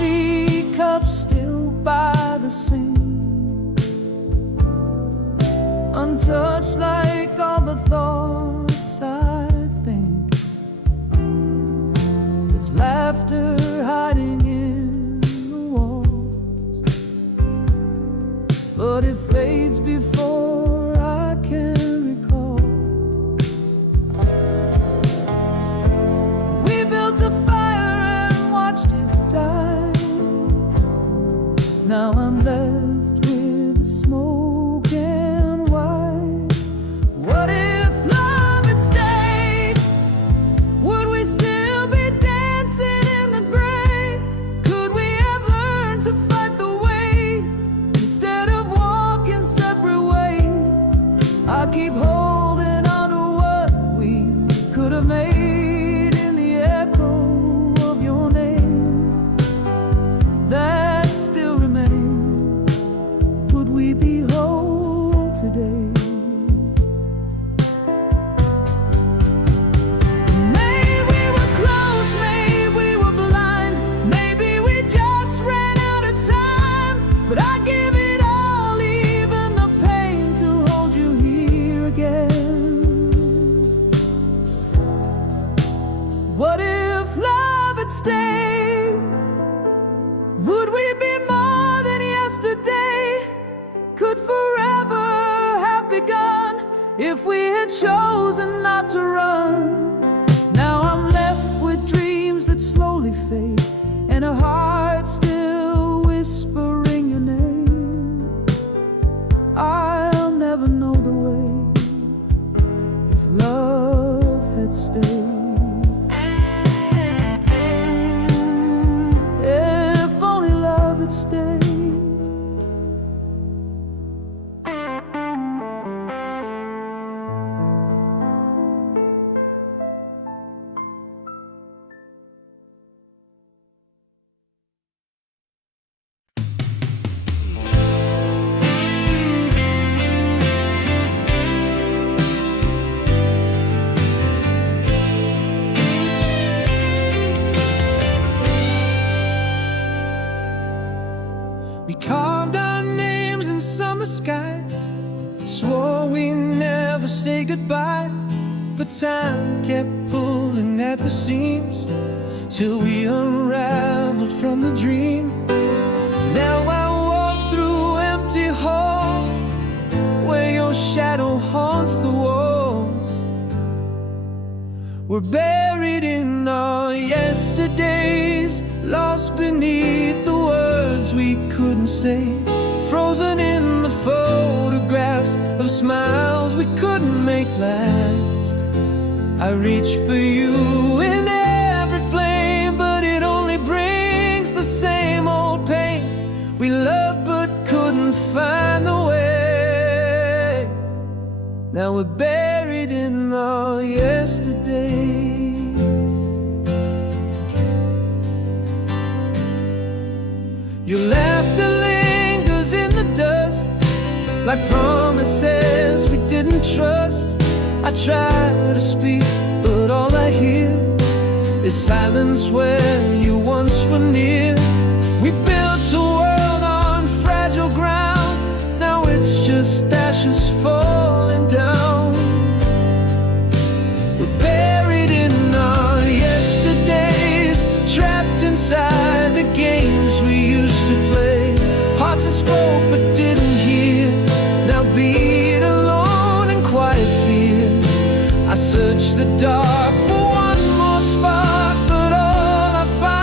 coffee cup still by the sink, untouched like all the thoughts I think. There's laughter hiding in the walls, but it fades before I can recall. We built a fire and watched it die. Now I'm left with the smoke and white. What if love had stayed? Would we still be dancing in the gray? Could we have learned to fight the weight instead of walking separate ways? I keep holding on to what we could have made in the echo of your name that still remains. Would we be whole today? Maybe we were close, maybe we were blind, maybe we just ran out of time. But I give it all, even the pain, to hold you here again. What if love had stayed? Would we be more than yesterday? Could forever have begun if we had chosen not to run? Now I'm left with dreams that slowly fade, and a heart still whispering your name. I'll never know the way if love had stayed. If only love had stayed. We carved our names in summer skies, swore we never say goodbye. But time kept pulling at the seams till we unraveled from the dream. Now I walk through empty halls where your shadow haunts the walls. We're buried in our yesterdays, lost beneath the words we couldn't say, frozen in the photographs of smiles we couldn't make last. I reach for you in every flame, but it only brings the same old pain. We loved but couldn't find the way. Now we're buried in our yesterdays. Your laughter lingers in the dust, like promises we didn't trust. I try to speak, but all I hear is silence where you once were near. We built a world on fragile ground, now it's just ashes falling down. We're buried in our yesterdays, trapped inside the games we used to play. Hearts that spoke but didn't hear, now beat alone in quiet fear. I search the dark for one more spark, but all I find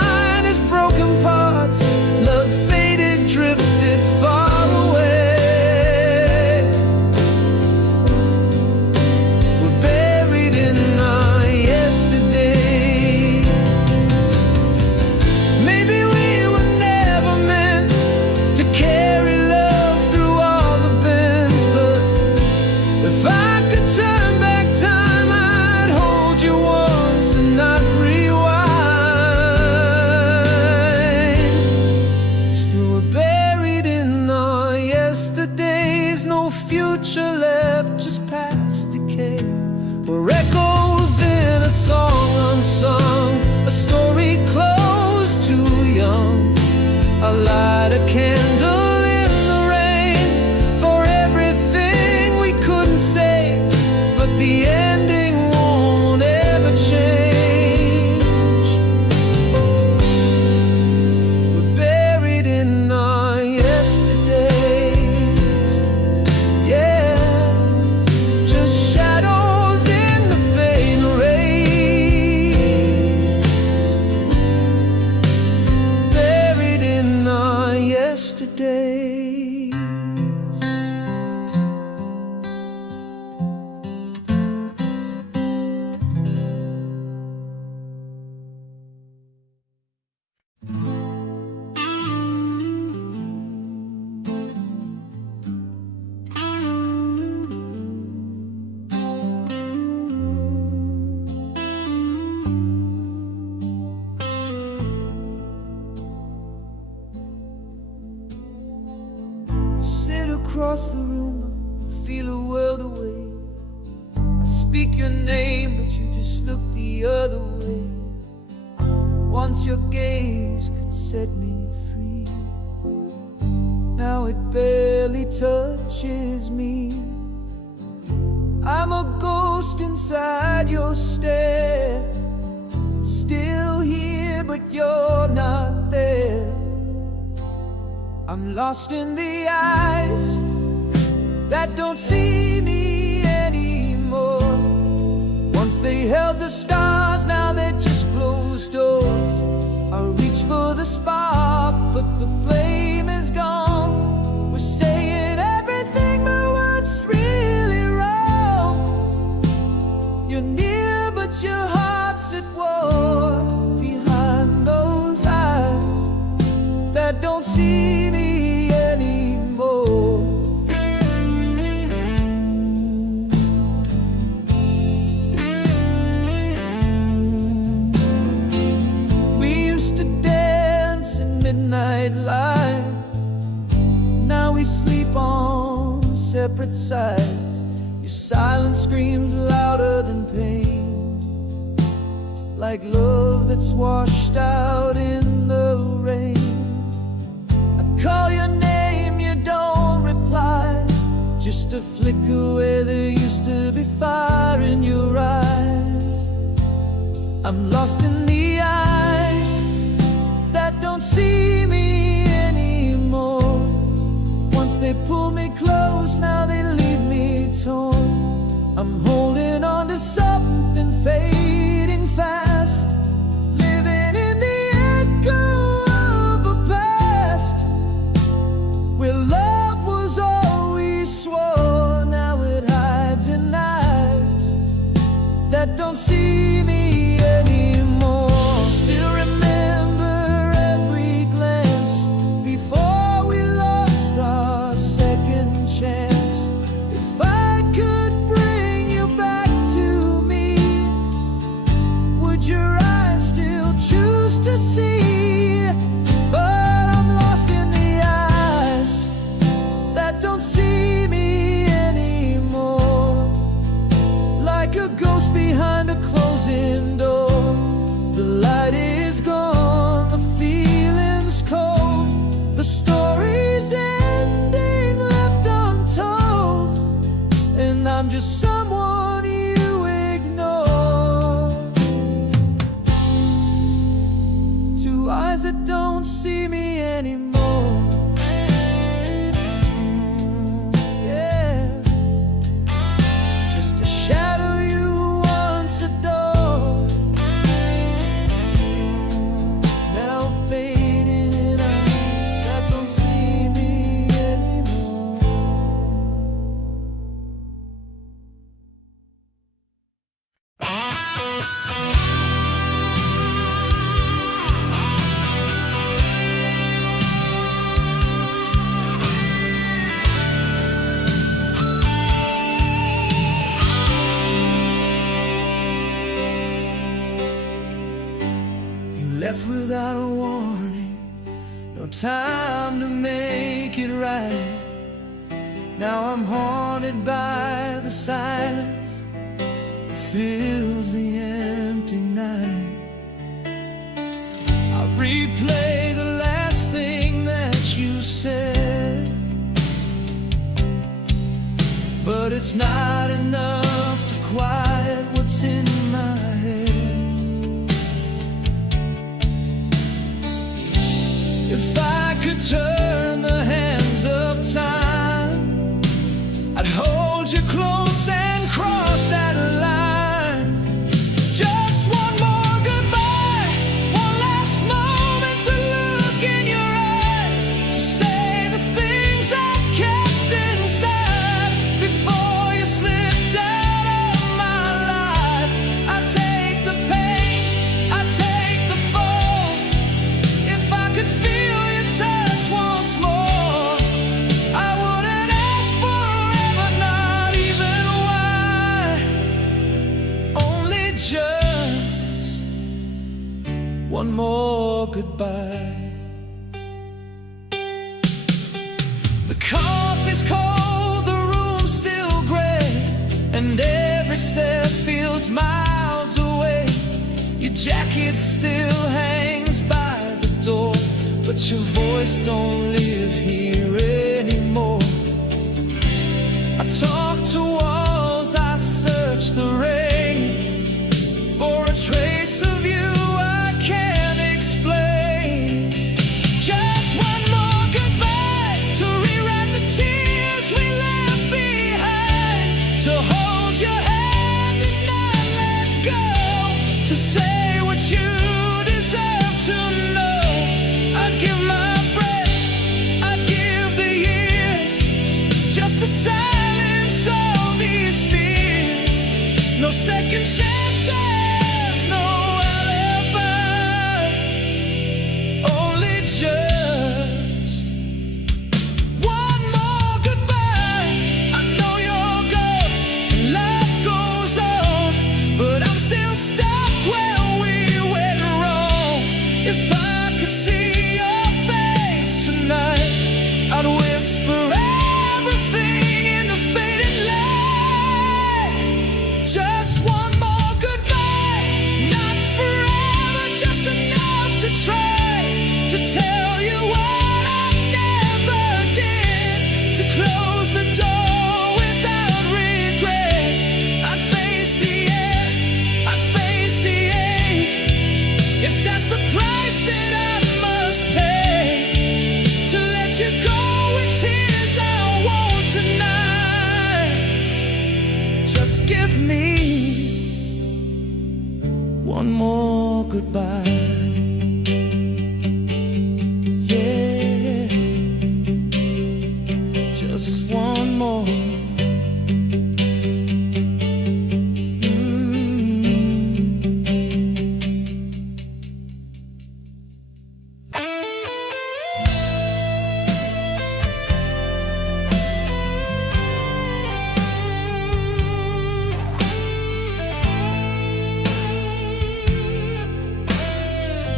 across the room, I feel a world away. I speak your name, but you just look the other way. Once your gaze could set me free, now it barely touches me. I'm a ghost inside your stare, still here but you're not there. I'm lost in the eyes that don't see me anymore. Once they held the stars, now they're just closed doors. I reach for the spark, but the flame is gone. We're saying everything, but what's really wrong? You're near, but your heart's at war. Behind those eyes that don't see me anymore. We used to dance in midnight light, now we sleep on separate sides. Your silence screams louder than pain, like love that's washed out in the rain. Call your name, you don't reply, just a flicker where there used to be fire in your eyes. I'm lost in the eyes that don't see me anymore. Once they pulled me close, now they leave me torn. I'm holding on to something fading fast, living in the echo of a past where love was all we swore. Now it hides in eyes that don't see me anymore. Still remember every glance before we lost our second chance. If I could bring you back to me, would your eyes still choose to see? Don't see me anymore, like a ghost behind a closing door. The light is gone, the feeling's cold, the story's ending left untold, and I'm just someone you ignore. Two eyes that don't see me anymore. Left without a warning, no time to make it right. Now I'm haunted by the silence that fills the empty night. I replay the last thing that you said, but it's not enough to quiet what's in my head. If I could turn the hands of time, I'd hold you close and cross that line. Just one more goodbye, one last moment to look in your eyes, to say the things I kept inside before you slipped out of my life. I take the pain, I take the fall. If I could feel touch once more, I wouldn't ask forever, not even why. Only just one more goodbye. The coffee's cold. it still hangs by the door, but your voice don't live here anymore. I talk to walls, I search the rain for a trace of you I can't explain. Just one more goodbye to rewrite the tears we left behind, to hold your hand and not let go, to say what you deserve to know. I'd give my breath, I'd give the years, just to silence all these fears. No second chances, no alibi, only just one more goodbye. I know you're gone and life goes on, but I'm still stuck where we went wrong. If I could see your face tonight, I'd whisper everything in the faded light. Just one more goodbye, not forever, just enough to try to tell you what I never did, to close the door without regret. I'd face the end, I'd face the ache, if that's the price that I must pay, to let you go with tears I won't deny. Just give me one more goodbye. Yeah, just one more.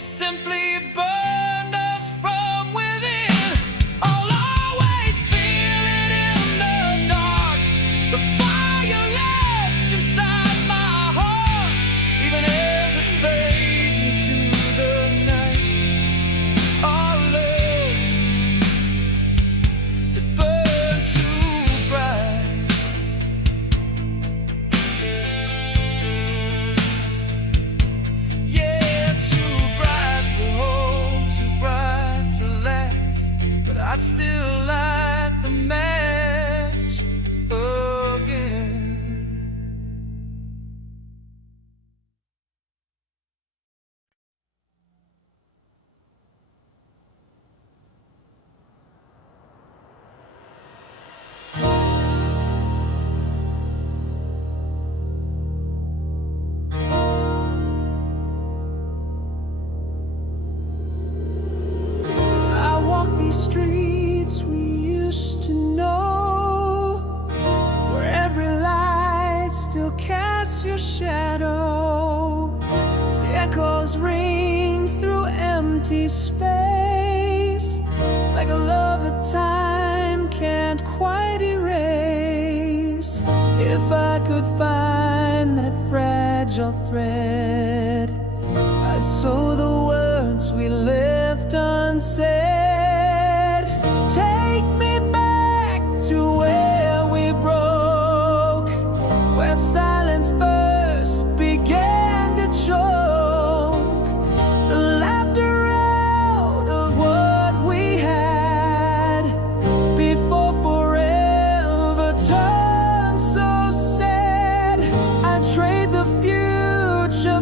simply burned us from within. I'll always feel it in the dark, the fire left inside my heart, even as it fades into the night. Our love, it burns too bright. Yeah, too bright to hold, too bright to last, but I'd still light the match again. I walk these streets we used to know, where every light still casts your shadow. The echoes ring through empty space, like a love that time can't quite erase. If I could find that fragile thread, I'd sew the words we left unsaid. Take me back to where we broke, where silence first began to choke, the laughter out of what we had before forever turned so sad. I'd trade the future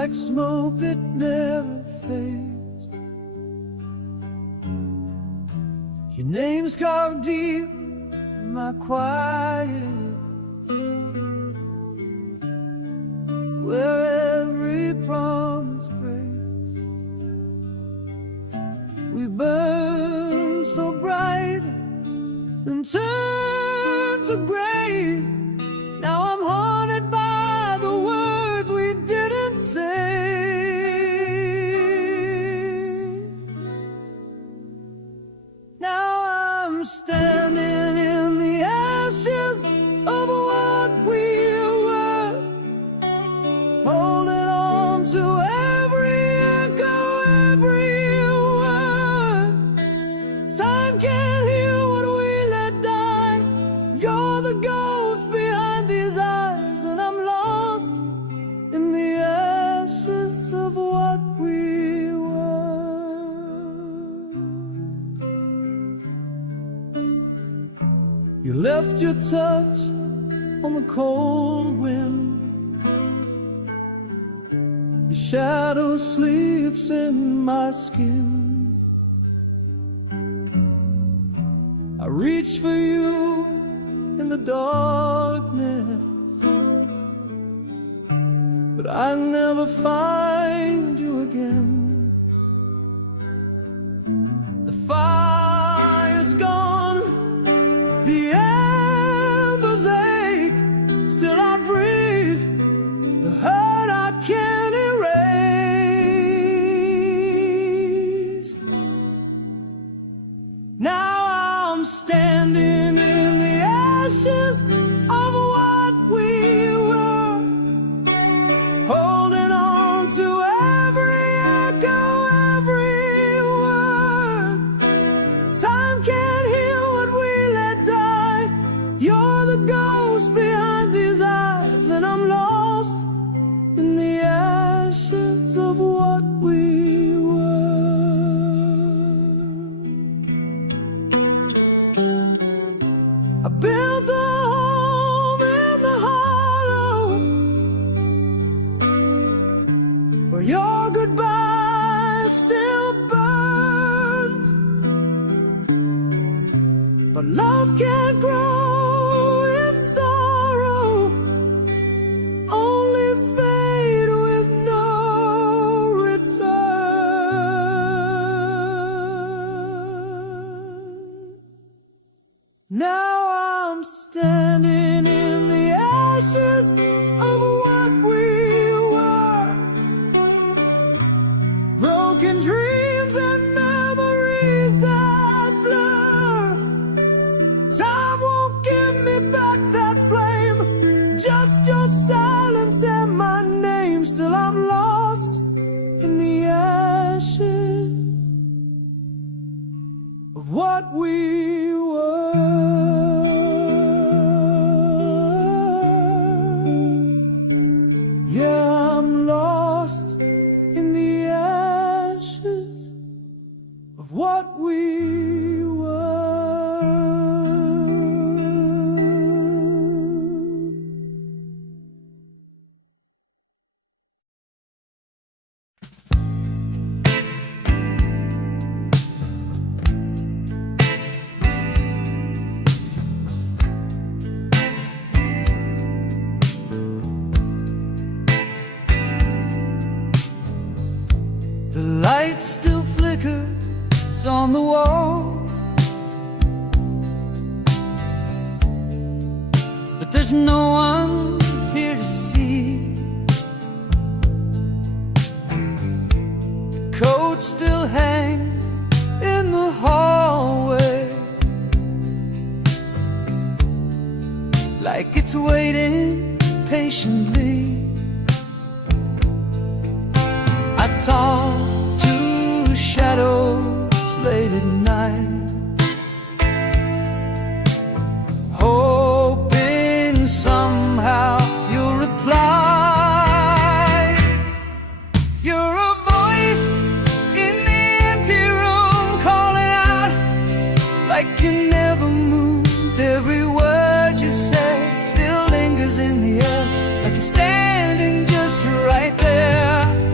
like smoke that never fades. Your name's carved deep in my quiet, where every promise breaks. We burn so bright and turn to gray. Now I'm haunted by the words we didn't say. Now I'm standing in the ashes of what we were, holding on to every echo, every word. Time can't heal what we let die. You're the ghost behind these eyes, and I'm lost in the ashes of what we were. You left your touch on the cold wind. Your shadow sleeps in my skin. I reach for you in the darkness, but I never find you again. The fire's gone, the embers ache, still I breathe, the hurt I can't erase. Now I'm standing in the ashes of what we were, holding on to every echo, every word. Time can't heal what we let die. You're the ghost behind these eyes, and I'm lost in the ashes of what we were. I built a home in the hollow, where your goodbye still burns. But love can't grow in sorrow, only fade with no return. Now I'm standing in the ashes of what we were, broken dreams and memories that blur. Time won't give me back that flame, just your silence and my name. Still I'm lost in the ashes of what we were. Yeah, I'm lost in the ashes of what we were. The light still flickers on the wall, but there's no one here to see. The coat still hangs in the hallway, like it's waiting patiently. I talk to shadows late at night, hoping somehow you'll reply. You're a voice in the empty room, calling out like you never moved. Every word you say still lingers in the air, like you're standing just right there.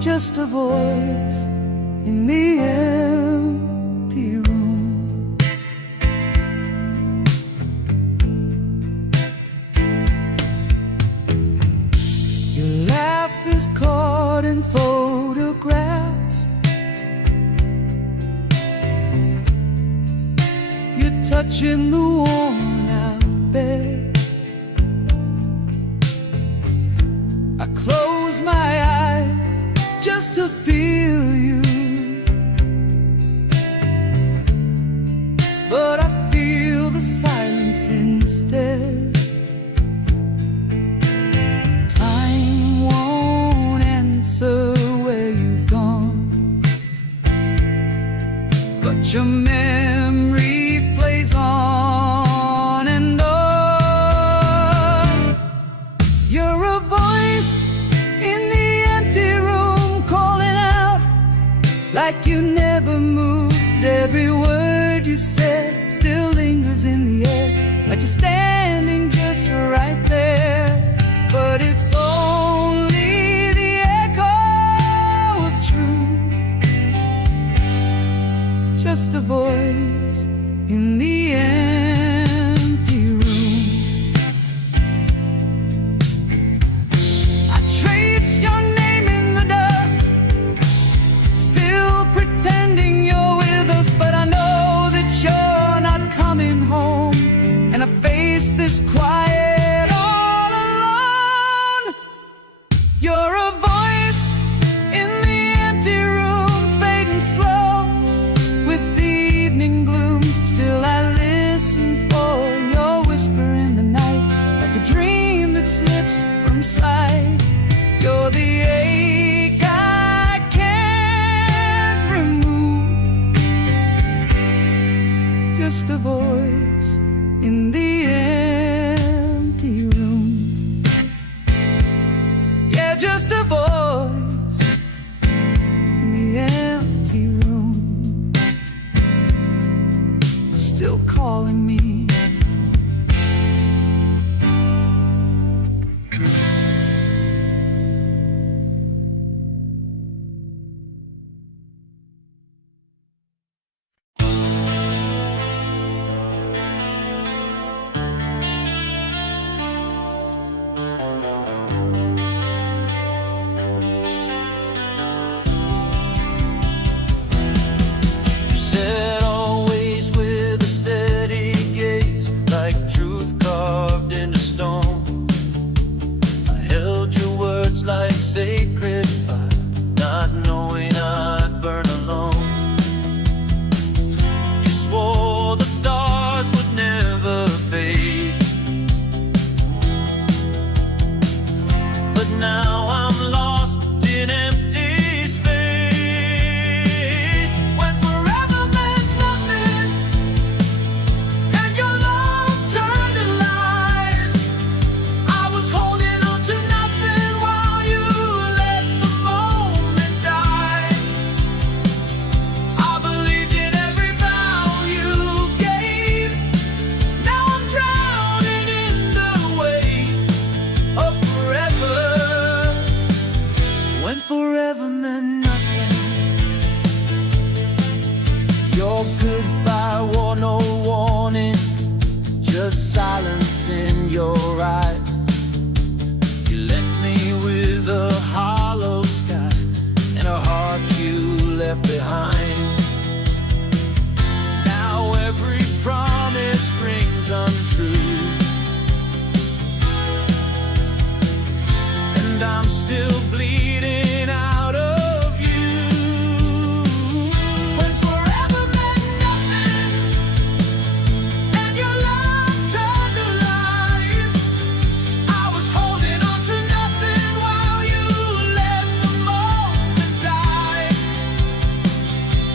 just a voice in the empty room. Your laugh is caught in photographs. You're touching the worn out bed. I close my eyes just to feel you, but I feel the silence instead. Time won't answer where you've gone, but your memory plays on and on. You're a voice in the empty room, calling out like you never moved. Every word you said still lingers in the air, like you're standing just right there. But it's only the echo of truth, just a voice in the empty room. I trace your name in the dust, still pretending you're with us, but I know that you're not coming home. And I face this quiet all alone. You're a voice in the empty room, fading slow with the evening gloom. Still I listen for your whisper in the night, like a dream that slips from sight. You're the ache I can't remove, just a voice in the empty room. Yeah, just a voice in the empty room, still calling me. You said always with a steady gaze, like truth carved into stone. I held your words like sacred fire, not knowing I'd burn alone. You swore the stars would never fade, but now I'm lost in empty space. When forever meant nothing, and your love turned to lies, I was holding on to nothing while you let the moment die. I believed in every vow you gave. Now I'm drowning in the weight of forever. When forever meant nothing, your goodbye wore no warning, just silence in your eyes. You left me with a hollow sky and a heart you left behind. Now every promise rings untrue, and I'm still bleeding out of you. When forever meant nothing, and your love turned to lies, I was holding on to nothing while you let the moment die.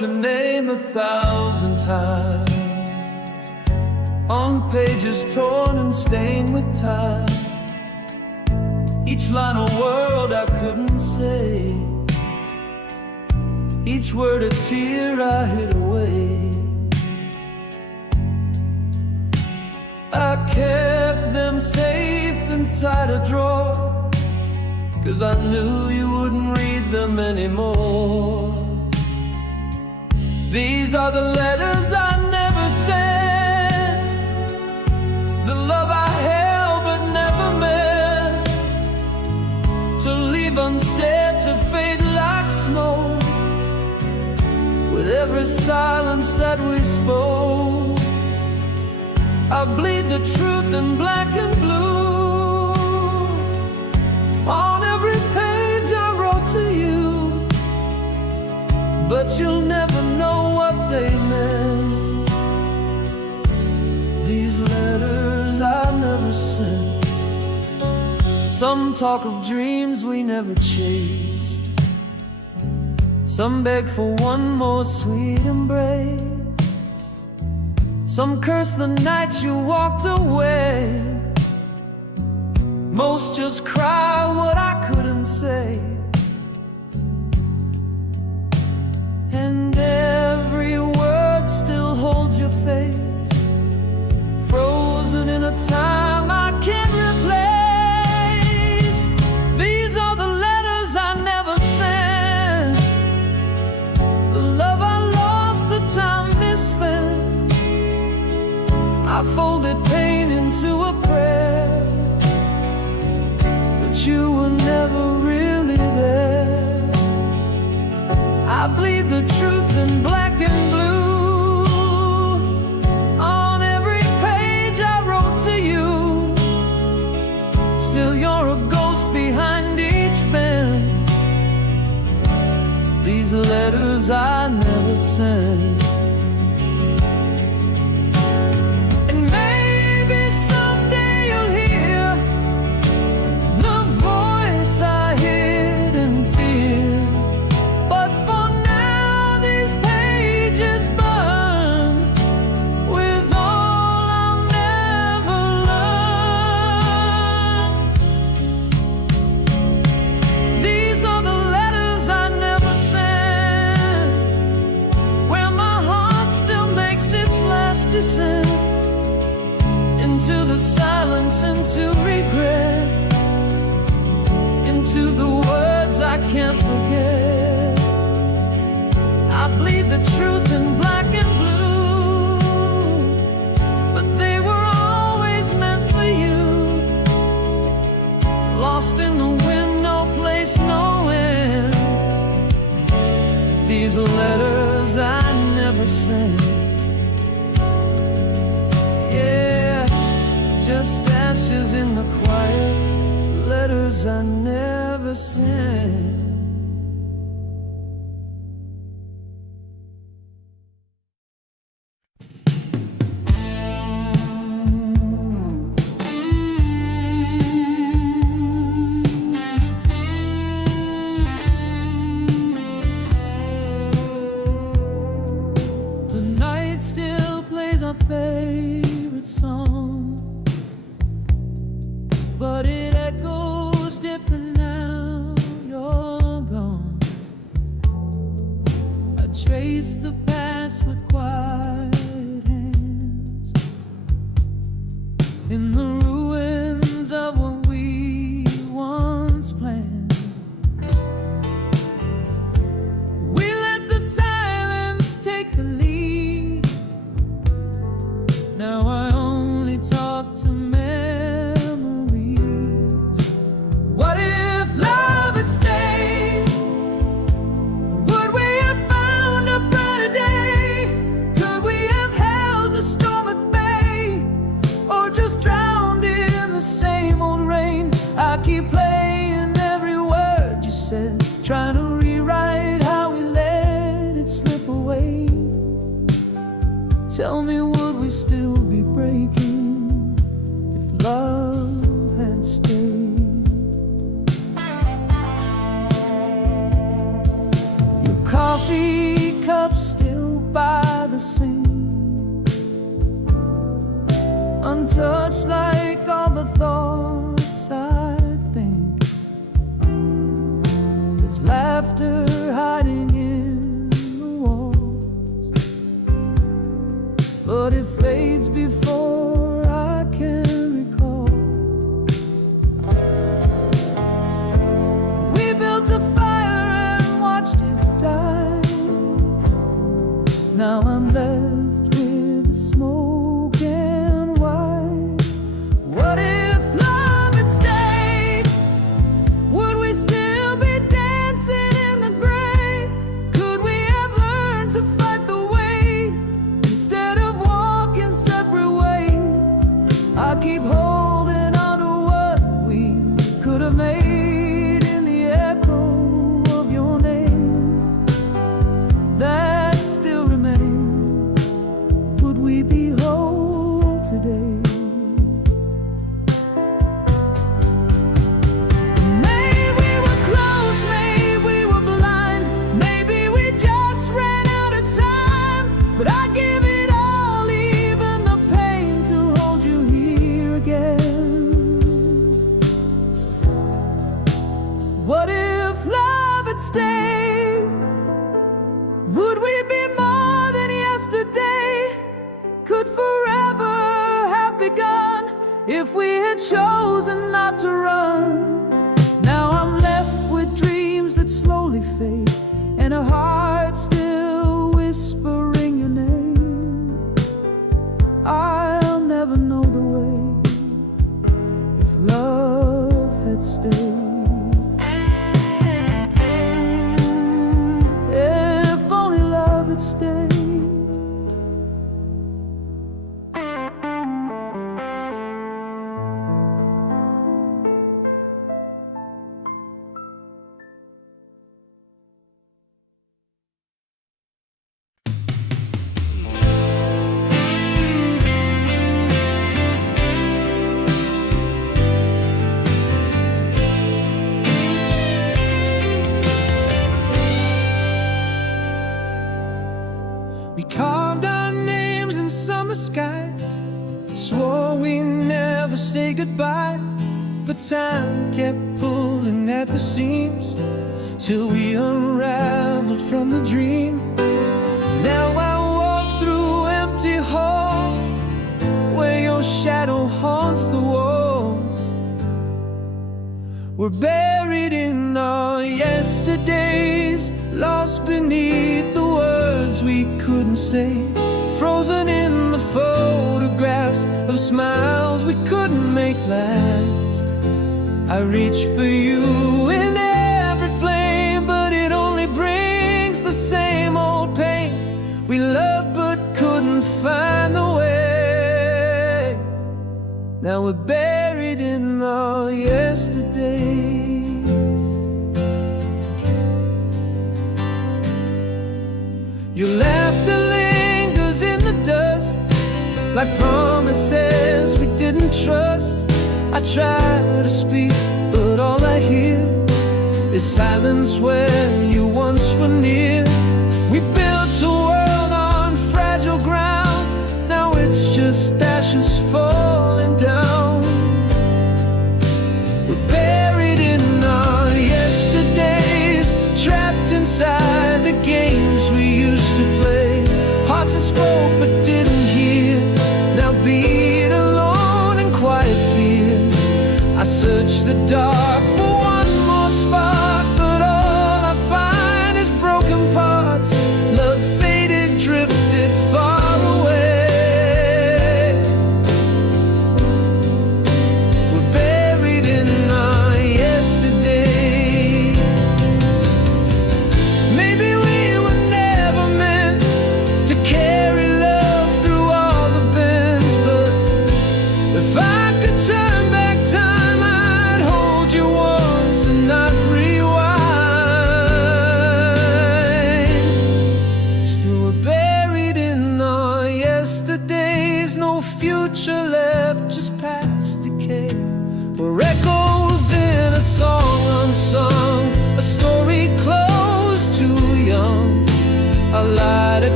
your name 1,000 times, on pages torn and stained with time. Each line a word I couldn't say, each word a tear I hid away. I kept them safe inside a drawer, 'cause I knew you wouldn't read them anymore. These are the letters I never sent, the love I held but never meant to leave unsaid, to fade like smoke with every silence that we spoke. I bleed the truth in black and blue on every page I wrote to you, but you'll never know what they meant. These letters I never sent. Some talk of dreams we never chased, some beg for one more sweet embrace, some curse the night you walked away, most just cry what I couldn't say. And every word still holds your face, frozen in a time I can't replace. These are the letters I never sent, the love I lost, the time misspent. I folded pain into a prayer, but you were never really there. I bleed the truth in black and blue on every page I wrote to you. Still you're a ghost behind each pen. These letters I never sent. Into the silence, into regret, into the words I can't forget. I bleed the truth in black and blue, but they were always meant for you. Lost in the wind, no place, no end. These letters I never sent. Just ashes in the quiet, letters I never sent. The night still plays our favorite song, but it echoes different now you're gone. I trace the past with quiet hands in the ruins of what we once planned. We let the silence take the lead. Now I only talk to trying to rewrite how we let it slip away. Tell me, would we still be breaking if love had stayed? Your coffee cup still by the sink, untouched like all the thoughts I think. There's laughter hiding in the walls, but it fades before I can recall. We built a fire and watched it die. Now I'm left with the smoke and white. What if love had stayed? Would we still be dancing in the gray? Could we have learned to fight the weight instead of walking separate ways? I keep holding on to what we could have made in the echo of your name that still remains. Would we be whole today? Maybe we were close, maybe we were blind, maybe we just ran out of time. But I'd give it all, even the pain, to hold you here again. What if love had stayed? Would we be more than yesterday? Could forever have begun if we had chosen not to run? Now I'm left with dreams that slowly fade, and a heart still whispering your name. I'll never know the way if love had stayed. If only love had stayed. We carved our names in summer skies, swore we never say goodbye. But time kept pulling at the seams till we unraveled from the dream. Now I walk through empty halls where your shadow haunts the walls. We're buried in our yesterdays, lost beneath the words we couldn't say, frozen in the photographs of smiles we couldn't make last. I reach for you in every flame, but it only brings the same old pain. We loved but couldn't find the way. Now we're buried in our yesterdays. Your laughter lingers in the dust, like promises we didn't trust. I try to speak, but all I hear is silence where you once were near. We built a world on fragile ground, now it's just ashes falling down. We're buried in our yesterdays, trapped inside the games we used to play. Hearts that spoke but didn't hear, now beat alone in quiet fear. I search the dark for one more spark, but all I find is broken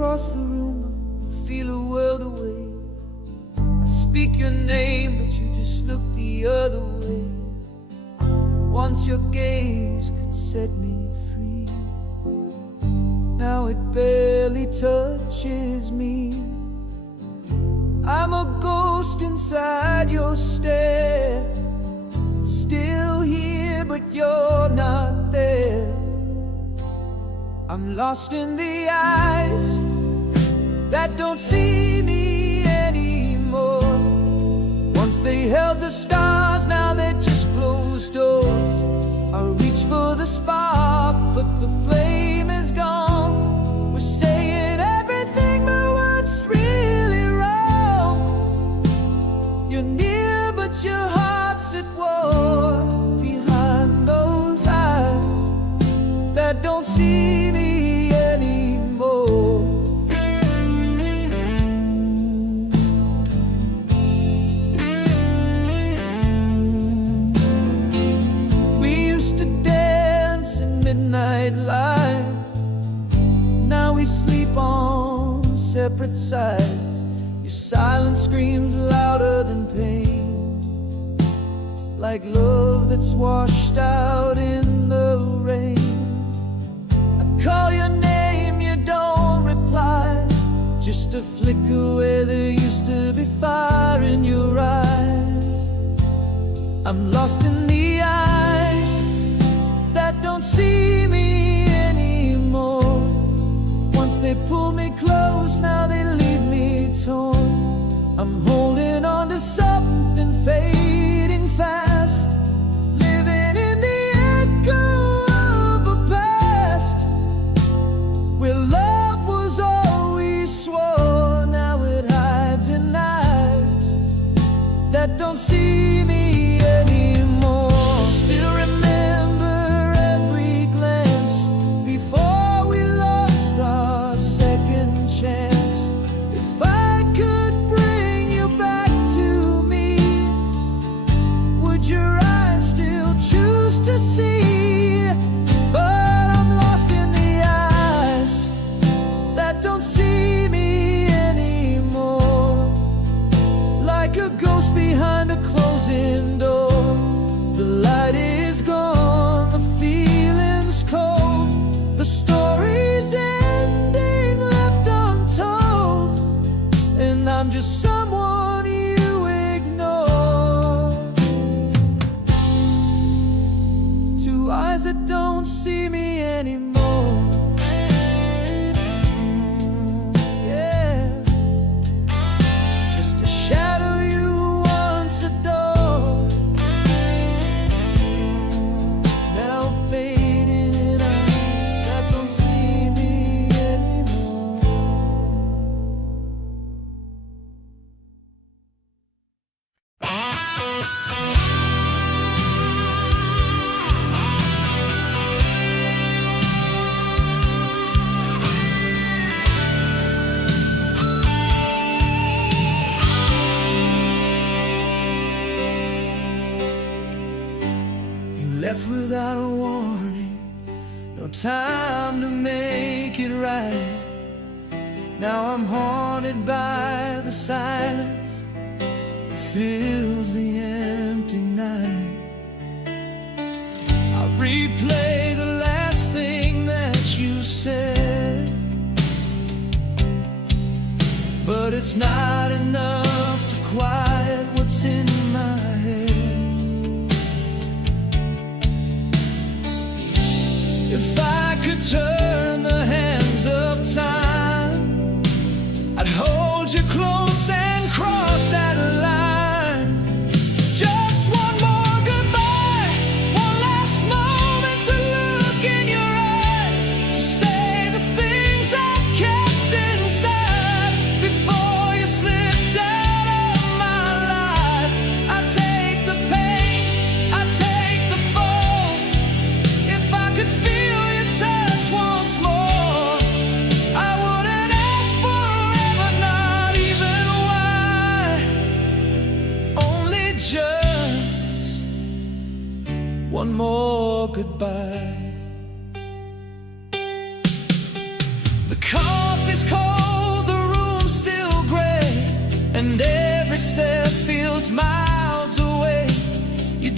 across the room, I feel a world away. I speak your name, but you just look the other way. Once your gaze could set me free, now it barely touches me. I'm a ghost inside your stare, still here but you're not there. I'm lost in the eyes that don't see me anymore. Once they held the stars, now they're just closed doors. I reach for the spark, but the flame is gone. We're saying everything, but what's really wrong? You're near, but your heart's at war. Behind those eyes that don't see me anymore. We used to dance in midnight light. Now we sleep on separate sides. Your silence screams louder than pain, like love that's washed out in the rain. I call your name, you don't reply, just a flicker where there used to be fire in your eyes. I'm lost in the eyes that don't see me anymore. Once they pulled me close, now they leave me torn. I'm holding on to something fading fast, living in the echo of a past where love was all we swore. Now it hides in eyes that don't see me anymore. Still remember every glance before we lost our second chance. If I could bring you back to me, would your eyes still choose to see? But I'm lost in the eyes that don't see me anymore, like a ghost behind a closing door. The light is gone, the feeling's cold, the story's ending left untold, and I'm just someone you ignore. Two eyes that don't see me anymore. Yeah, just a shadow you once adored, now fading in eyes that don't see me anymore. You left without a warning, no time to make it right. Now I'm haunted by the silence that fills the empty night. I replay the last thing that you said, but it's not enough to quiet what's in my head. If I could turn the hands of time, I'd hold you close and cross that line. Just one more goodbye, one last moment to look in your eyes, to say the things I kept inside before you slipped out of my life. I take the pain, I take the fall. If I could feel your touch once more, I wouldn't ask forever, not even why. Only just one more goodbye. The coffee's cold.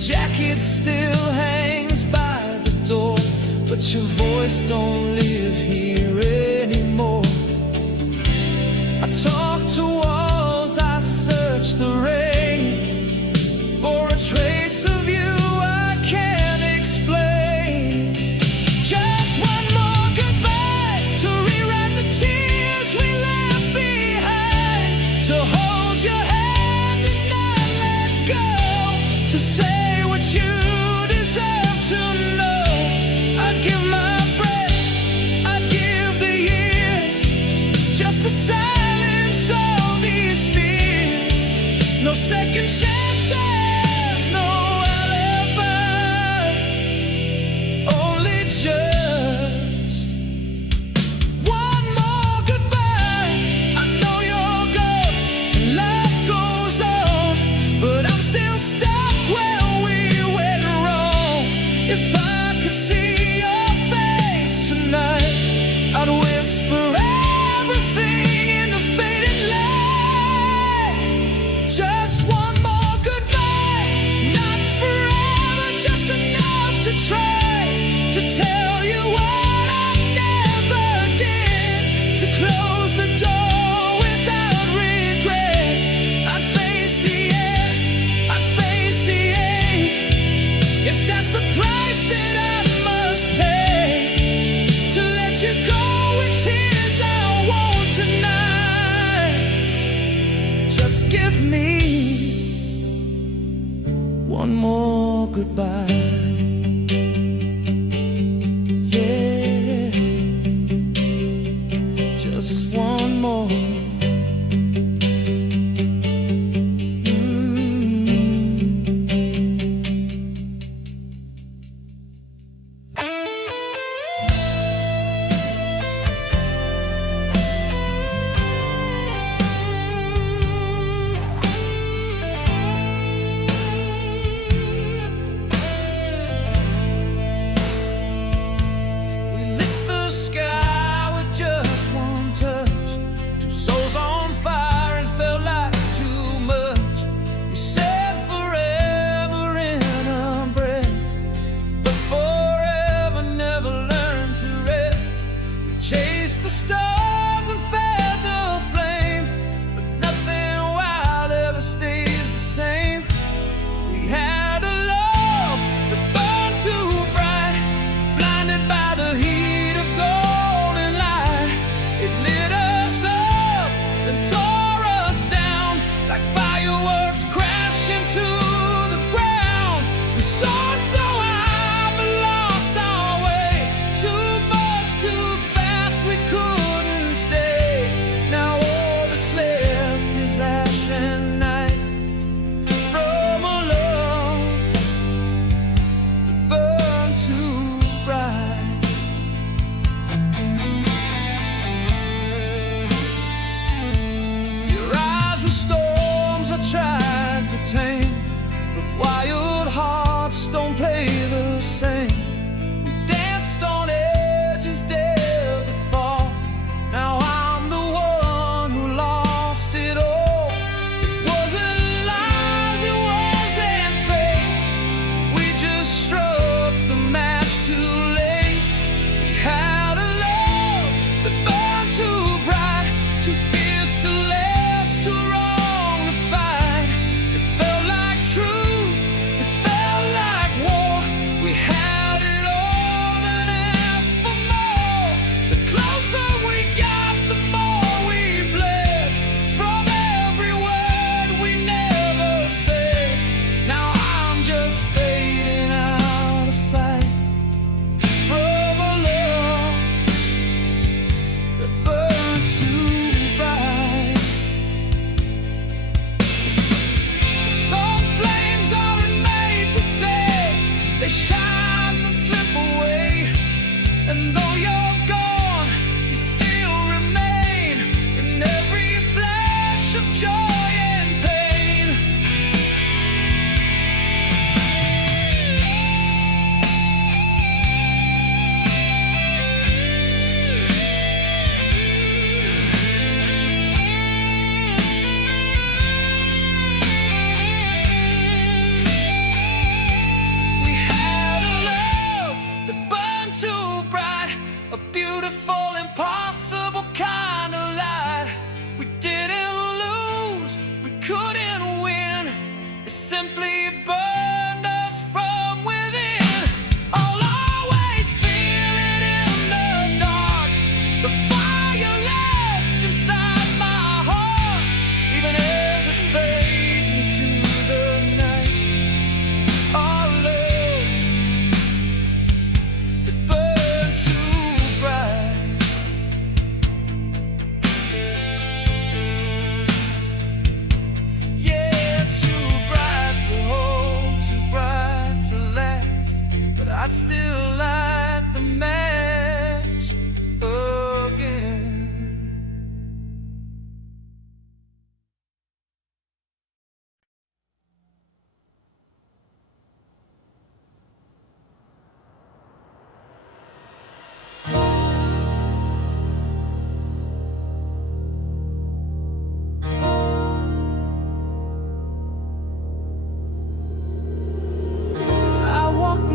jacket still hangs by the door, but your voice don't live here anymore. I talk to walls, I search the rain for a trace of you I can't explain. Just one more goodbye to rewrite the tears we left behind, to hold your hand and not let go, to say what you deserve to know. I'd give my breath, I'd give the years, just to silence all these fears. No second chances, no alibi, only just one more goodbye. I know you're gone and life goes on, but I'm still stuck where we went wrong. If I could see your face tonight, I'd whisper everything in the faded light. Just one more goodbye, not forever, just enough to try to tell you what I never did, to close the door without regret. I'd face the end, I'd face the ache, if that's the price that I must pay, to let you go with tears I won't deny. Just give me one more goodbye. Yeah, just one more. We lit the sky with just one touch, two souls on fire, and felt like too much. We said forever in a breath, but forever never learned to rest. We chased the stars and fed the flame, but nothing wild ever stays the same. We had a love that burned too bright, blinded by the heat of golden light. It lit us up, then tore us down like fireworks crashing to the ground. We soared so high but lost our way, too much too fast, we couldn't stay. Now all that's left is ash and night from a love that burned too bright. Your eyes were storms I tried to tame, but wild hearts don't play the same. We danced on edges, dared to fall. Now I'm the one who lost it all. It wasn't lies, it wasn't fate. We just struck the match too late. We had a love that burned too bright, too fierce to last, too wrong to fight. It felt like truth, it felt like war. We had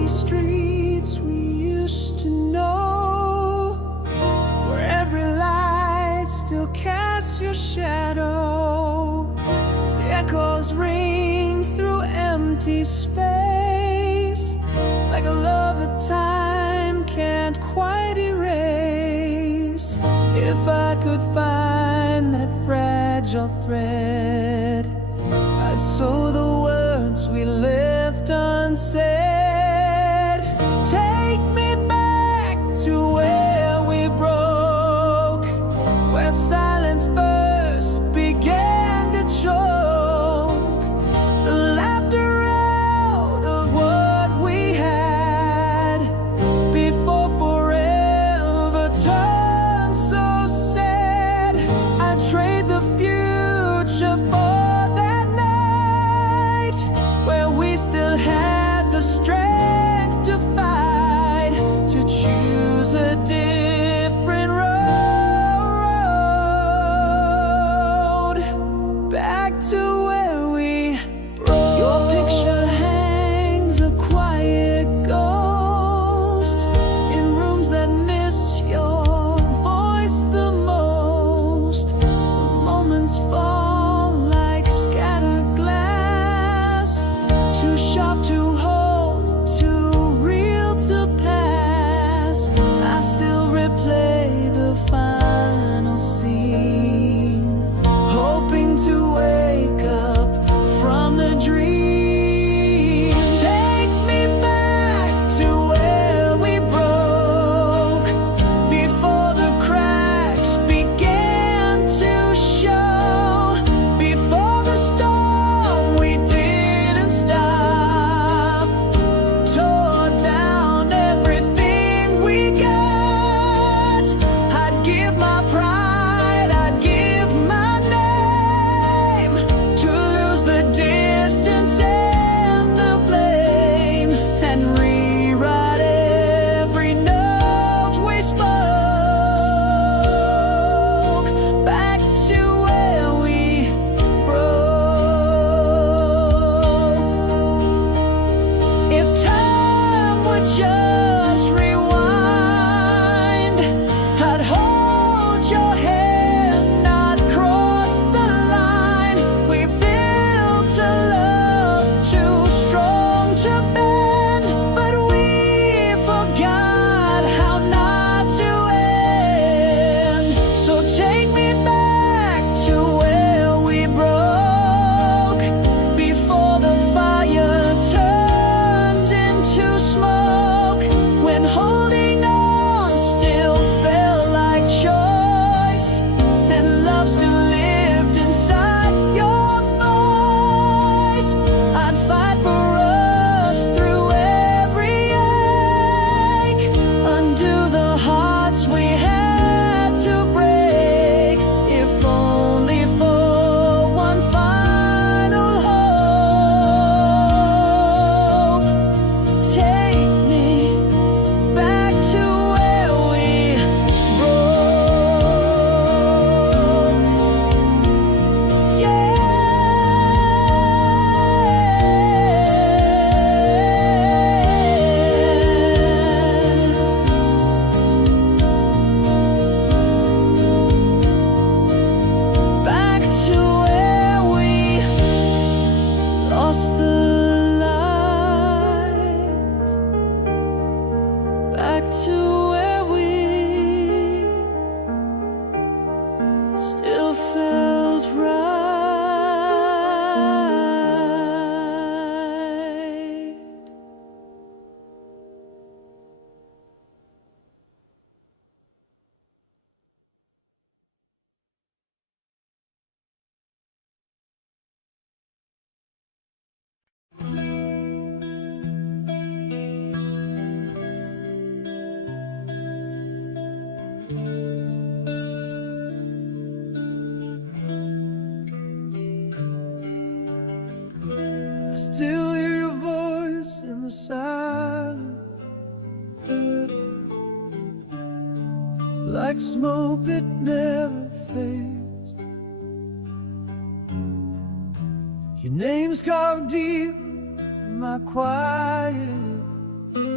streets we used to know, where every light still casts your shadow. The echoes ring through empty space, like a love that time can't quite erase. If I could find that fragile thread, I'd sew the words we left unsaid. Take me back to where we broke, where silence first began to choke, the laughter out of what we had before forever turned so sad. I'd trade the future for that night, where we still had the strength to fight, to choose a different road, back to where we broke. Your picture hangs a quiet ghost in rooms that miss your voice the most. The moments fall like scattered glass, too sharp to hold, too real to pass. I still replay the final scene, hoping to wake up from the dream. Take me back to where we broke, before the cracks began to show, before the storm we didn't stop tore down everything we got. I'd give my pride, I'd give my name, to lose the distance and the blame, and rewrite every note we spoke, back to where we broke. If time would just rewind, I'd hold your hand, not cross the line. We built a love too strong to bend, but we forgot how not to end. So take me back to where we broke, before the fire turned into smoke, when holding on still felt like choice, and love still lived inside your voice. I'd fight for us through every ache, undo the hearts we had to break, if only for one final hope. Take me back to where we broke. Yeah. Back to where we lost the light, back to where we still felt right. I still hear your voice in the silence, like smoke that never fades. Your name's carved deep in my quiet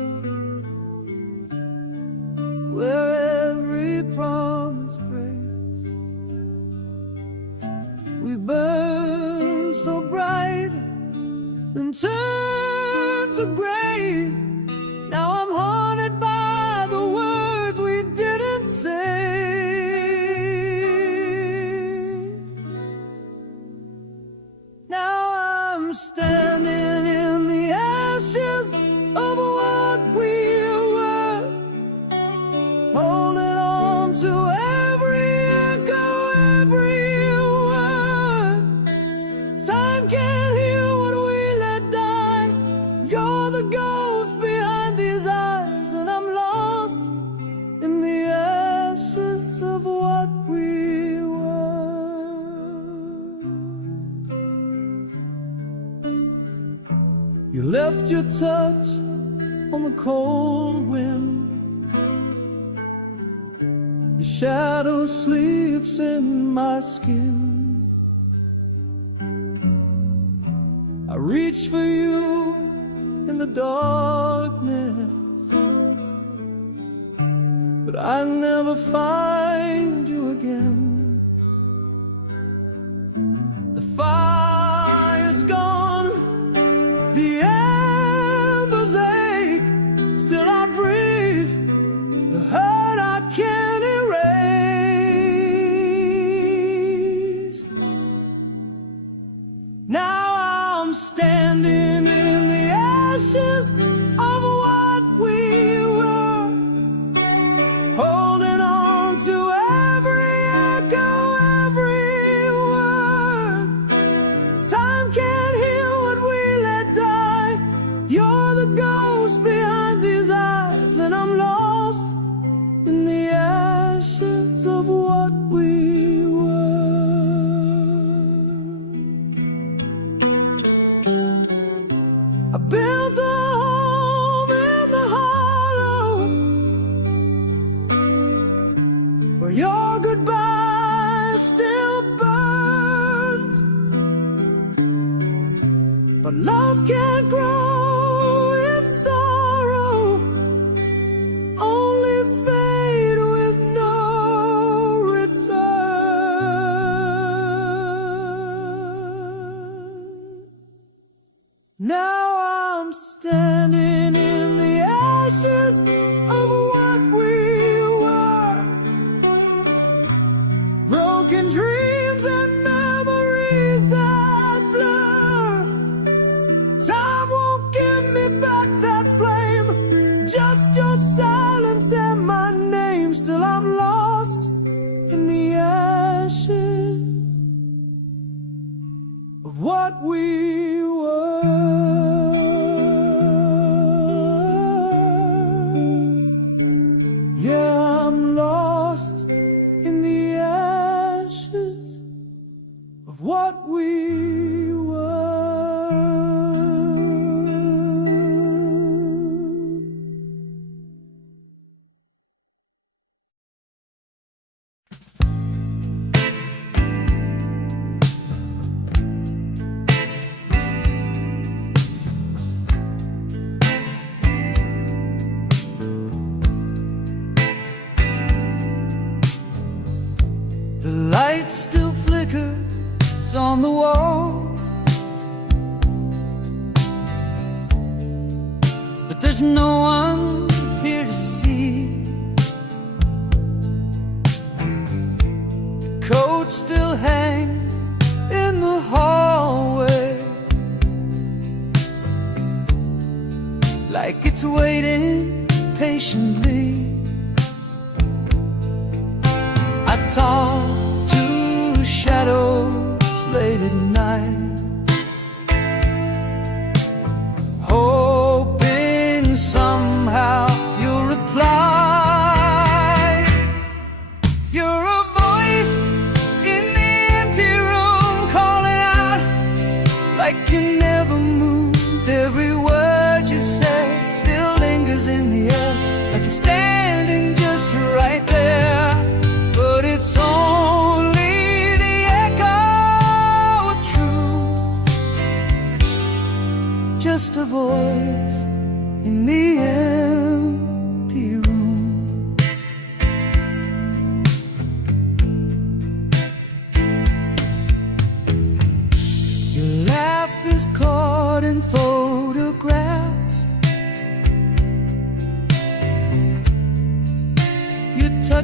so great. Now I'm haunted by the words we didn't say. Now I'm standing in the ashes of what we were, holding on to every echo, every word. Time can't heal what we let die. You're the ghost behind these eyes, and I'm lost in the ashes of what we were. You left your touch on the cold wind. Your shadow sleeps in my skin. I reach for you in the darkness, but I never find you again. The fire's gone, the embers ache, still I breathe, the hurt I can't erase. Now I'm standing in the ashes of what we were, holding on to every echo, every word. Time can't heal what we let die. You're the ghost behind these eyes, and I'm lost in the ashes of what we were. I built a home in the hollow where your goodbye still burns, but love can't grow in sorrow, only fade with no return. Now I'm standing in the ashes of what we were, broken dreams and memories that blur. Time won't give me back that flame, just your silence and my name. Still I'm lost in the ashes of what we were. Yeah, I'm lost in the ashes of what we were. The light still flickers on the wall, but there's no one here to see. The coat still hangs in the hallway, like it's waiting patiently. I talk to shadows late at night, hoping somehow you'll reply. You're a voice in the empty room, calling out like you never moved. Every word you say still lingers in the air, like you're standing just right there. But it's on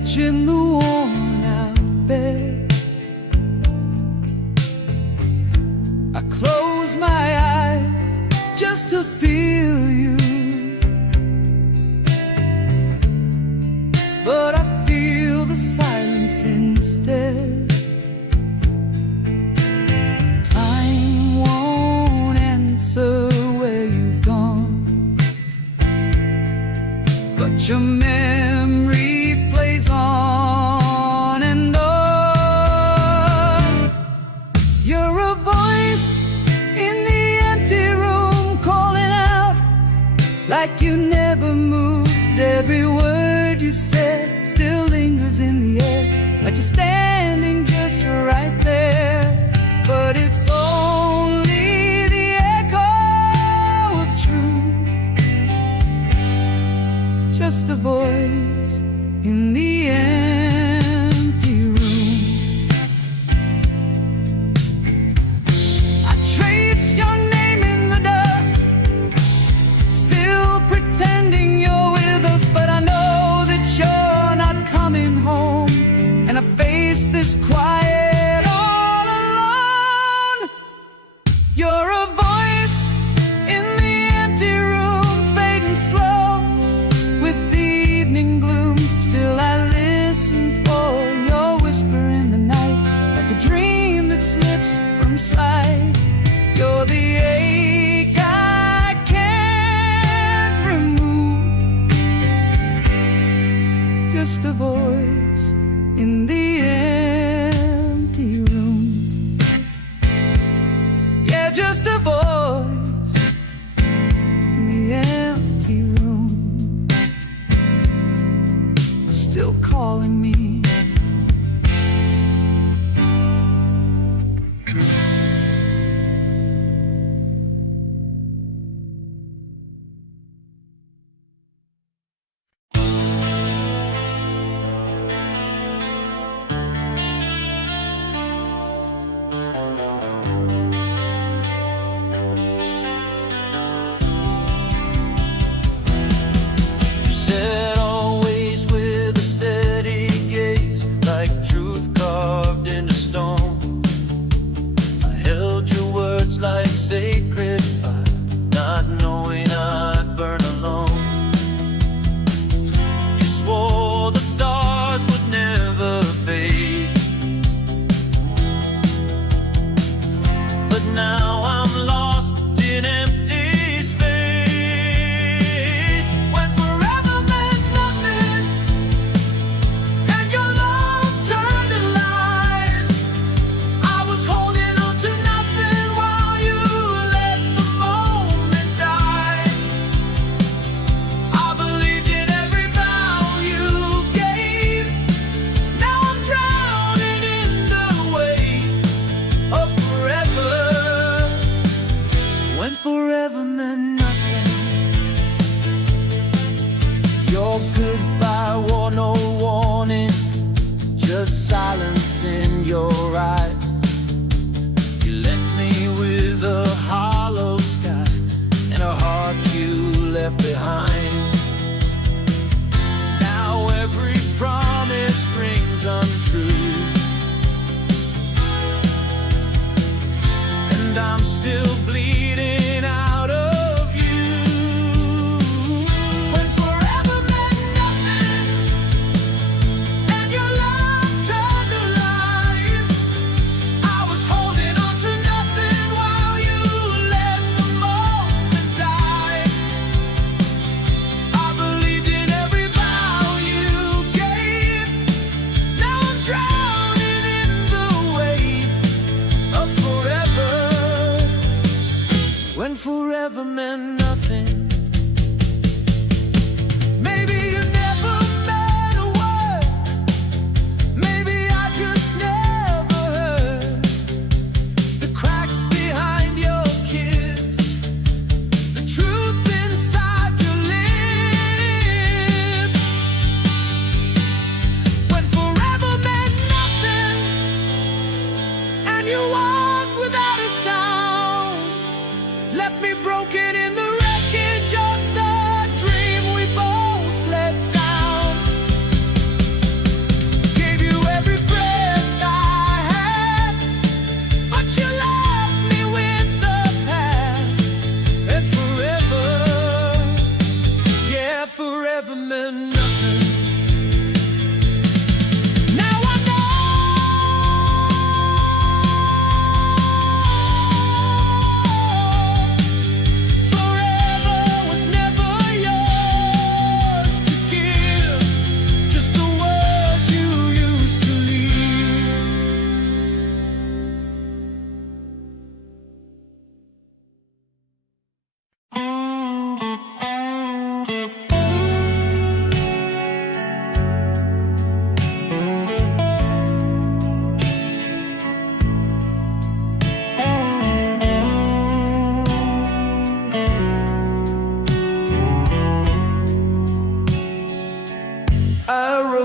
couch in the worn out bed. I close my eyes just to feel you, but I feel the silence instead. Time won't answer where you've gone, but your memory plays on and on. You're a voice in the empty room, calling out like you never moved. Every word you said still lingers in the air, like you're standing just right there. But it's only the echo of truth, just a voice in the empty room. I trace your name in the dust, still pretending you're with us, but I know that you're not coming home, and I face this quiet all alone. You're a voice in the empty room, fading slow with the evening gloom. Still I listen for your whisper in the night, like a dream that slips from sight. You're the ache I can't remove, just a voice in the empty room. Yeah, just a voice in the empty room, still calling me. You said always with a steady gaze, like truth carved into stone. I held your words like sacred fire, not knowing I'd burn alone. You swore the stars would never fade, but now I'm lost in empty space. When forever meant nothing, and your love turned to lies, I was holding on to nothing while you let the moment die. I believed in every vow you gave. Now I'm drowning in the weight of forever. When forever meant nothing, your goodbye wore no warning, just silence in your eyes. You left me with a hollow sky and a heart you left behind. Now every promise rings untrue, and I'm still bleeding out of you. When forever meant nothing, and your love turned to lies, I was holding on to nothing while you let the moment die.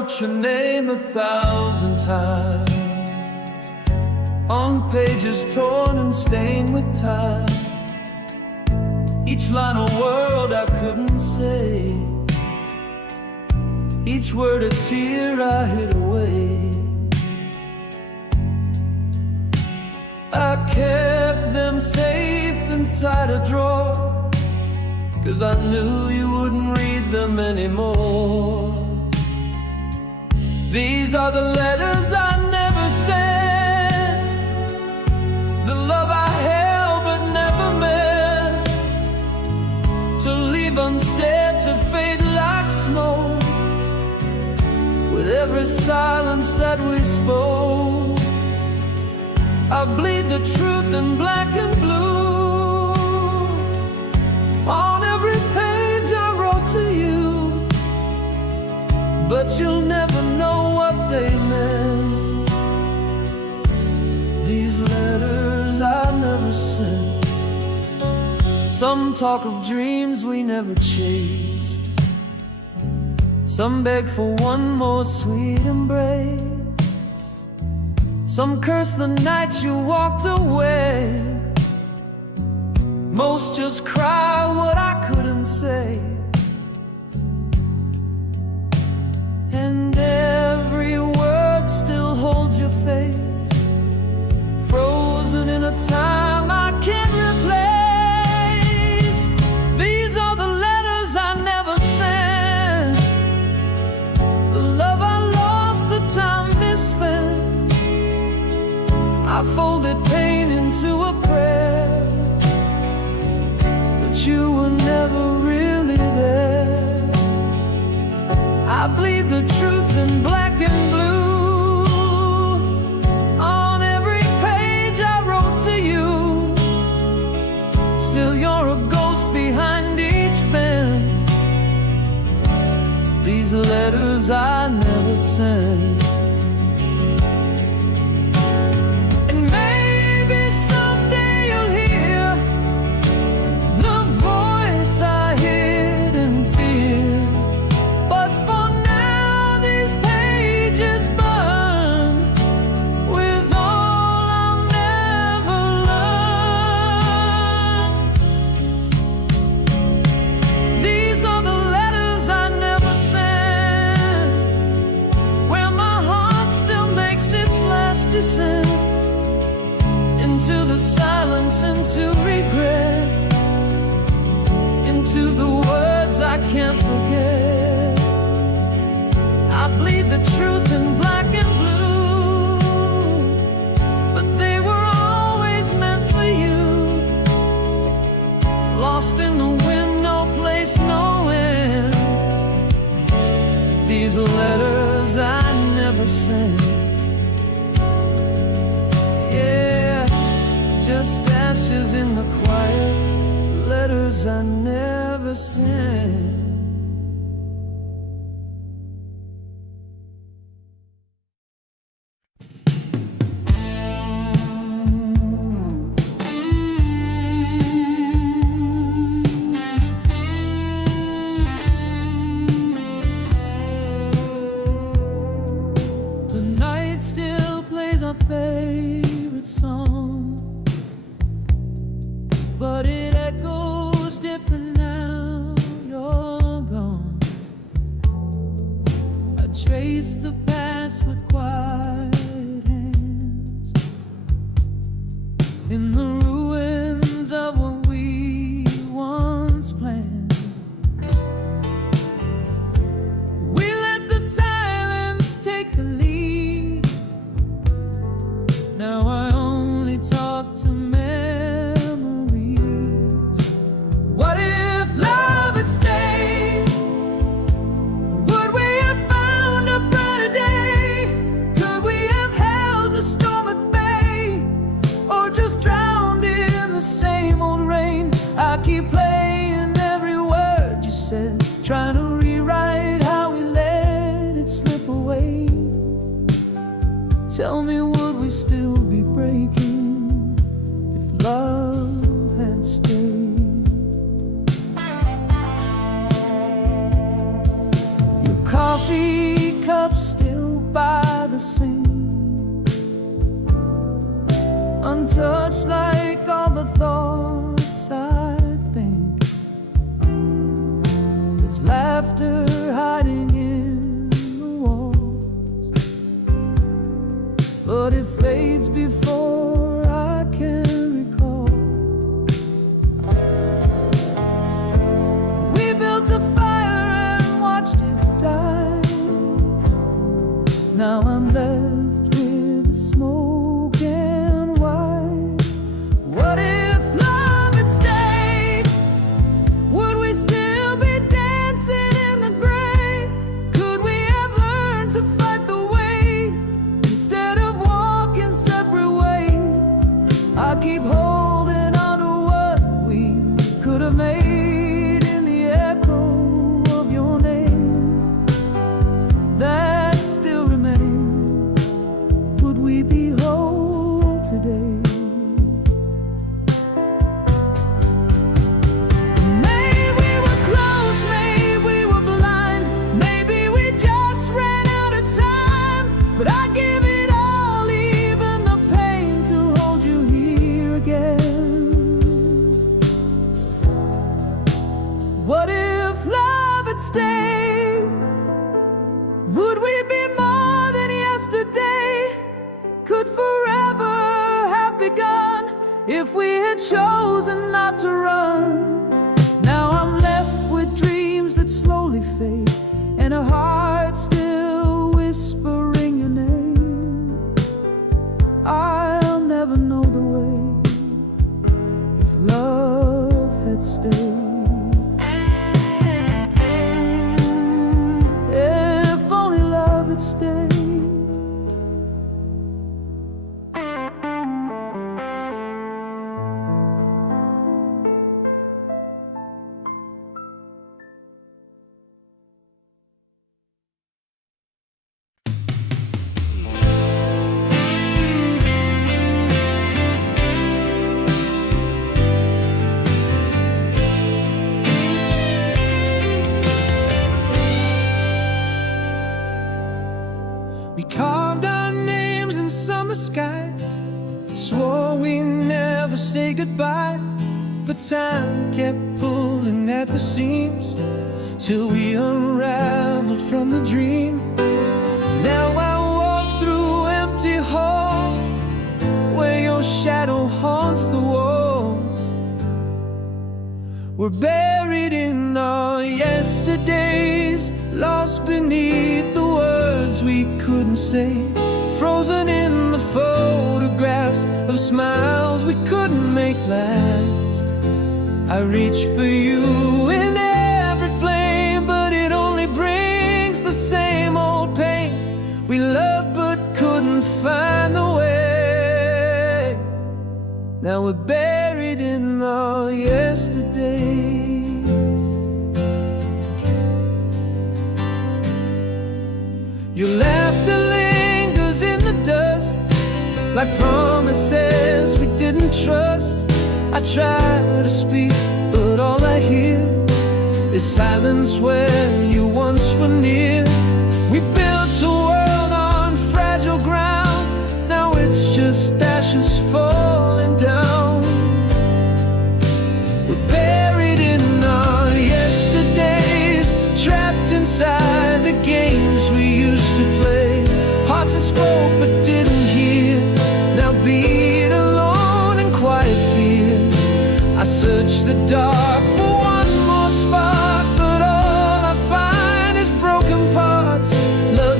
wrote your name 1,000 times on pages torn and stained with time. Each line a word I couldn't say, each word a tear I hid away. I kept them safe inside a drawer, 'cause I knew you wouldn't read them anymore. These are the letters I never sent, the love I held but never meant to leave unsaid, to fade like smoke with every silence that we spoke. I bleed the truth in black and blue on every page I wrote to you, but you'll never know what they meant. These letters I never sent. Some talk of dreams we never chased, some beg for one more sweet embrace, some curse the night you walked away. Most just cry what I couldn't say. And every word still holds your face, frozen in a time I can't replace. These are the letters I never sent, the love I lost, the time misspent. I folded pain into a prayer, but you were never really there. I bleed the truth in black and blue on every page I wrote to you. Still you're a ghost behind each pen. These letters I never sent. Into the silence, into regret, into the words I can't forget. I bleed the truth in black and blue, but they were always meant for you. Lost in the wind, no place, no end. These letters I never sent. Just ashes in the quiet, letters I never sent. The night still plays our favorite song, but it echoes different now you're gone. I trace the past with quiet hands in the ruins of what we once planned. We let the silence take the lead. Now I only talk to what if love had stayed? Would we have found a brighter day? Could we have held the storm at bay? Or just drowned in the same old rain? I keep playing every word you said, trying to rewrite how we let it slip away. Tell me, would we still be breaking if love had stayed? Coffee cup up still by the sea, untouched like all the thoughts I think. There's laughter hiding in the walls, but it fades before I can recall. We built a fire and watched it die. Now I'm left with the smoke and white. What if love had stayed? Would we still be dancing in the gray? Could we have learned to fight the weight instead of walking separate ways? I keep holding on to what we could have made in the echo of your name that still remains. Would we be whole today? Maybe we were close, maybe we were blind, maybe we just ran out of time. But I give it all, even the pain, to hold you here again. What if love had stayed? Would we be more than yesterday? Could forever have begun if we had chosen not to run? Now I'm left with dreams that slowly fade, and a heart still whispering your name. I'll never know the way if love had stayed. If only love had stayed. We carved our names in summer skies, swore we never say goodbye. But time kept pulling at the seams till we unraveled from the dream. Now I walk through empty halls where your shadow haunts the walls. We're buried in our yesterdays, lost beneath the words we couldn't say, frozen in the photographs of smiles we couldn't make last. I reach for you in every flame, but it only brings the same old pain. We loved but couldn't find the way. Now we're buried in our yesterdays. Your laughter lingers in the dust, like promises we didn't trust. I try to speak, but all I hear is silence where you once were near. We built a world on fragile ground, now it's just ashes falling down. We're buried in our yesterdays, trapped inside the games we used to play. Hearts that spoke but didn't hear, now beat alone in quiet fear. I search the dark for one more spark, but all I find is broken parts. Love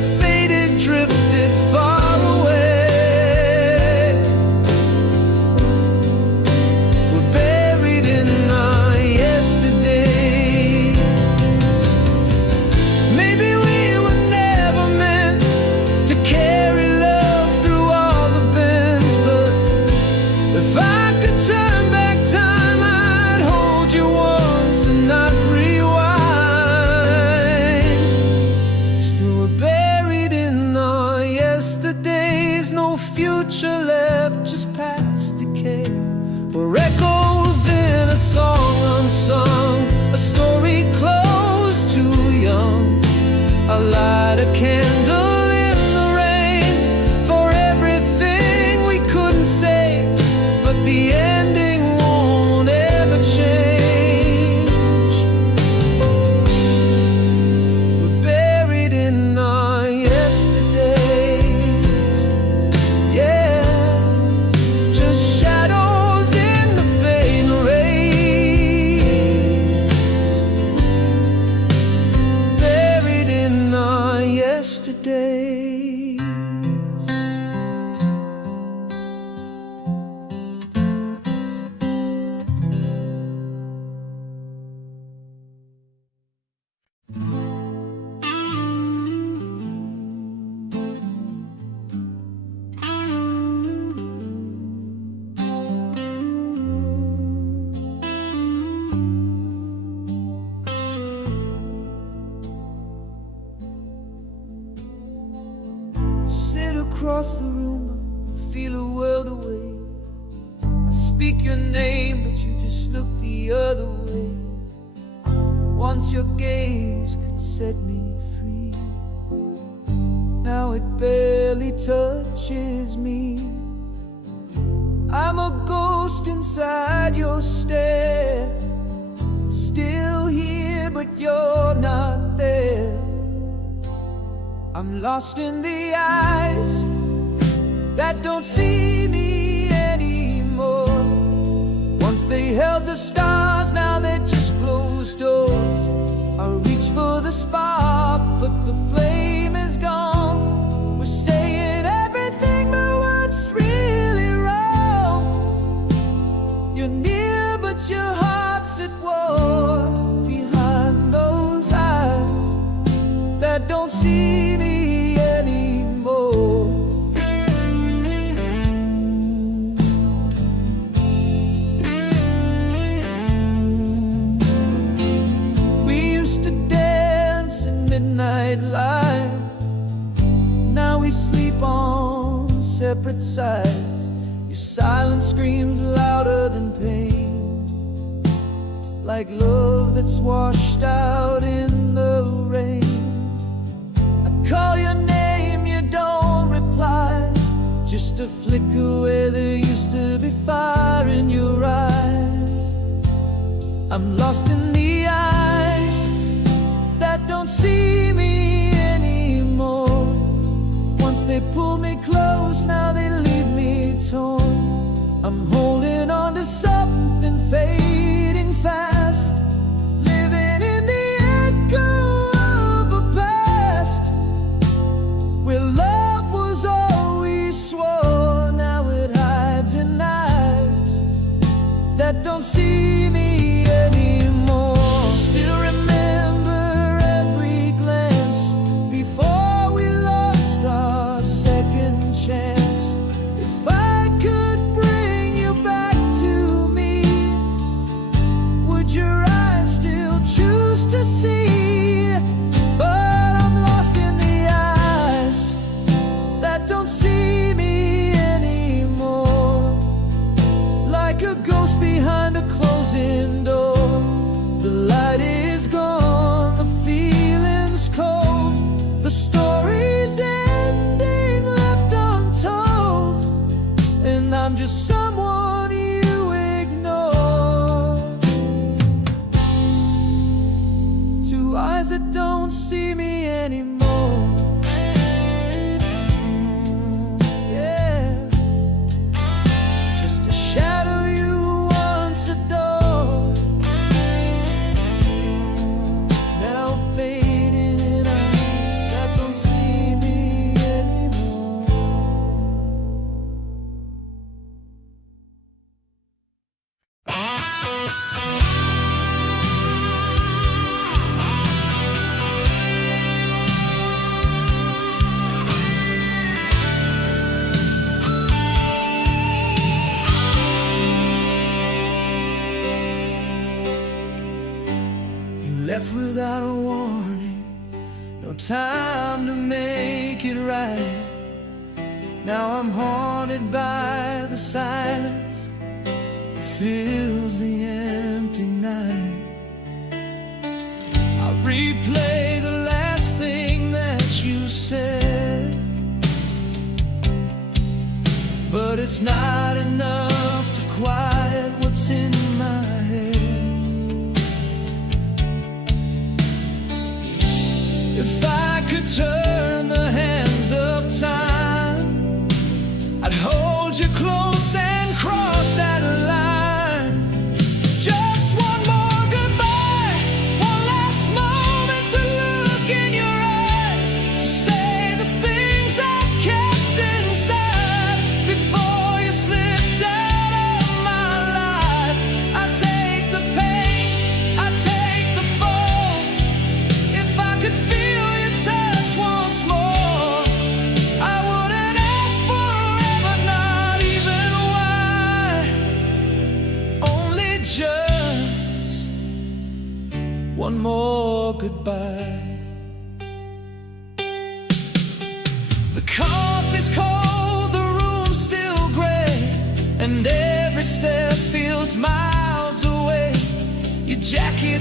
across the room, I feel a world away. I speak your name, but you just look the other way. Once your gaze could set me free, now it barely touches me. I'm a ghost inside your stare, still here but you're not there. I'm lost in the eyes that don't see me anymore. Once they held the stars, now they're just closed doors. I reach for the spark, but the flame is gone. We're saying everything, but what's really wrong? You're near, but your heart's at war. Behind those eyes that don't see me anymore. We used to dance in midnight light. Now we sleep on separate sides. Your silence screams louder than pain, like love that's washed out in the rain. I call your name, you don't reply, just a flicker where there used to be fire in your eyes. I'm lost in the eyes that don't see me anymore. Once they pulled me close, now they leave me torn. I'm holding on to something fading fast, living in the echo of a past where love was all we swore. Now it hides in eyes that don't see me anymore. Still remember every glance before we lost our second chance. If I could bring you back to me, would your eyes still choose to see? But I'm lost in the eyes that don't see me anymore, like a ghost behind a closing door. The light is gone, the feeling's cold, the story's ending left untold, and I'm just someone you ignore. Two eyes that don't see me anymore. Yeah, just a shadow you once adored, now fading in eyes that don't see me anymore. You left without a warning, no time to make it right. Now I'm haunted by the silence that fills the empty night. I replay the last thing that you said, but it's not enough to quiet what's in my head. If I could turn the hands of time, I'd hold you close and cross that line. Just one more goodbye, one last moment to look in your eyes, to say the things I kept inside before you slipped out of my life. I take the pain, I take the fall. If I could feel your touch once more, I wouldn't ask forever, not even why. Only just one more goodbye. The coffee's cold.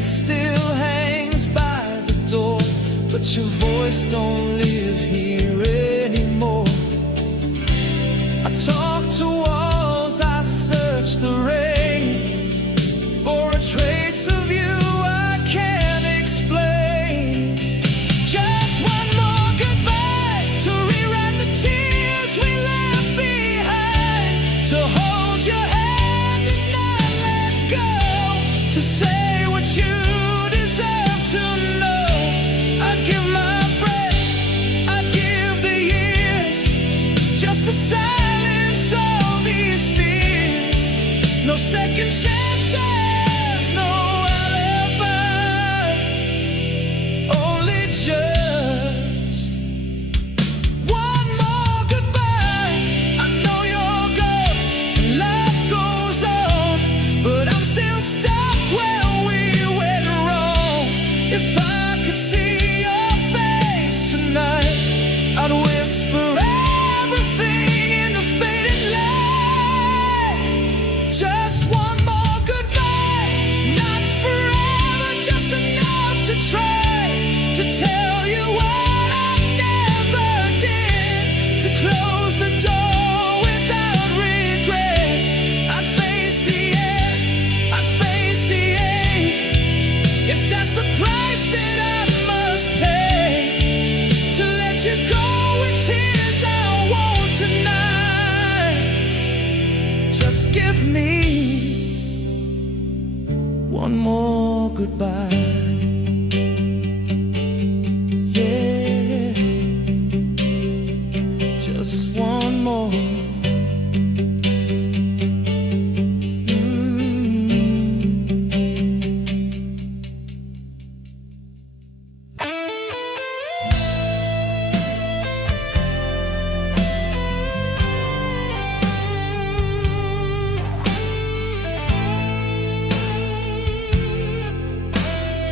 it still hangs by the door, but your voice don't live here anymore. I talk to walls, I search the rain for a trace of you I can't explain. Just one more goodbye to rewrite the tears we left behind, to hold your hand and not let go, to say what you deserve to know. I'd give my breath, I'd give the years, just to silence all these fears. No second chances, no alibi, only just one more goodbye. I know you're gone and life goes on, but I'm still stuck where we went wrong. If I could see your face tonight, I'd whisper everything in the faded light. Just one more goodbye, not forever, just enough to try to tell you what I never did, to close the door without regret. I'd face the end, I'd face the ache, if that's the price that I must pay, to let you go with tears I won't deny. Just give me one more goodbye. Yeah, just one more.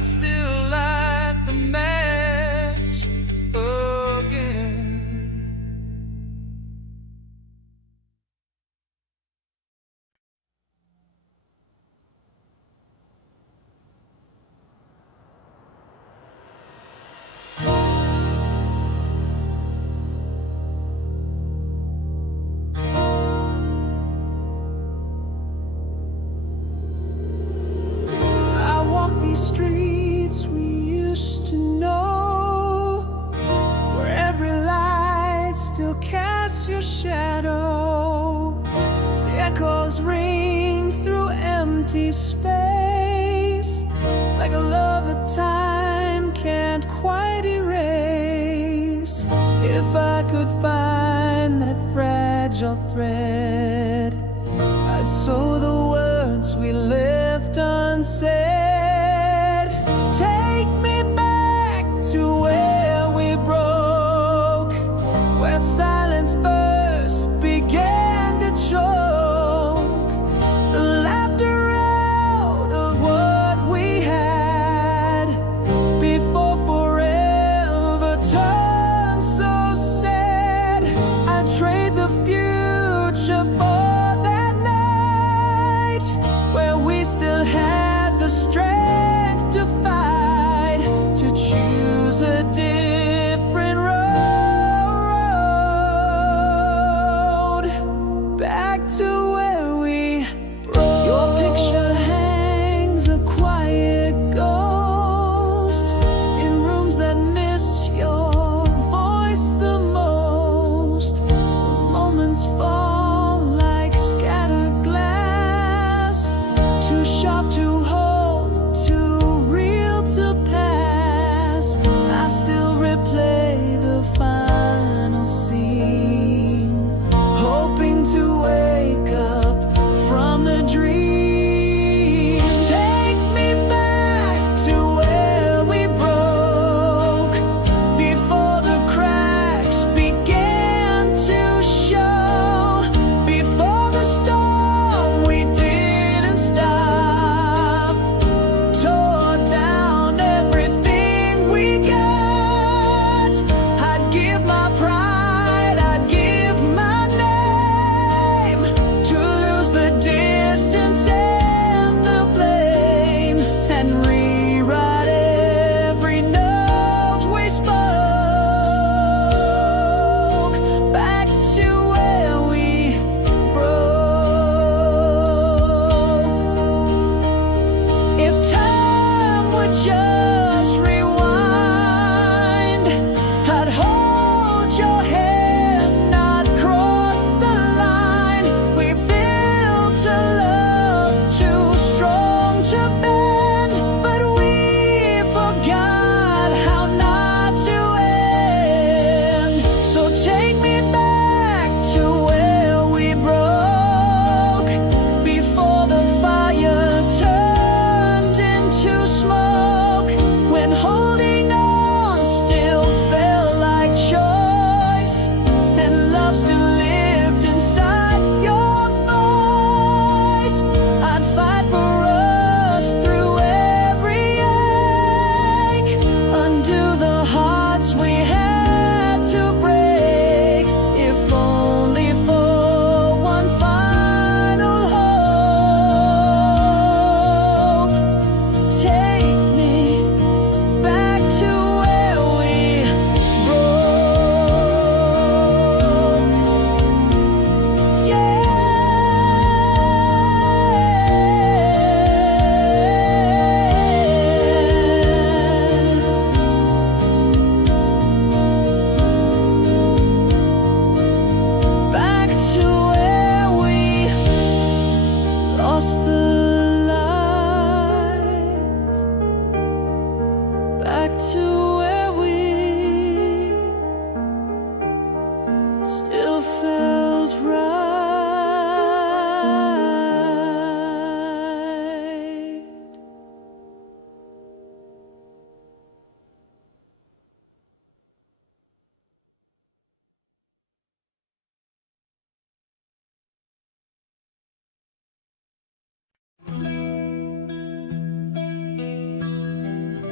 I'd still light the match again. I walk these streets we used to know, where every light still casts your shadow. The echoes ring through empty space, like a love that time can't quite erase. If I could find that fragile thread, I'd sew the words we left unsaid. Take me back to where we broke, where silence first began to choke. The laughter out of what we had before forever turned so sad. I'd trade the future for that night, where we still had the strength to fight, to choose a different road. Back to where we broke. Your picture hangs a quiet ghost in rooms that miss your voice the most. The moments fall like scattered glass, too sharp to hold, too real to pass. I still replay the final scene, hoping to wake up from the dream. Take me back to where we broke, before the cracks began to show, before the storm we didn't stop tore down everything we got. I'd give my pride, I'd give my name, to lose the distance and the blame, and rewrite every note we spoke. Back to where we broke. If time would just rewind, I'd hold your hand, not cross the line. We built a love too strong to bend, but we forgot how not to end. So take me back to where we broke, before the fire turned into smoke, when holding on still felt like choice, and love still lived inside your voice. I'd fight for us through every ache, undo the hearts we had to break, if only for one final hope. Take me back to where we broke. Yeah. Back to where we lost the light. Back to where we still felt right.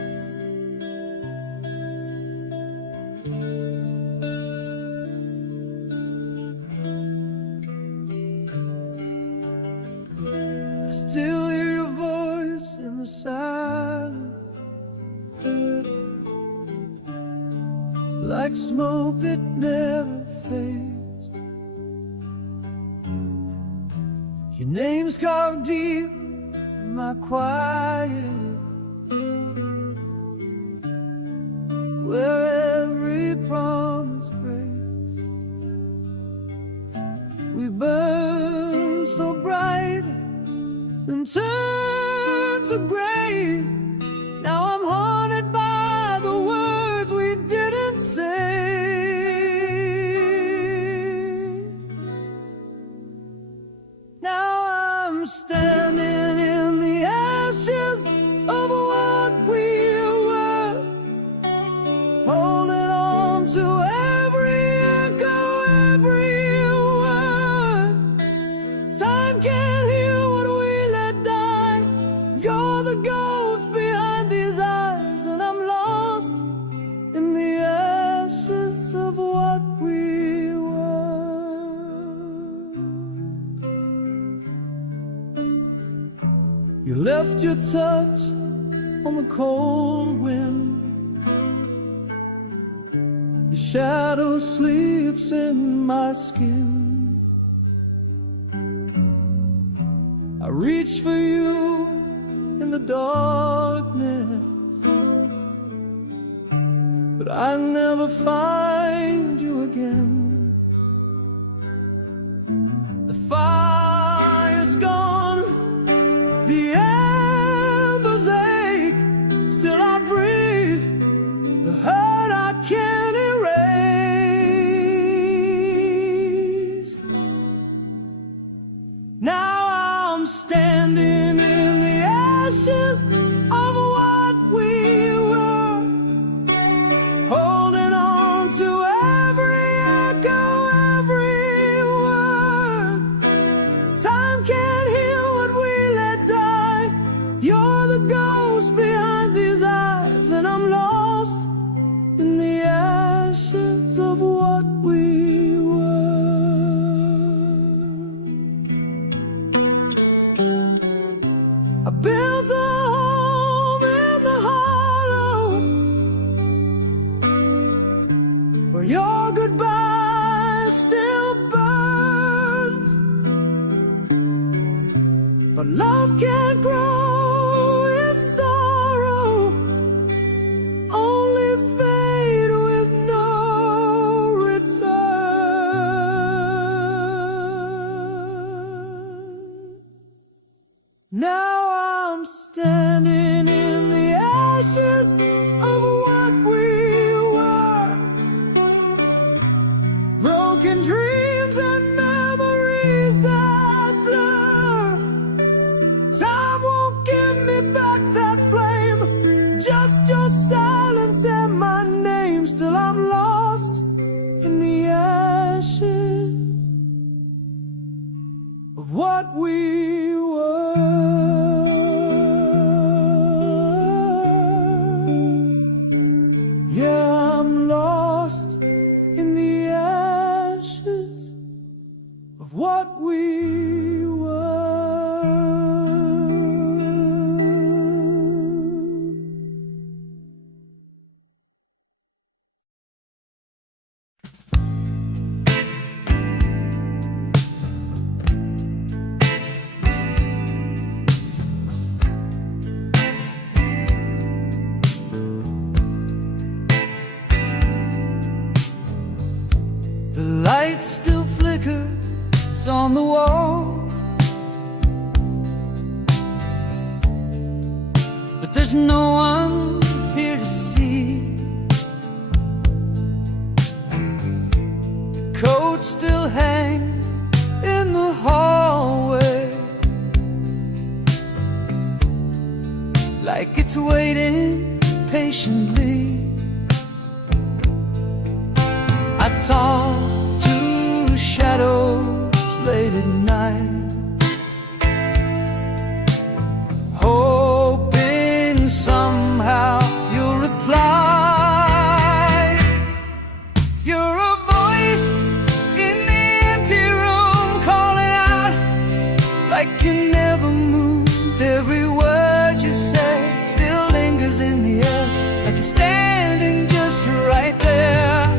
like smoke that never fades. Your name's carved deep in my quiet, where every promise breaks. We burn so bright and turn to gray. Now I'm haunted by the words we didn't say. Now I'm standing in the ashes of what we were, holding on to every echo, every word. Time can't heal what we let die. You're the ghost behind these eyes, and I'm lost in the ashes of what we were. You left your touch on the cold wind. Your shadow sleeps in my skin. I reach for you in the darkness, but I never find you again. The fire's gone, the embers ache, still I breathe the hurt I can't erase. Now I'm standing in the ashes of what we were, holding on to every echo, every word. Time can't heal what we let die. You're the ghost behind these eyes, and I'm lost in the ashes of what we were. I built a home in the hollow, where your goodbye still burns. But love can't grow in sorrow, only fade with no return. Now I'm standing in the ashes of what we were, broken dreams and memories that blur. Time won't give me back that flame, just your silence and my name. Still I'm lost in the ashes of what we were. Yeah, I'm lost in the ashes of what we were. The light still flickers on the wall, but there's no one here to see. The coat still hangs in the hallway, like it's waiting patiently. I talk to shadows late at night, hoping somehow you'll reply. You're a voice in the empty room, calling out like you never moved. Every word you say still lingers in the air, like you're standing just right there.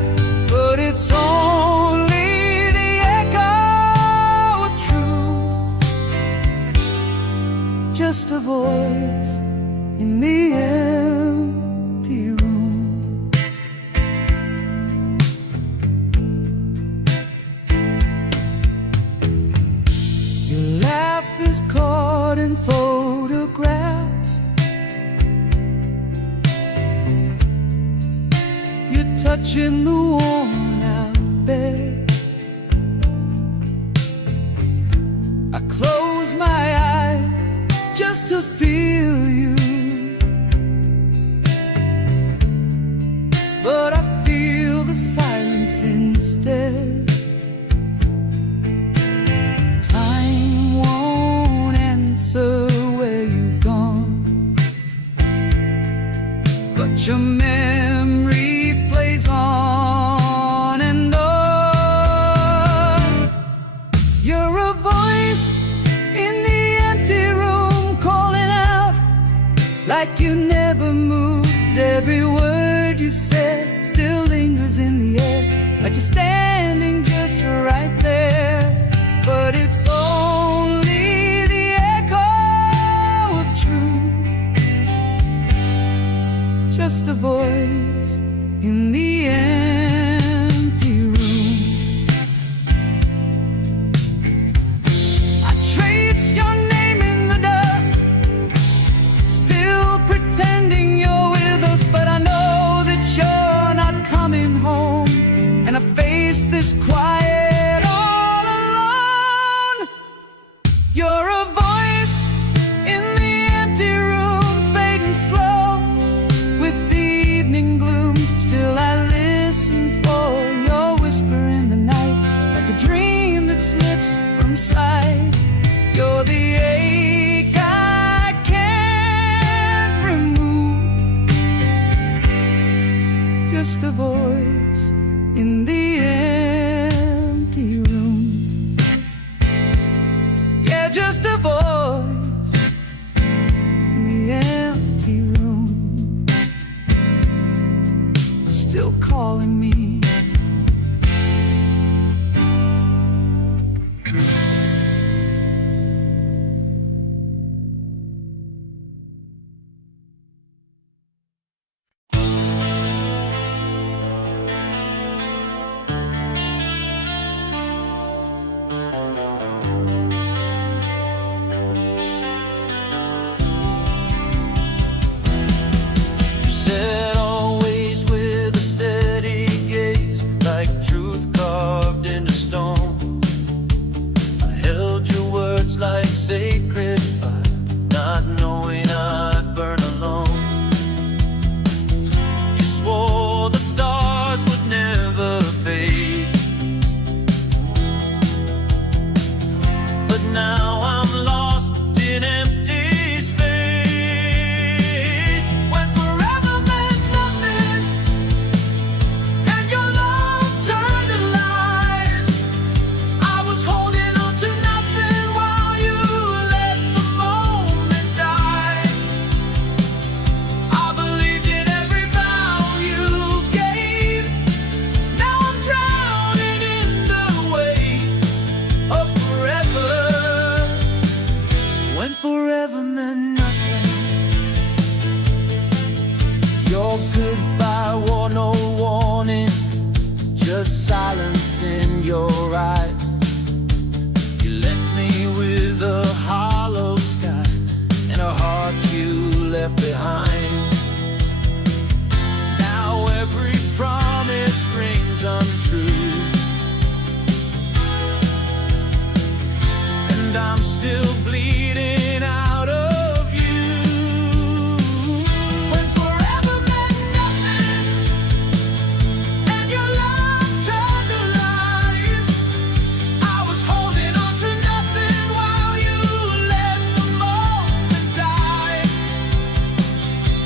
touching the worn out bed. I close my eyes just to feel you, but I feel the silence instead. Time won't answer where you've gone, but your memory plays on and on. You're a voice in the empty room calling out like you never moved. Every word you said still lingers in the air, like you're standing just right there. But it's only the echo of truth, just a voice in the empty room. I trace your name in the dust, still pretending you're with us, but I know that you're not coming home. And I face this quiet all alone. You're a voice in the empty room, fading slow with the evening gloom. Still I listen for your whisper in the night, like a dream that slips from sight. You're the ache I can't remove, just a voice in the empty room. Yeah, just a voice in the empty room, still calling me. You said always with a steady gaze, like truth carved into stone. I held your words like sacred fire, not knowing I'd burn alone. You swore the stars would never fade, but now I'm lost in empty space. When forever meant nothing and your love turned to lies, I was holding on to nothing while you let the moment die. I believed in every vow you gave. Now I'm drowning in the weight of forever. When forever meant nothing, your goodbye wore no warning, just silence in your eyes. You left me with a hollow sky and a heart you left behind. Now every promise rings untrue, and I'm still bleeding out of you. When forever meant nothing and your love turned to lies, I was holding on to nothing while you let the moment die.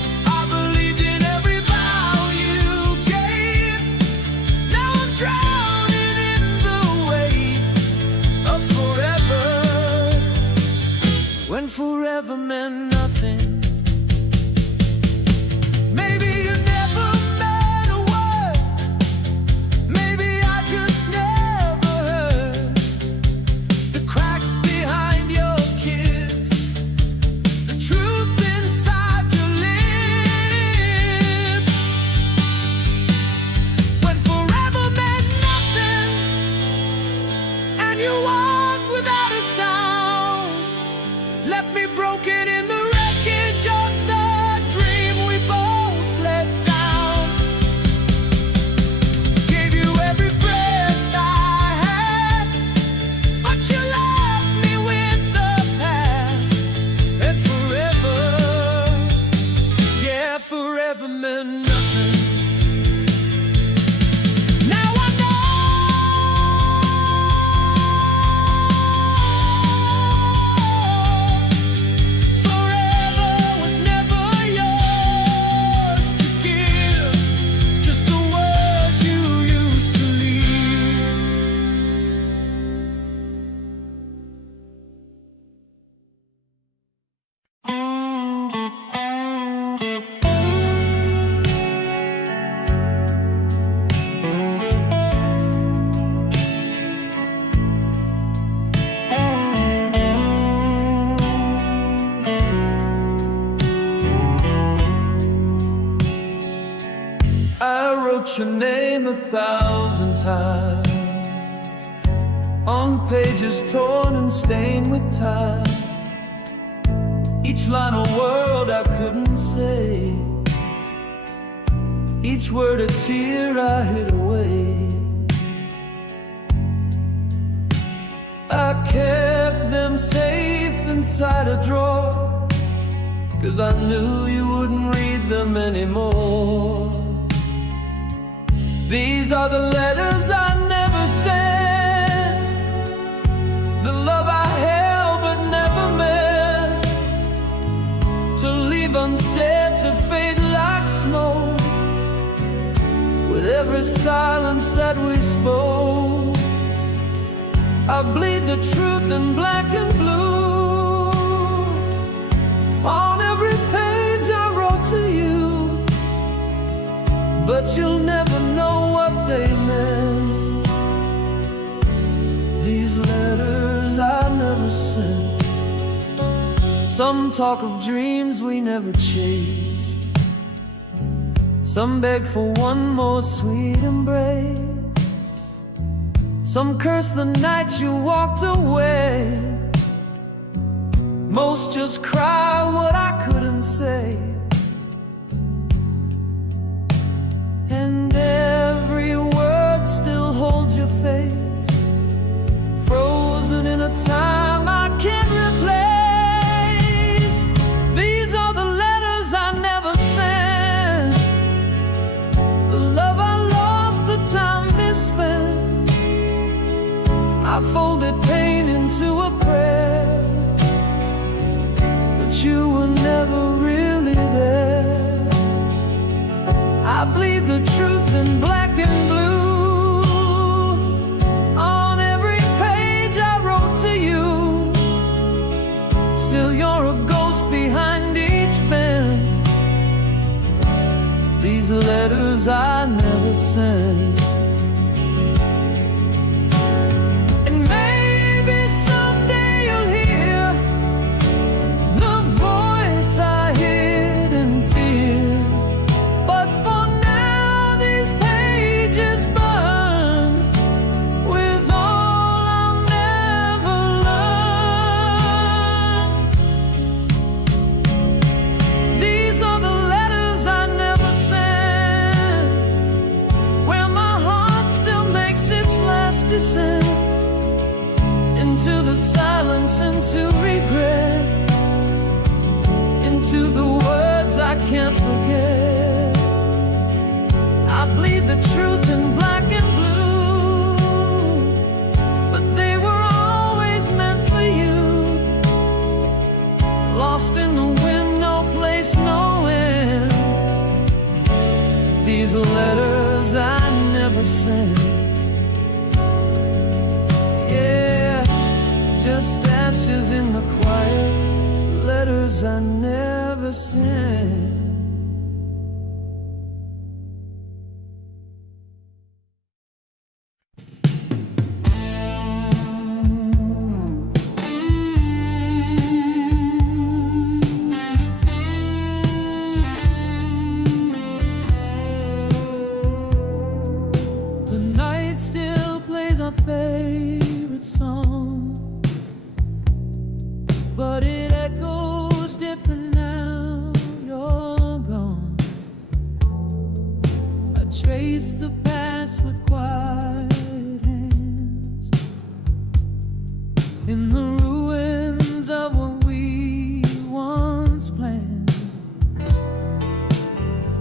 forever meant nothing. Now I know forever was never yours to give, just a word you used to leave. I wrote your name 1,000 times on pages torn and stained with time. Each line a word I couldn't say, each word a tear I hid away. I kept them safe inside a drawer, 'cause I knew you wouldn't read them anymore. These are the letters I never sent, the love I held but never meant to leave unsaid, to fade like smoke with every silence that we spoke. I bleed the truth in black and blue on every page I wrote to you, but you'll never know what they meant. These letters I never sent. Some talk of dreams we never chased, some beg for one more sweet embrace, some curse the night you walked away. Most just cry what I couldn't say. And every word still holds your face, frozen in a time I can't replace. These are the letters I never sent, the love I lost, the time misspent. I folded pain into a prayer, but you were never really there. I bleed the truth in black and blue on every page I wrote to you. Still you're a ghost behind each pen. These letters I never sent. And maybe someday you'll hear the voice I hid in fear, but for now these pages burn with all I'll never learn. These are the letters I never sent, where my heart still makes its last descent into the silence, into regret, into the words I can't forget. I bleed the truth in black and blue, but they were always meant for you. Lost in the wind, no place, no end. These letters I never sent. Yeah, just ashes in the quiet, letters I never sent. The night still plays our favorite song, but it echoes different now you're gone. I trace the past with quiet hands in the ruins of what we once planned.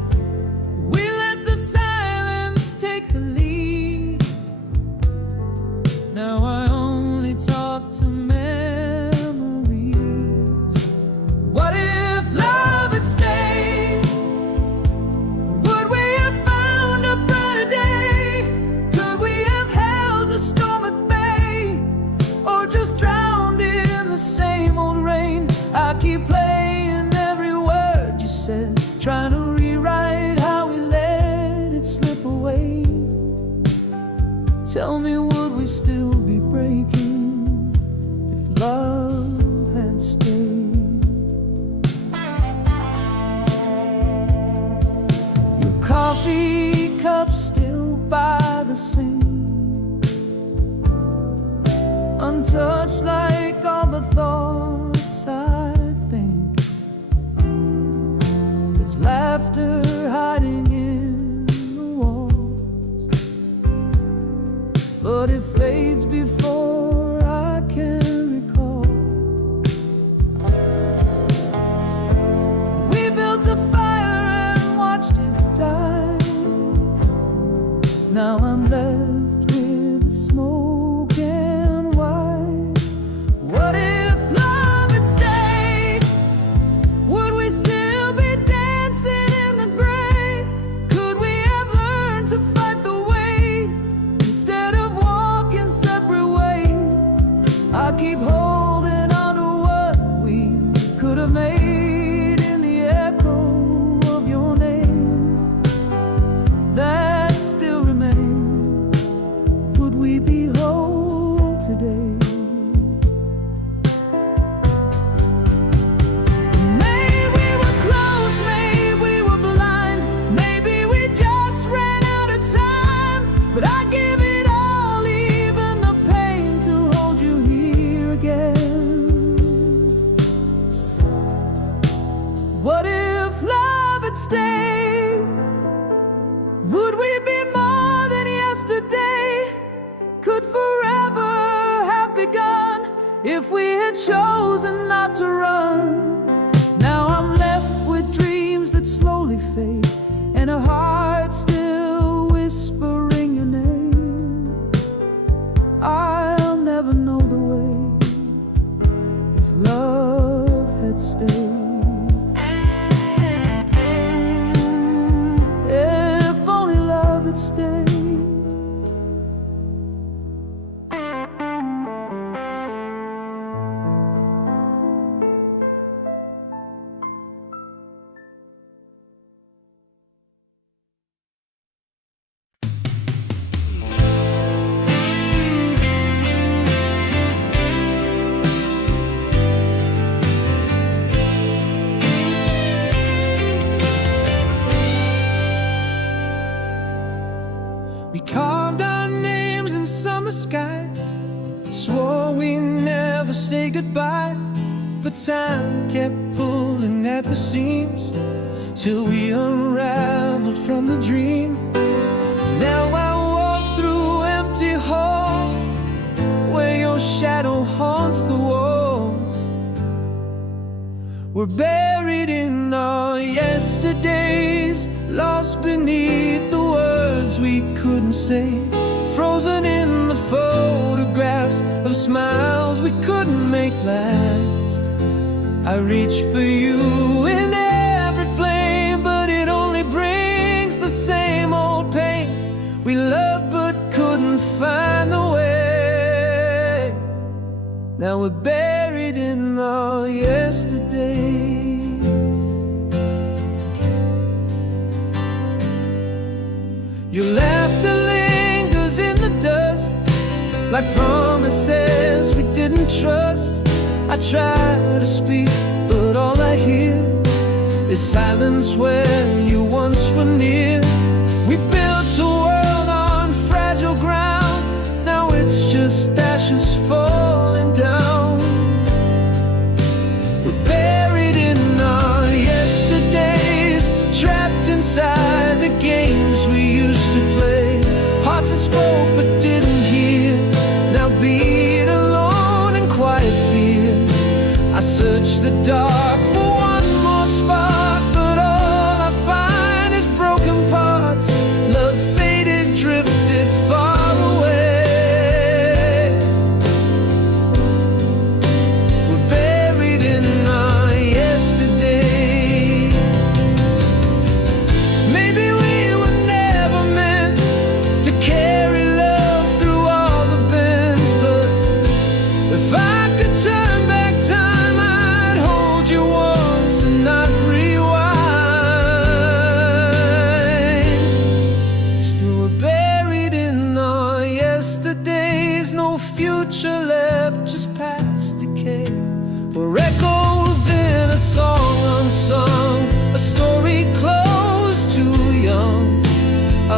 Tell me, would we still be breaking if love had stayed? Your coffee cup still by the sink, untouched like all the thoughts I think. There's laughter hiding in the walls, but it fades before I can recall. We built a fire and watched it die. Now I'm left with the smoke and white. What if love had stayed? Would we still be dancing in the gray? Could we have learned to fight the weight instead of walking separate ways? I keep holding on to what we could have made in the echo of your name that still remains. Would we be whole today? Maybe we were close, maybe we were blind, maybe we just ran out of time. But I give it all, even the pain, to hold you here again. What if love had stayed? Would we be more than yesterday? Could forever have begun if we had chosen not to run? Now I'm left with dreams that slowly fade, and a heart still whispering your name. I'll never know the way if love had stayed. If only love had stayed. We carved our names in summer skies, swore we never say goodbye. But time kept pulling at the seams till we unraveled from the dream. Now I walk through empty halls where your shadow haunts the walls. We're buried in our yesterdays, lost beneath the words we couldn't say, frozen in the photographs of smiles we couldn't make last. I reach for you in every flame, but it only brings the same old pain. We loved but couldn't find the way. Now we're buried in our yesterdays. Your laughter lingers in the dust, like promises we didn't trust. I try to speak, but all I hear is silence where you once were near. We built a world on fragile ground, now it's just ashes falling down. We're buried in our yesterdays, trapped inside the games we used to play. Hearts that spoke but didn't hear, now beat alone in quiet fear. I search the dark for one more spark, but all I find is broken parts. Love faded, drifted far away. We're buried in our yesterday. Maybe we were never meant to carry love through all the bends, but if I could turn back time, I'd hold you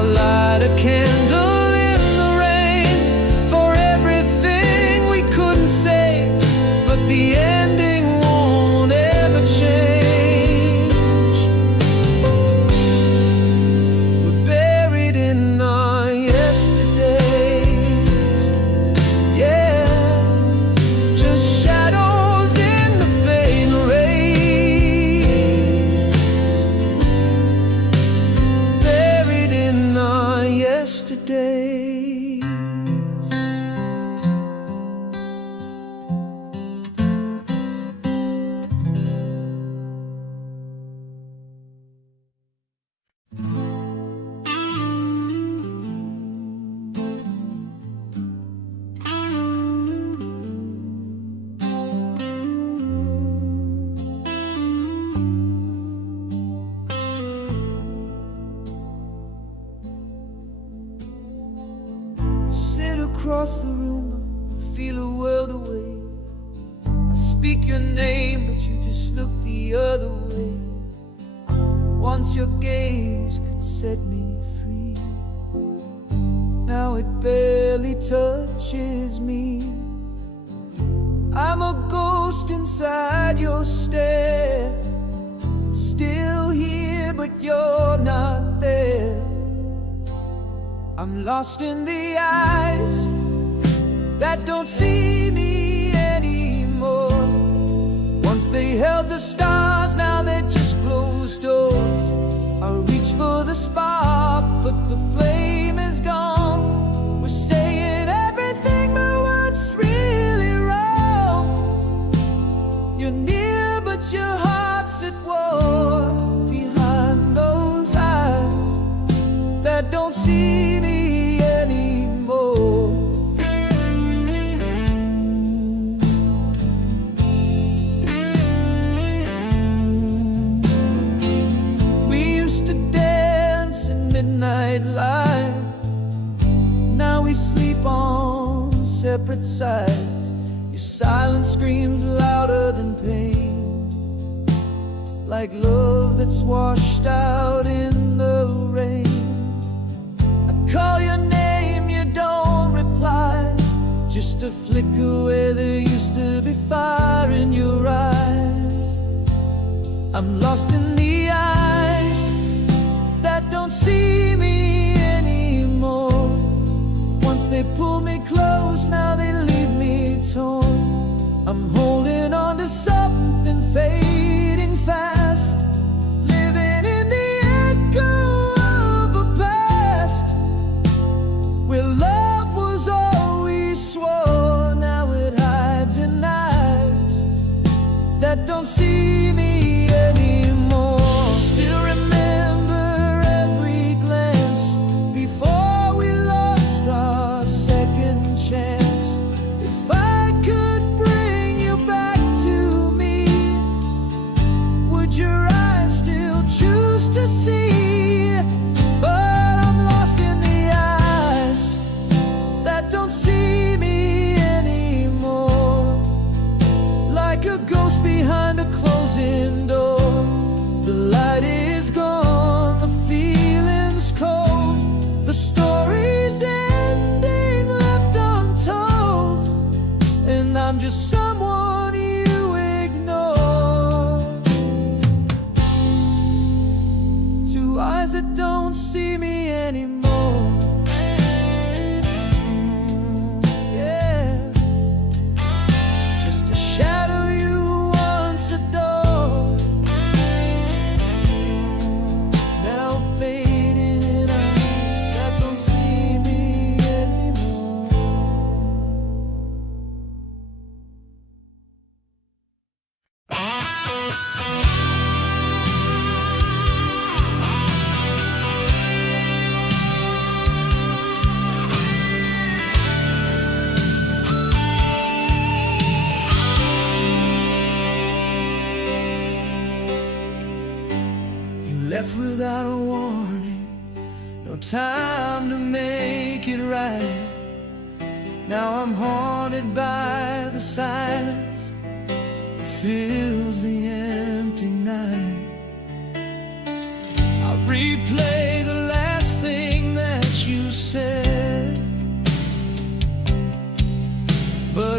I'll light a candle in the rain for everything we couldn't say, but the ending won't ever change. We're buried in our yesterdays, yeah, just shadows in the fading rays. Buried in our yesterdays. Sit across the room, feel a world away. I speak your name, but you just look the other way. Once your gaze could set me free, now it barely touches me. I'm a ghost inside your stare, still here, but you're not there. I'm lost in the eyes that don't see me anymore. Once they held the stars, now they're just closed doors. I reach for the spark, but the flame is gone. We're saying everything, but what's really wrong? You're near, but your heart's at war. Behind those eyes that don't see me anymore. We used to dance in midnight light. Now we sleep on separate sides. Your silence screams louder than pain, like love that's washed out in the rain. Call your name, you don't reply. Just a flicker where there used to be fire in your eyes. I'm lost in the eyes that don't see me anymore. Once they pulled me close, now they leave me torn. I'm holding on to something fading fast, living in the echo of a past where love was all we swore. Now it hides in eyes that don't see me anymore. Still remember every glance before we lost our second chance. If I could bring you back to me, would your eyes still choose to see? But I'm lost in the eyes that don't see me anymore, like a ghost behind a closing door. The light is gone, the feeling's cold, the story's ending left untold, and I'm just someone you ignore. Two eyes that don't see me anymore. Yeah, just a shadow you once adored, now fading in eyes that don't see me anymore. You left without a warning, no time to make it right. Now I'm haunted by the silence that fills the empty night. I replay the last thing that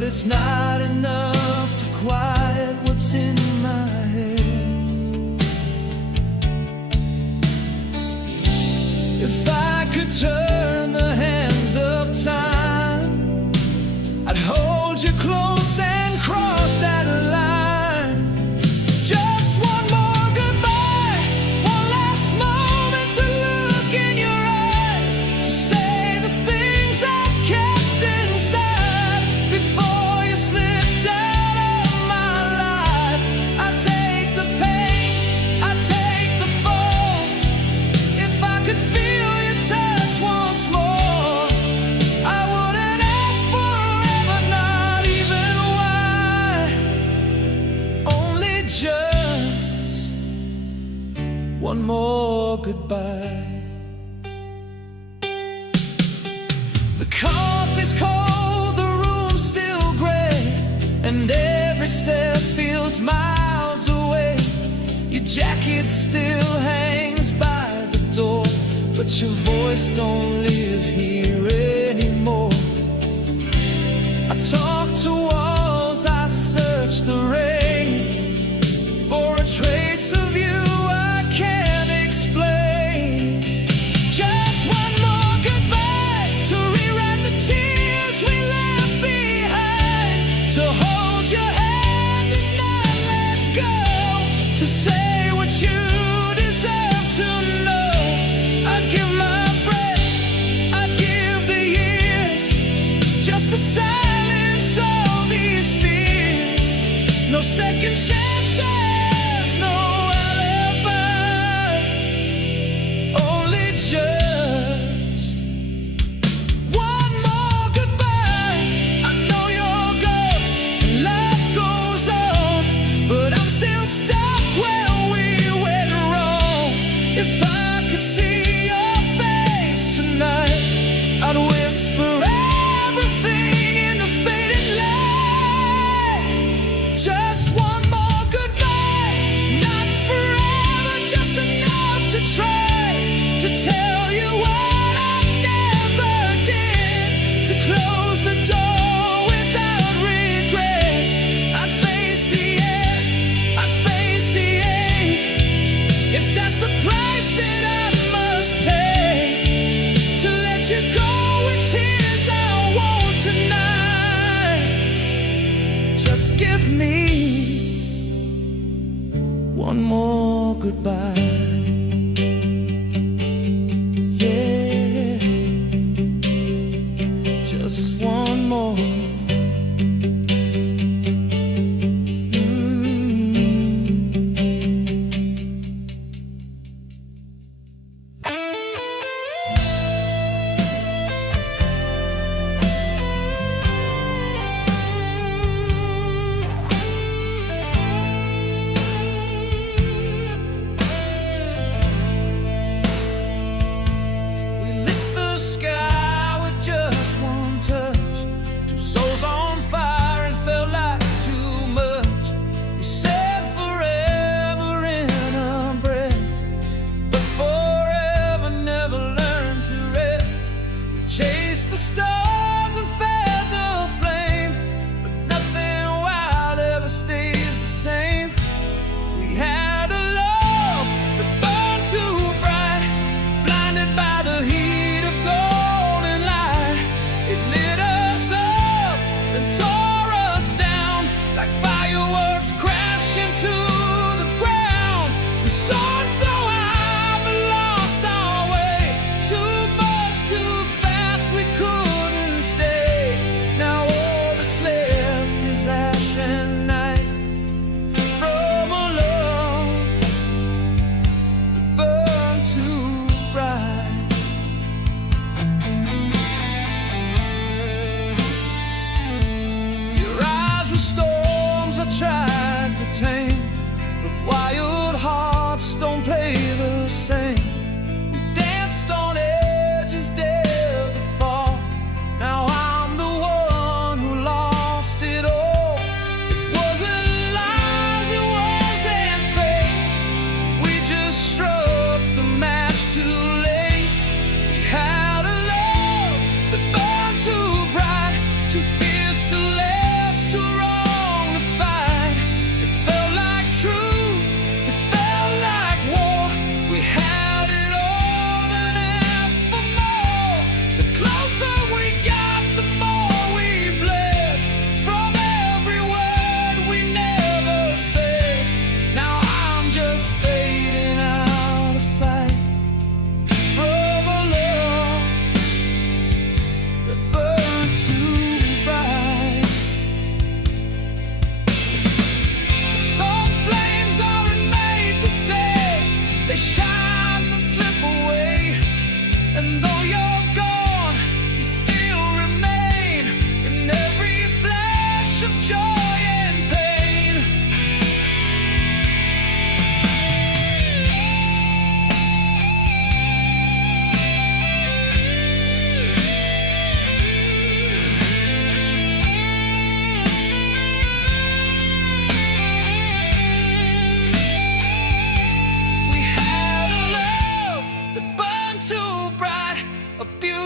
it's not enough to quiet what's in my head. If I could turn the hands of time, I'd hold you close and cross that line. Just one more goodbye, one last moment to look in your eyes, to say the things I've kept inside before you slipped out of my life. I take the pain, I take the fall. If I could feel your touch once more, I wouldn't ask forever, not even why. Only just one more goodbye. The coffee's cold, the room's still gray, and every step feels miles away. Your jacket still hangs by the door, but your voice don't live here anymore. I talk to walls, I search the rain for a trace of you I can't explain. Just one more goodbye to rewrite the tears we left behind, to hold your hand and not let go, to say what you deserve to know. I'd give my breath, I'd give the years, just to silence all these fears. No second chances, no alibi, only just one more goodbye. I know you're gone and life goes on, but I'm still stuck where we went wrong. If I could see your face tonight, I'd whisper everything in the faded light. Just one more goodbye, not forever, just enough to try to tell you what I never did, to close the door without regret. I'd face the end, I'd face the ache, if that's the price that I must pay, to let you go with tears I won't deny. Just give me one more goodbye. Yeah, just one more.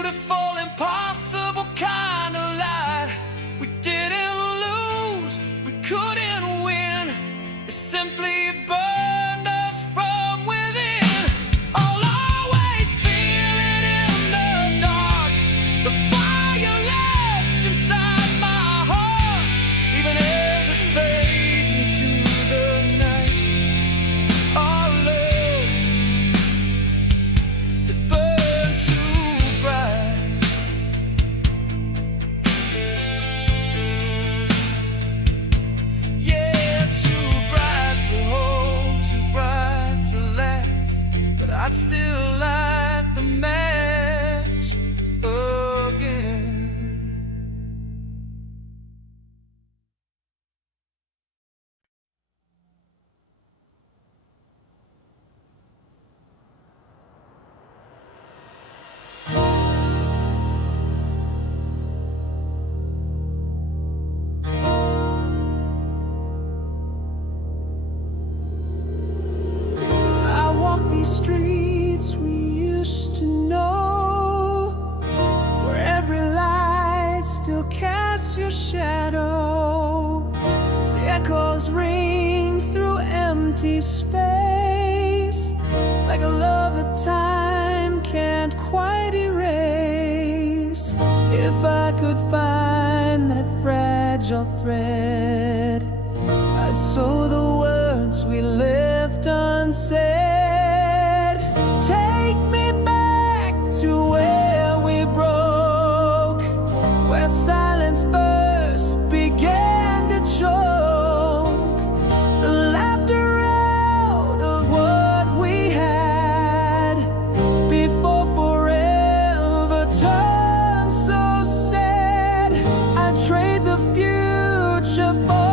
beautiful, impossible kind of light. We didn't lose, we couldn't win. It simply burned us from within. I'll always feel it in the dark, the fire left inside my heart, even as it fades into the night. Our love, it burns too bright. Yeah, too bright to hold, too bright to last. But I'd still light the match again. I walk these streets we used to know, where every light still casts your shadow. The echoes ring through empty space, like a love that time can't quite erase. If I could find that fragile thread, I'd sew the words we left unsaid. Take me back to where we broke, where silence first began to choke. The laughter out of what we had before forever turned so sad. I'd trade the future for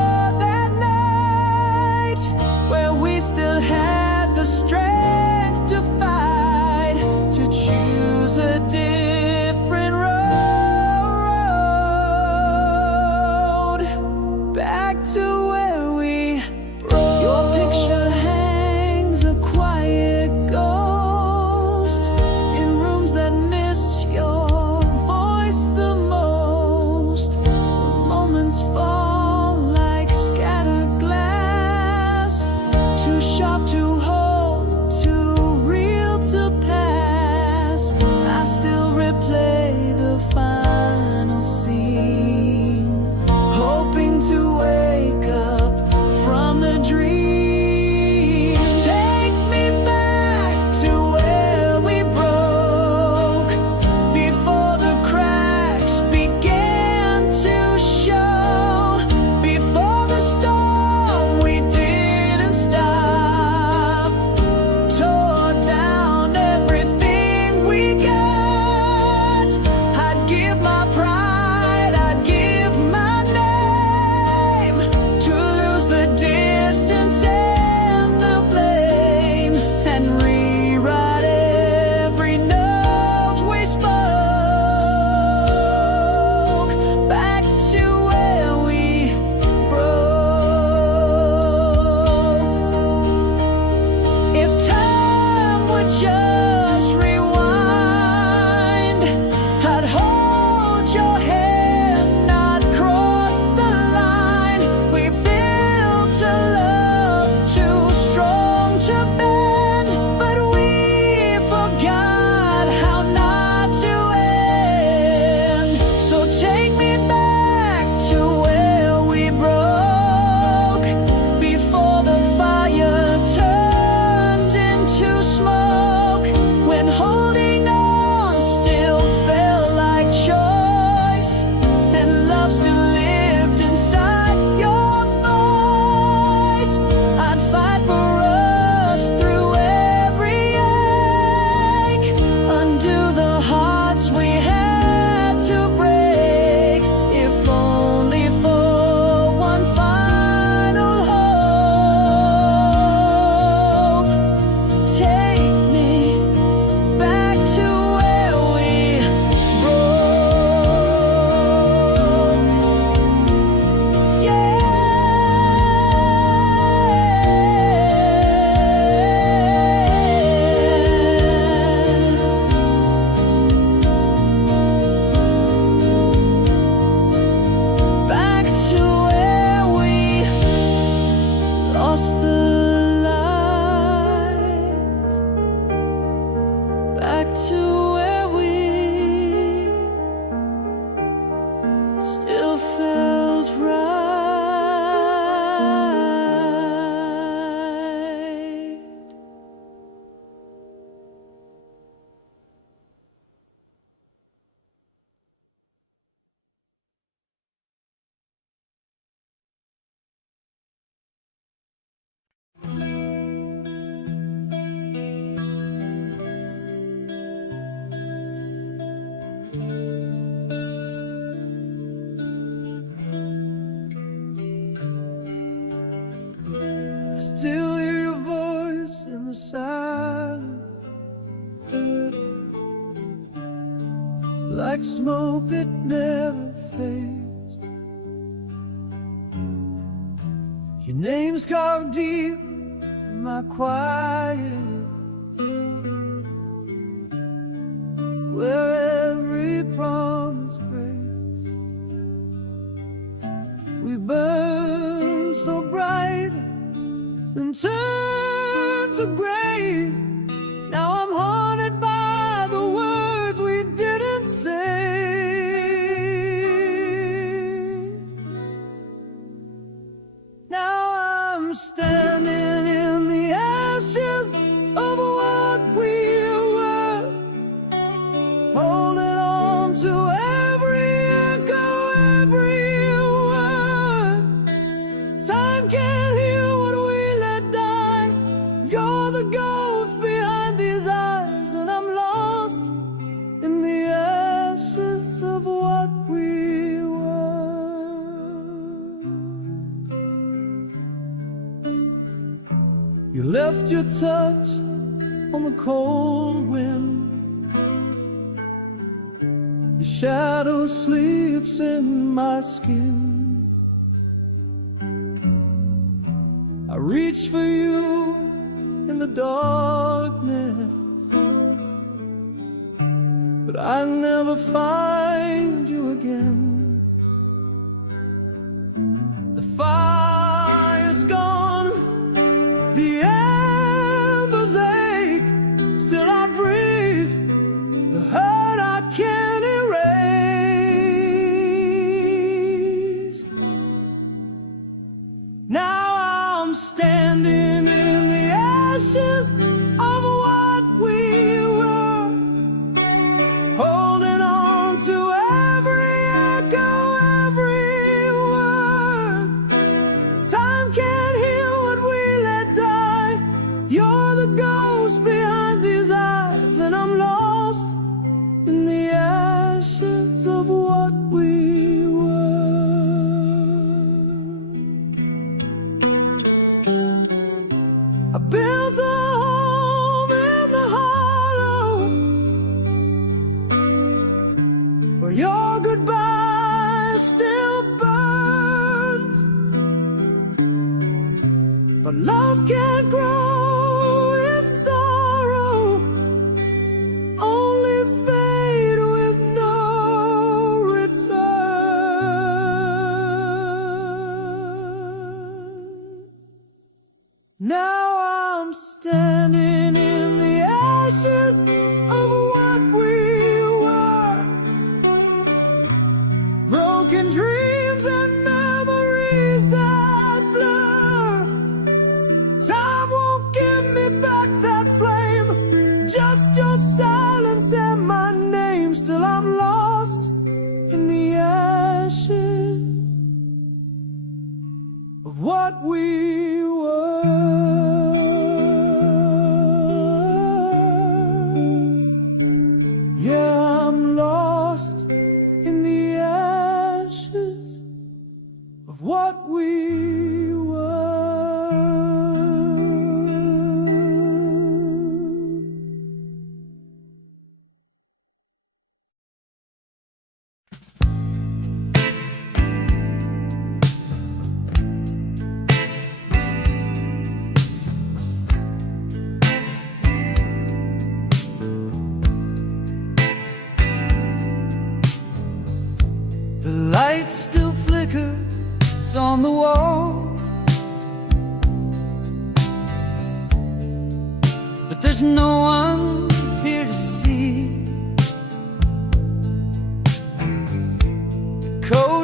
to where we still felt right. I still hear your voice in the silence, like smoke that never fades. Your name's carved deep in my quiet, where every promise breaks. We burn so bright and turn to gray. Now I'm haunted by the words we didn't say. Now I'm standing in the ashes of what we were, holding on to every echo, every word. Time can't heal what we let die. You're the ghost behind these eyes, and I'm lost in the ashes of what we were. You left your touch on the cold wind. Your shadow sleeps in my skin. I reach for you in the darkness, but I never find you again. The fire's gone, the embers ache, still I breathe the hurt I can't erase. Now I'm standing in the ashes of what we were, holding on to every echo, every word. Time can't heal what we let die. You're the ghost behind these eyes, and I'm lost in the ashes of what we were. I built a home in the hollow, where your goodbye still burns. But love can't grow in sorrow, only fade with no return. Now I'm standing in the ashes of what we were, broken dreams and memories that blur. Time won't give me back that flame, just your silence and my name. Still I'm lost in the ashes of what we were. Yeah, I'm lost in the ashes of what we were. The light still flickers on the wall, but there's no one here to see.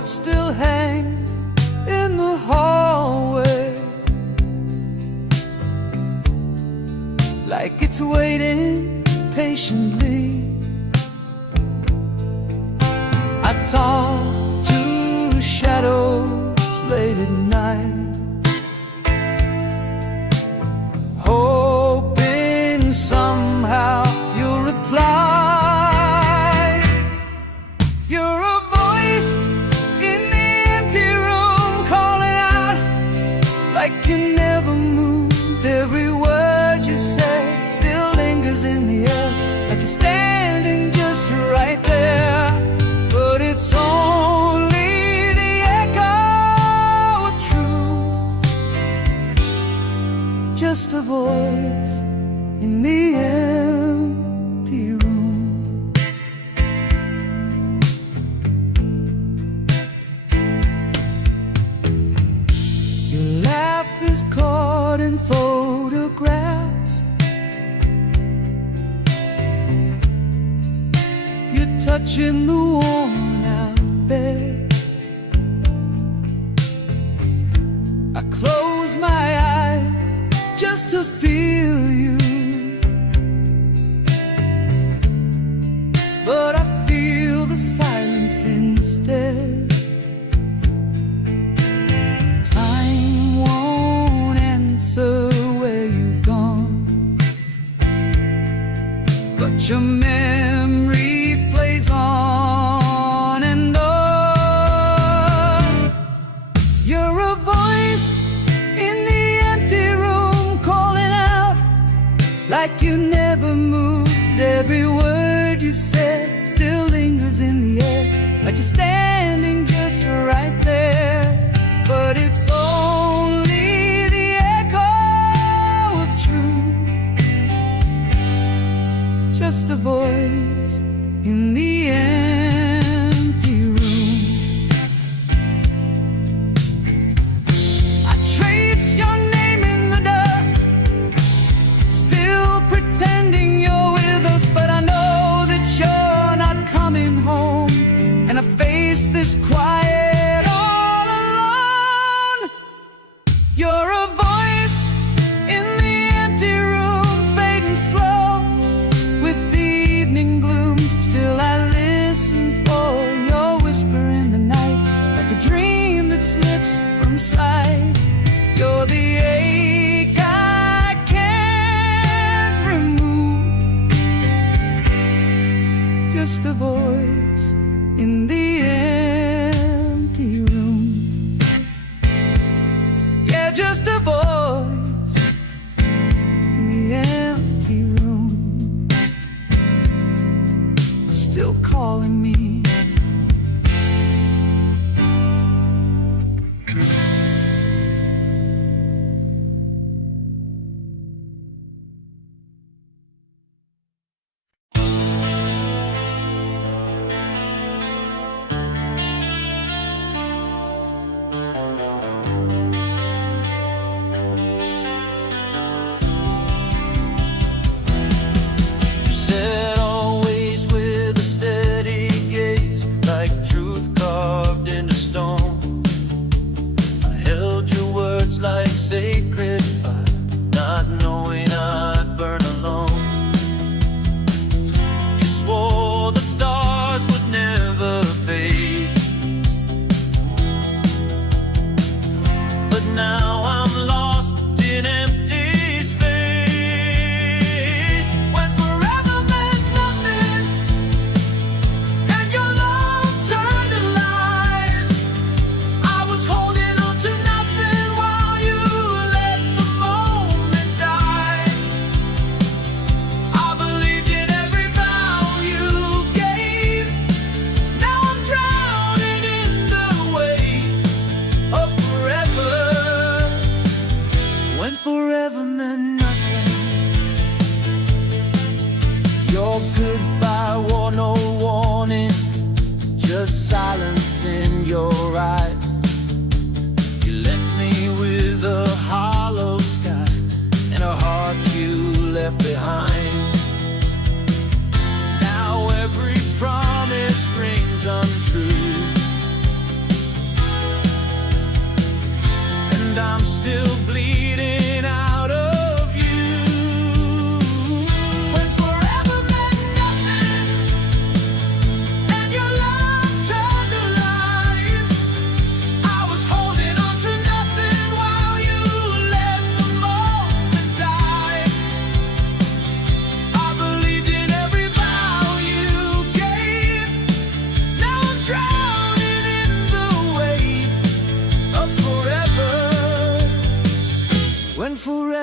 notes still hang in the hallway, like it's waiting patiently. I talk to shadows late at night, hoping somehow you'll reply. You're a voice in the empty room, calling out like you never moved. Every word you say still lingers in the air, like you're standing just right there. But it's only the echo of truth, just a voice in the empty room. Your laugh is caught in photographs, you're touching the worn-out bed. I close my eyes just to feel you, but I feel the silence instead. Time won't answer where you've gone, but your memory plays on and on. You're a voice in the empty room, calling out like you never moved. Every word you said still lingers in the air, like you're standing just right there. But it's only the echo of truth, just a voice in the empty room. I trace your name in the dust, still pretending you're with us, but I know that you're not coming home. And I face this quiet all alone. You're a voice in the empty room, fading slow with the evening gloom. Still I listen for your whisper in the night, like a dream that slips from sight. You're the ache I can't remove, just a voice in the empty room. Yeah, just a voice in the empty room, still calling me. You said always with a steady gaze, like truth carved into stone. I held your words like sacred fire, not knowing I'd burn alone. You swore the stars would never fade, but now I'm lost in empty space. When forever meant nothing and your love turned to lies, I was holding on to nothing while you let the moment die. I believed in every vow you gave. Now I'm drowning in the weight of forever. When forever meant nothing, your goodbye wore no warning, just silence in your eyes. You left me with a hollow sky and a heart you left behind. Now every promise rings untrue.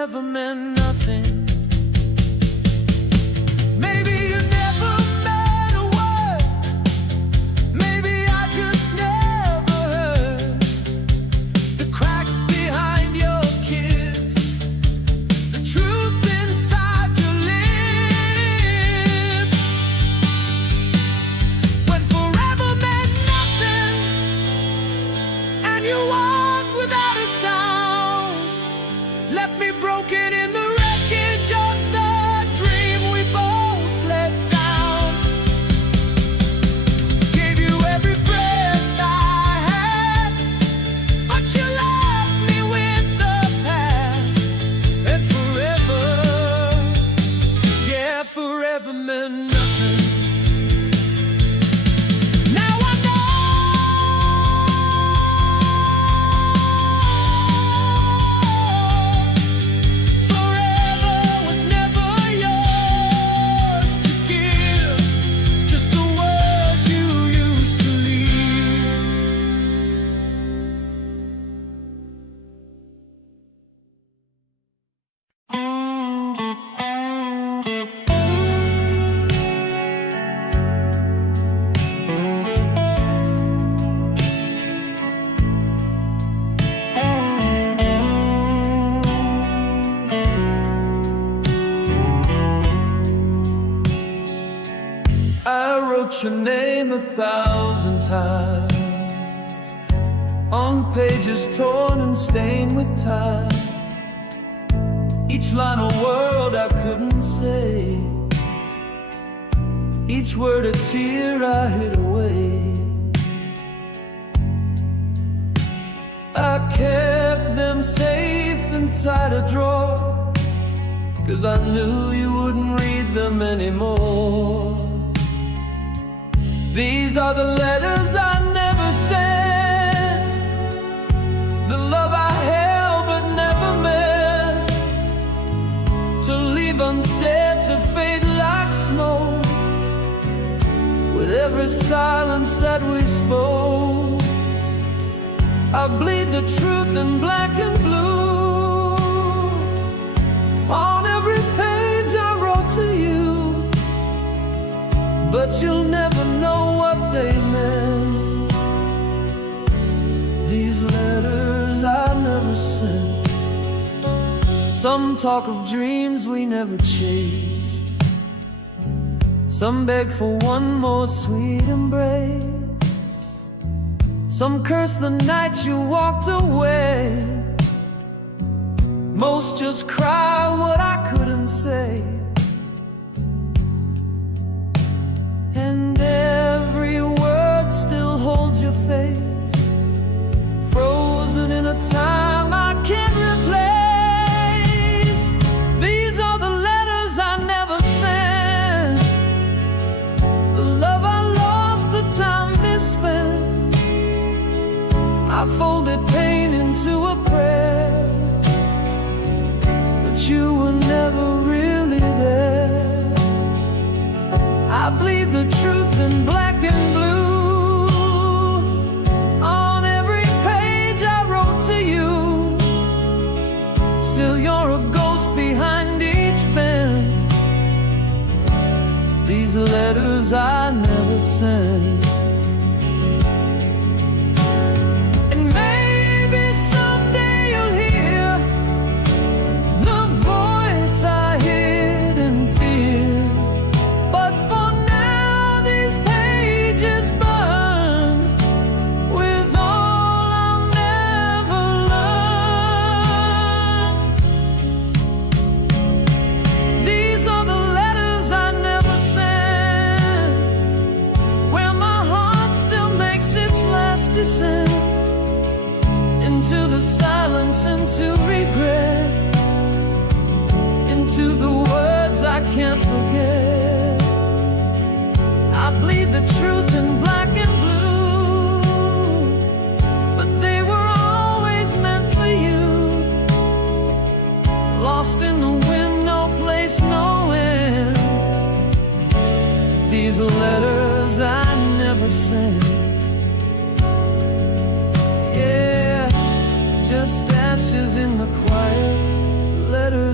forever meant nothing. Maybe you never meant a word. Maybe I just never heard the cracks behind your kiss, the truth inside your lips. When forever meant nothing and you walked without a sound, left me broken in the wreckage of the dream we both let down. Gave you every breath I had, but you left me with the past. And forever, yeah, forever meant nothing. Now I know forever was never yours to give, just a word you used to leave. I wrote your name 1,000 times on pages torn and stained with time. Each line a word I couldn't say, each word a tear I hid away. I kept them safe inside a drawer, 'cause I knew you wouldn't read them anymore. These are the letters I never sent, the love I held but never meant to leave unsaid, to fade like smoke with every silence that we spoke. I bleed the truth in black and blue on every page I wrote to you, but you'll never know what they meant. These letters I never sent. Some talk of dreams we never chased, some beg for one more sweet embrace, some curse the night you walked away, most just cry what I couldn't say. And every word still holds your face, frozen in a time I can't replace. These are the letters I never sent, the love I lost, the time misspent. I folded pain into a prayer, but you were never really there. I bleed the truth in black and blue on every page I wrote to you. Still you're a ghost behind each pen. These letters I never sent. And maybe someday you'll hear the voice I hid in fear. But for now these pages burn with all I'll never learn. These are the letters I never sent, where my heart still makes its last descent into the silence, into regret, into the words I can't forget. I bleed the truth in black and blue, but they were always meant for you. Lost in the wind, no place, no end. These letters I never sent. Yeah, just ashes in the quiet, letters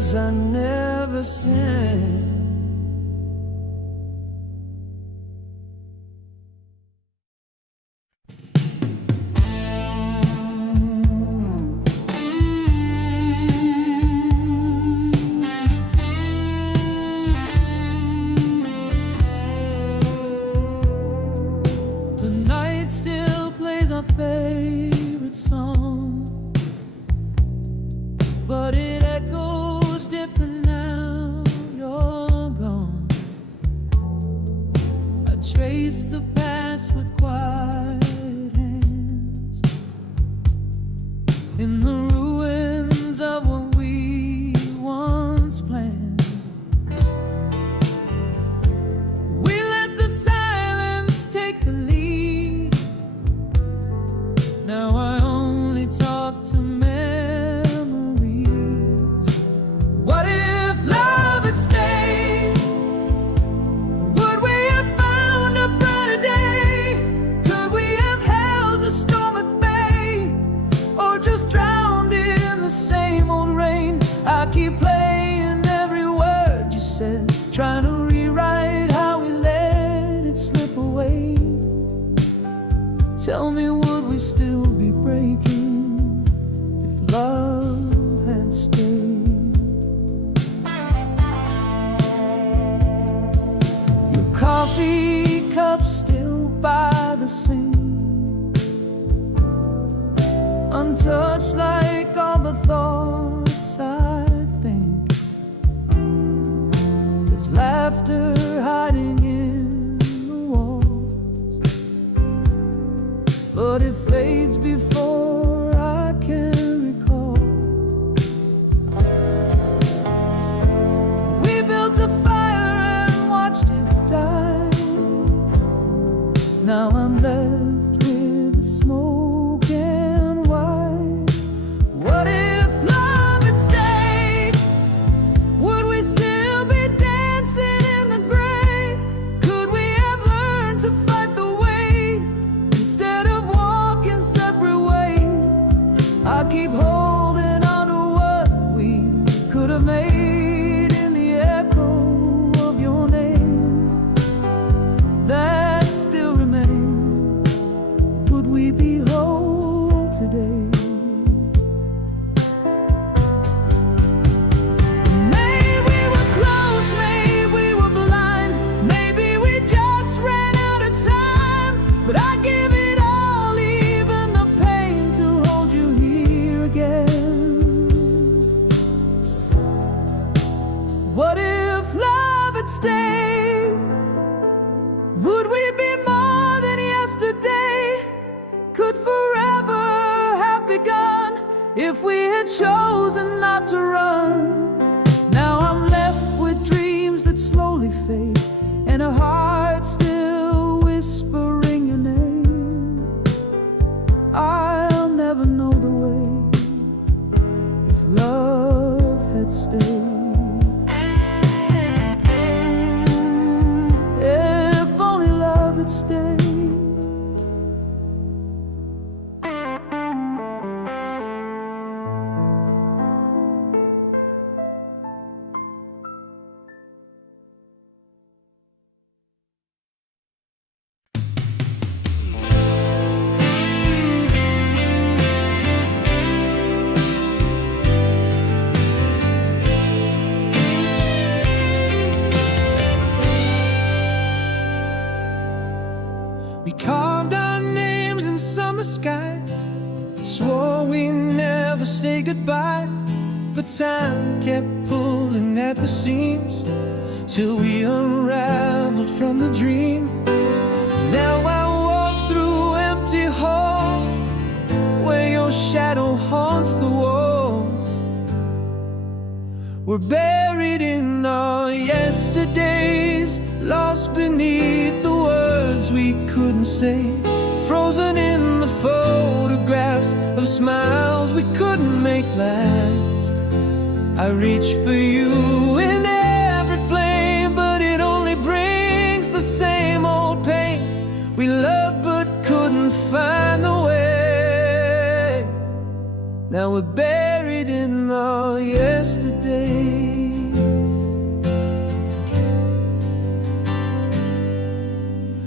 words I never said. The night still plays our favorite song, but it echoes different now you're gone. I trace the past with quiet hands in the ruins of what we once planned. We let the silence take the lead. Now I only talk to memories. What if love had stayed? Would we have found a brighter day? Could we have held the storm at bay? Or just drowned in the same old rain? I keep playing every word you said, trying to rewrite how we let it slip away. Tell me, would we still be breaking if love had stayed? Your coffee cup still by the sink, untouched like all the thoughts I think. There's laughter hiding in the walls, but it fades before I can recall. We built a fire and watched it die. Now I'm left with the smoke and white. What if love had stayed? Would we still be dancing in the gray? Could we have learned to fight the weight instead of walking separate ways? I keep holding on to what we could have made in the echo of your name that still remains. Would we be whole today? Maybe we were close, maybe we were blind, maybe we just ran out of time. But I'd give it all, even the pain, to hold you here again. What if love had stayed? Would we be more than yesterday? Could forever have begun if we had chosen not to run? Now I'm left with dreams that slowly fade, and a heart still whispering your name. I'll never know the way if love had stayed. If only love had stayed. We carved our names in summer skies, swore we never say goodbye. But time kept pulling at the seams till we unraveled from the dream. Now I walk through empty halls where your shadow haunts the walls. We're buried in our yesterdays, lost beneath the words we couldn't say, frozen in the photographs of smiles we couldn't make last. I reach for you in every flame, but it only brings the same old pain. We loved but couldn't find the way. Now we're buried in our yesterday.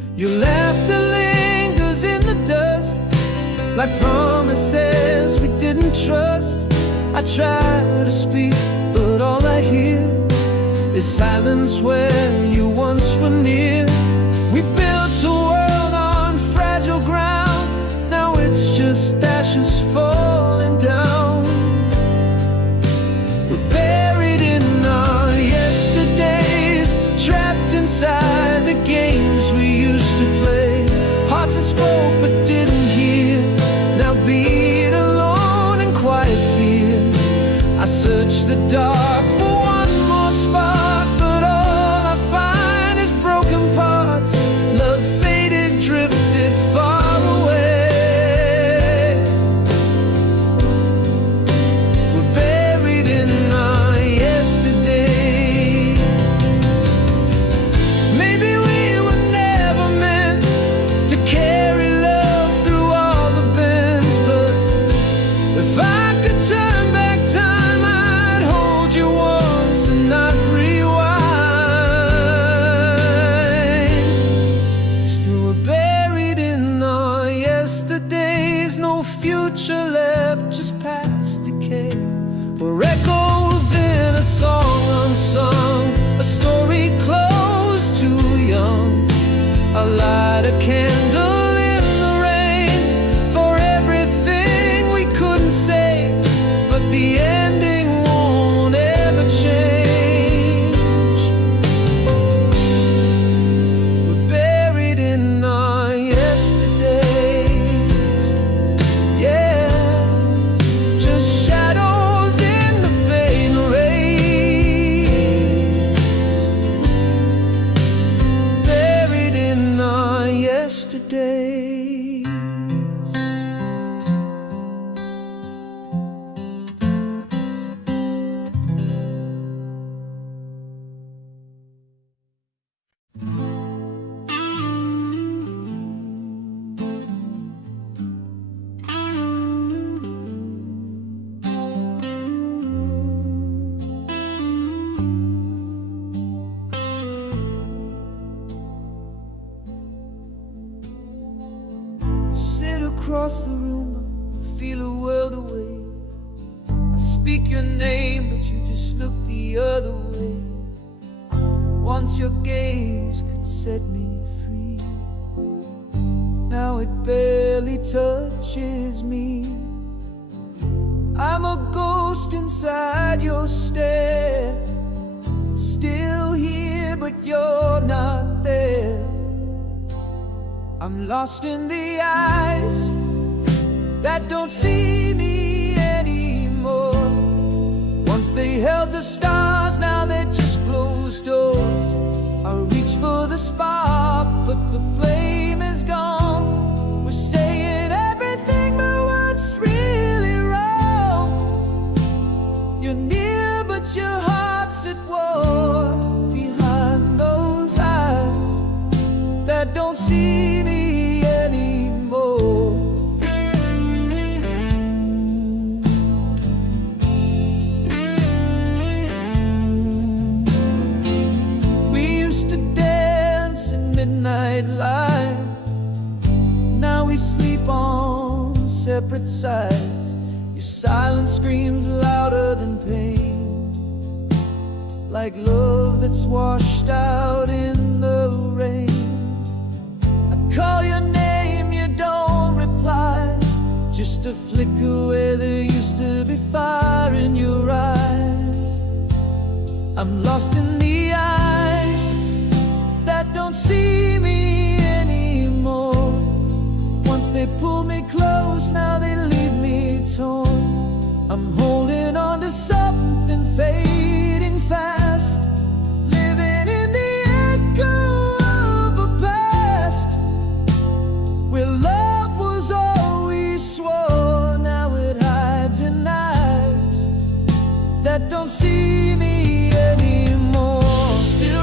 Your laughter lingers in the dust, like promises we didn't trust. I try to speak, but all I hear is silence where you once were near. We built a world on fragile ground, now it's just ashes falling down. We're buried in our yesterdays, trapped inside the games we used to play. Hearts that spoke but didn't hear, now beat alone in quiet fear. I search the dark for one more spark, but all I find is broken parts. Love faded, drifted far away. We're buried in our yesterday. Maybe we were never meant to carry love through all the bends, but if I could turn back time, I'd hold you once and not rewind. Still we're buried in our yesterdays, no future left, just past decay. We're echoes in a song unsung, a story closed too young. I light a candle in the rain for everything we couldn't say, but the ending won't ever change. We're buried in our yesterdays, yeah, just shadows in the fading rays. Buried in our yesterdays. Sit across the room, I feel a world away. I speak your name, but you just look the other way. Once your gaze could set me free, now it barely touches me. I'm a ghost inside your stare, still here, but you're not there. I'm lost in the eyes that don't see me anymore. Once they held the stars, now they're just closed doors. I reach for the spark, but the flame is gone. We're saying everything, but what's really wrong? You're near, but your heart's at war. Behind those eyes that don't see me anymore. We used to dance in midnight light, now we sleep on separate sides. Your silence screams louder than pain, like love that's washed out in the rain. Call your name, you don't reply, just a flicker where there used to be fire in your eyes. I'm lost in the eyes that don't see me anymore. Once they pulled me close, now they leave me torn. I'm holding on to something fading fast, living in the echo of a past where love was all we swore. Now it hides in eyes that don't see me anymore. Still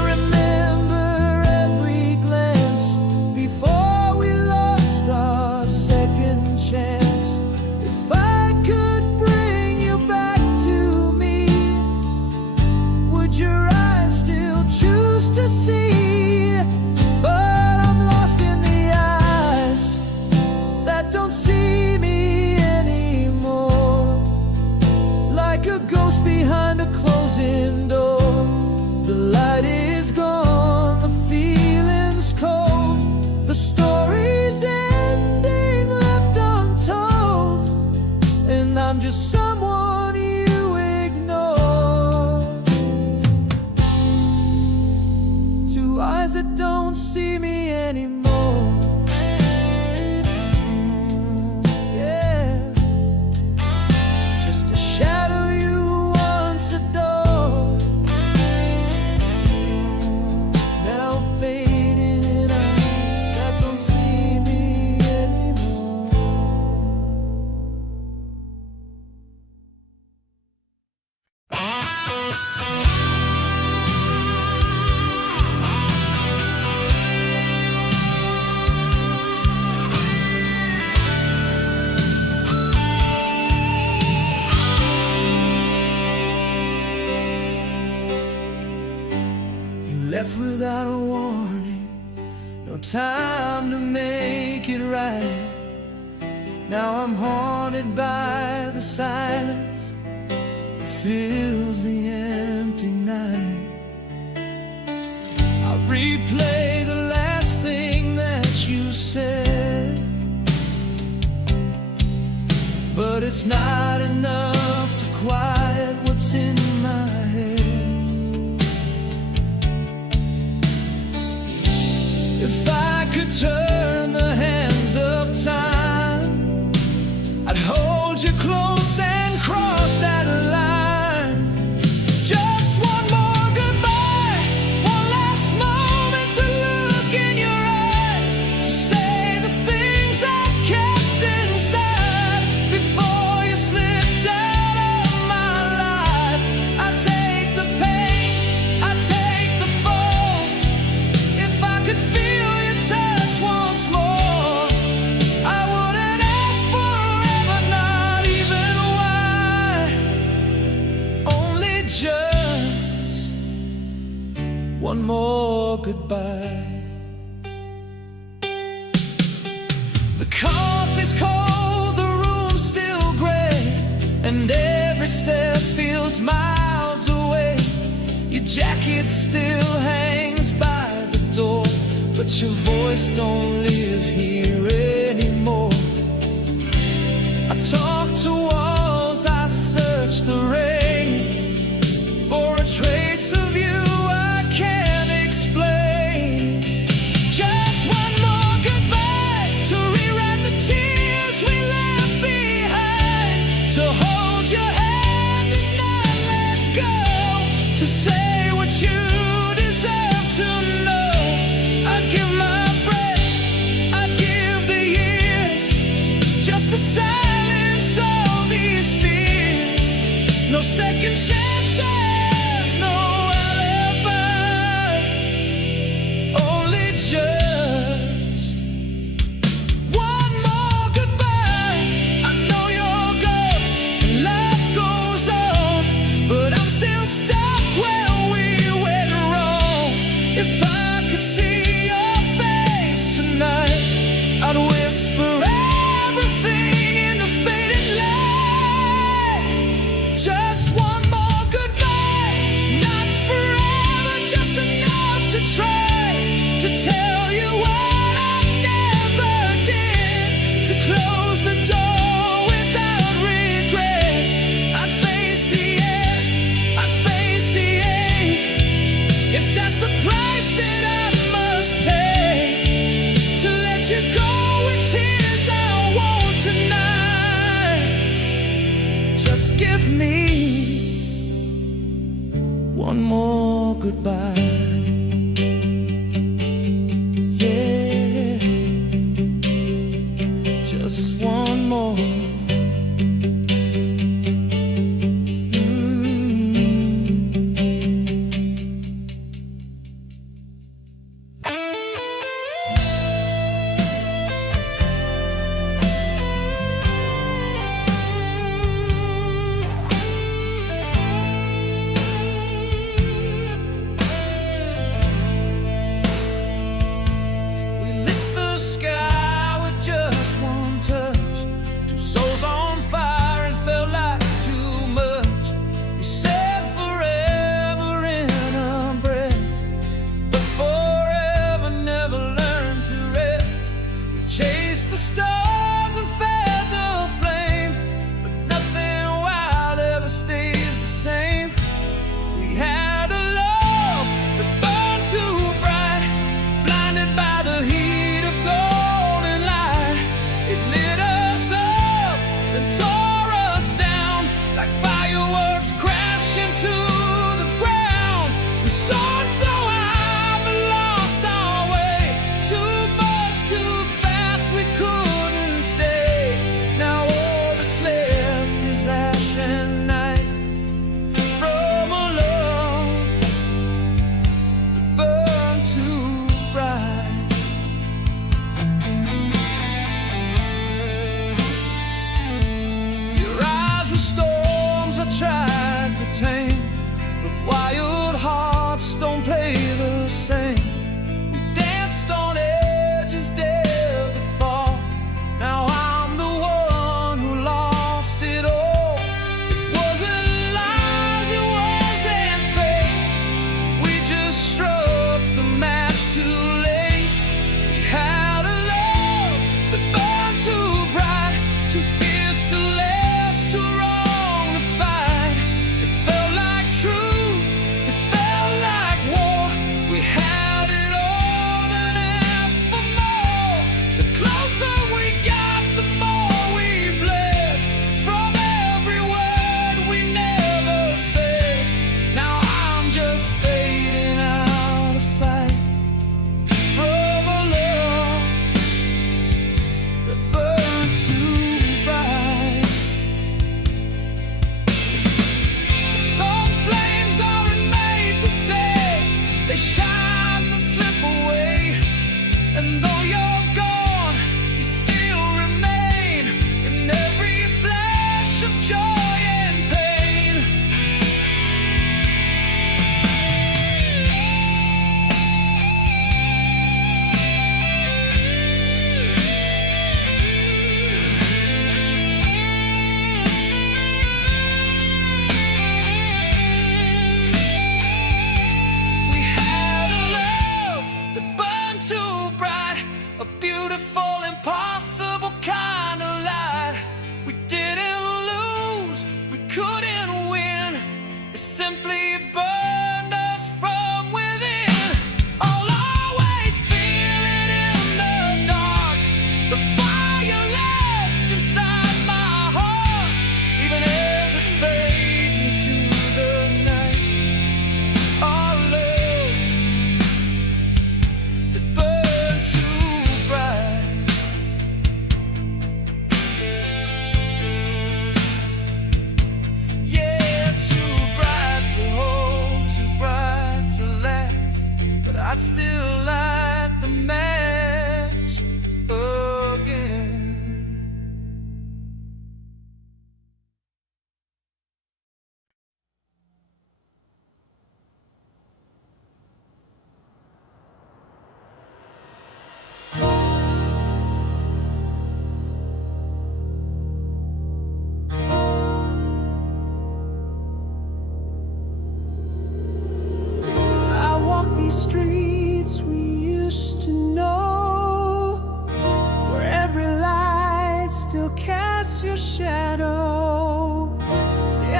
left without a warning, no time to make it right. Now I'm haunted by the silence that fills the empty night. I replay the last thing that you said, but it's not enough to quiet what's in my head. If I could turn the hands of time, I'd hold you close and cross that line. Just one more goodbye, one last moment to look in your eyes, to say the things I kept inside before you slipped out of my life. I take the pain, I take the fall. If I could feel your touch once more, I wouldn't ask forever, not even why. Only just one more goodbye. The coffee's cold, the room's still gray, and every step feels miles away. Your jacket still hangs by the door, but your voice don't live here anymore. I talk to walls, I search the rain for a trace of you I can't explain. Just one more goodbye to rewrite the tears we left behind, to hold your hand and not let go, to say what you deserve to know. I'd give my breath, I'd give the years, just to silence all these fears. No second chances, no alibi, only just one more goodbye. I know you're gone and life goes on, but I'm still stuck where we went wrong. If I could see your face tonight, I'd whisper everything in the faded light. Just one more goodbye, not forever, just enough to try to tell you what I never did, to close the door without regret. I'd face the end, I'd face the ache, if that's the price that I must pay, to let you go with tears I won't deny. Just give me one more goodbye. Yeah, just one more. We lit the sky with just one touch, two souls on fire, and felt like too much. We said forever in a breath, but forever never learned to rest. We chased the stars and fed the flame, but nothing wild ever stays the same. We had a love that burned too bright, blinded by the heat of golden light. It lit us up, then tore us down like fireworks crashing to the ground. We soared so high but lost our way, too much too fast, we couldn't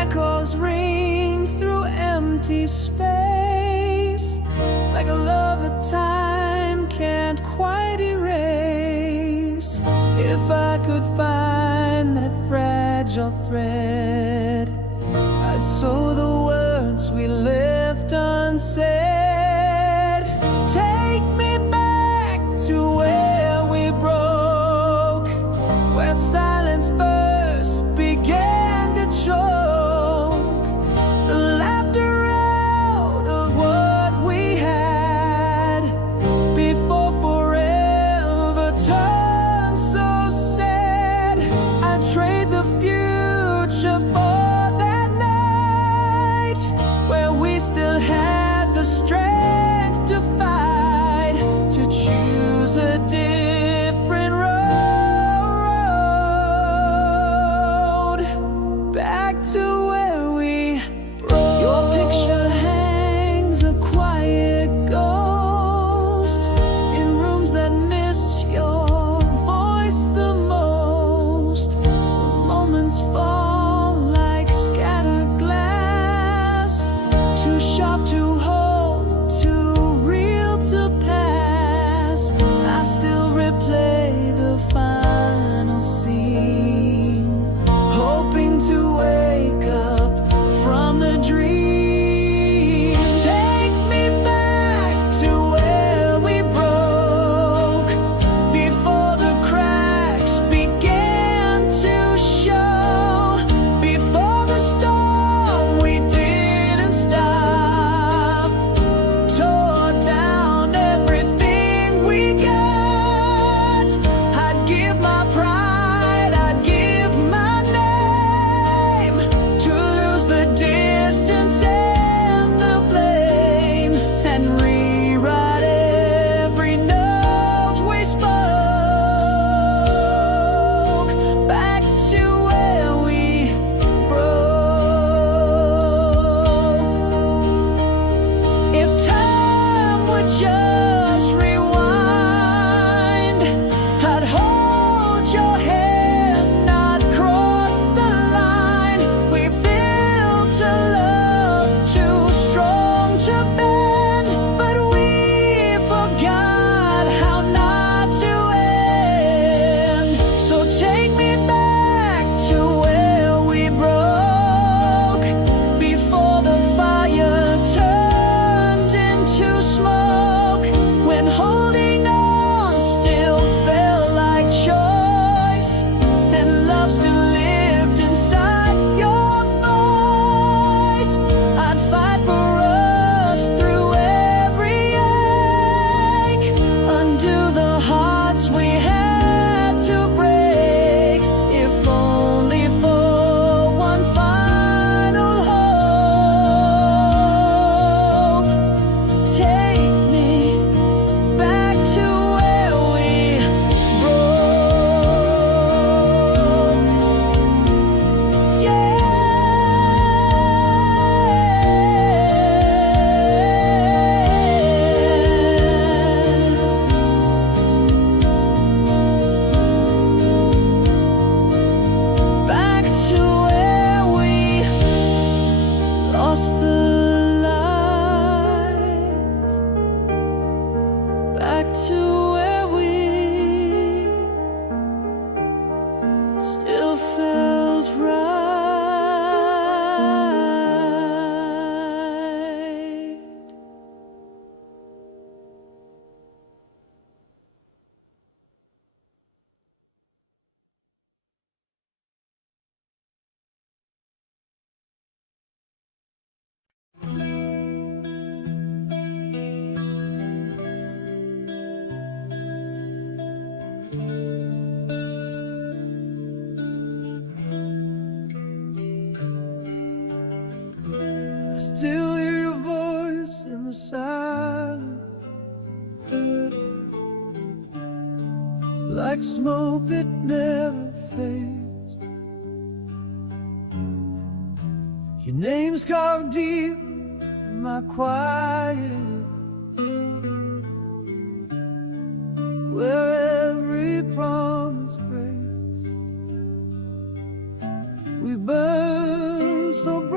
echoes ring through empty space, like a love that time can't quite erase. If I could find that fragile thread, I'd sew the words we left unsaid. Take me back to where we broke, where silence first began to choke, the laughter out of what we had before forever turned so sad. I'd trade the future for that night, where we still had the strength to fight, to choose a different road, back to where we broke. Your picture hangs a quiet ghost in rooms that miss your voice the most. The moments fall like scattered glass, too sharp to hold, too real to pass. I still replay the final scene, hoping to wake up from the dream. Take me back to where we broke, before the cracks began to show, before the storm we didn't stop tore down everything we got. I'd give my pride, I'd give my name, to lose the distance and the blame, and rewrite every note we spoke, back to where we broke. If time would just rewind, I'd hold your hand, not cross the line. We built a love too strong to bend, but we forgot how not to end. So take me back to where we broke, before the fire turned into smoke, when holding on still felt like choice, and love still lived inside your voice. I'd fight for us through every ache, undo the hearts we had to break, if only for one final hope. Take me back to where we broke. Yeah. Back to where we lost the light, back to where we still felt right. I still hear your voice in the silence, like smoke that never fades. Your name's carved deep in my quiet, where every promise breaks. We burn so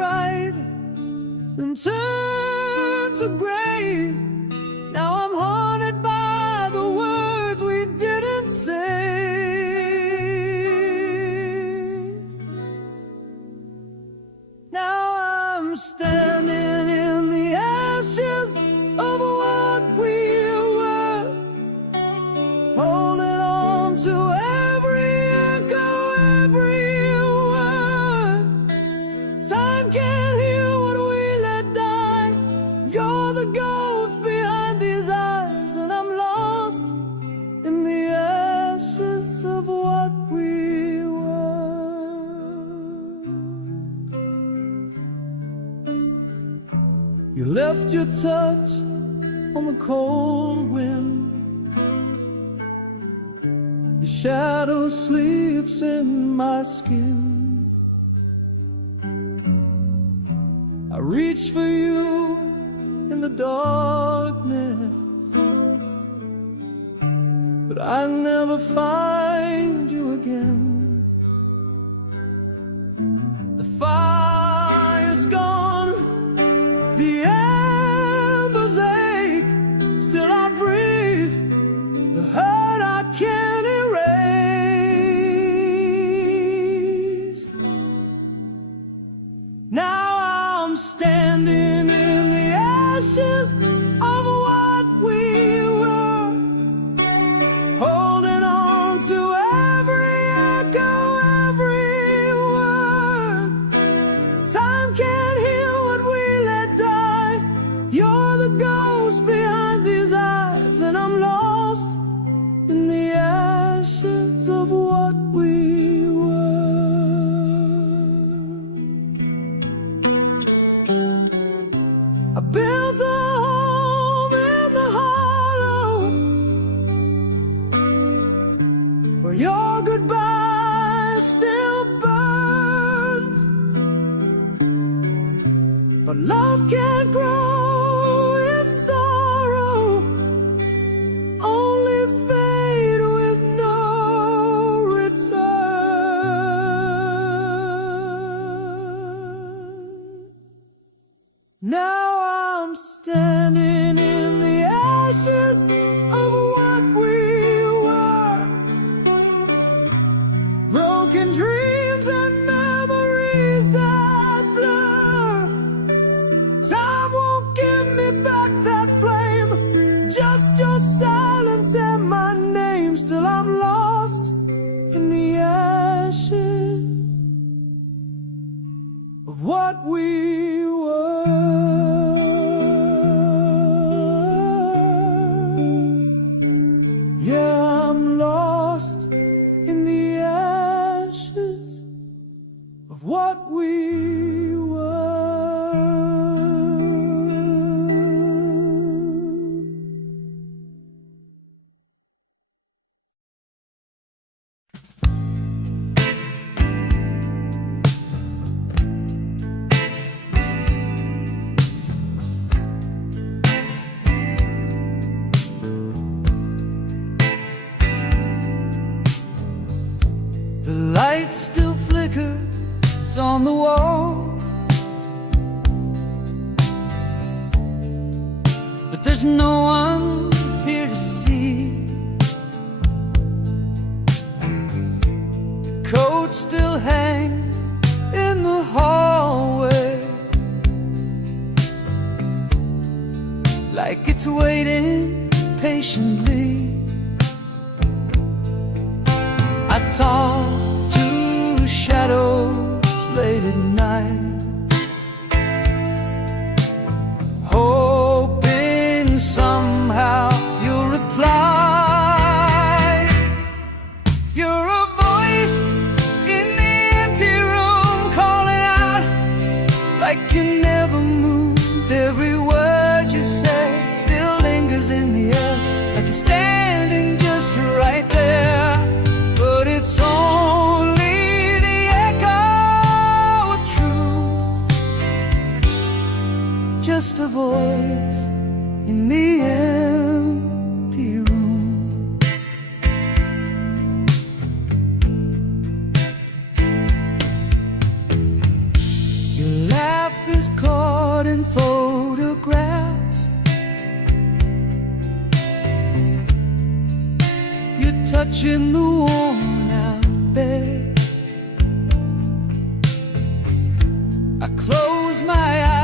standing in the ashes of what we were, holding on to every echo, every word. Time can't heal what we let die. You're the ghost behind these eyes, and I'm lost in the ashes of what we were. You left your touch on the cold wind. Your shadow sleeps in my skin. I reach for you in the darkness, but I never find you again. The fire's gone, the embers ache, still I breathe, the hurt I can't erase. Now I'm standing in the ashes of what we were, holding on to every echo, every word. Time can't heal what we let die. You're the ghost behind these eyes, and I'm lost in the ashes of what we were. I built a home in the hollow where your goodbye still burns, but love can't grow in sorrow, only fade with no return. Now I'm standing in the ashes of what we were, broken dreams and memories that blur. Time won't give me back that flame, just your silence and my name. Still I'm lost in the ashes of what we were. Yeah, I'm lost in the ashes of what we were. The light still flickers on the wall, but there's no one here to see. The coat still hangs in the hallway, like it's waiting patiently. I talk to shadows late at night, hoping somehow you'll reply. You're a voice in the empty room, calling out like you never moved. Every word you say still lingers in the air, like you're standing just right there. But it's only the echo of truth, just a voice in the empty room. Your laugh is caught in photographs, you're touching the worn out bed. I close my eyes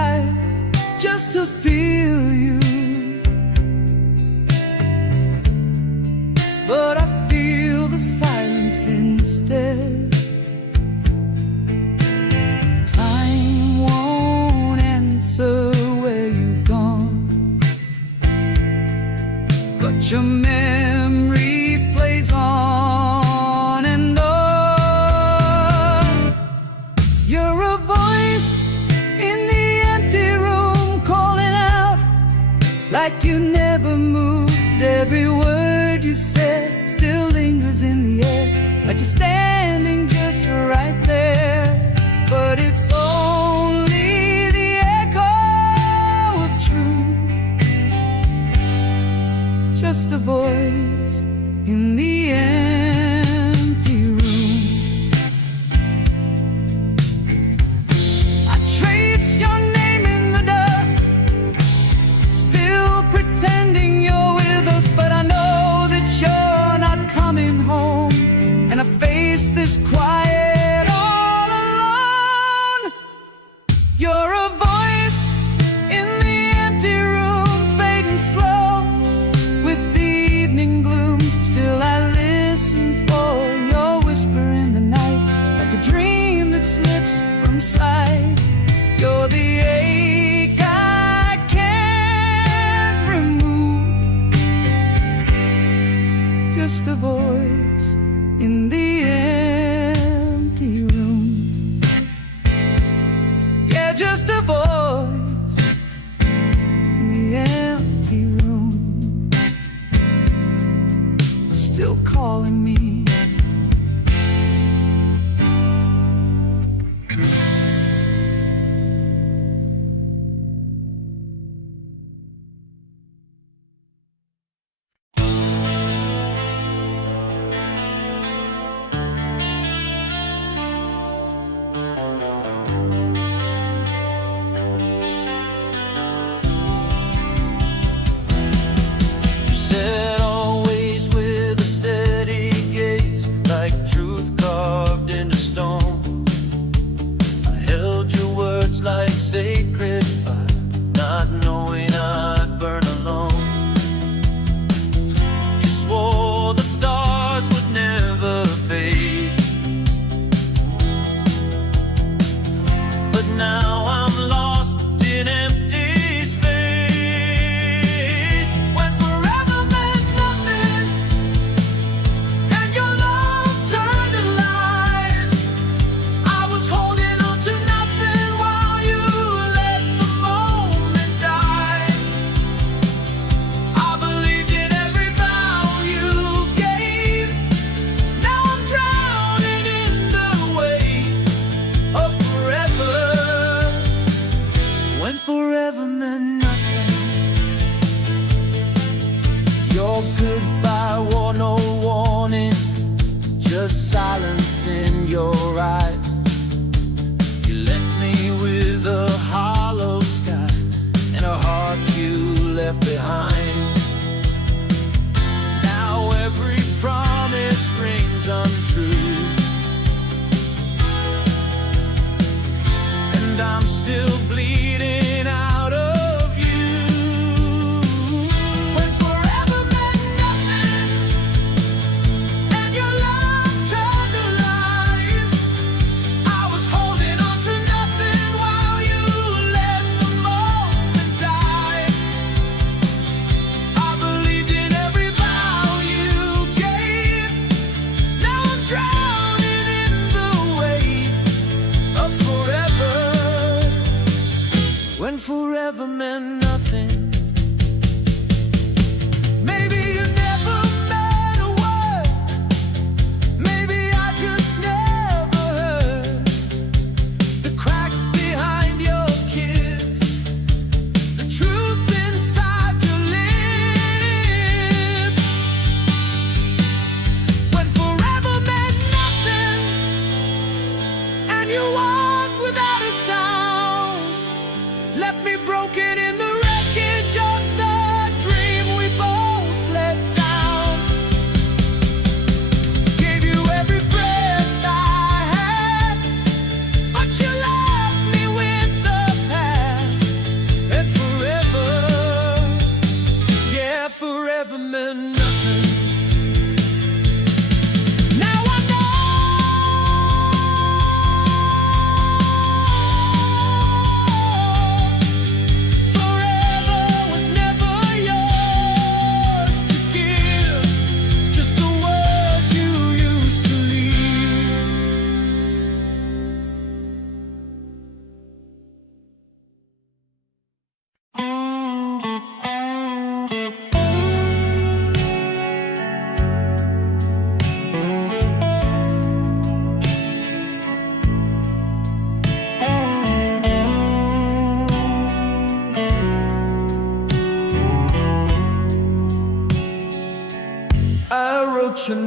just to feel you, but I feel the silence instead. Time won't answer where you've gone, but your memory plays on and on. You're a voice in the empty room, calling out like you never moved. Every word you said still lingers in the air, like you're standing just right there. But it's only the echo of truth, just a voice in the empty room. I trace your name in the dust, still pretending you're with us, but I know that you're not coming home. And I face this quiet all alone. You're a voice in the empty room, fading slow with the evening gloom. Still I listen for your whisper in the night, like a dream that slips from sight. You're the ache I can't remove, just a voice in the empty room. Yeah, just a voice in the empty room, still calling me. You said always with a steady gaze, like truth carved into stone. I held your words like sacred fire, not knowing I'd burn alone. You swore the stars would never fade, but now I'm lost in empty space. When forever meant nothing, and your love turned to lies, I was holding on to nothing while you let the moment die. I believed in every vow you gave. Now I'm drowning in the weight of forever. When forever meant nothing, your goodbye wore no warning, just silence in your eyes. You left me with a hollow sky and a heart you left behind. Now every promise rings untrue, and I'm still bleeding out of you. When forever meant nothing, and your love turned to lies, I was holding on to nothing while you let the moment die. I believed in every vow you gave. Now I'm drowning in the weight of forever. When forever meant nothing. Maybe you never meant a word, maybe I just never heard the cracks behind your kiss, the truth inside your lips. When forever meant nothing, and you walked without a sound, left me broken in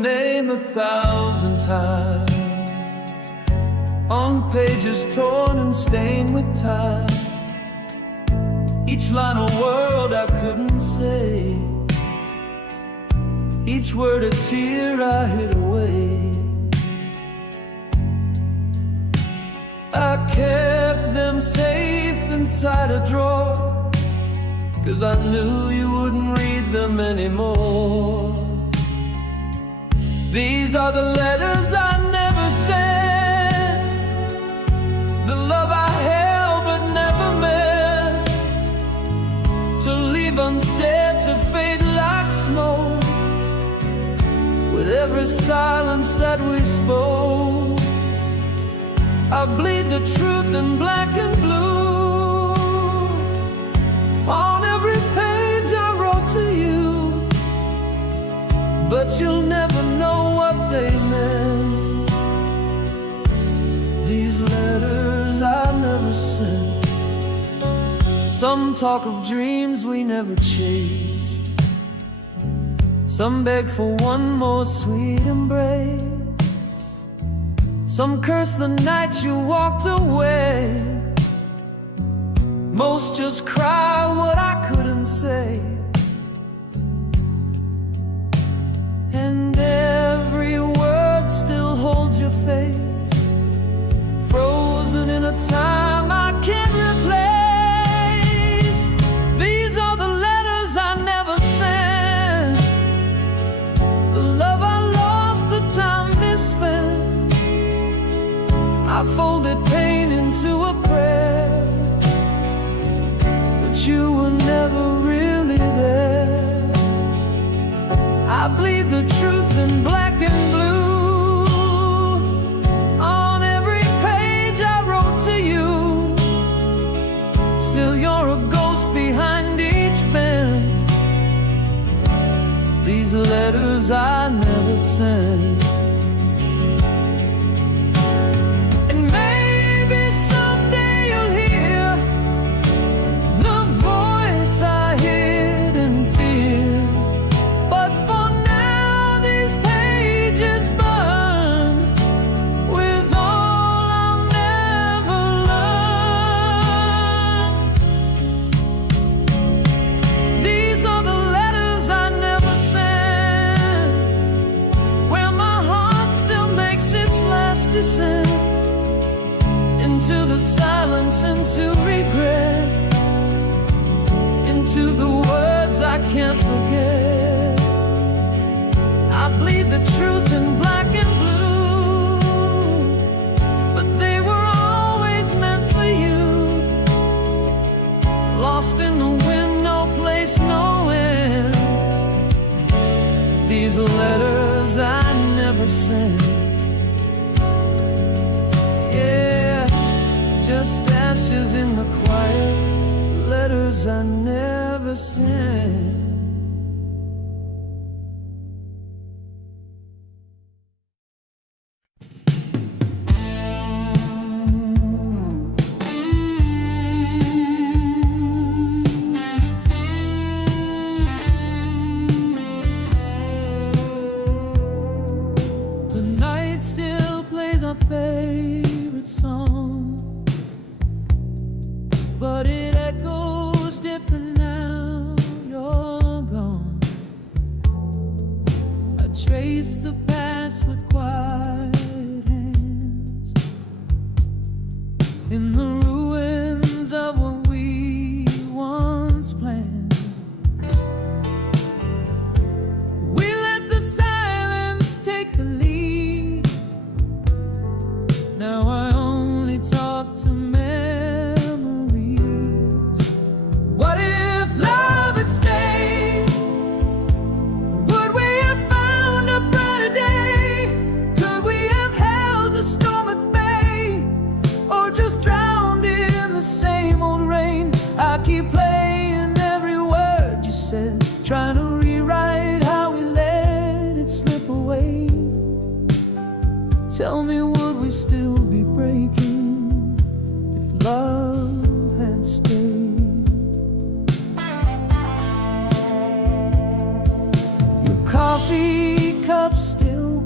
name 1,000 times on pages torn and stained with time. Each line a word I couldn't say, each word a tear I hid away. I kept them safe inside a drawer, 'cause I knew you wouldn't read them anymore. These are the letters I never sent, the love I held but never meant to leave unsaid, to fade like smoke with every silence that we spoke. I bleed the truth in black and blue on every page I wrote to you, but you'll never know what they meant. These letters I never sent. Some talk of dreams we never chased, some beg for one more sweet embrace, some curse the night you walked away. Most just cry what I couldn't say. And every word still holds your face, frozen in a time I can't replace. These are the letters I never sent, the love I lost, the time misspent. I folded pain into a prayer, but you were never really there. I bleed the truth in black and blue on every page I wrote to you. Still you're a ghost behind each pen. These letters I never sent. Into the silence, into regret, into the words I can't forget. I bleed the truth in black and blue, but they were always meant for you. Lost in the wind, no place, no end. These letters I never sent. Just ashes in the quiet, letters I never sent. The night still plays our favorite song, but it echoes different now you're gone. I trace the past with quiet hands in the ruins of what we once planned. We let the silence take the lead. Now I only talk to trying to rewrite how we let it slip away. Tell me, would we still be breaking if love had stayed? Your coffee cup still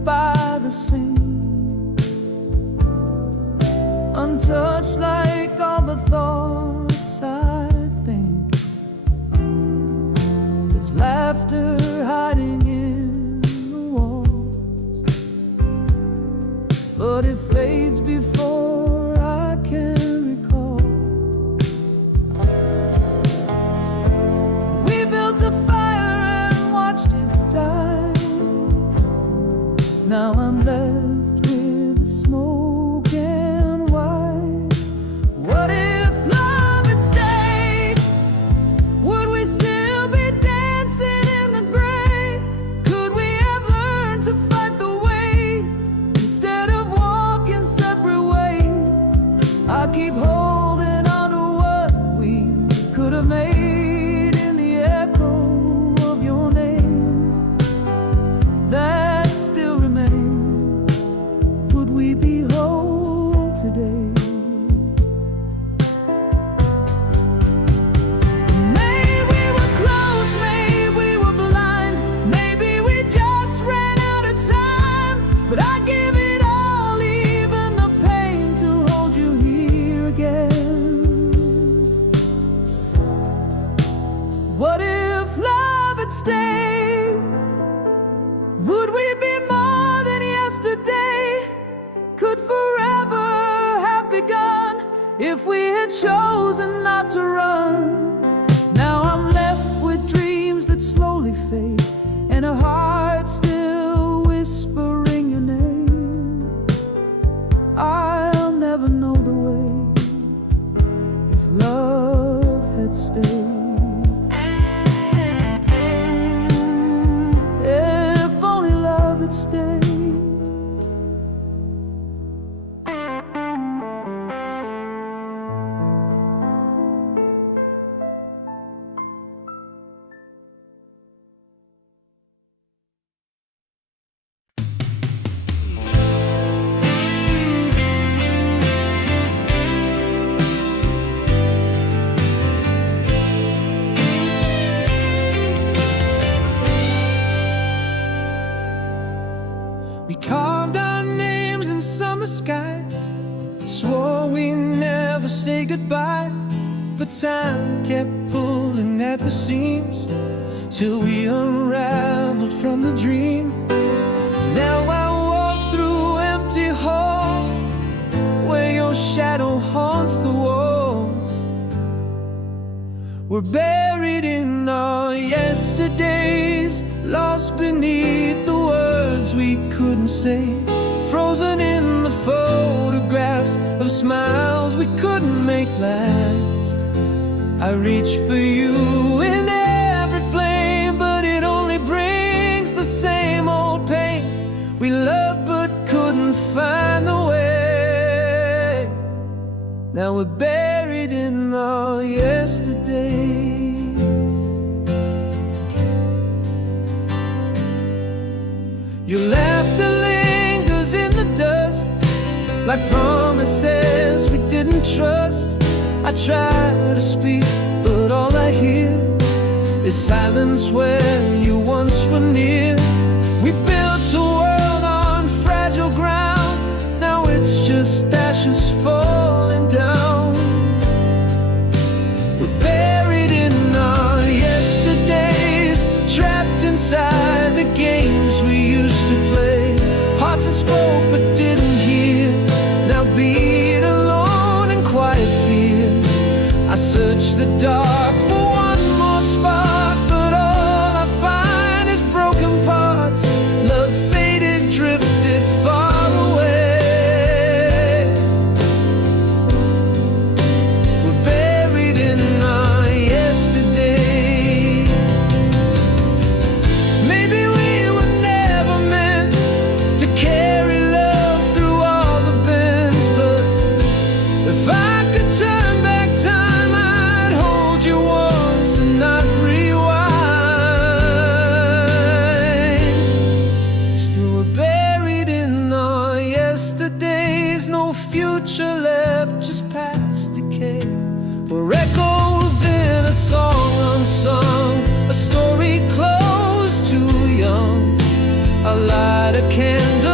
by the sea, untouched like all the thoughts I think. There's laughter hiding in the walls, but it fades before I can recall. We built a fire and watched it die. Now I'm left with the smoke and white. What if love had stayed? Would we still be dancing in the gray? Could we have learned to fight the weight instead of walking separate ways? I keep holding on to what we could have made in the echo of your name that still remains. Would we be whole today? Maybe we were close, maybe we were blind, maybe we just ran out of time. But I'd give it all, even the pain, to hold you here again. What if love had stayed? Would we be more than yesterday? Could forever have begun if we had chosen not to run? Now I'm left with dreams that slowly fade, and a heart still whispering your name. I'll never know the way if love had stayed. If only love had stayed. We carved our names in summer skies, swore we never say goodbye. But time kept pulling at the seams till we unraveled from the dream. Now I walk through empty halls where your shadow haunts the walls. We're buried in our yesterdays, lost beneath the words we couldn't say, frozen in the photographs of smiles we couldn't make last. I reach for you in every flame, but it only brings the same old pain. We loved but couldn't find the way. Now we're buried in our yesterdays. Your laughter lingers in the dust, like promises we didn't trust. I try to speak, but all I hear is silence where you once were near. We built a world on fragile ground, now it's just ashes falling down. We're buried in our yesterdays, trapped inside the games we used to play. Hearts that spoke but didn't hear, now beat alone in quiet fear. I search the dark for one more spark, but all I find is broken parts. Love faded, drifted far away. We're buried in our yesterday. Maybe we were never meant to carry love through all the bends, but if I could turn back time, I'd hold you once and not rewind. Still we're buried in our yesterdays, no future left, just past decay. We're echoes in a song unsung, a story closed too young. A light, a candle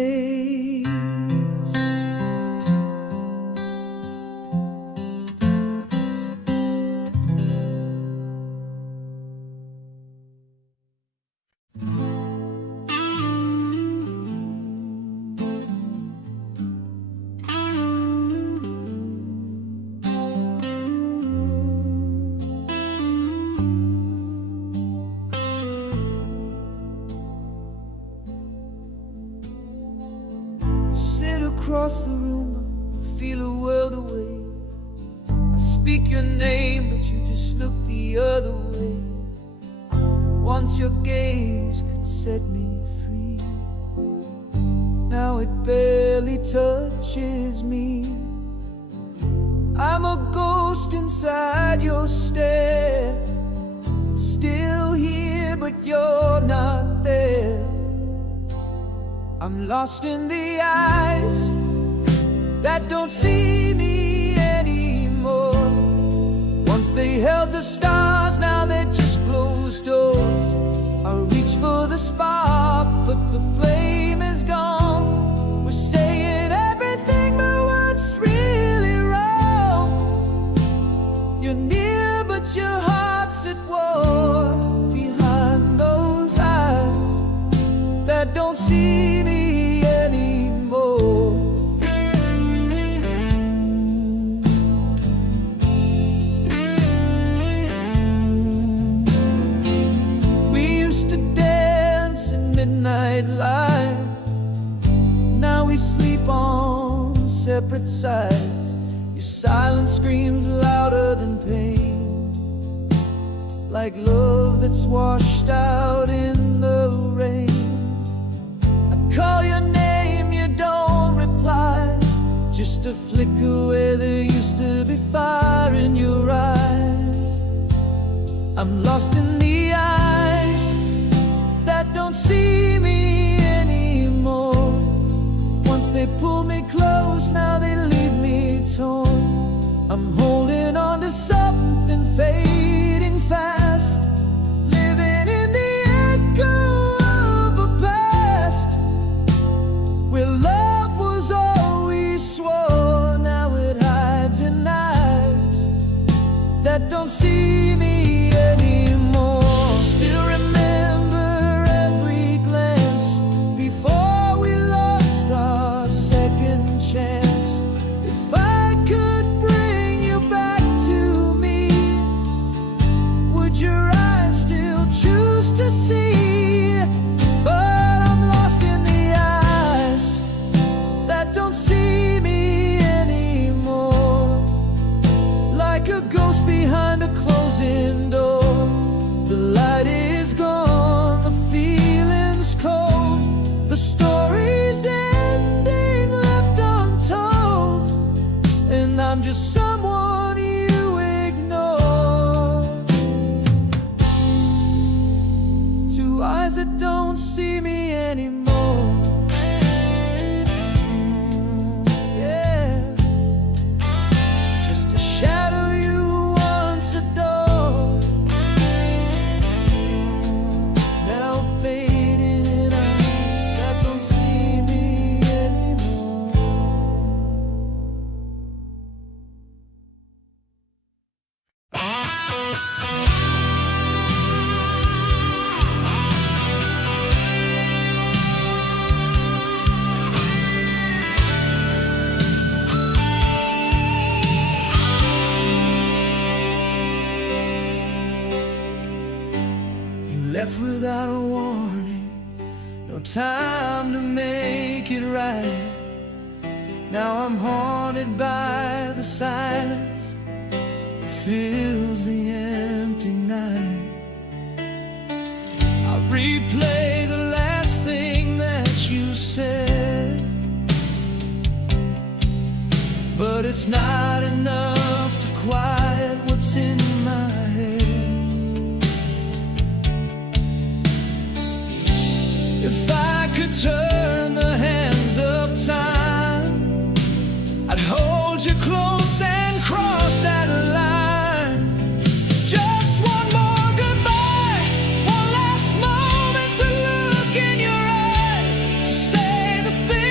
days. Sit across the room, feel a world away. I speak your name, but you just look the other way. Once your gaze could set me free, now it barely touches me. I'm a ghost inside your stare, still here but you're not there. I'm lost in the eyes that don't see me anymore. Once they held the stars, now they're just closed doors. I reach for the spark, but the flame is gone. We're saying everything, but what's really wrong? You're near, but your heart's at war. Behind those eyes that don't see me anymore. We used to dance in midnight light, now we sleep on separate sides. Your silence screams louder than pain, like love that's washed out in the rain. Call your name, you don't reply, just a flicker where there used to be fire in your eyes. I'm lost in the eyes that don't see me anymore. Once they pulled me close, now they leave me torn. I'm holding on to something fading fast, living in the echo of a past where love was all we swore. Now it hides in eyes that don't see me anymore. Still remember every glance before we lost our second chance. If I could bring you back to me, would your eyes still choose to see? Don't see me anymore, like a ghost behind a closing door. The light is gone, the feeling's cold, the story's ending left untold, and I'm just someone you ignore. Two eyes that don't see me anymore. Left without a warning, no time to make it right. Now I'm haunted by the silence that fills the empty night. I replay the last thing that you said, but it's not enough to quiet what's in my head. If I could turn the hands of time, I'd hold you close and cross that line. Just one more goodbye, one last moment to look in your eyes, to say the things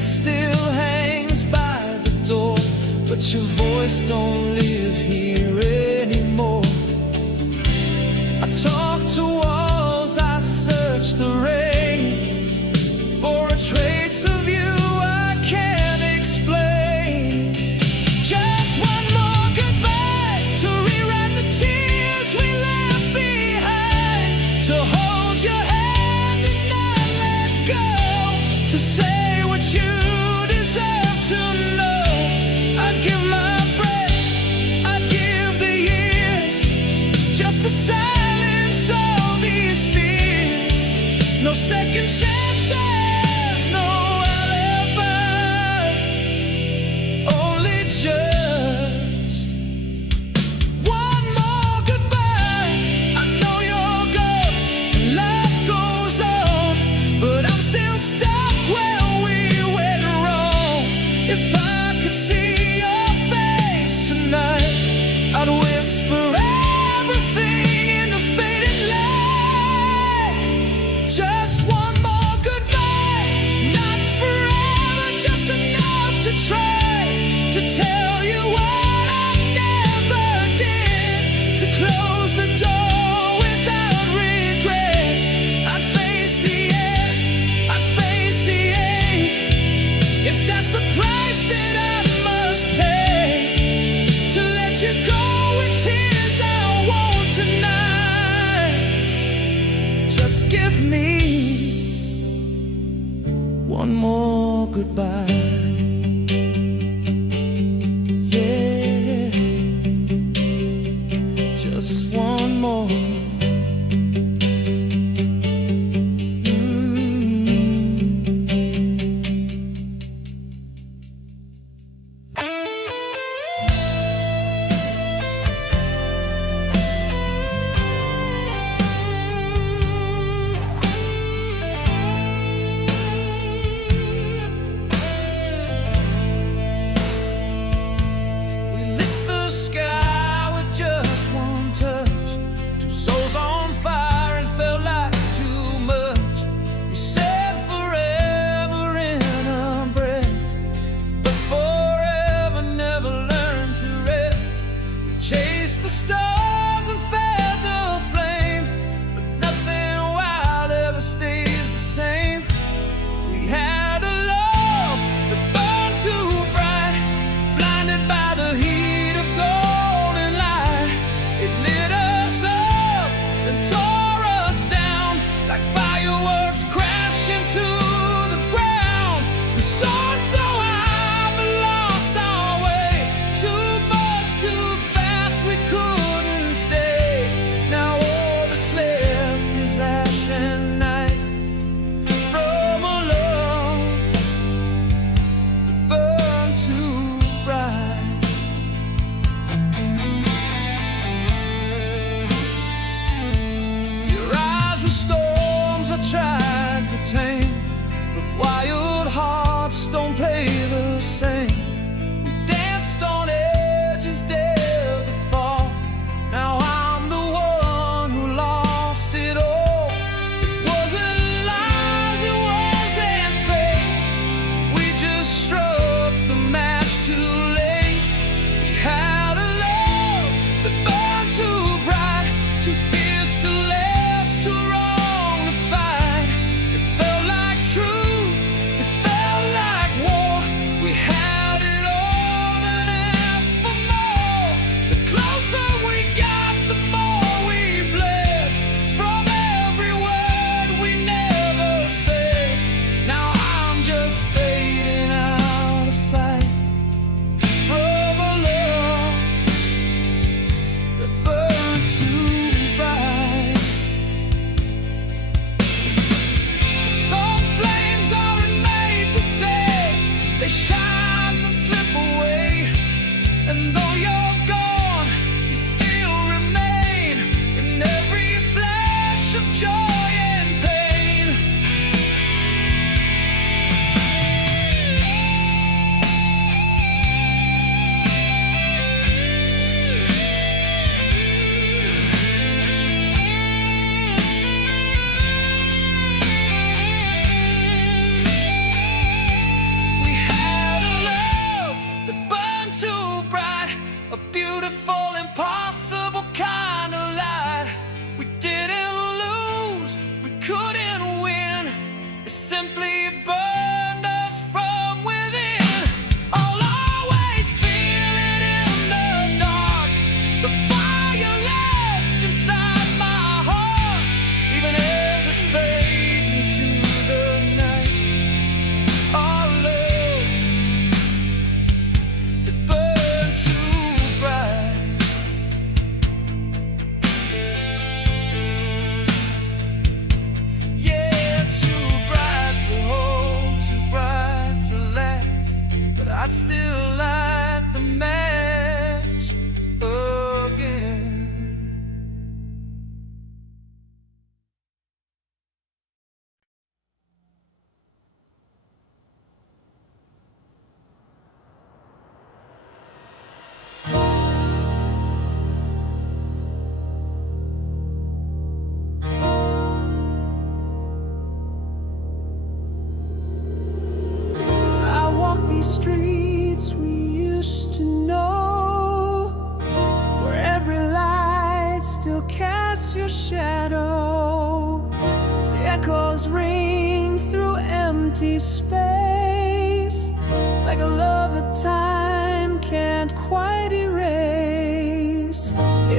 still hangs by the door, but your voice don't live here anymore. I talk to walls, I search the rain for a trace of you I can't explain. Just one more goodbye to rewrite the tears we left behind, to hold your hand and not let go, to say what you deserve to know. I'd give my breath, I'd give the years, just to silence all these fears. No second chances, no alibi, only just one more goodbye. I know you're gone and life goes on, but I'm still stuck where we went wrong. If I could see your face tonight, I'd whisper everything in the faded light. Just one more goodbye, not forever, just enough to try to tell you what I never did, to close the door without regret. I'd face the end, I'd face the ache, if that's the price that I must pay, to let you go with tears I won't deny. Just give me one more goodbye. Yeah, just one more.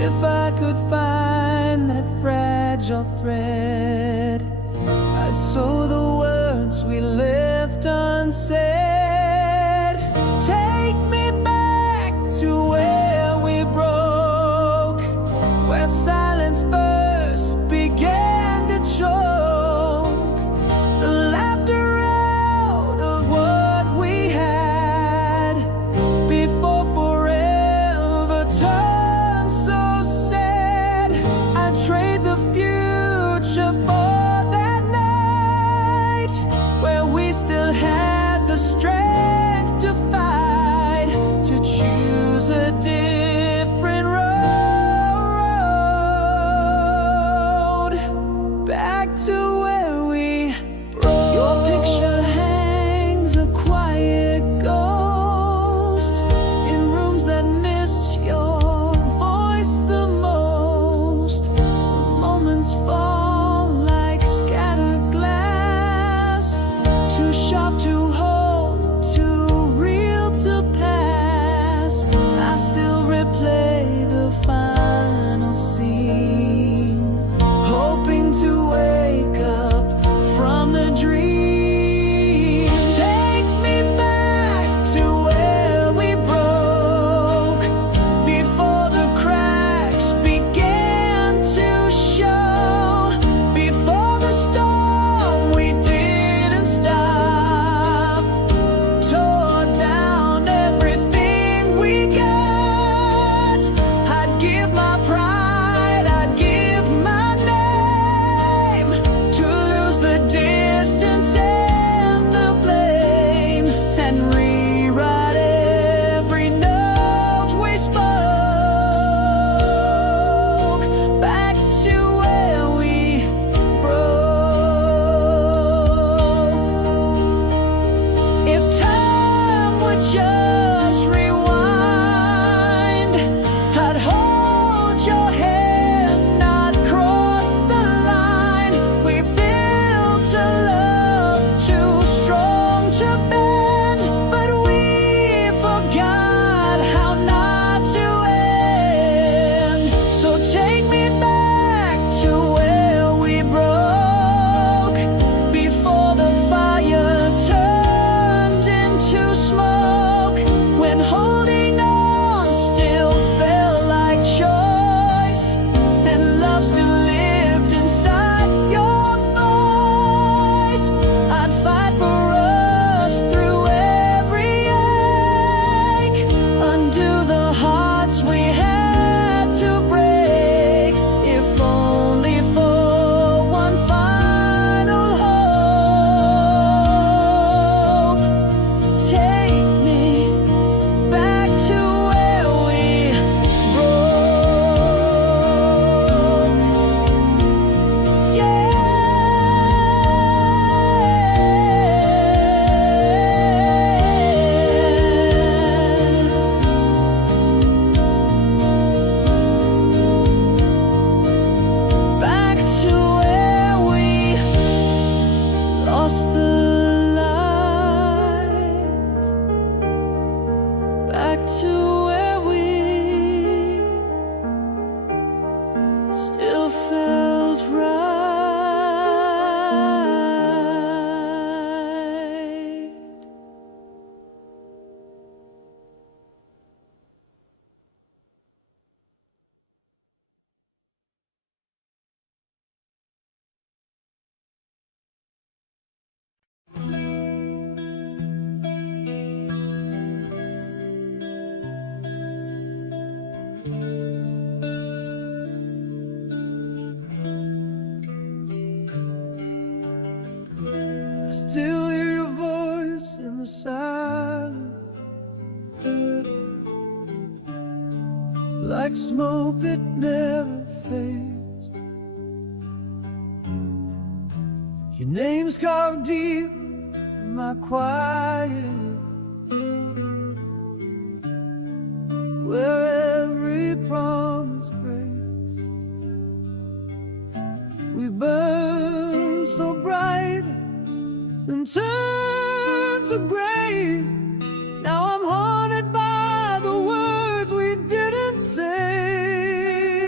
If I could find that fragile thread, I'd sew the words we left unsaid. Take me back to where we broke, where silence first began to choke the laughter out of what we had before forever turned so sad. I'd trade the future for that night where we still had the strength to fight, to choose a different road back to where we broke. Your picture hangs a quiet ghost in rooms that miss your voice the most. Moments fall like scattered glass, too sharp to hold, too real to pass. I still replay the final scene, hoping to wake up from the dream. Take me back to where we broke, before the cracks began to show, before the storm we didn't stop tore down everything we got. I'd give my pride, I'd give my name, to lose the distance and the blame, and rewrite every note we spoke back to where we broke. If time would just rewind, I'd hold your hand, not cross the line. We built a love too strong to bend, but we forgot how not to end. So take me back to where we broke, before the fire turned into smoke, when holding on still felt like choice, and love still lived inside your voice. I'd fight for us through every ache, undo the hearts we had to break, if only for one final hope. Take me back to where we broke. Yeah. Back to where we lost the light, back to where we still felt right. I still hear your voice in the silence, like smoke that never fades. Your name's carved deep in my quiet, where every promise breaks. We burn so bright and turn to gray. Now I'm haunted by the words we didn't say.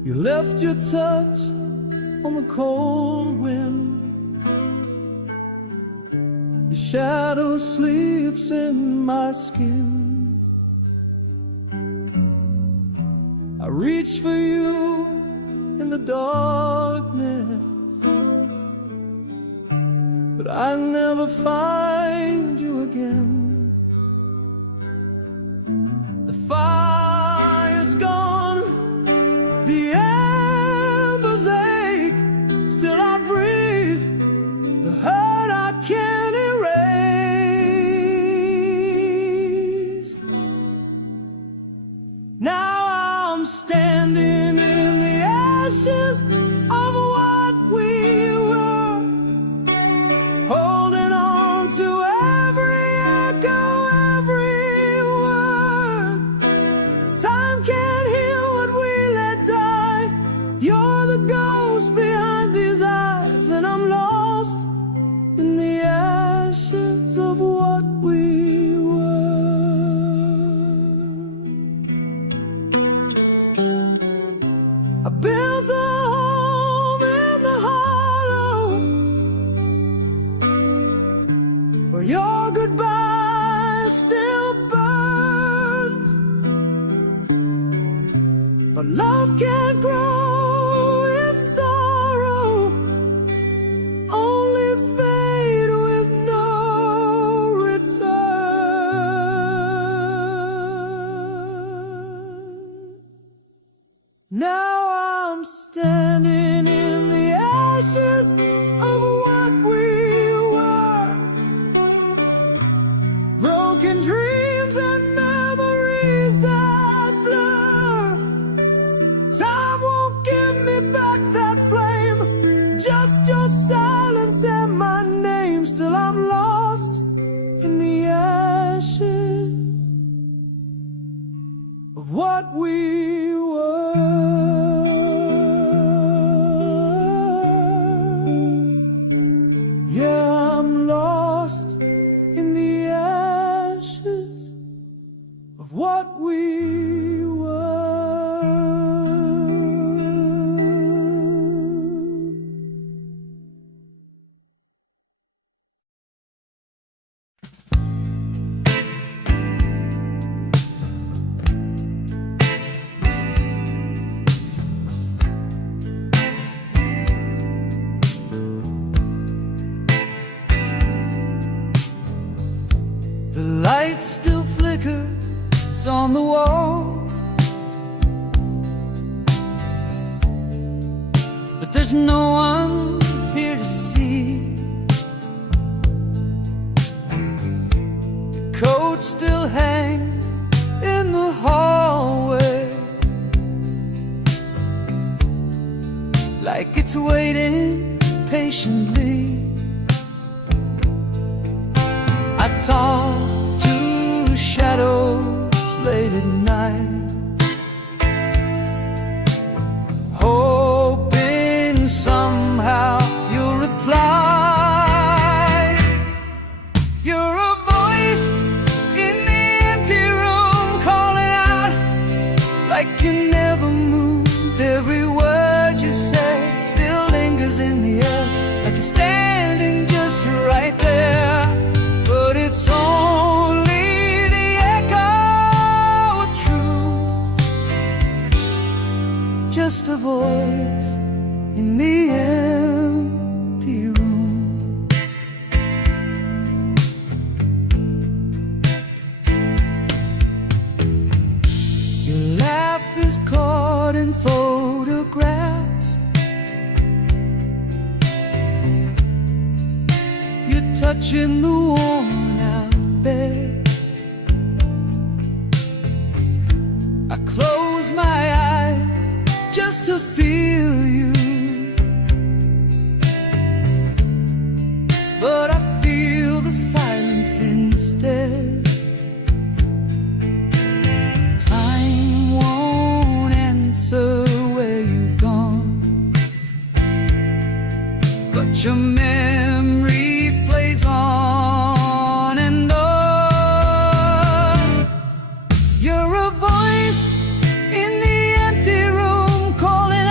You left your touch on the cold wind. Your shadow sleeps in my skin. I reach for you in the darkness, but I never find you again. The fire's gone, the embers ache, still I breathe, the hurt I can't erase. Now I'm standing in the ashes of what we were, holding on to every echo, every word. Time can't heal what we let die. You're the ghost behind these eyes, and I'm lost in the ashes of what we were. I built a home in the hollow where your goodbye still burns, but love can't grow in sorrow, only fade with no return. Now I'm standing in the ashes of what we were, broken dreams and memories that blur. Time won't give me back that flame, just your silence and my name. Still I'm lost in the ashes of what we were. Yeah, I'm lost in the ashes of what we were. The light still flickers on the wall, but there's no one here to see. The coat still hangs in the hallway, like it's waiting patiently. I talk to shadows late at night, hoping somehow you'll reply. You're a voice in the empty room, calling out like you never moved. Every word you say still lingers in the air, like you're standing just right there. But it's only the echo of truth, just a voice in the empty room. Your laugh is caught in photographs, you're touching the worn out bed. I close my eyes just to feel you, but I feel the silence instead. Time won't answer where you've gone, but your memory plays on and on. You're a voice in the empty room, calling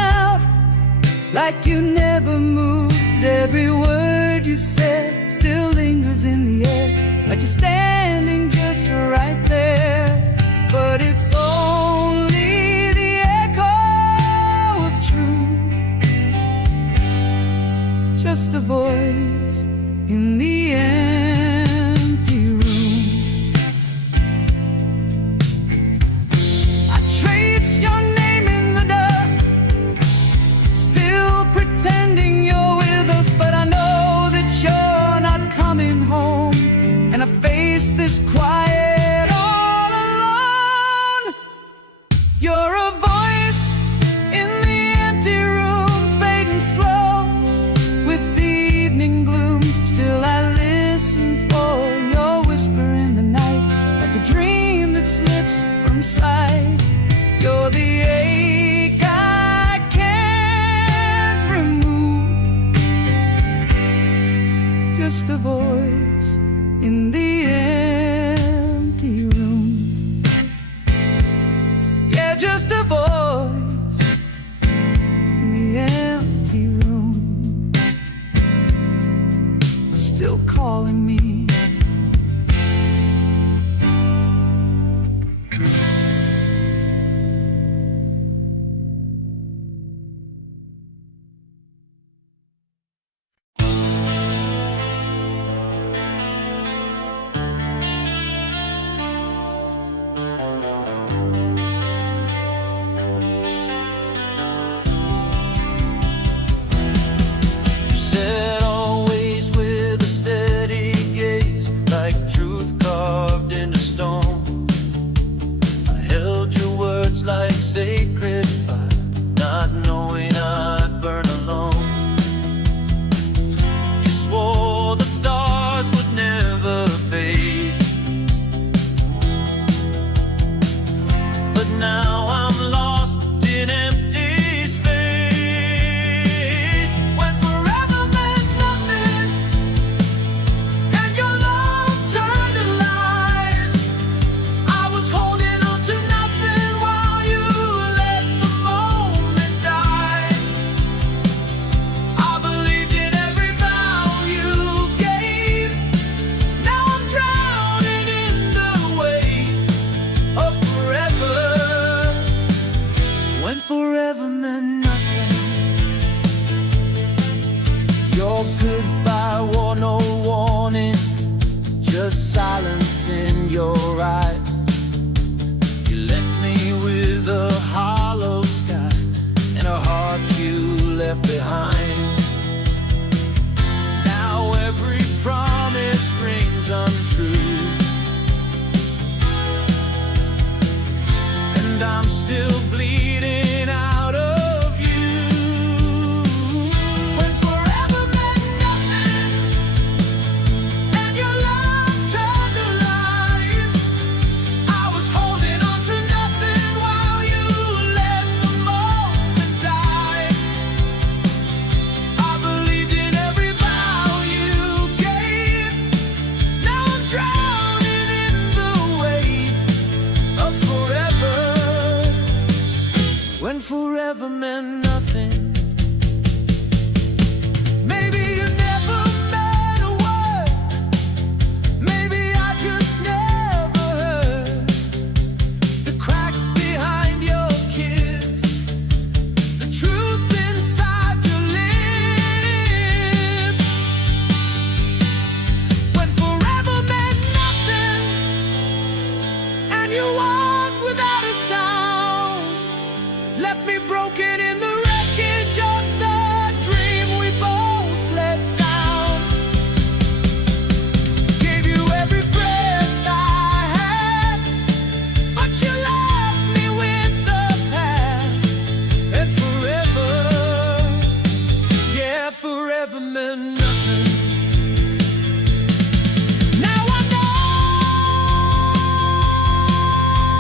like you're standing just right there. But it's only the echo of truth, just a voice in the empty room. I trace your name in the dust, still pretending you're with us, but I know that you're not coming home. And I face this quiet all alone. You're a voice in the empty room, fading slow with the evening gloom. Still I listen for your whisper in the night, like a dream that slips from sight. You're the ache I can't remove, just a voice in the empty room. Yeah, just a voice in the empty room, still calling me. You said always with a steady gaze, like truth carved into stone. I held your words like sacred fire, not knowing I'd burn alone. You swore the stars would never fade, but now I'm lost in empty space. When forever meant nothing, and your love turned to lies, I was holding on to nothing while you let the moment die. I believed in every vow you gave. Now I'm drowning in the weight of forever. When forever meant nothing, your goodbye wore no warning, just silence in your eyes. You left me with a hollow sky and a heart you left behind. Now every promise rings untrue, and I'm still bleeding out of you. When forever meant nothing, and your love turned to lies, I was holding on to nothing while you let the moment die. I believed in every vow you gave. Now I'm drowning in the weight of forever. When forever meant nothing, maybe you never meant a word, maybe I just never heard the cracks behind your kiss, the truth inside your lips. When forever meant nothing, and you walked without a sound, left me broken in the wreckage of the dream we both let down. Gave you every breath I had, but you left me with the past. And forever, yeah, forever meant nothing. Now I know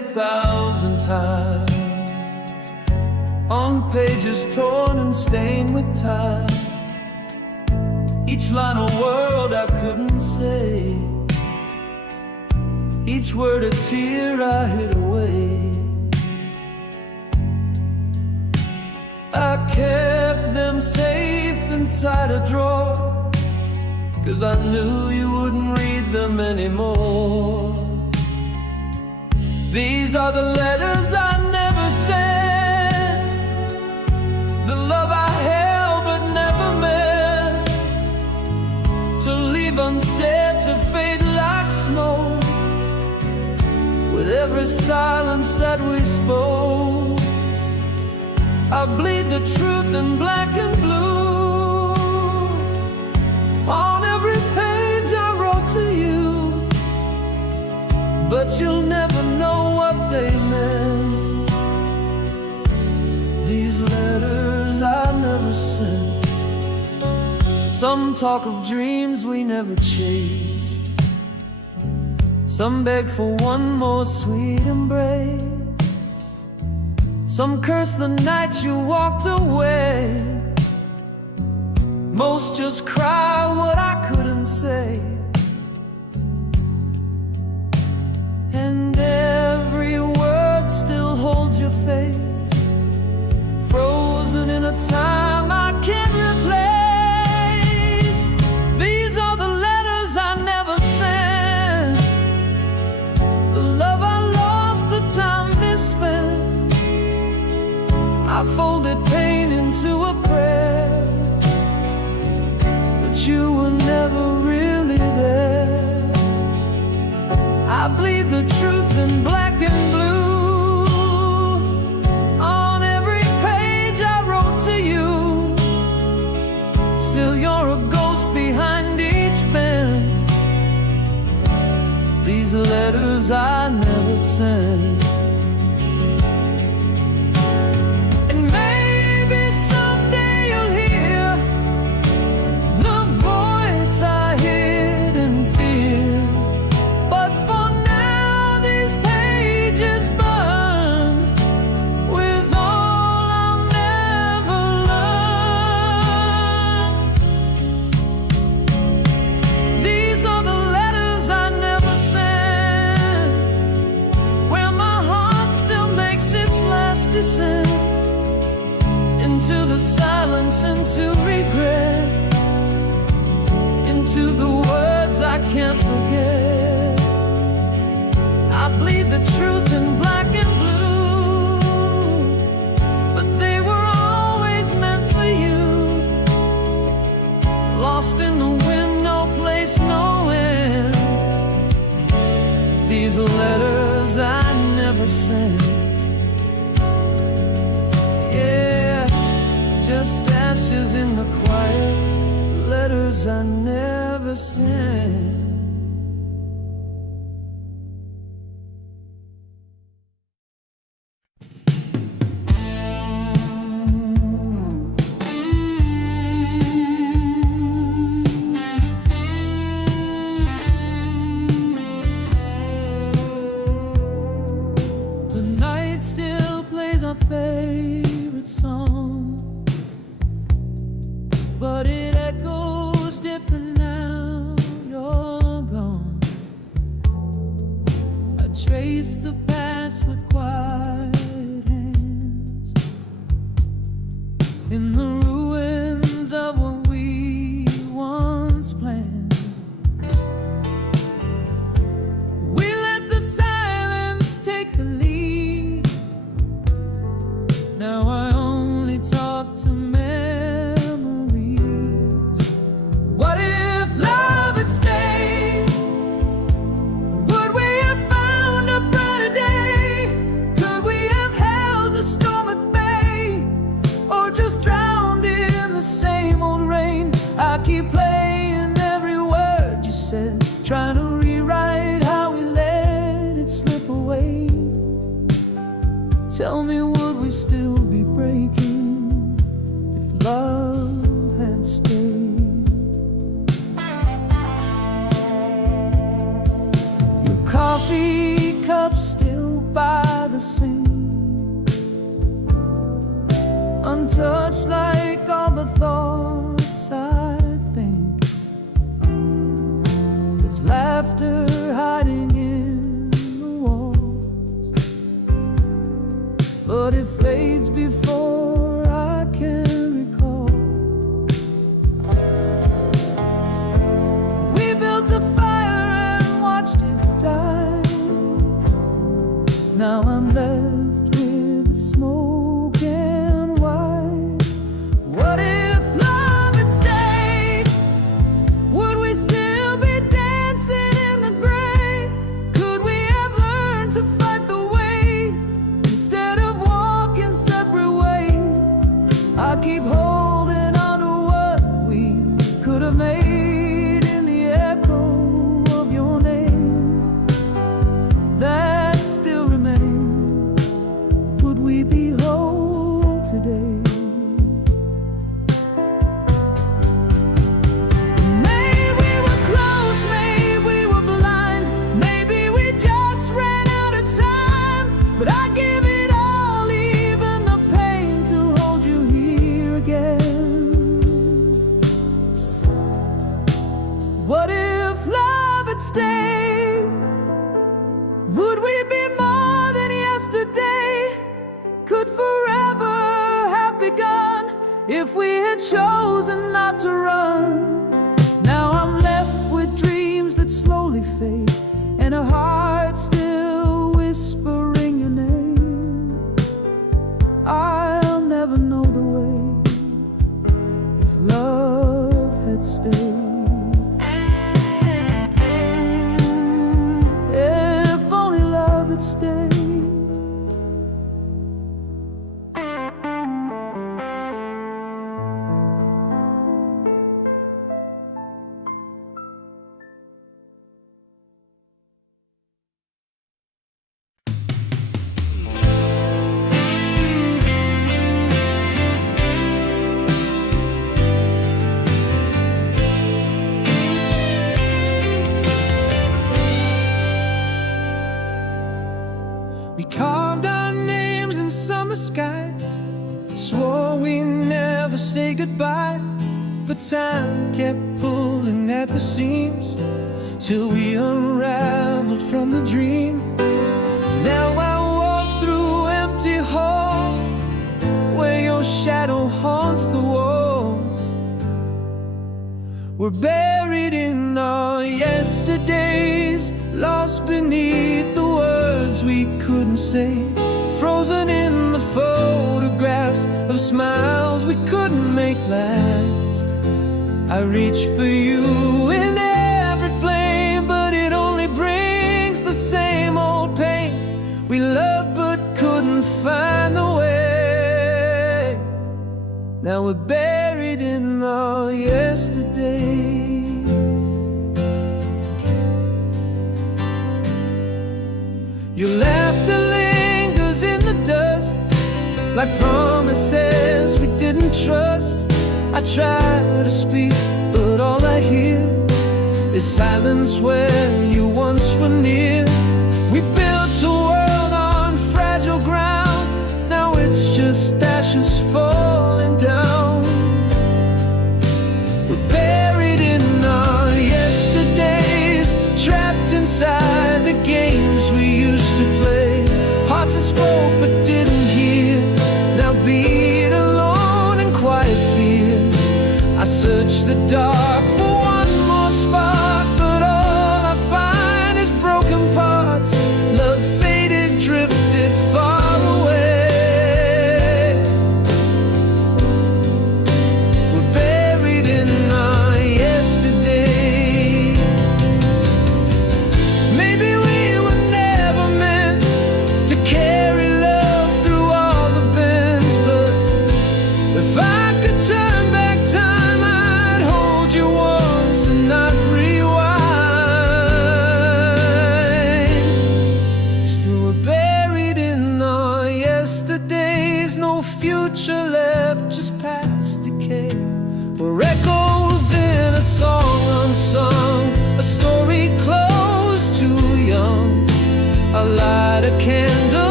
1,000 times, on pages torn and stained with time. Each line a word I couldn't say, each word a tear I hid away. I kept them safe inside a drawer, 'cause I knew you wouldn't read them anymore. These are the letters I never sent, the love I held but never meant to leave unsaid, to fade like smoke with every silence that we spoke. I bleed the truth in black and blue on every page I wrote to you, but you'll never know what they meant. These letters I never sent. Some talk of dreams we never chased, some beg for one more sweet embrace, some curse the night you walked away. Most just cry what I couldn't say. And every word still holds your face, frozen in a time I can't replace. These are the letters I never sent, the love I lost, the time misspent. I folded pain into a prayer, but you were never really there. I bleed the truth in black and blue on every page I wrote to you. Still you're a ghost behind each pen. These letters I never sent. Into the silence, into regret, into the words I can't forget. I bleed the truth in black and blue, but they were always meant for you. Lost in the wind, no place, no end. These letters I never sent. Just ashes in the quiet, letters I never sent. The night still plays our favorite song, but it echoes different now you're gone. I trace the past with quiet hands in the ruins of what we once planned. We let the silence take the lead. Now I only talk to trying to rewrite how we let it slip away. Tell me, would we still be breaking if love had stayed? Your coffee cup still by the sea, untouched like all the thoughts I think. There's laughter hiding in the walls, but it fades before I can recall. We built a fire and watched it die. Now I'm left with the smoke and white. What if love had stayed? Would we still be dancing in the gray? Could we have learned to fight the weight instead of walking separate ways? I keep holding on to what we could have made in the echo of your name that still remains. Would we be whole today? Maybe we were close, maybe we were blind, maybe we just ran out of time. But I give it all, even the pain, to hold you here again. What if love had stayed? Would we be more than yesterday? Could forever have begun if we had chosen not to run? Now I'm left with dreams that slowly fade, and a heart still whispering your name. I'll never know the way if love had stayed. If only love had stayed. We carved our names in summer skies, swore we never say goodbye. But time kept pulling at the seams till we unraveled from the dream. Now I walk through empty halls where your shadow haunts the walls. We're buried in our yesterdays, lost beneath the words we couldn't say, frozen in the photographs of smiles we couldn't make last. I reach for you in every flame, but it only brings the same old pain. We loved but couldn't find the way. Now we're buried in our yesterdays. Your laughter lingers in the dust, like promises we didn't trust. I try to speak, but all I hear is silence where you once were near. We built a world on fragile ground, now it's just ashes falling down. We're buried in our yesterdays, trapped inside the games we used to play. Hearts that spoke but didn't hear, now beat alone in quiet fear. I search the dark for one more spark, but all I find is broken parts. Love faded, drifted far away. We're buried in our yesterday. Maybe we were never meant to carry love through all the bends, but if I could turn back time, I'd hold you once and not rewind. Still we're buried in our yesterdays, no future left, just past decay. We're echoes in a song unsung, a story closed too young. A light, a candle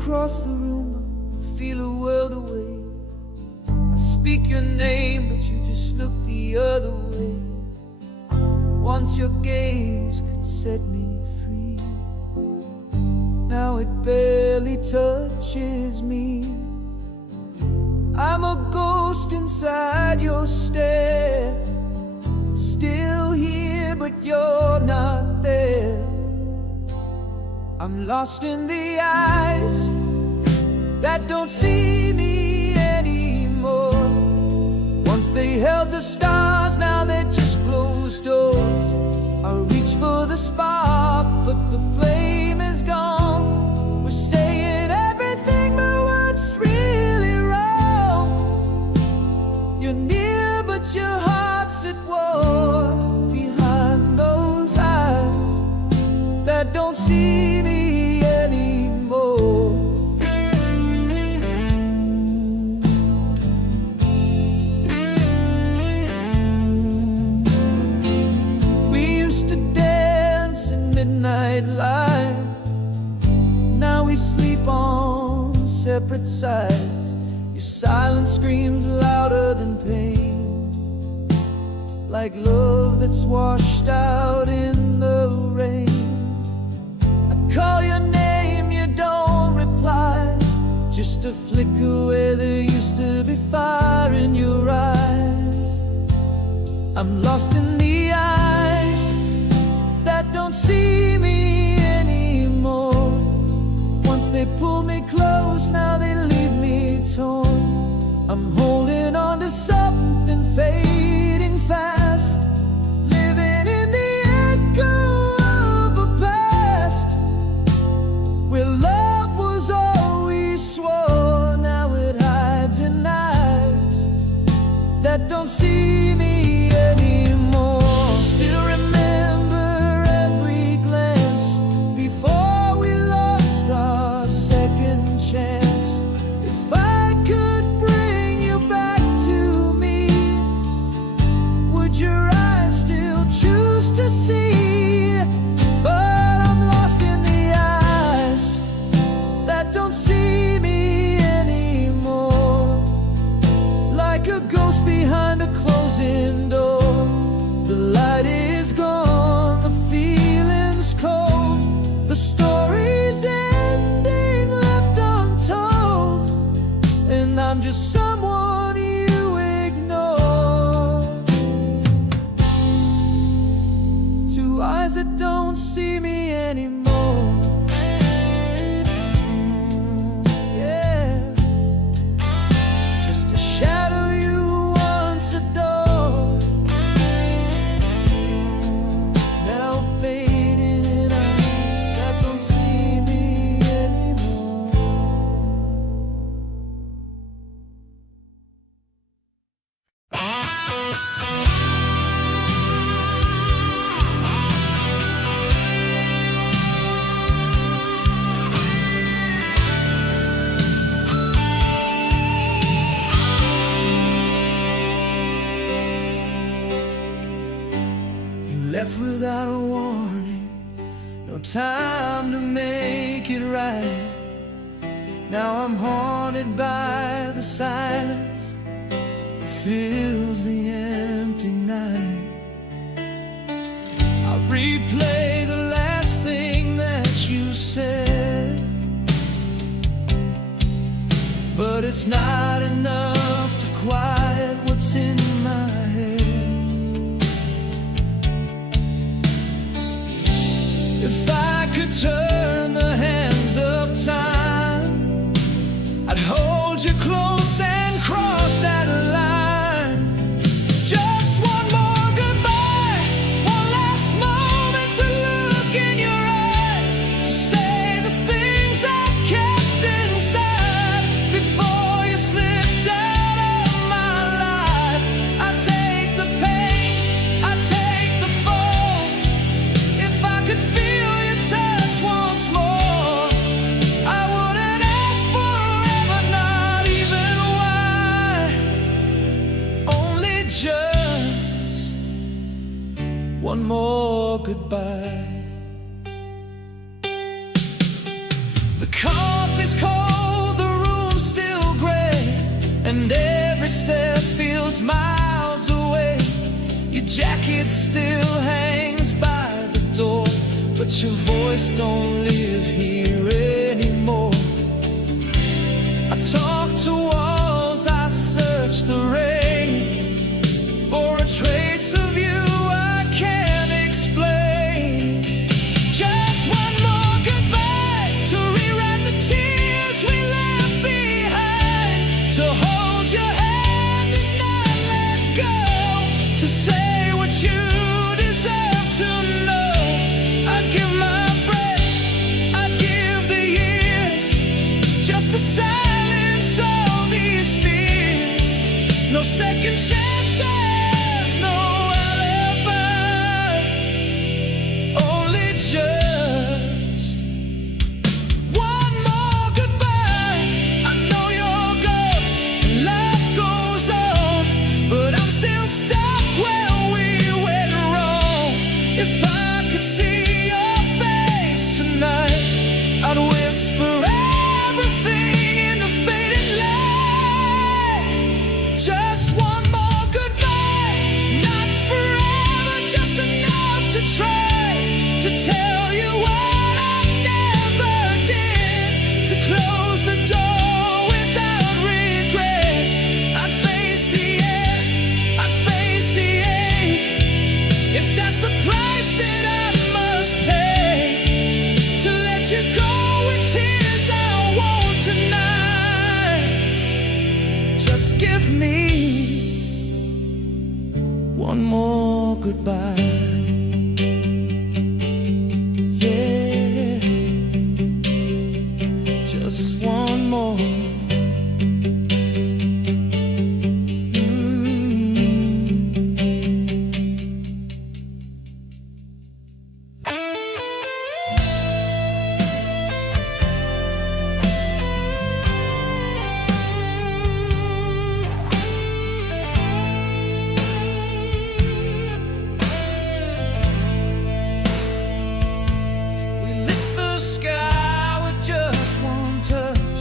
across the room, I feel a world away. I speak your name, but you just look the other way. Once your gaze could set me free, now it barely touches me. I'm a ghost inside your stare, still here but you're not there. I'm lost in the eyes that don't see me anymore. Once they held the stars, now they're just closed doors. I reach for the spark, but the flame is gone. We're saying everything, but what's really wrong? You're near, but your heart's at war. Behind those eyes that don't see me anymore. We used to dance in midnight light, now we sleep on separate sides. Your silence screams louder than pain, like love that's washed out in the rain. Call your name, you don't reply, just a flicker where there used to be fire in your eyes. I'm lost in the eyes that don't see me anymore. Once they pulled me close, now they leave me torn. I'm holding on to something fading fast, living in the echo of a past where love was all we swore. Now it hides in eyes that don't see me anymore. Still remember every glance before we lost our second chance. If I could bring you back to me, would your eyes still choose to see? But I'm lost in the eyes that don't see me anymore, like a ghost behind a closing door. The light is gone, the feeling's cold, the story's ending left untold, and I'm just someone you ignore. Two eyes that don't see me anymore. Yeah, just a shadow you once adored, now fading in eyes that don't see me anymore. You left without a warning, no time to make it right. Now I'm haunted by the silence that fills the empty night. I replay the last thing that you said, but it's not enough to quiet what's in my head. If I could turn the hands of time, I'd hold you close and cross that line. Just one more goodbye, one last moment to look in your eyes, to say the things I kept inside before you slipped out of my life. I take the pain, I take the fall. If I could feel your touch once more, I wouldn't ask forever, not even why. Only just one more goodbye. The coffee's cold. feels miles away. Your jacket still hangs by the door, but your voice don't live here anymore. I talk to walls, I search the rain for a trace of you I can't explain. Just one more goodbye to rewrite the tears we left behind, to hold your hand and not let go, to say what you deserve to know. I'd give my breath, I'd give the years, just to silence all these fears. No second chances, no alibi, only just one more goodbye. I know you're gone and life goes on, but I'm still stuck where we went wrong. If I could see your face tonight, I'd whisper everything in the fading light. Just one more goodbye, not forever, just enough to try to tell you what I never did, to close the door without regret. I'd face the end, I'd face the ache, if that's the price that I must pay, to let you go with tears I won't deny. Just give me one more goodbye. Yeah, just one more. We lit the sky with just one touch,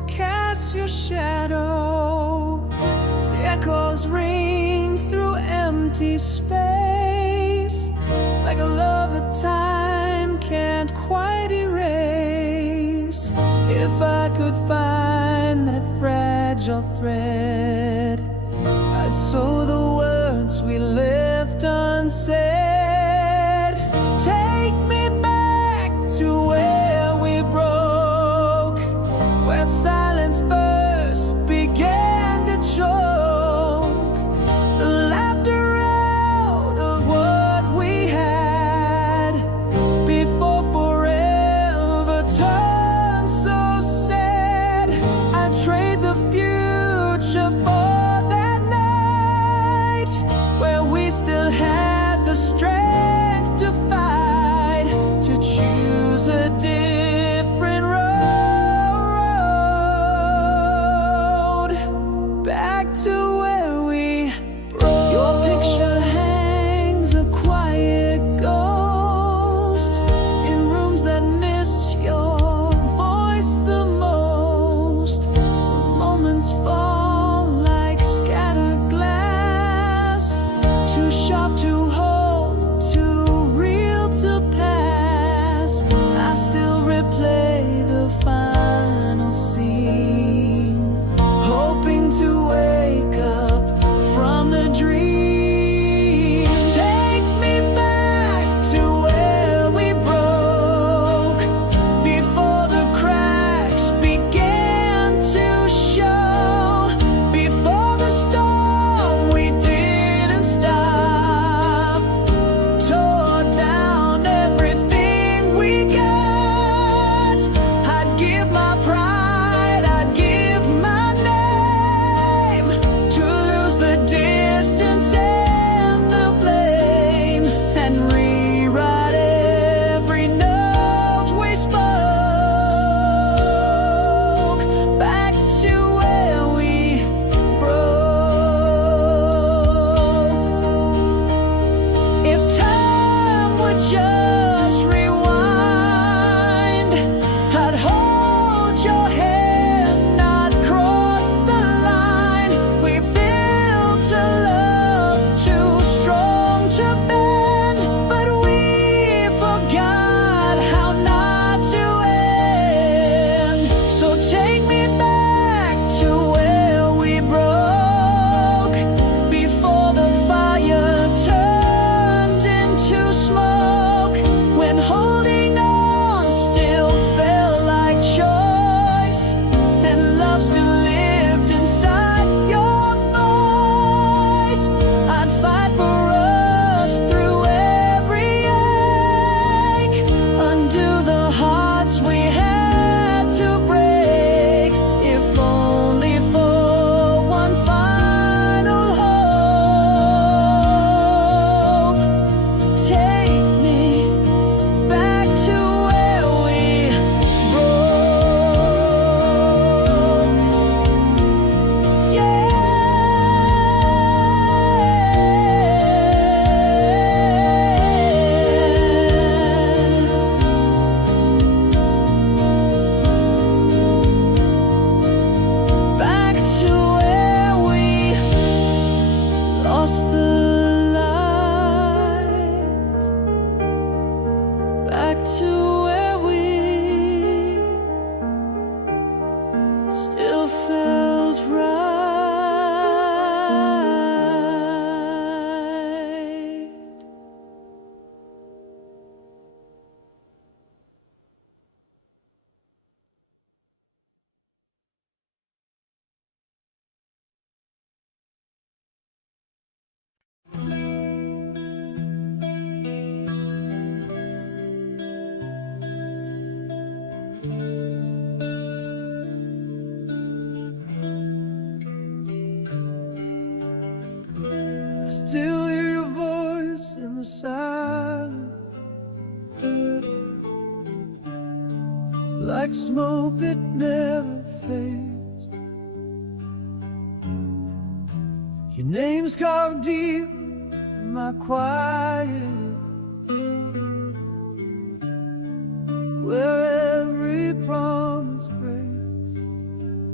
will cast your shadow. The echoes ring through empty space, like a love that time can't quite erase. If I could find that fragile thread, I'd sew the words we left unsaid. Take me back to where we broke, where silence first began to choke. The laughter out of what we had before forever turned so sad. I'd trade the future for that night, where we still had the strength to fight, to choose a different road. Back to where we broke. Your picture hangs a quiet ghost in rooms that miss your voice the most. The moments fall like scattered glass, too sharp to hold, too real to pass. I still replay the final scene, hoping to wake up from the dream. Take me back to where we broke, before the cracks began to show, before the storm we didn't stop tore down everything we got. I'd give my pride, I'd give my name, to lose the distance and the blame, and rewrite every note we spoke. Back to where we broke. If time would just rewind, I'd hold your hand, not cross the line. We built a love too strong to bend, but we forgot how not to end. So take me back to where we broke, before the fire turned into smoke, when holding on still felt like choice, and love still lived inside your voice. I'd fight for us through every ache, undo the hearts we had to break, if only for one final hope. Take me back to where we broke. Yeah. Back to where we lost the light. Back to where we still felt right. I still hear your voice in the silence, like smoke that never fades. Your name's carved deep in my quiet, where every promise breaks.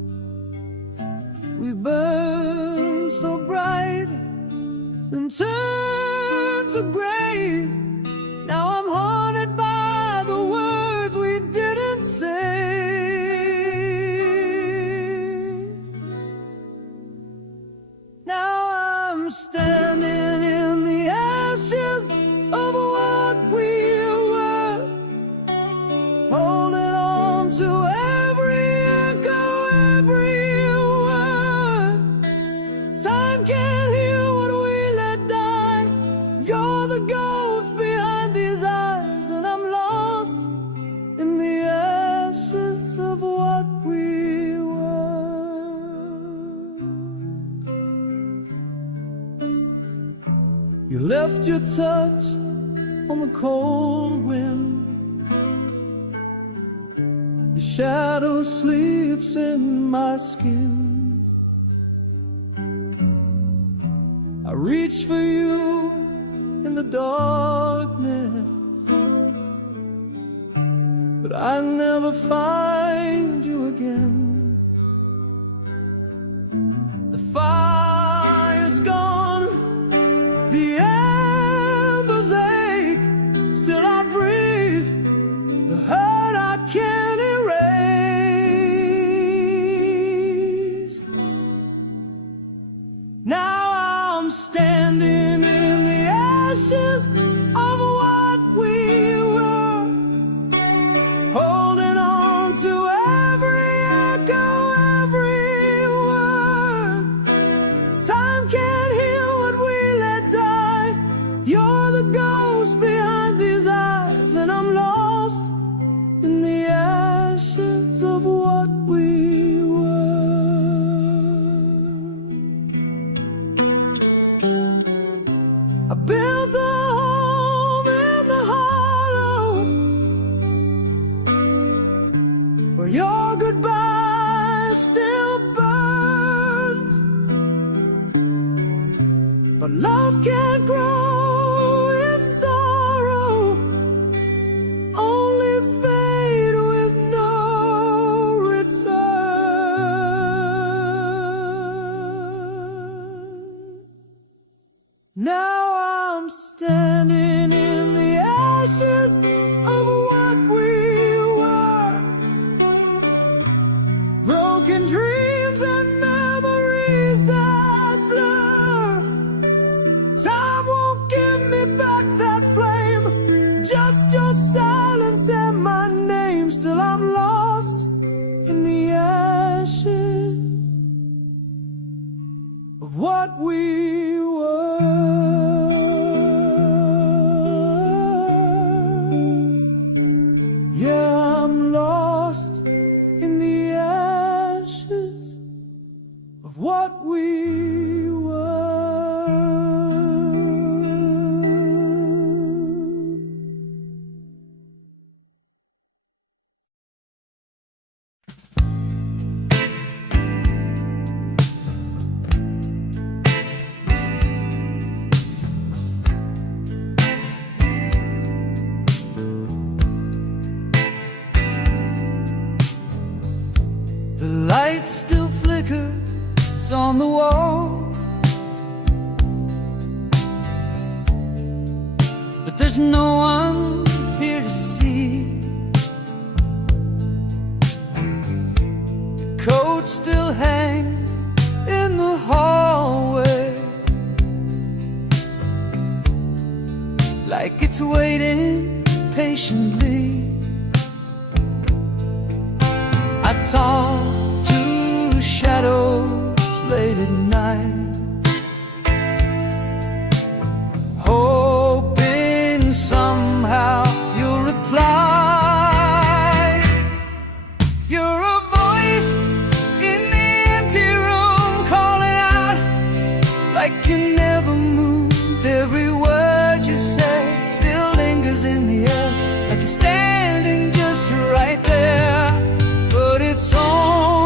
We burn so bright and turn to gray. Now I'm haunted by the words we didn't say. Now I'm standing in the ashes of what we were, holding on to every echo, every word. Time can't heal what we let die. You're the ghost behind these eyes, and I'm lost in the ashes of what we were. You left your touch on the cold wind. Your shadow sleeps in my skin. I reach for you in the darkness, but I never find you again. The fire's gone, the embers ache, still I breathe, the hurt I can't erase. Now I'm standing in the ashes of what we were, holding on to every echo, every word. Time can't heal what we let die. You're the ghost behind these eyes, and I'm lost in the ashes of what we were. I built a home in the hollow where your goodbye still burns, but love can't grow in sorrow, only fade with no return. Now I'm standing in the ashes of what we were, broken dreams and memories that blur. Time won't give me back that flame, just your silence and my name. Still I'm lost in the ashes of what we were. Yeah, I'm lost in the ashes of what we were. The light still flickers on the wall, but there's no one here to see. The coat still hangs in the hallway, like it's waiting patiently. I talk to shadows late at night, hoping somehow you'll reply. You're a voice in the empty room, calling out like you never moved. Every word you say still lingers in the air, like you're standing just right there. But it's on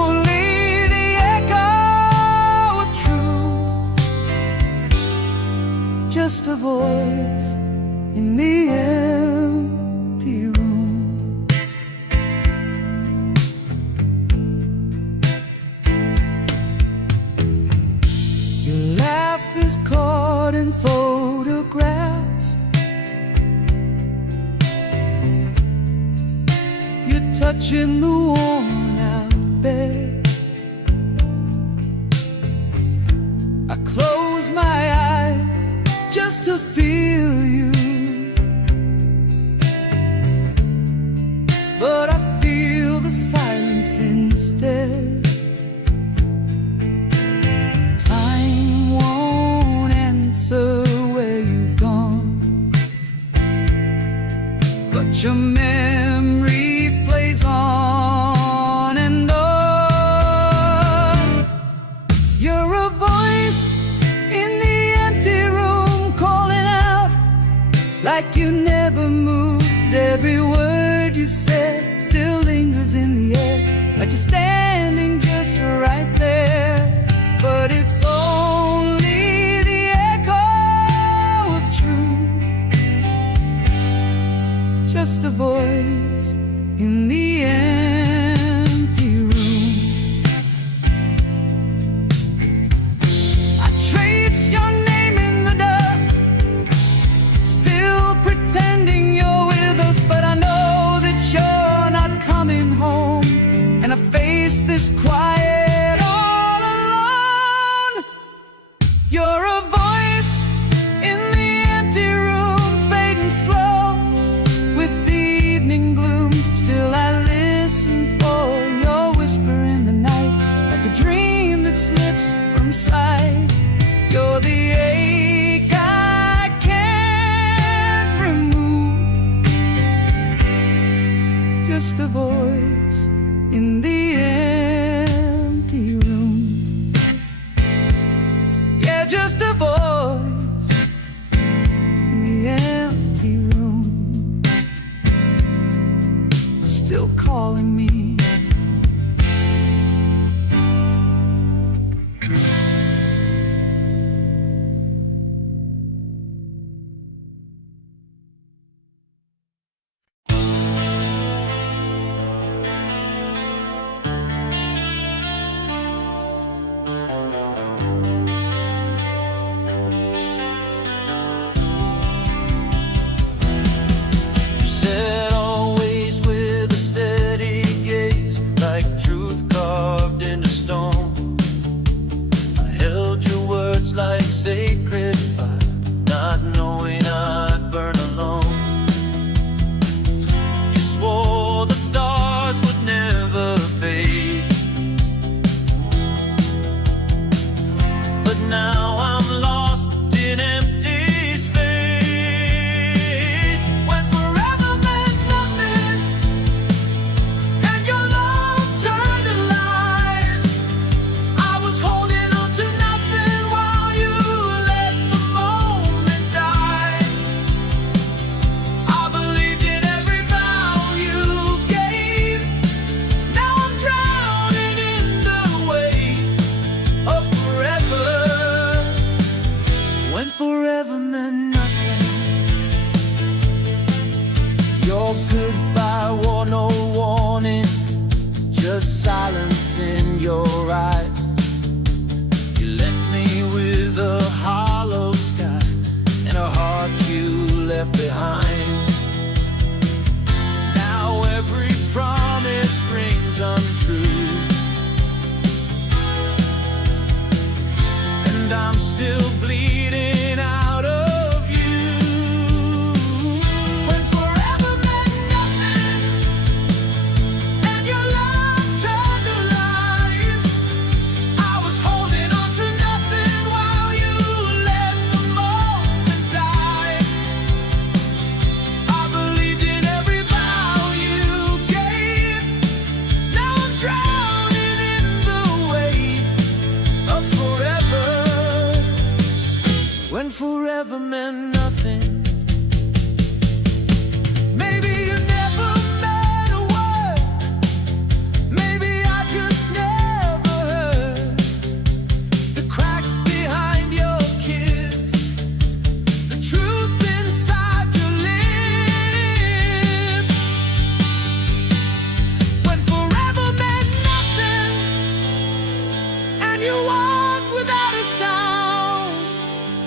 hands caught in photographs. You're touching the worn out bed. I close my eyes just to feel you, but I feel the silence instead. Time won't answer where you've gone, but your memory plays on and on. You're a voice in the empty room, calling out like you never moved. Every word you said still lingers in the air, like you're standing just right there. But it's only the echo of truth, just a voice in the empty room. I trace your name in the dust, still pretending you're with us, but I know that you're not coming home. And I face this quiet all alone. You're a voice in the empty room, fading slow with the evening gloom. Still I listen for your whisper in the night, like a dream that slips from sight. You're the ache I can't remove, just a voice in the empty room. Yeah, just a voice in the empty room, still calling me. You said always with a steady gaze, like truth carved into stone. I held your words like sacred fire, not knowing I'd burn alone. You swore the stars would never fade, but now I'm lost in empty space. When forever meant nothing, and your love turned to lies, I was holding on to nothing while you let the moment die. I believed in every vow you gave. Now I'm drowning in the weight of forever. When forever meant nothing, your goodbye wore no warning, just silence in your eyes. You left me with a hollow sky and a heart you left behind. Now every promise rings untrue, and I'm still bleeding out of you. When forever meant nothing, and your love turned to lies, I was holding on to nothing while you let the moment die. I believed in every vow you gave. Now I'm drowning in the weight of forever. When forever meant nothing. Maybe you never meant a word. Maybe I just never heard the cracks behind your kiss, the truth inside your lips. When forever meant nothing, and you walked without a sound,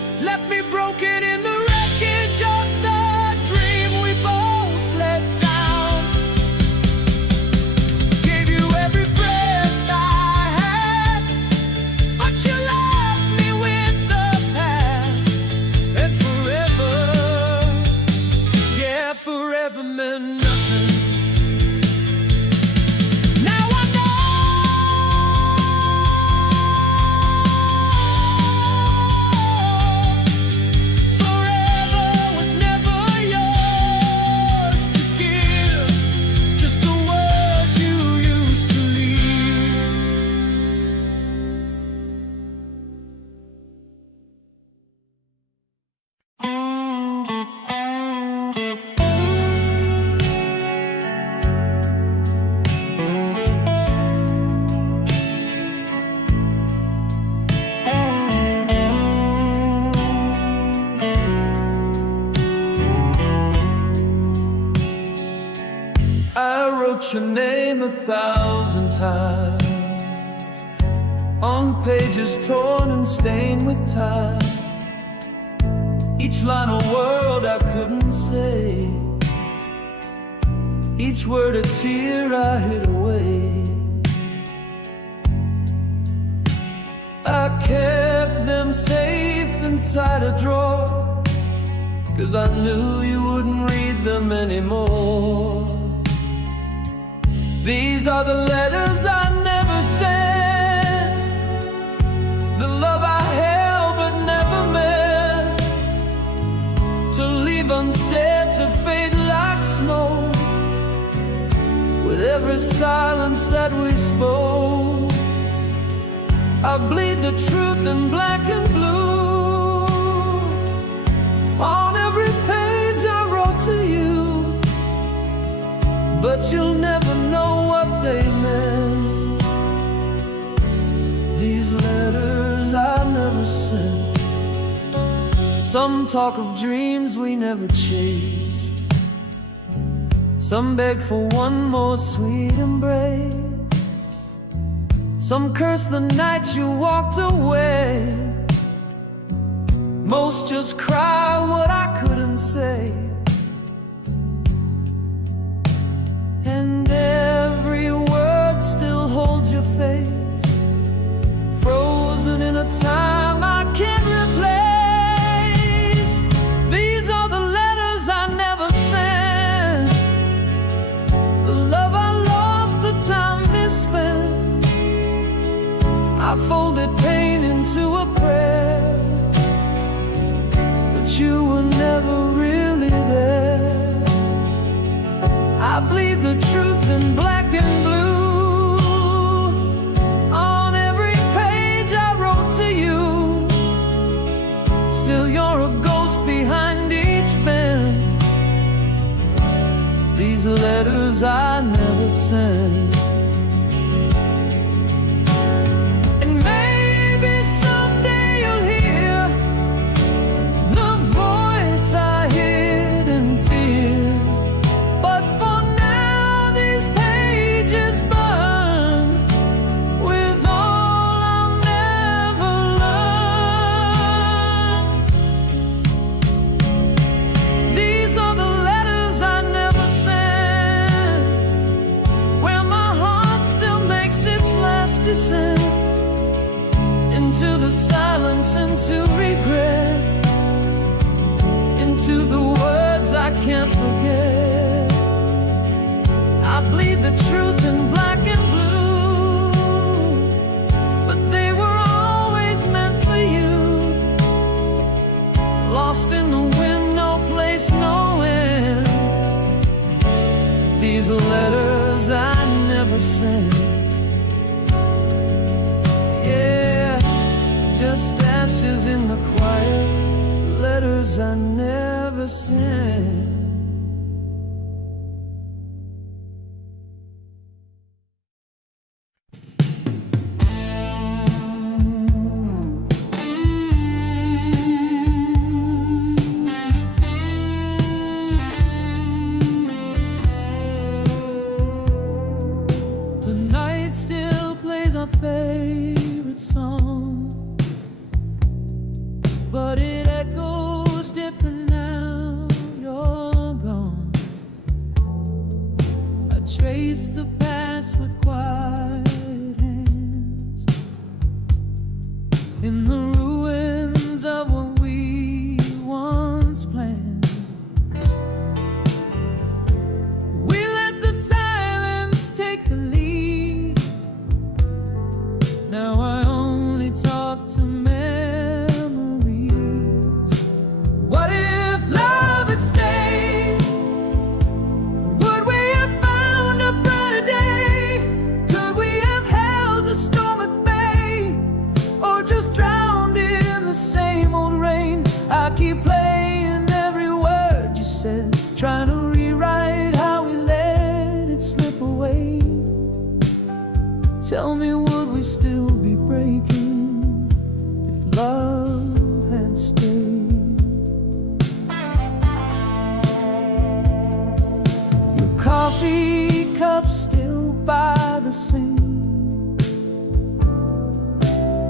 wrote your name 1,000 times on pages torn and stained with time. Each line a word I couldn't say, each word a tear I hid away. I kept them safe inside a drawer, 'cause I knew you wouldn't read them anymore. These are the letters I never sent, the love I held but never meant to leave unsaid, to fade like smoke with every silence that we spoke. I bleed the truth in black and blue on every page I wrote to you, but you'll never know what they meant. These letters I never sent. Some talk of dreams we never chased, some beg for one more sweet embrace, some curse the night you walked away, most just cry what I couldn't say. And every word still holds your face, frozen in a time I can't replace. These are the letters I never sent, the love I lost, the time misspent. I folded pain into a prayer, but you were never really there. I bleed the truth in black and blue on every page I wrote to you. Still you're a ghost behind each pen. These letters I never sent. Into the silence, into regret, into the words I can't forget. I bleed the truth in black and blue, but they were always meant for you. Lost in the wind, no place, no end. These letters I never sent. Just ashes in the quiet, letters I never sent. The night still plays our favorite song, but it echoes different now you're gone. I trace the past with quiet hands in the ruins of what we once planned. We let the silence take the lead. Now I only talk to drown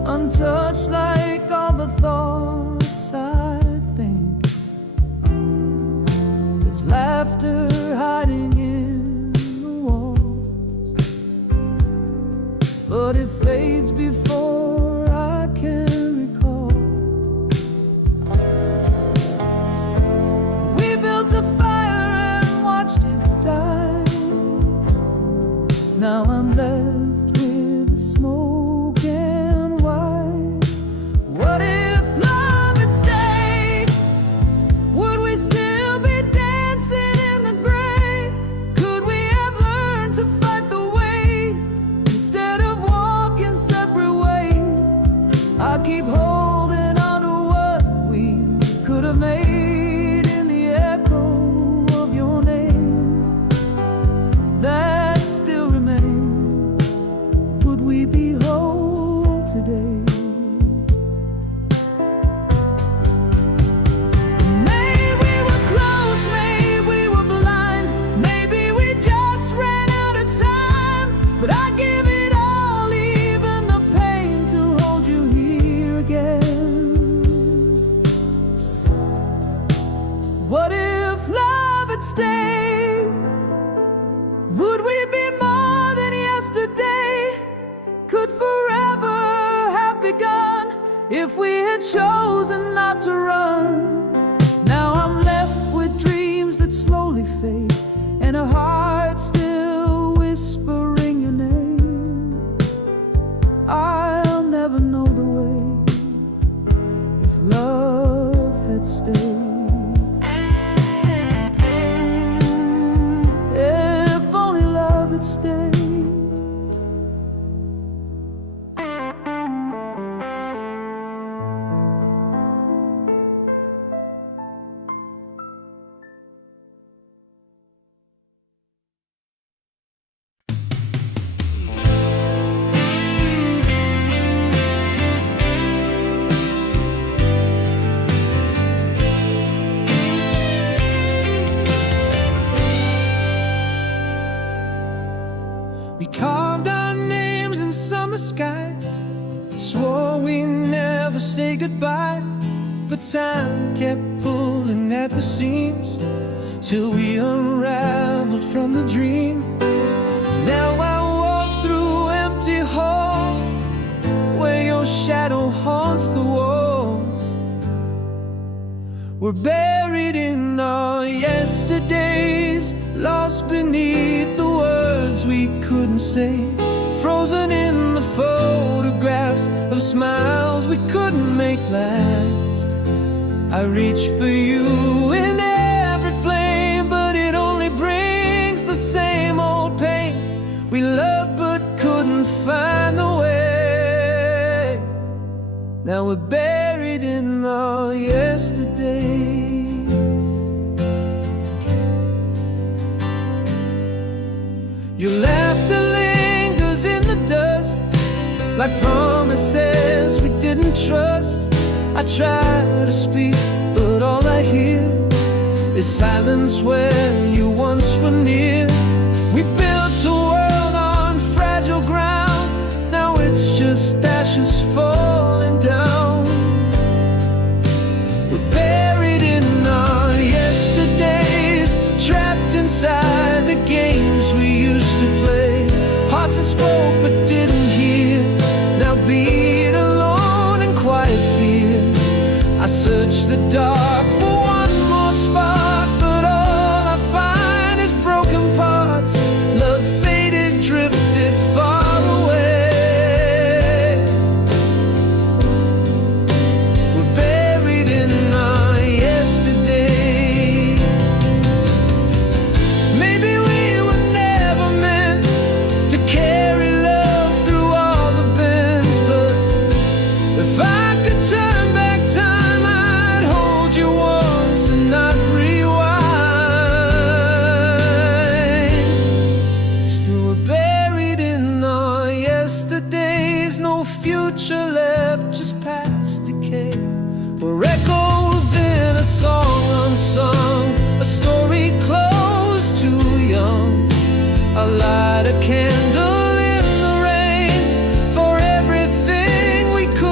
untouched like all the thoughts I think. There's laughter hiding in the walls, but it fades before I can recall. We built a fire and watched it die. Now I'm left with the smoke and white. What if love had stayed? Would we still be dancing in the gray? Could we have learned to fight the weight instead of walking separate ways? I keep holding on to what we could have made in the echo of your name that still remains. Would we be whole today? Maybe we were close, maybe we were blind, maybe we just ran out of time. But I'd give it all, even the pain, to hold you here again. What if love had stayed? Would we be more than yesterday? Could forever have begun if we had chosen not to run? Now I'm left with dreams that slowly fade and a heart still whispering your name. I'll never know the way if love had stayed. If only love had stayed. We carved our names in summer skies, swore we never say goodbye. But time kept pulling at the seams till we unraveled from the dream. Now I walk through empty halls where your shadow haunts the walls. We're buried in our yesterdays, lost beneath the words we couldn't say, frozen in the photographs of smiles we couldn't make last. I reach for you in every flame, but it only brings the same old pain. We loved but couldn't find the way. Now we're buried in our yesterdays. Your laughter lingers in the dust, like promises we didn't trust. I try to speak, but all I hear is silence where you once were near. We built a world on fragile ground, now it's just ashes falling down. We're buried in our yesterdays, trapped inside the games we used to play. Hearts that spoke but didn't hear, now beat alone in quiet fear. I search the dark for one more spark, but all I find is broken parts. Love faded, drifted far away. We're buried in our yesterday. Maybe we were never meant to carry love through all the bends, but if I could turn back time, I'd hold you once and not rewind. Still we're buried in our yesterdays, no future left, just past decay. We're echoes in a song unsung, a story closed too young. I light a candle in the rain for everything we could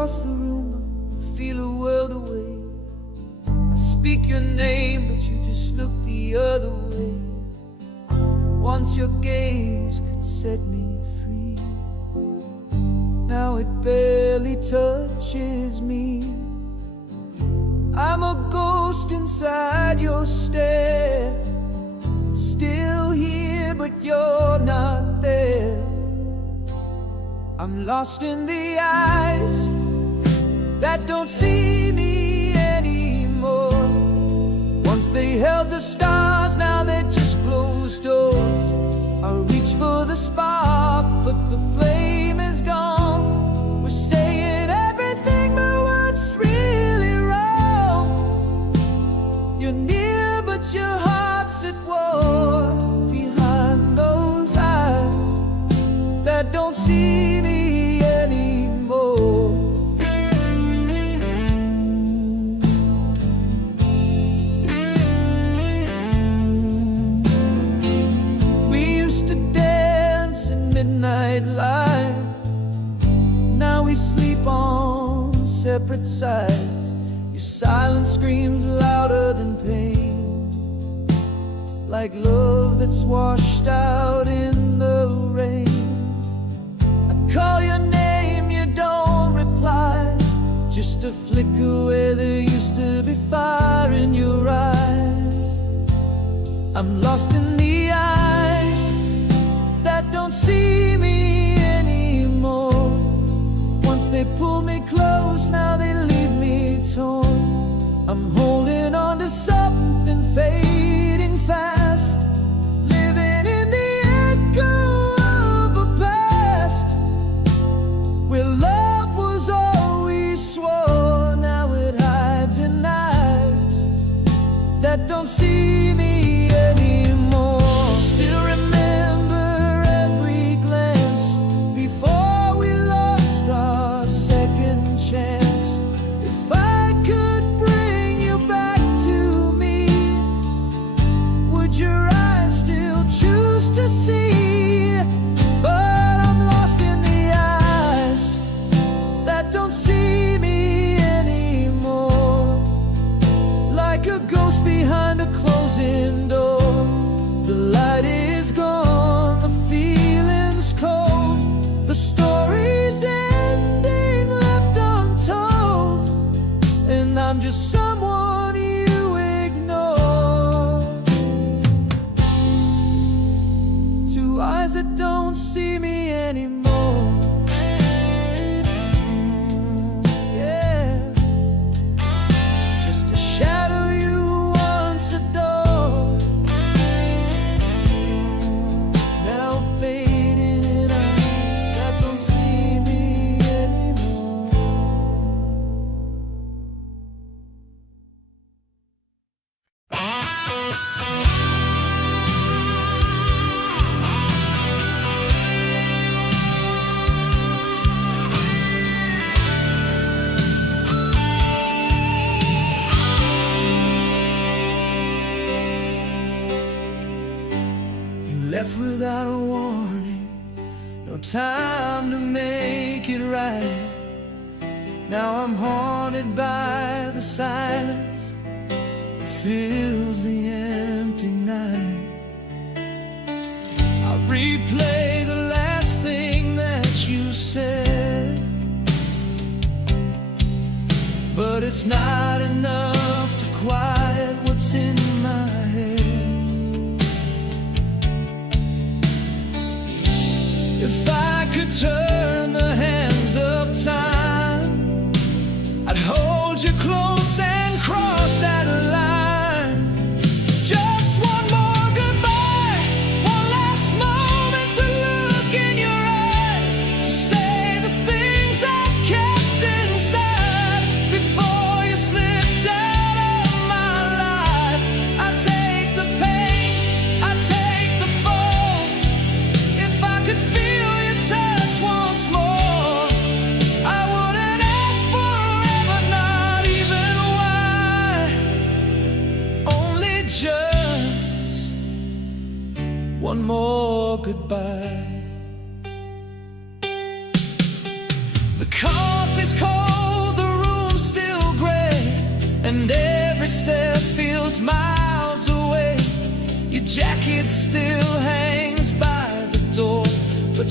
across the room, I feel a world away. I speak your name, but you just look the other way. Once your gaze could set me free, now it barely touches me. I'm a ghost inside your stare, still here but you're not there. I'm lost in the eyes that don't see me anymore. Once they held the stars, now they're just closed doors. I reach for the spark, but the flame is gone. We're saying everything, but what's really wrong? You're near, but your heart's at war. Behind those eyes that don't see me anymore. We used to dance in midnight light, now we sleep on separate sides. Your silence screams louder than pain, like love that's washed out in the rain. I call your name, you don't reply, just a flicker where there used to be fire in your eyes. I'm lost in the eyes that don't see me anymore. Once they pulled me close, now they leave me torn. I'm holding on to something fading fast, living in the echo of a past where love was all we swore. Now it hides in eyes that don't see me anymore. Still remember every glance before we lost our second chance. If I could bring you back to me, would your eyes still choose to see? But I'm lost in the eyes that don't see me anymore, like a ghost behind a closing door. The light is gone, the feeling's cold, the story's ending left untold, and I'm just someone you ignore. Two eyes that don't see me anymore. Yeah, just a shadow you once adored, now fading in eyes that don't see me anymore. You left without a warning, no time to make it right. Now I'm haunted by the silence that fills the empty night. I replay the last thing that you said, but it's not enough to quiet what's in my head. If I could turn the hands of time, I'd hold you close and cross that line. Just one more goodbye, one last moment to look in your eyes, to say the things I kept inside before you slipped out of my life. I take the pain, I take the fall. If I could feel your touch once more, I wouldn't ask forever, not even why. Only just one more goodbye. The coffee's cold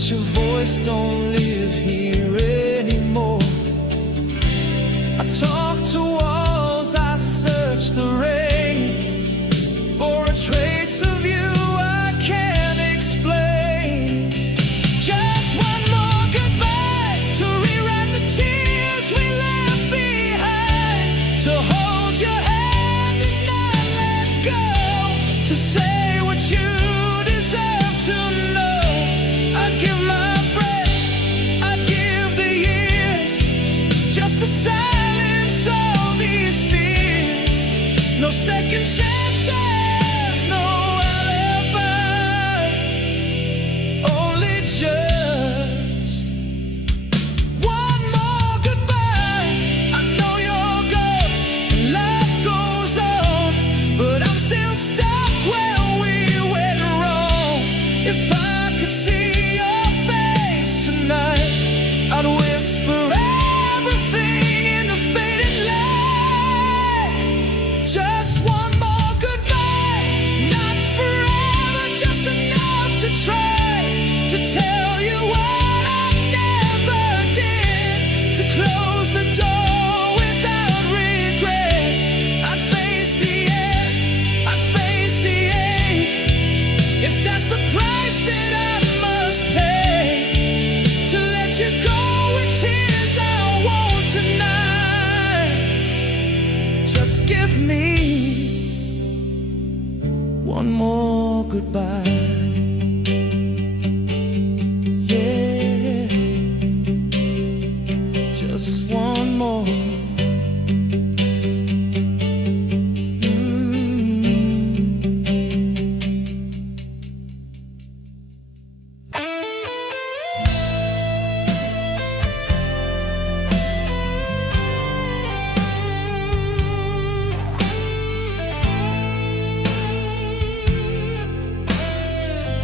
but your voice don't live here anymore. I talk to walls, I search the rain for a trace of you I can't explain. Just one more goodbye to rewrite the tears we left behind, to hold your hand and not let go, to say what you deserve to know. I'd give my breath, I'd give the years, just to silence all these fears. No second chances, no alibi, only just one more goodbye. I know you're gone and life goes on, but I'm still stuck where we went wrong. If I could see your face tonight, I'd whisper everything in the faded light. Just one more goodbye, not forever, just enough to try to tell you what I never did, to close the door without regret. I'd face the end, I'd face the ache, if that's the price that I must pay, to let you go with tears I won't deny. Just give me one more goodbye. Yeah, just one more.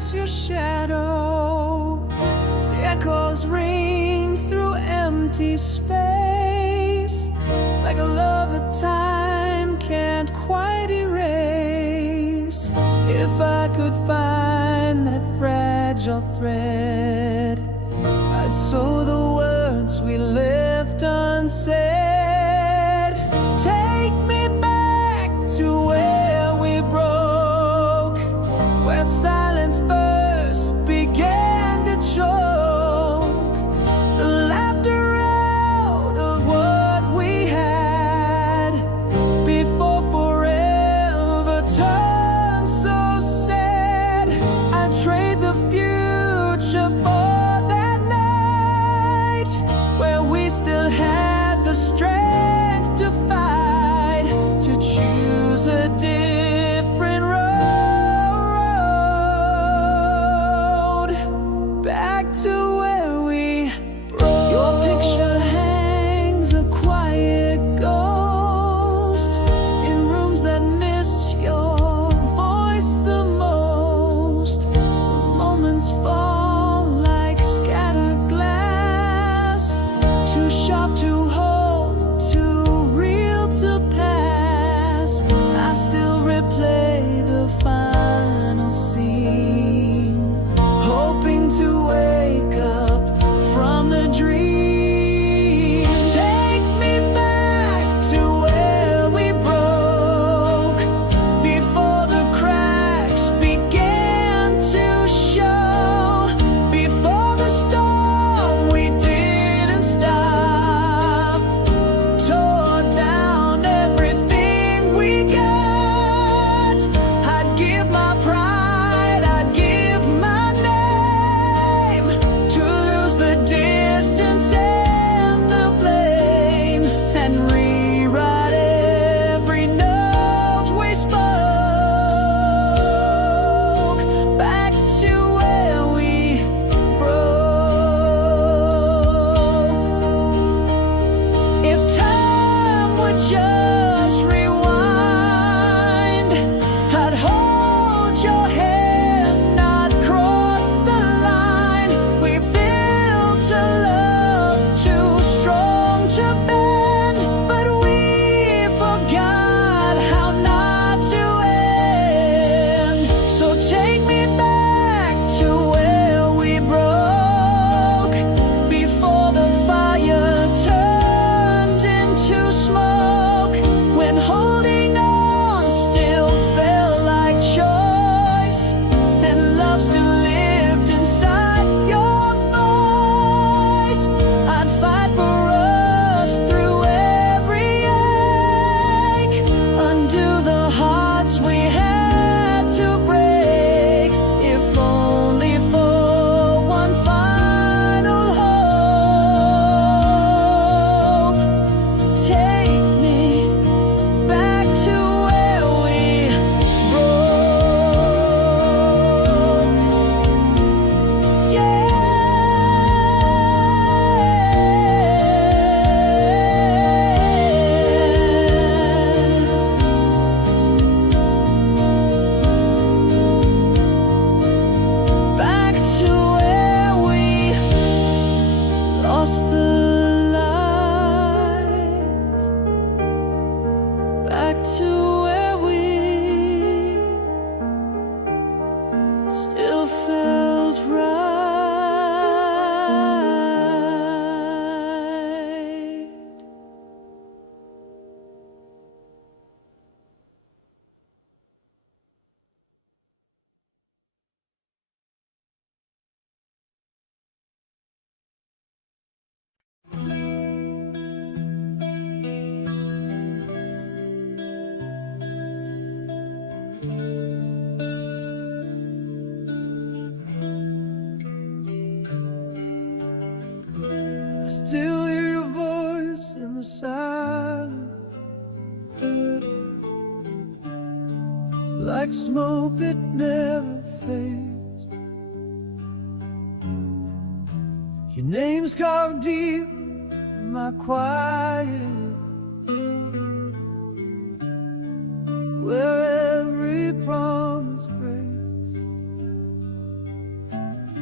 cast your shadow. The echoes ring through empty space, like a love that time can't quite erase. If I could find that fragile thread, I'd sew the words we left unsaid. Take me back to where we broke, where silence first began to choke the laughter out of what we had, before forever turned so sad. I'd trade the future for that night, where we still had the strength to fight, to choose a different road, back to where we broke. Your picture hangs a quiet ghost in rooms that miss your voice the most. Moments fall like scattered glass, too sharp to hold, too real to pass. I still replay the final scene, hoping to wake up from the dream. Take me back to where we broke, before the cracks began to show, before the storm we didn't stop tore down everything we got. I'd give my pride, I'd give my name, to lose the distance and the blame, and rewrite every note we spoke, back to where we broke. If time would just rewind, I'd hold your hand, not cross the line. We built a love too strong to bend, but we forgot how not to end. So take me back to where we broke, before the fire turned into smoke, when holding on still felt like choice, and love still lived inside your voice. I'd fight for us through every ache, undo the hearts we had to break, if only for one final hope. Take me back to where we broke. Yeah. Back to where we lost the light, back to where we still felt right. I still hear your voice in the silence, like smoke that never fades. Your name's carved deep in my quiet, where every promise breaks.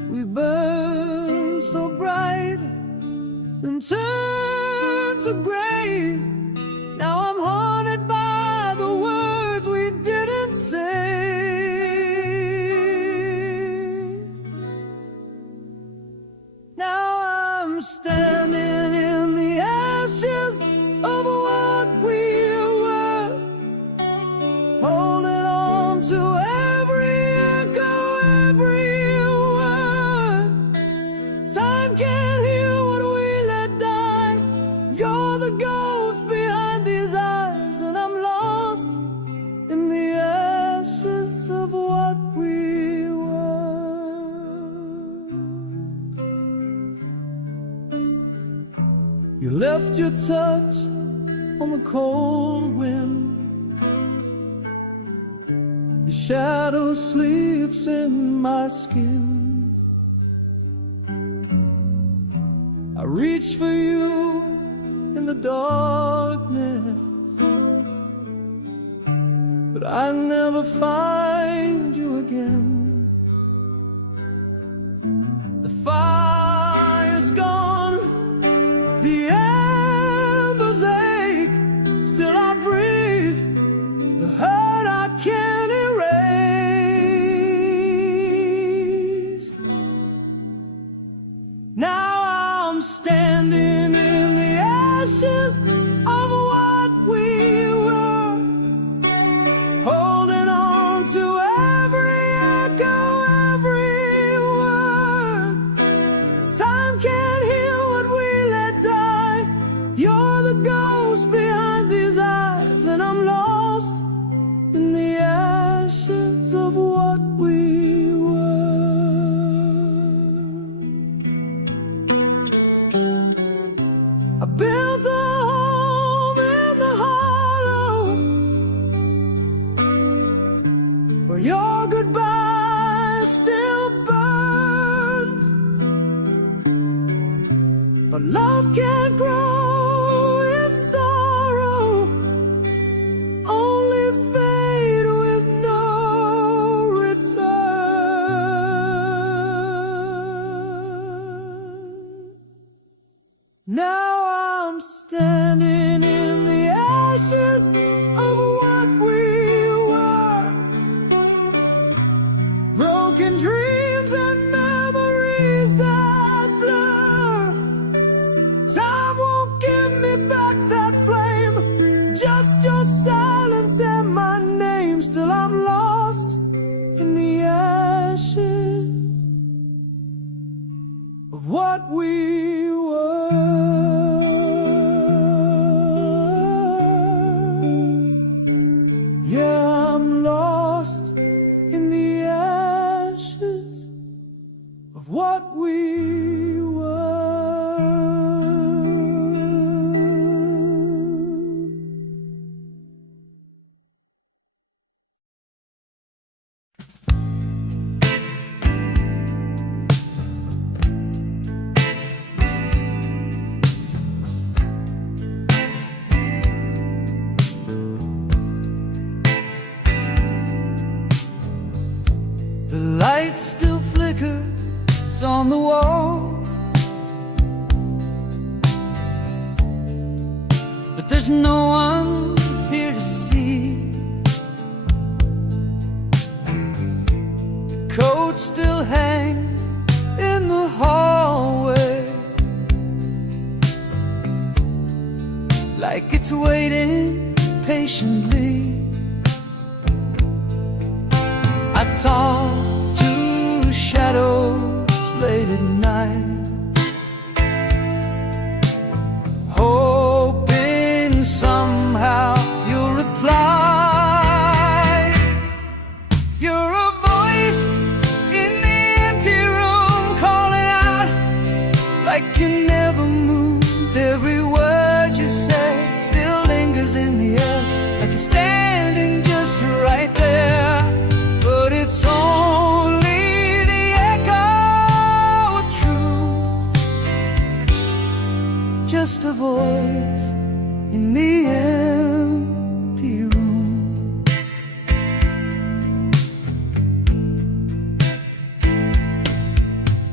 We burn so bright and turn to gray. Now I'm haunted by the words we didn't say. Now I'm standing in the ashes of what we were, holding on to every echo, every word. Time can't heal what we let die. You're the ghost behind these eyes, and I'm lost in the ashes of what we were. You left your touch on the cold wind. Your shadow sleeps in my skin. I reach for you in the darkness, but I never find you again. The fire's gone, the embers ache, still I breathe, the hurt I can't erase. Now I'm standing in the ashes of what we were, holding on to every echo, every word. Time can't heal what we let die. You're the ghost behind these eyes, and I'm lost in the ashes of what we were. I built a home in the hollow where your goodbye still burns, but love can't grow in sorrow, only fade with no return. Now I'm standing in the ashes of what we were, broken dreams and memories that blur. Time won't give me back that flame, just your silence and my name. Still I'm lost in the ashes of what we were. Yeah, I'm lost in the ashes of what we were. The light still flickers on the wall, but there's no one here to see. The coat still hangs in the hallway, like it's waiting patiently. I talk to shadows late at night, hoping somehow you'll reply. You're a voice in the empty room, calling out like you never moved. Every word you say still lingers in the air, like you're standing just right there. But it's only the echo of truth, just a voice in the empty room.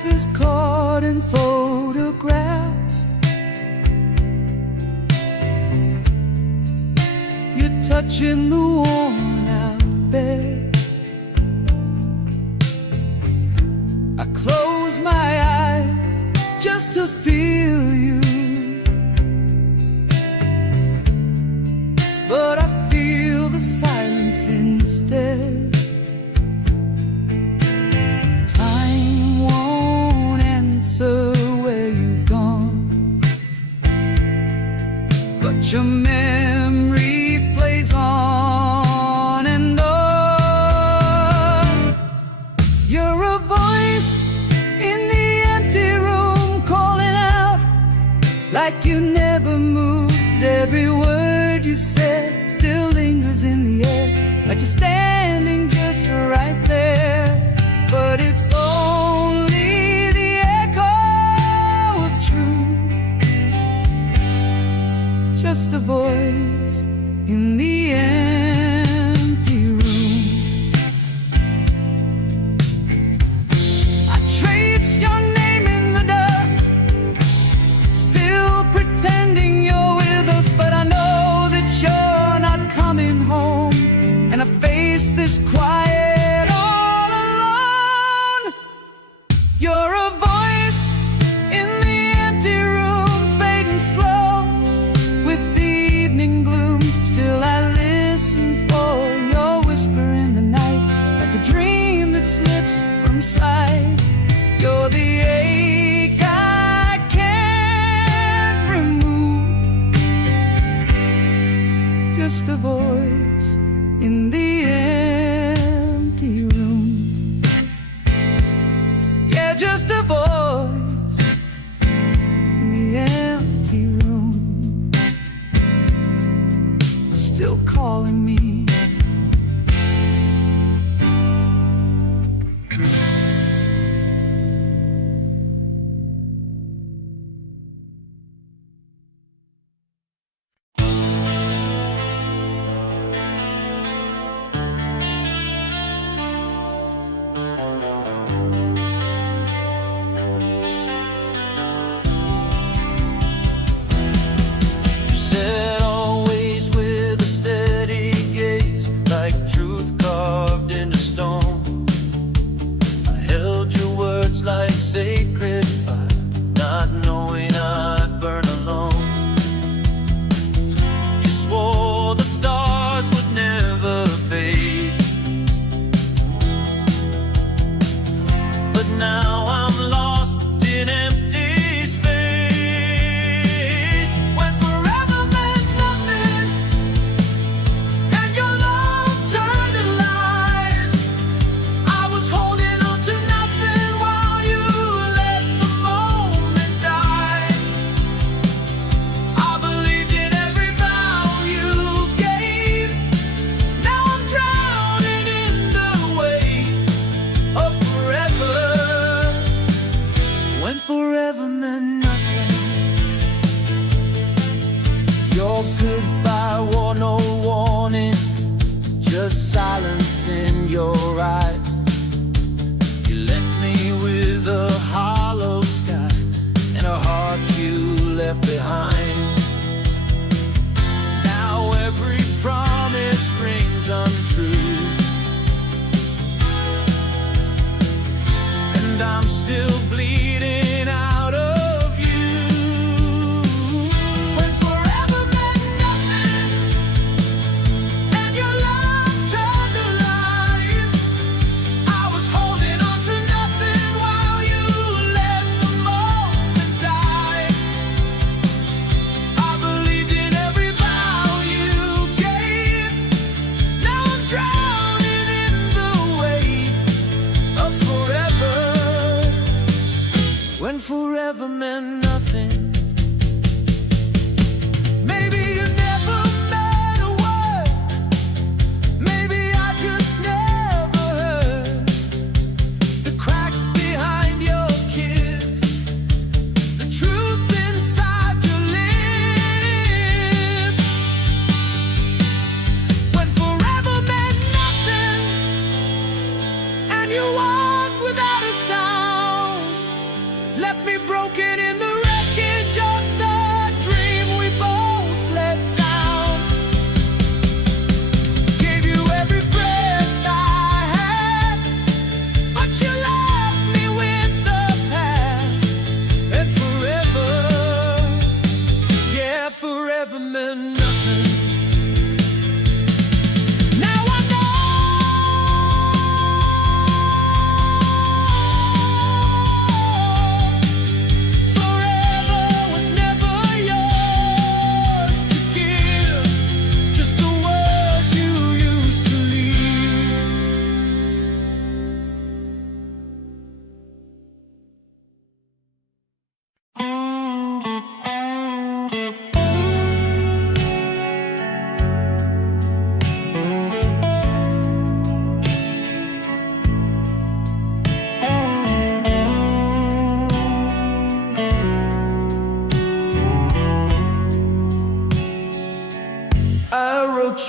is caught in photographs. You're touching the worn out bed. I close my eyes just to feel you, but I feel the silence instead. Where you've gone, but your memory plays on and on. You're a voice in the empty room, calling out like you never moved. Every word you said still lingers in the air, like you're standing just right there. But it's only just a voice in the empty room. I trace your name in the dust, still pretending you're with us, but I know that you're not coming home, and I face this quiet all alone. You're a voice in the empty room, fading slow. Still I listen for your whisper in the night, like a dream that slips from sight. You're the ache I can't remove, just a voice in the empty room. Yeah, just a voice in the empty room, still calling me. You said like sacred fire, not knowing I'd burn alone. You swore the stars would never fade, but now I'm lost in empty space. When forever meant nothing, and your love turned to lies, I was holding on to nothing. Forever meant nothing. Your goodbye wore no warning, just silence in your eyes. You left me with a hollow sky and a heart you left behind. Now every promise rings untrue, and I'm still bleeding. When forever meant nothing. Maybe you never meant a word, maybe I just never heard the cracks behind your kiss, the truth inside your lips. When forever meant nothing, and you walked without a sound,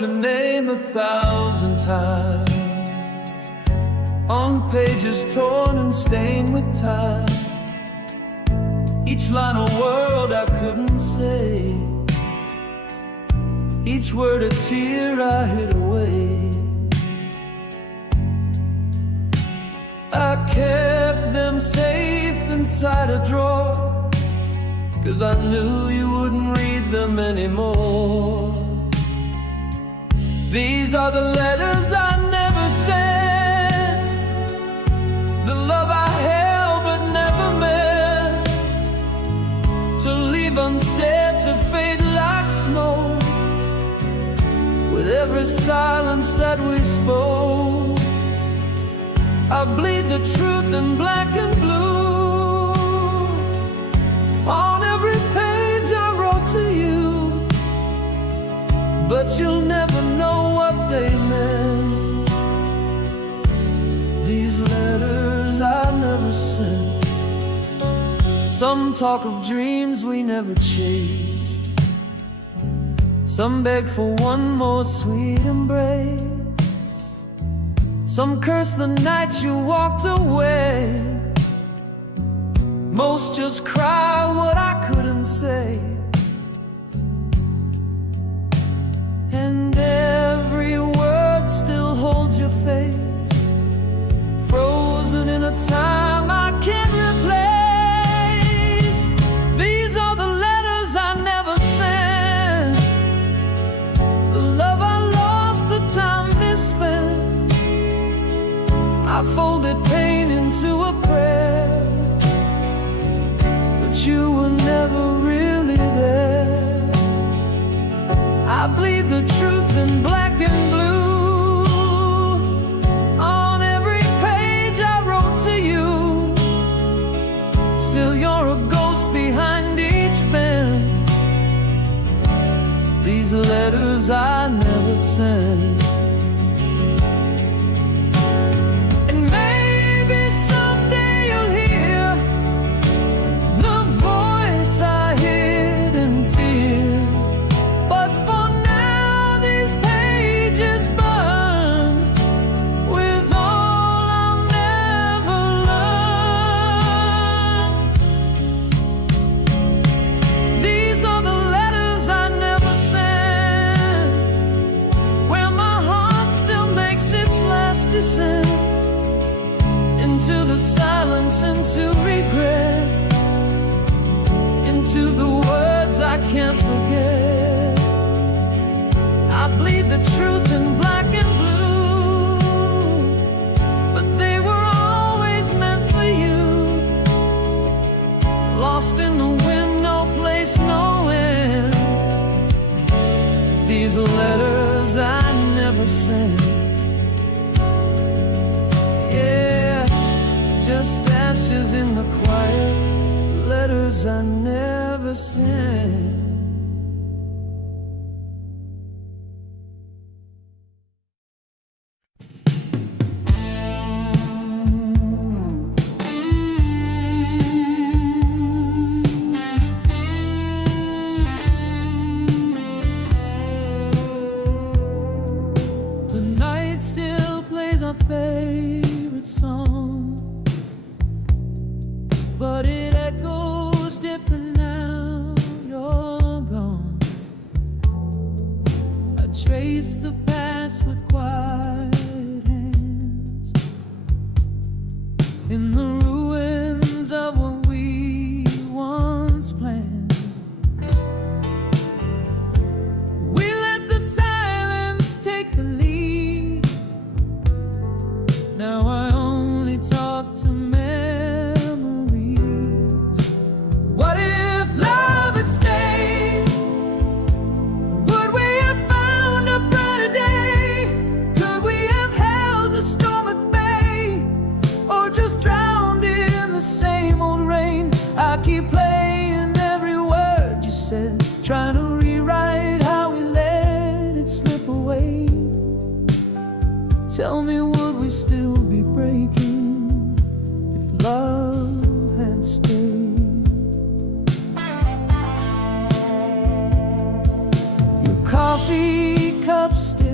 your name 1,000 times on pages torn and stained with time. Each line a word I couldn't say, each word a tear I hid away. I kept them safe inside a drawer, 'cause I knew you wouldn't read them anymore. These are the letters I never sent, the love I held but never meant to leave unsaid, to fade like smoke with every silence that we spoke. I bleed the truth in black and blue on every page I wrote to you, but you'll never know what they meant. These letters I never sent. Some talk of dreams we never chased, some beg for one more sweet embrace, some curse the night you walked away. Most just cry what I couldn't say. And every word still holds your face, frozen in a time I can't replace. These are the letters I never sent, the love I lost, the time misspent. I folded pain into a prayer, but you were never really there. I bleed the truth in black and blue on every page I wrote to you. Still you're a ghost behind each pen. These letters I never sent. Into the silence, into regret, into the words I can't forget. I bleed the truth in black and blue, but they were always meant for you. Lost in the wind, no place, no end. These letters I never sent. Just ashes in the quiet, letters I never sent. The night still plays our favorite song, but it echoes different now you're gone. I trace the past with quiet hands in the ruins of what we once planned. We let the silence take the lead. Now I only talk to what if love had stayed? Would we have found a brighter day? Could we have held the storm at bay? Or just drowned in the same old rain? I keep playing every word you said, trying to rewrite how we let it slip away. Tell me, would we still be breaking if love had stayed? Coffee cup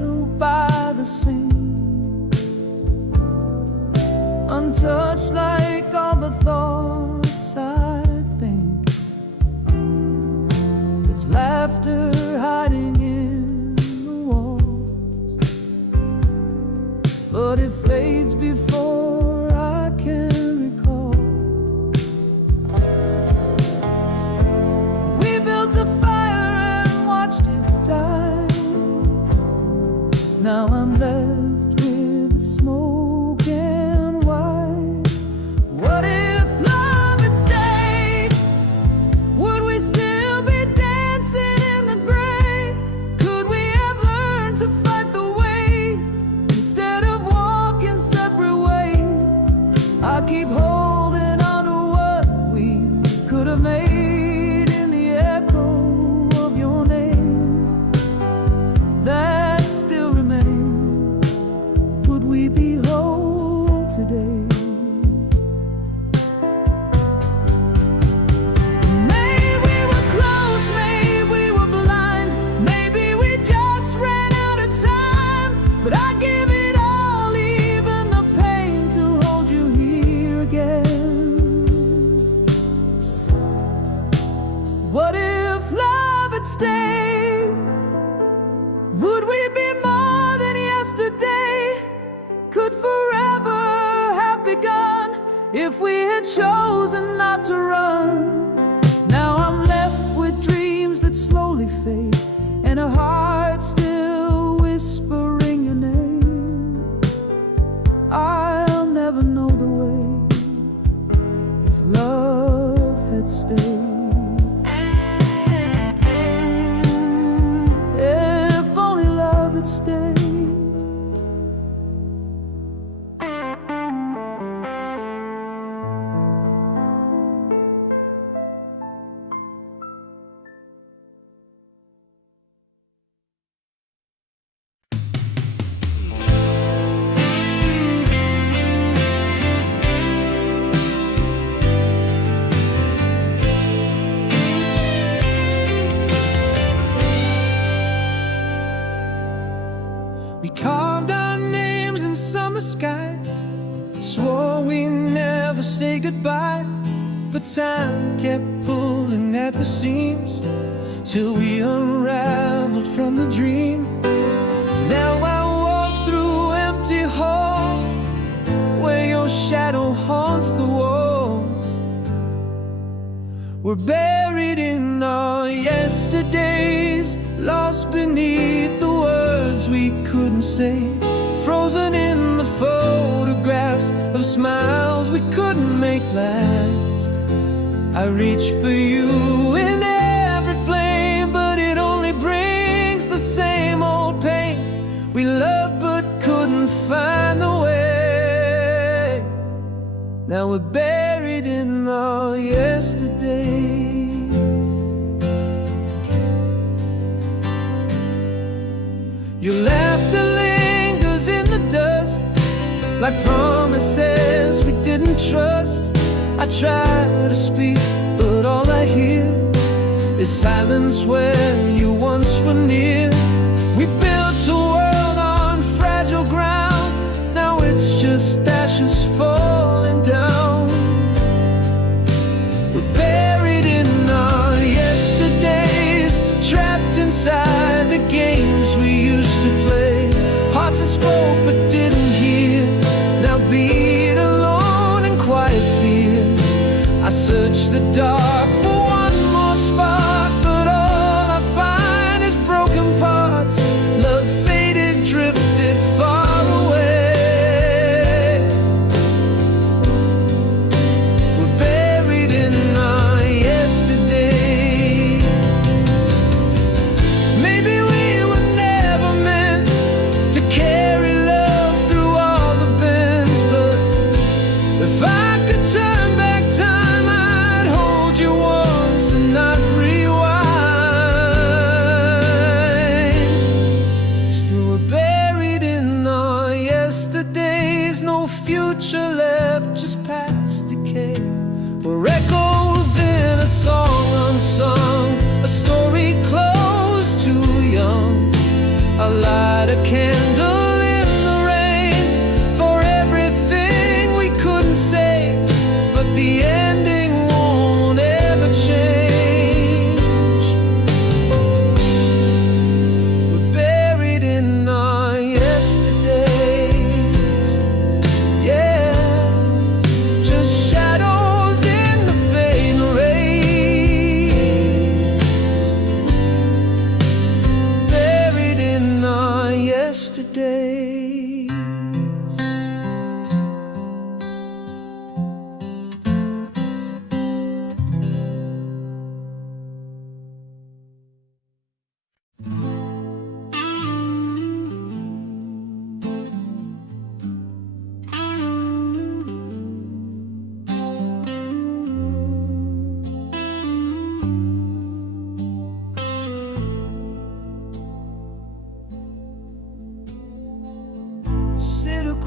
untouched like all the thoughts I think. There's laughter hiding in the walls, but it fades before I can recall. We built a fire and watched it die. Now I'm left with the smoke and white. What if love had stayed? Would we still be dancing in the gray? Could we have learned to fight the weight instead of walking separate ways? I keep holding on to what we could have made in the echo of your name. That still remains. Would we be whole today? Maybe we were close, maybe we were blind, maybe we just ran out of time. But I'd give it all, even the pain, to hold you here again. What if love had stayed? Would we be more than yesterday? Could forever have begun if we had chosen not to run? Now I'm left with dreams that slowly fade, and a heart still whispering your name. I'll never know the way if love had stayed. If only love had stayed. We carved our names in summer skies, swore we never say goodbye. But time kept pulling at the seams till we unraveled from the dream. Now I walk through empty halls where your shadow haunts the walls. We're buried in our yesterdays, lost beneath the words we couldn't say, frozen in the photographs of smiles we couldn't make last. I reach for you in every flame, but it only brings the same old pain. We loved but couldn't find the way. Now we're buried in our yesterdays. Your laughter lingers in the dust, like promises we didn't trust. I try to speak, but all I hear is silence where you once were near. We built a world on fragile ground, now it's just ashes falling down. We're buried in our yesterdays, trapped inside the games we used to play. Hearts that spoke but didn't hear, now beat alone in quiet fear. I search the dark for one more spark, but all I find is broken parts. Love faded, drifted far away. We're buried in our yesterday. Maybe we were never meant to carry love through all the bends, but if I could turn back time, I'd hold you once and not rewind. Still we're buried in our yesterdays, no future left, just past decay. We're echoes in a song unsung, a story closed too young. I light a candle in the rain for everything we could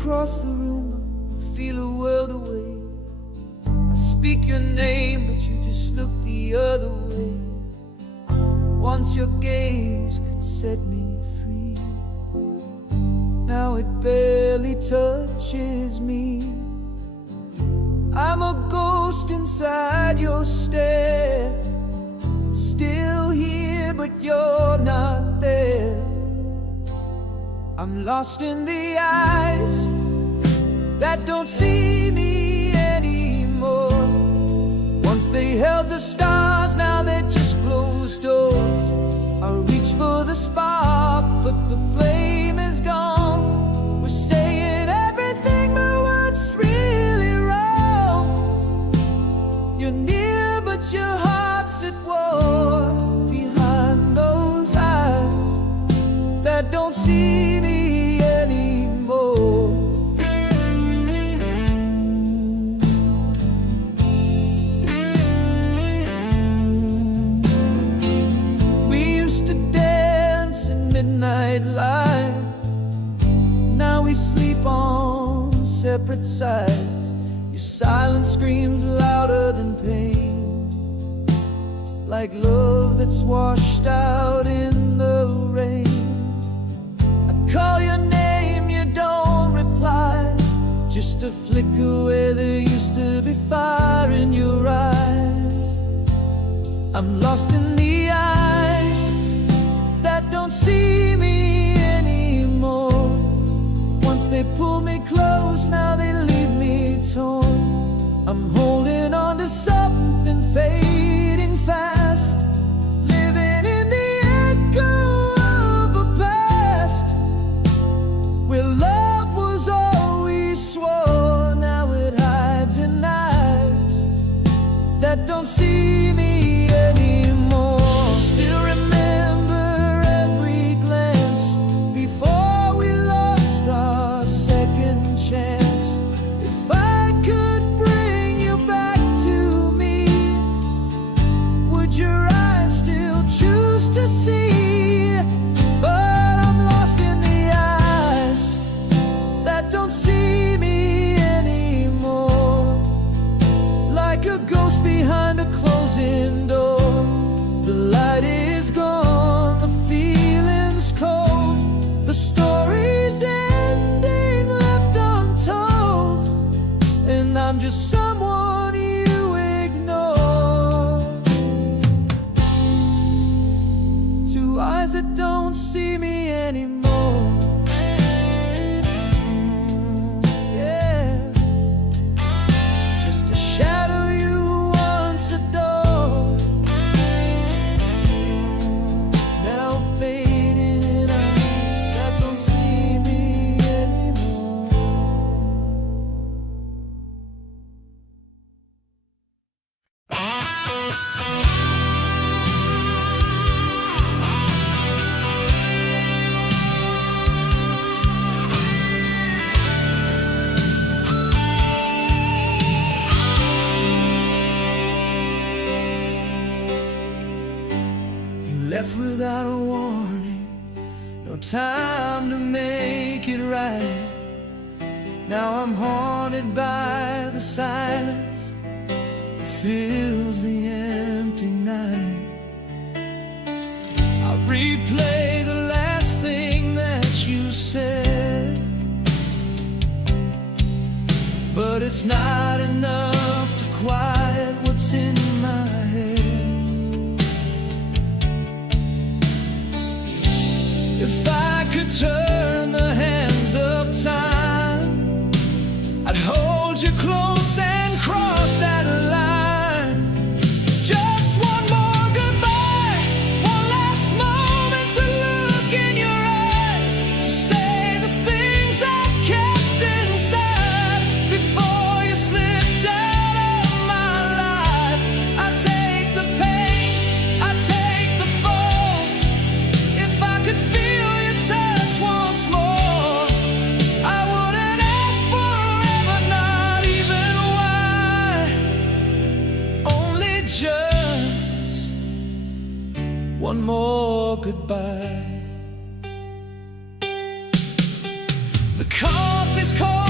across the room, I feel a world away. I speak your name, but you just look the other way. Once your gaze could set me free, now it barely touches me. I'm a ghost inside your stare, still here but you're not there. I'm lost in the eyes that don't see me anymore. Once they held the stars, now they're just closed doors. I reach for the spark, but the flame is gone. We're saying everything, but what's really wrong? You're near, but your heart's at war. Behind those eyes that don't see me anymore. Midnight light, now we sleep on separate sides. Your silence screams louder than pain, like love that's washed out in the rain. I call your name, you don't reply, just a flicker where there used to be fire in your eyes. I'm lost in the eyes that don't see me anymore. Once they pulled me close, now they leave me torn. I'm holding on to something fading fast, living in the echo of a past where love was all we swore. Now it hides in eyes that don't see me anymore. Still remember to see, but I'm lost in the eyes that don't see me anymore. Like a ghost behind a closing door, the light is gone, the feeling's cold, the story's ending left untold, and I'm just someone you ignore. Eyes that don't see me anymore. Yeah, just a shadow you once adored, now fading in eyes that don't see me anymore. Left without a warning, no time to make it right. Now I'm haunted by the silence that fills the empty night. I replay the last thing that you said, but it's not enough to quiet what's in my head. If I could turn the hands of time, I'd hold you close and cross that line. Just one more goodbye, one last moment to look in your eyes, to say the things I kept inside before you slipped out of my life. I take the pain, I take the fall. If I could feel your touch once more, I wouldn't ask forever, not even why. Only just one more goodbye. The coffee's cold.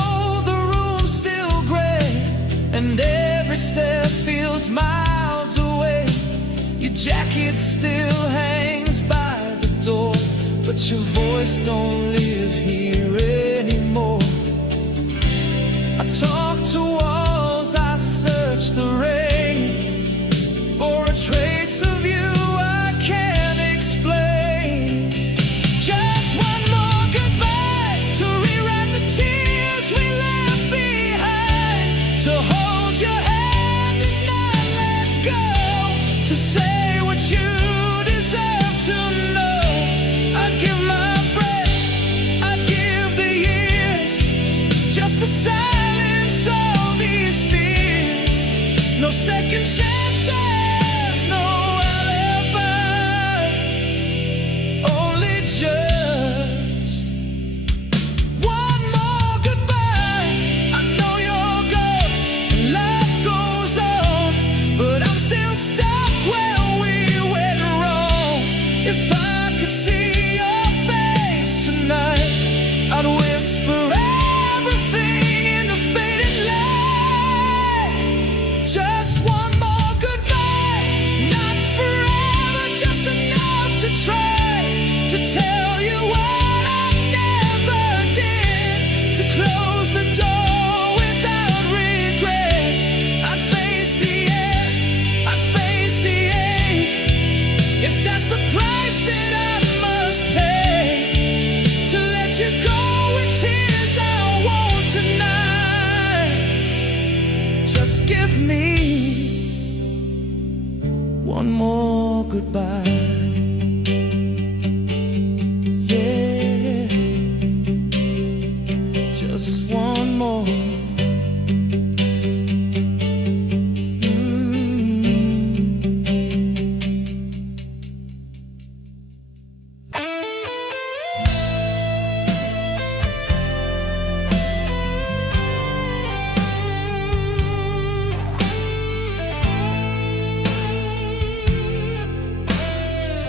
your voice don't live here anymore. I talk to walls, I search the rain for a trace of you I can't explain. Just one more goodbye to rewrite the tears we left behind, to hold your hand and not let go, to say what you deserve to know. I'd give my breath, I'd give the years, just to silence all these fears. No second chances, no alibi, only just one more goodbye. I know you're gone and life goes on, but I'm still stuck where we went wrong. If I could see your face tonight, I'd whisper everything in the faded light. Just one more goodbye, not forever, just enough to try to tell you what I never did, to close the door without regret. I'd face the end, I'd face the ache, if that's the price that I must pay, to let you go with tears I won't deny. Just give me one more goodbye. Yeah, just one more.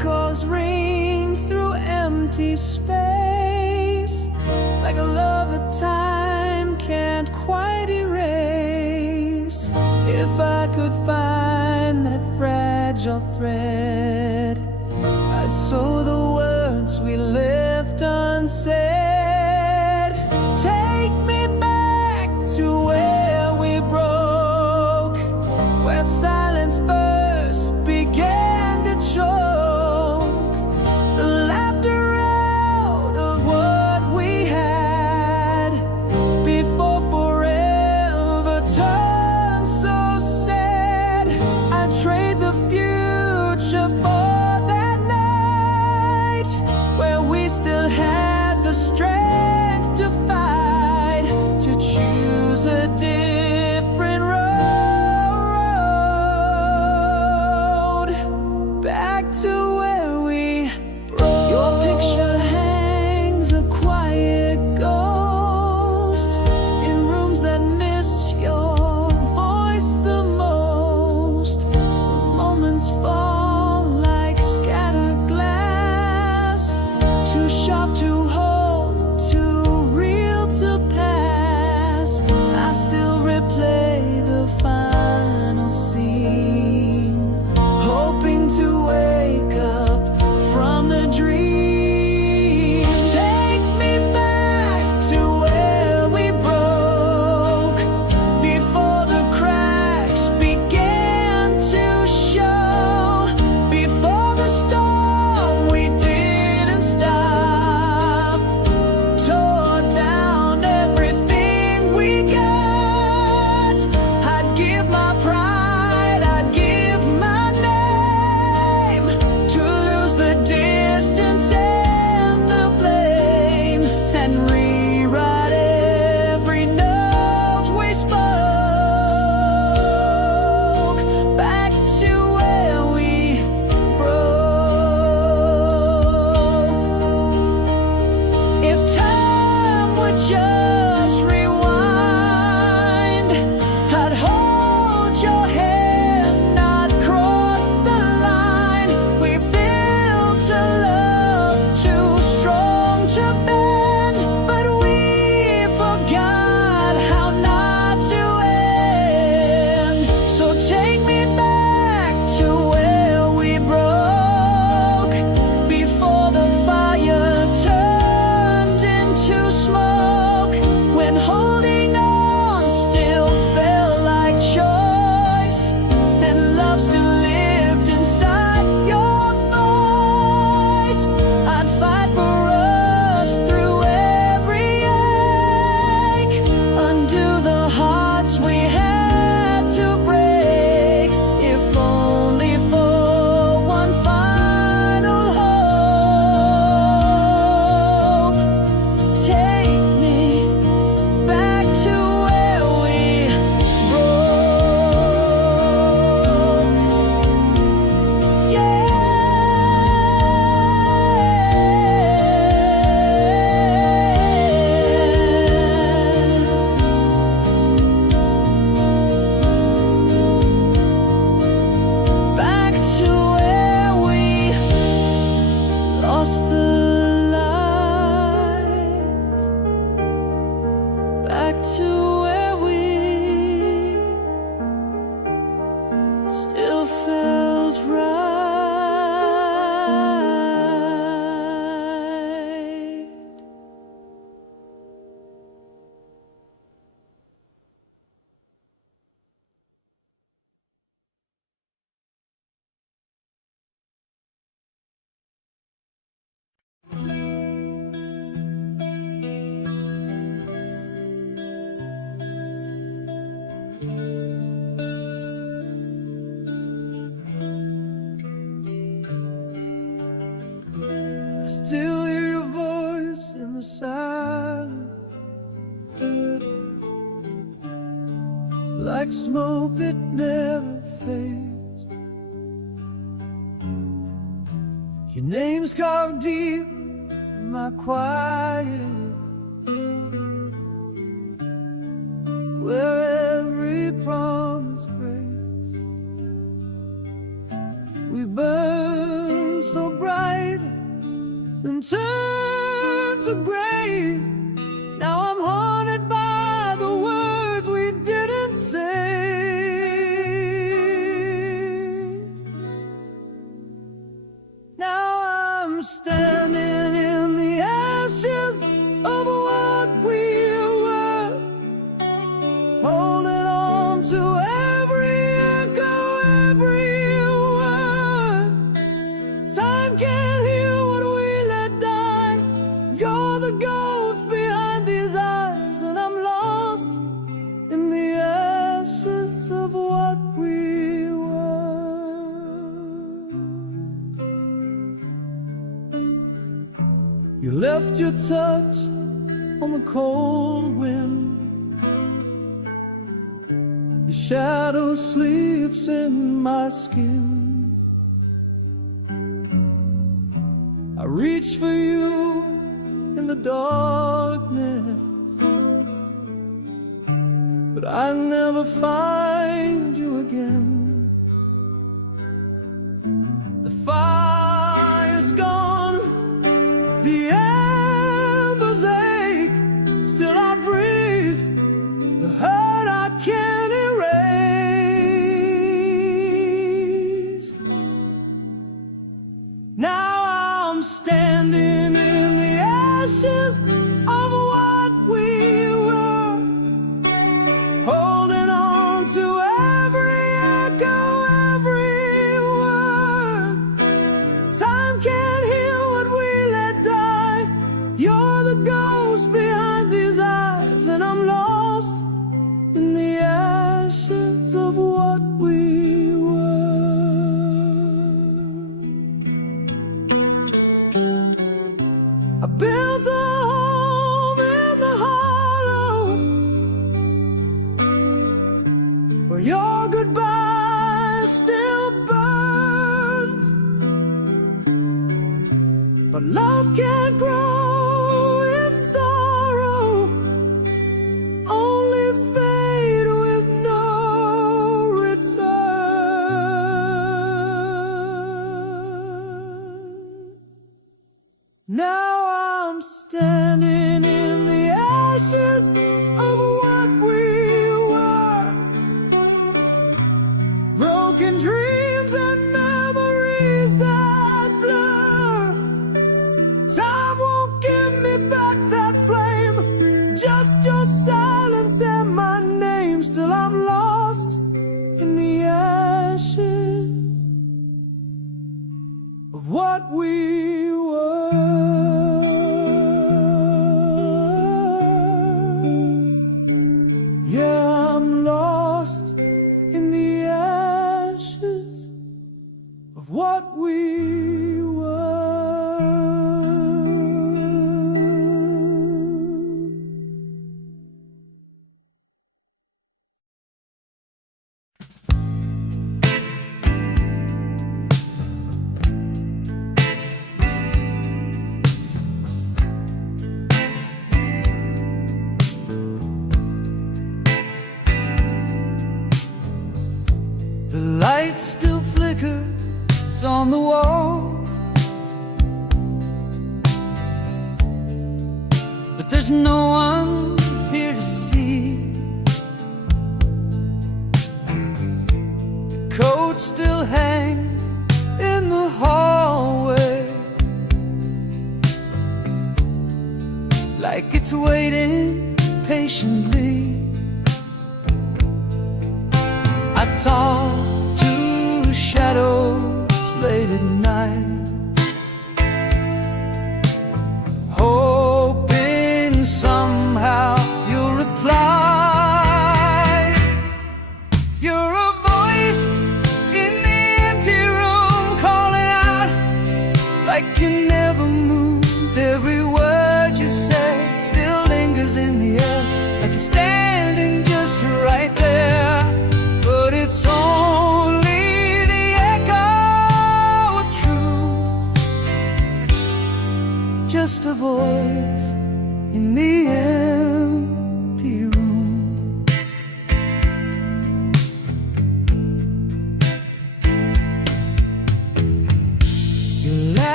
echoes ring through empty space, like a love that time can't quite erase. If I could find that fragile thread, I'd sew the words we left unsaid. Take me back to where we broke, where silence first began to choke the laughter out of what we had before forever turned so sad. I'd trade the future for that night where we still had the strength to fight, to choose a different road, back to where we broke. Your picture hangs a quiet ghost in rooms that miss your voice the most. The moments fall like scattered glass, too sharp to hold, too real to pass. I still replay the final scene, hoping to wake up from the dream. Take me back to where we broke, before the cracks began to show, before the storm we didn't stop tore down everything we got. I'd give my pride, I'd give my name, to lose the distance and the blame, and rewrite every note we spoke, back to where we broke. If time would just rewind, I'd hold your hand, not cross the line. We built a love too strong to bend, but we forgot how not to end. So take me back to where we broke, before the fire turned into smoke, when holding on still felt like choice, and love still lived inside your voice. I'd fight for us through every ache, undo the hearts we had to break, if only for one final hope. Take me back to where we broke. Yeah. Back to where we lost the light, back to where we still felt right. I still hear your voice in the silence, like smoke that never fades. Your name's carved deep in my quiet, where every promise breaks. We burn so bright, then turned to gray. Now I'm haunted by the words we didn't say. Now I'm standing in the ashes of what we were, holding on to every echo, every word. Time can't heal what we let die. You're the ghost behind these eyes, and I'm lost in the ashes of what we were. You left your touch on the cold wind. Your shadow sleeps in my skin. I reach for you in the darkness, but I never find you again. The fire's gone, the embers ache, still I breathe, the hurt I can't erase. Now I'm standing in the ashes of what we were, holding on to every echo, every word. Time can't heal what we let die. You're the ghost behind these eyes, and I'm lost in the ashes of what we I built a home in the hollow, where your goodbye still burns. But love can't grow in sorrow, only fade with no return. Now I'm standing in the ashes of what we were, broken dreams and memories that blur. Time won't give me back that flame, just your silence and my name. Still I'm lost in the ashes of what we were. Yeah, I'm lost in the ashes of what we were. The light still flickers on the wall, but there's no one here to see. The coat still hangs in the hallway, like it's waiting patiently. I talk to shadows late at night, hoping somehow you'll reply. You're a voice in the empty room, calling out like you never moved. Every word you say still lingers in the air, like you're standing just right there. But it's only the echo of truth, just a voice in the empty room. You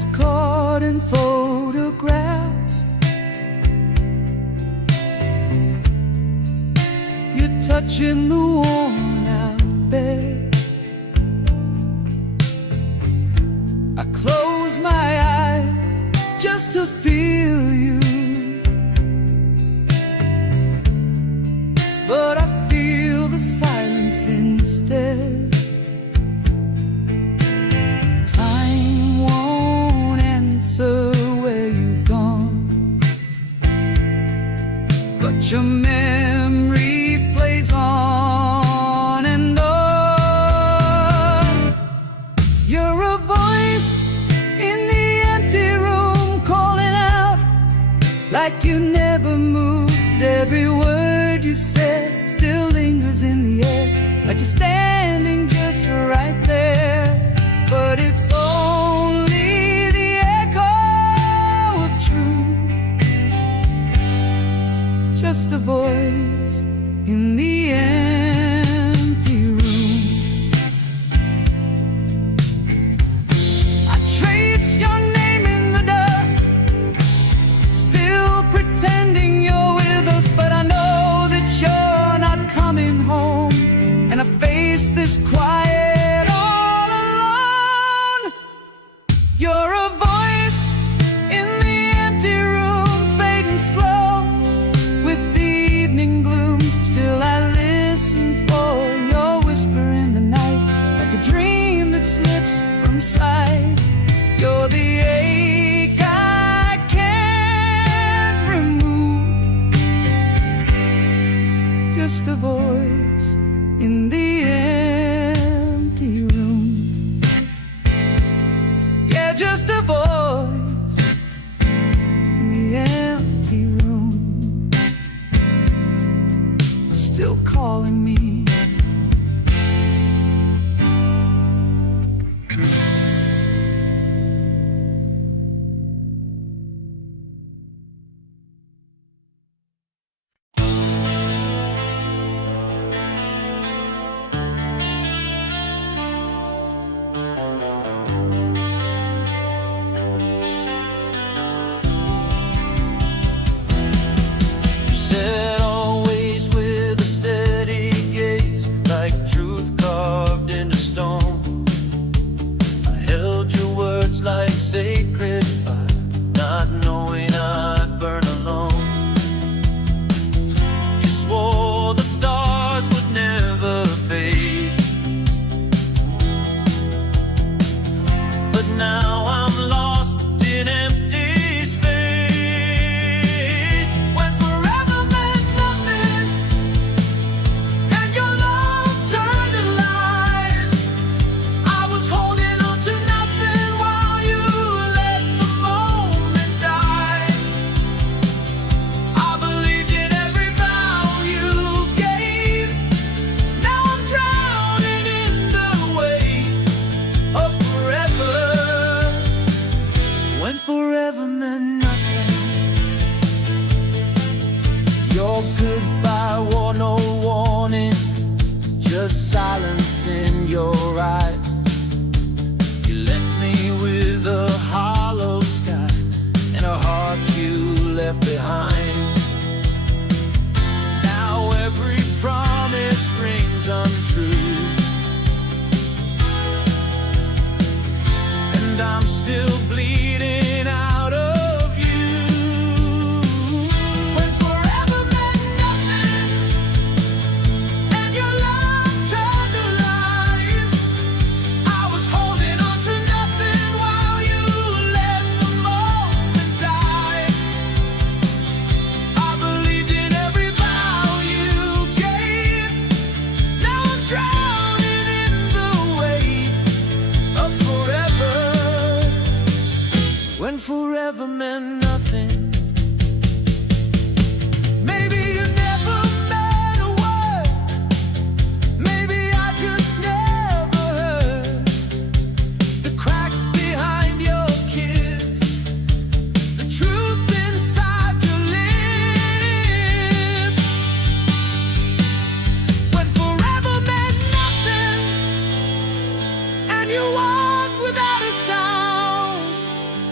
is caught in photographs. You're touching the worn out bed. I close my eyes just to feel you, but I feel the silence instead. Time won't answer where you've gone, but your memory plays on and on. You're a voice in the empty room, calling out like you never moved. Every word you said still lingers in the air, like you're standing just right there. But it's only the echo of truth, just a voice in the empty room. I trace your name in the dust, still pretending you're with us, but I know that you're not coming home. And I face this quiet all alone. You're a voice in the empty room, fading slow with the evening gloom. Still I listen for your whisper in the night, like a dream that slips from sight. You're the ache I can't remove, just a voice in the empty room. Yeah, just a voice in the empty room, still calling me. You said always with a steady gaze, like truth carved into stone. I held your words like sacred fire, not knowing I'd burn alone. You swore the stars would never fade, but now I'm lost in empty space. When forever meant nothing, and your love turned to lies, I was holding on to nothing while you let the moment die. I believed in every vow you gave. Now I'm drowning in the weight of forever. When forever meant nothing, your goodbye wore no warning, just silence in your eyes. You left me with a hollow sky and a heart you left behind. Now every promise rings untrue, and I'm still bleeding out of you. When forever meant nothing, and your love turned to lies, I was holding on to nothing while you let the moment die. I believed in every vow you gave. Now I'm drowning in the weight of forever. When forever meant nothing. Maybe you never meant a word. Maybe I just never heard the cracks behind your kiss, the truth inside your lips. When forever meant nothing, and you walked without a sound,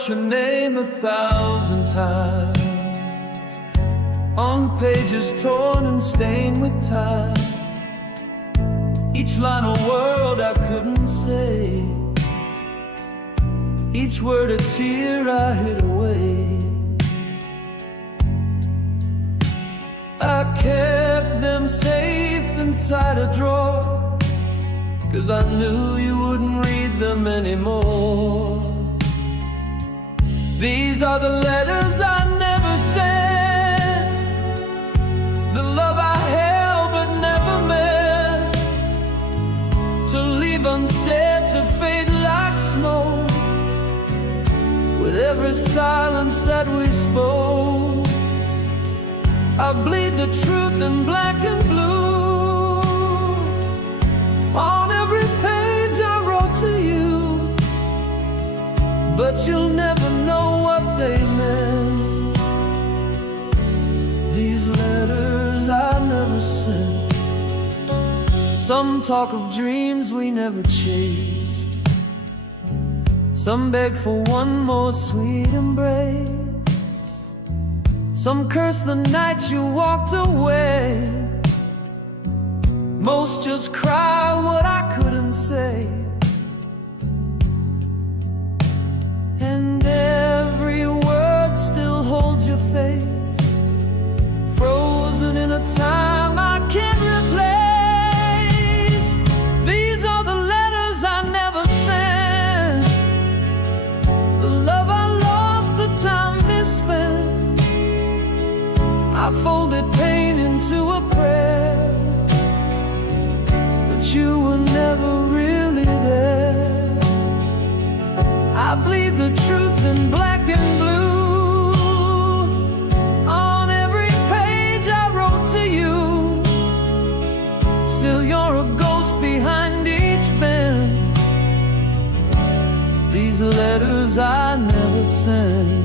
wrote your name 1,000 times on pages torn and stained with time. Each line a word I couldn't say, each word a tear I hid away. I kept them safe inside a drawer, 'cause I knew you wouldn't read them anymore. These are the letters I never sent, the love I held but never meant to leave unsaid, to fade like smoke with every silence that we spoke. I bleed the truth in black and blue on every page I wrote to you, but you'll never know what they meant. These letters I never sent. Some talk of dreams we never chased, some beg for one more sweet embrace, some curse the night you walked away, most just cry what I couldn't say. And every word still holds your face, frozen in a time I can't replace. These are the letters I never sent, the love I lost, the time misspent. I folded pain into a prayer, but you were never really there. I bleed the truth in black and blue on every page I wrote to you. Still you're a ghost behind each pen. These letters I never sent.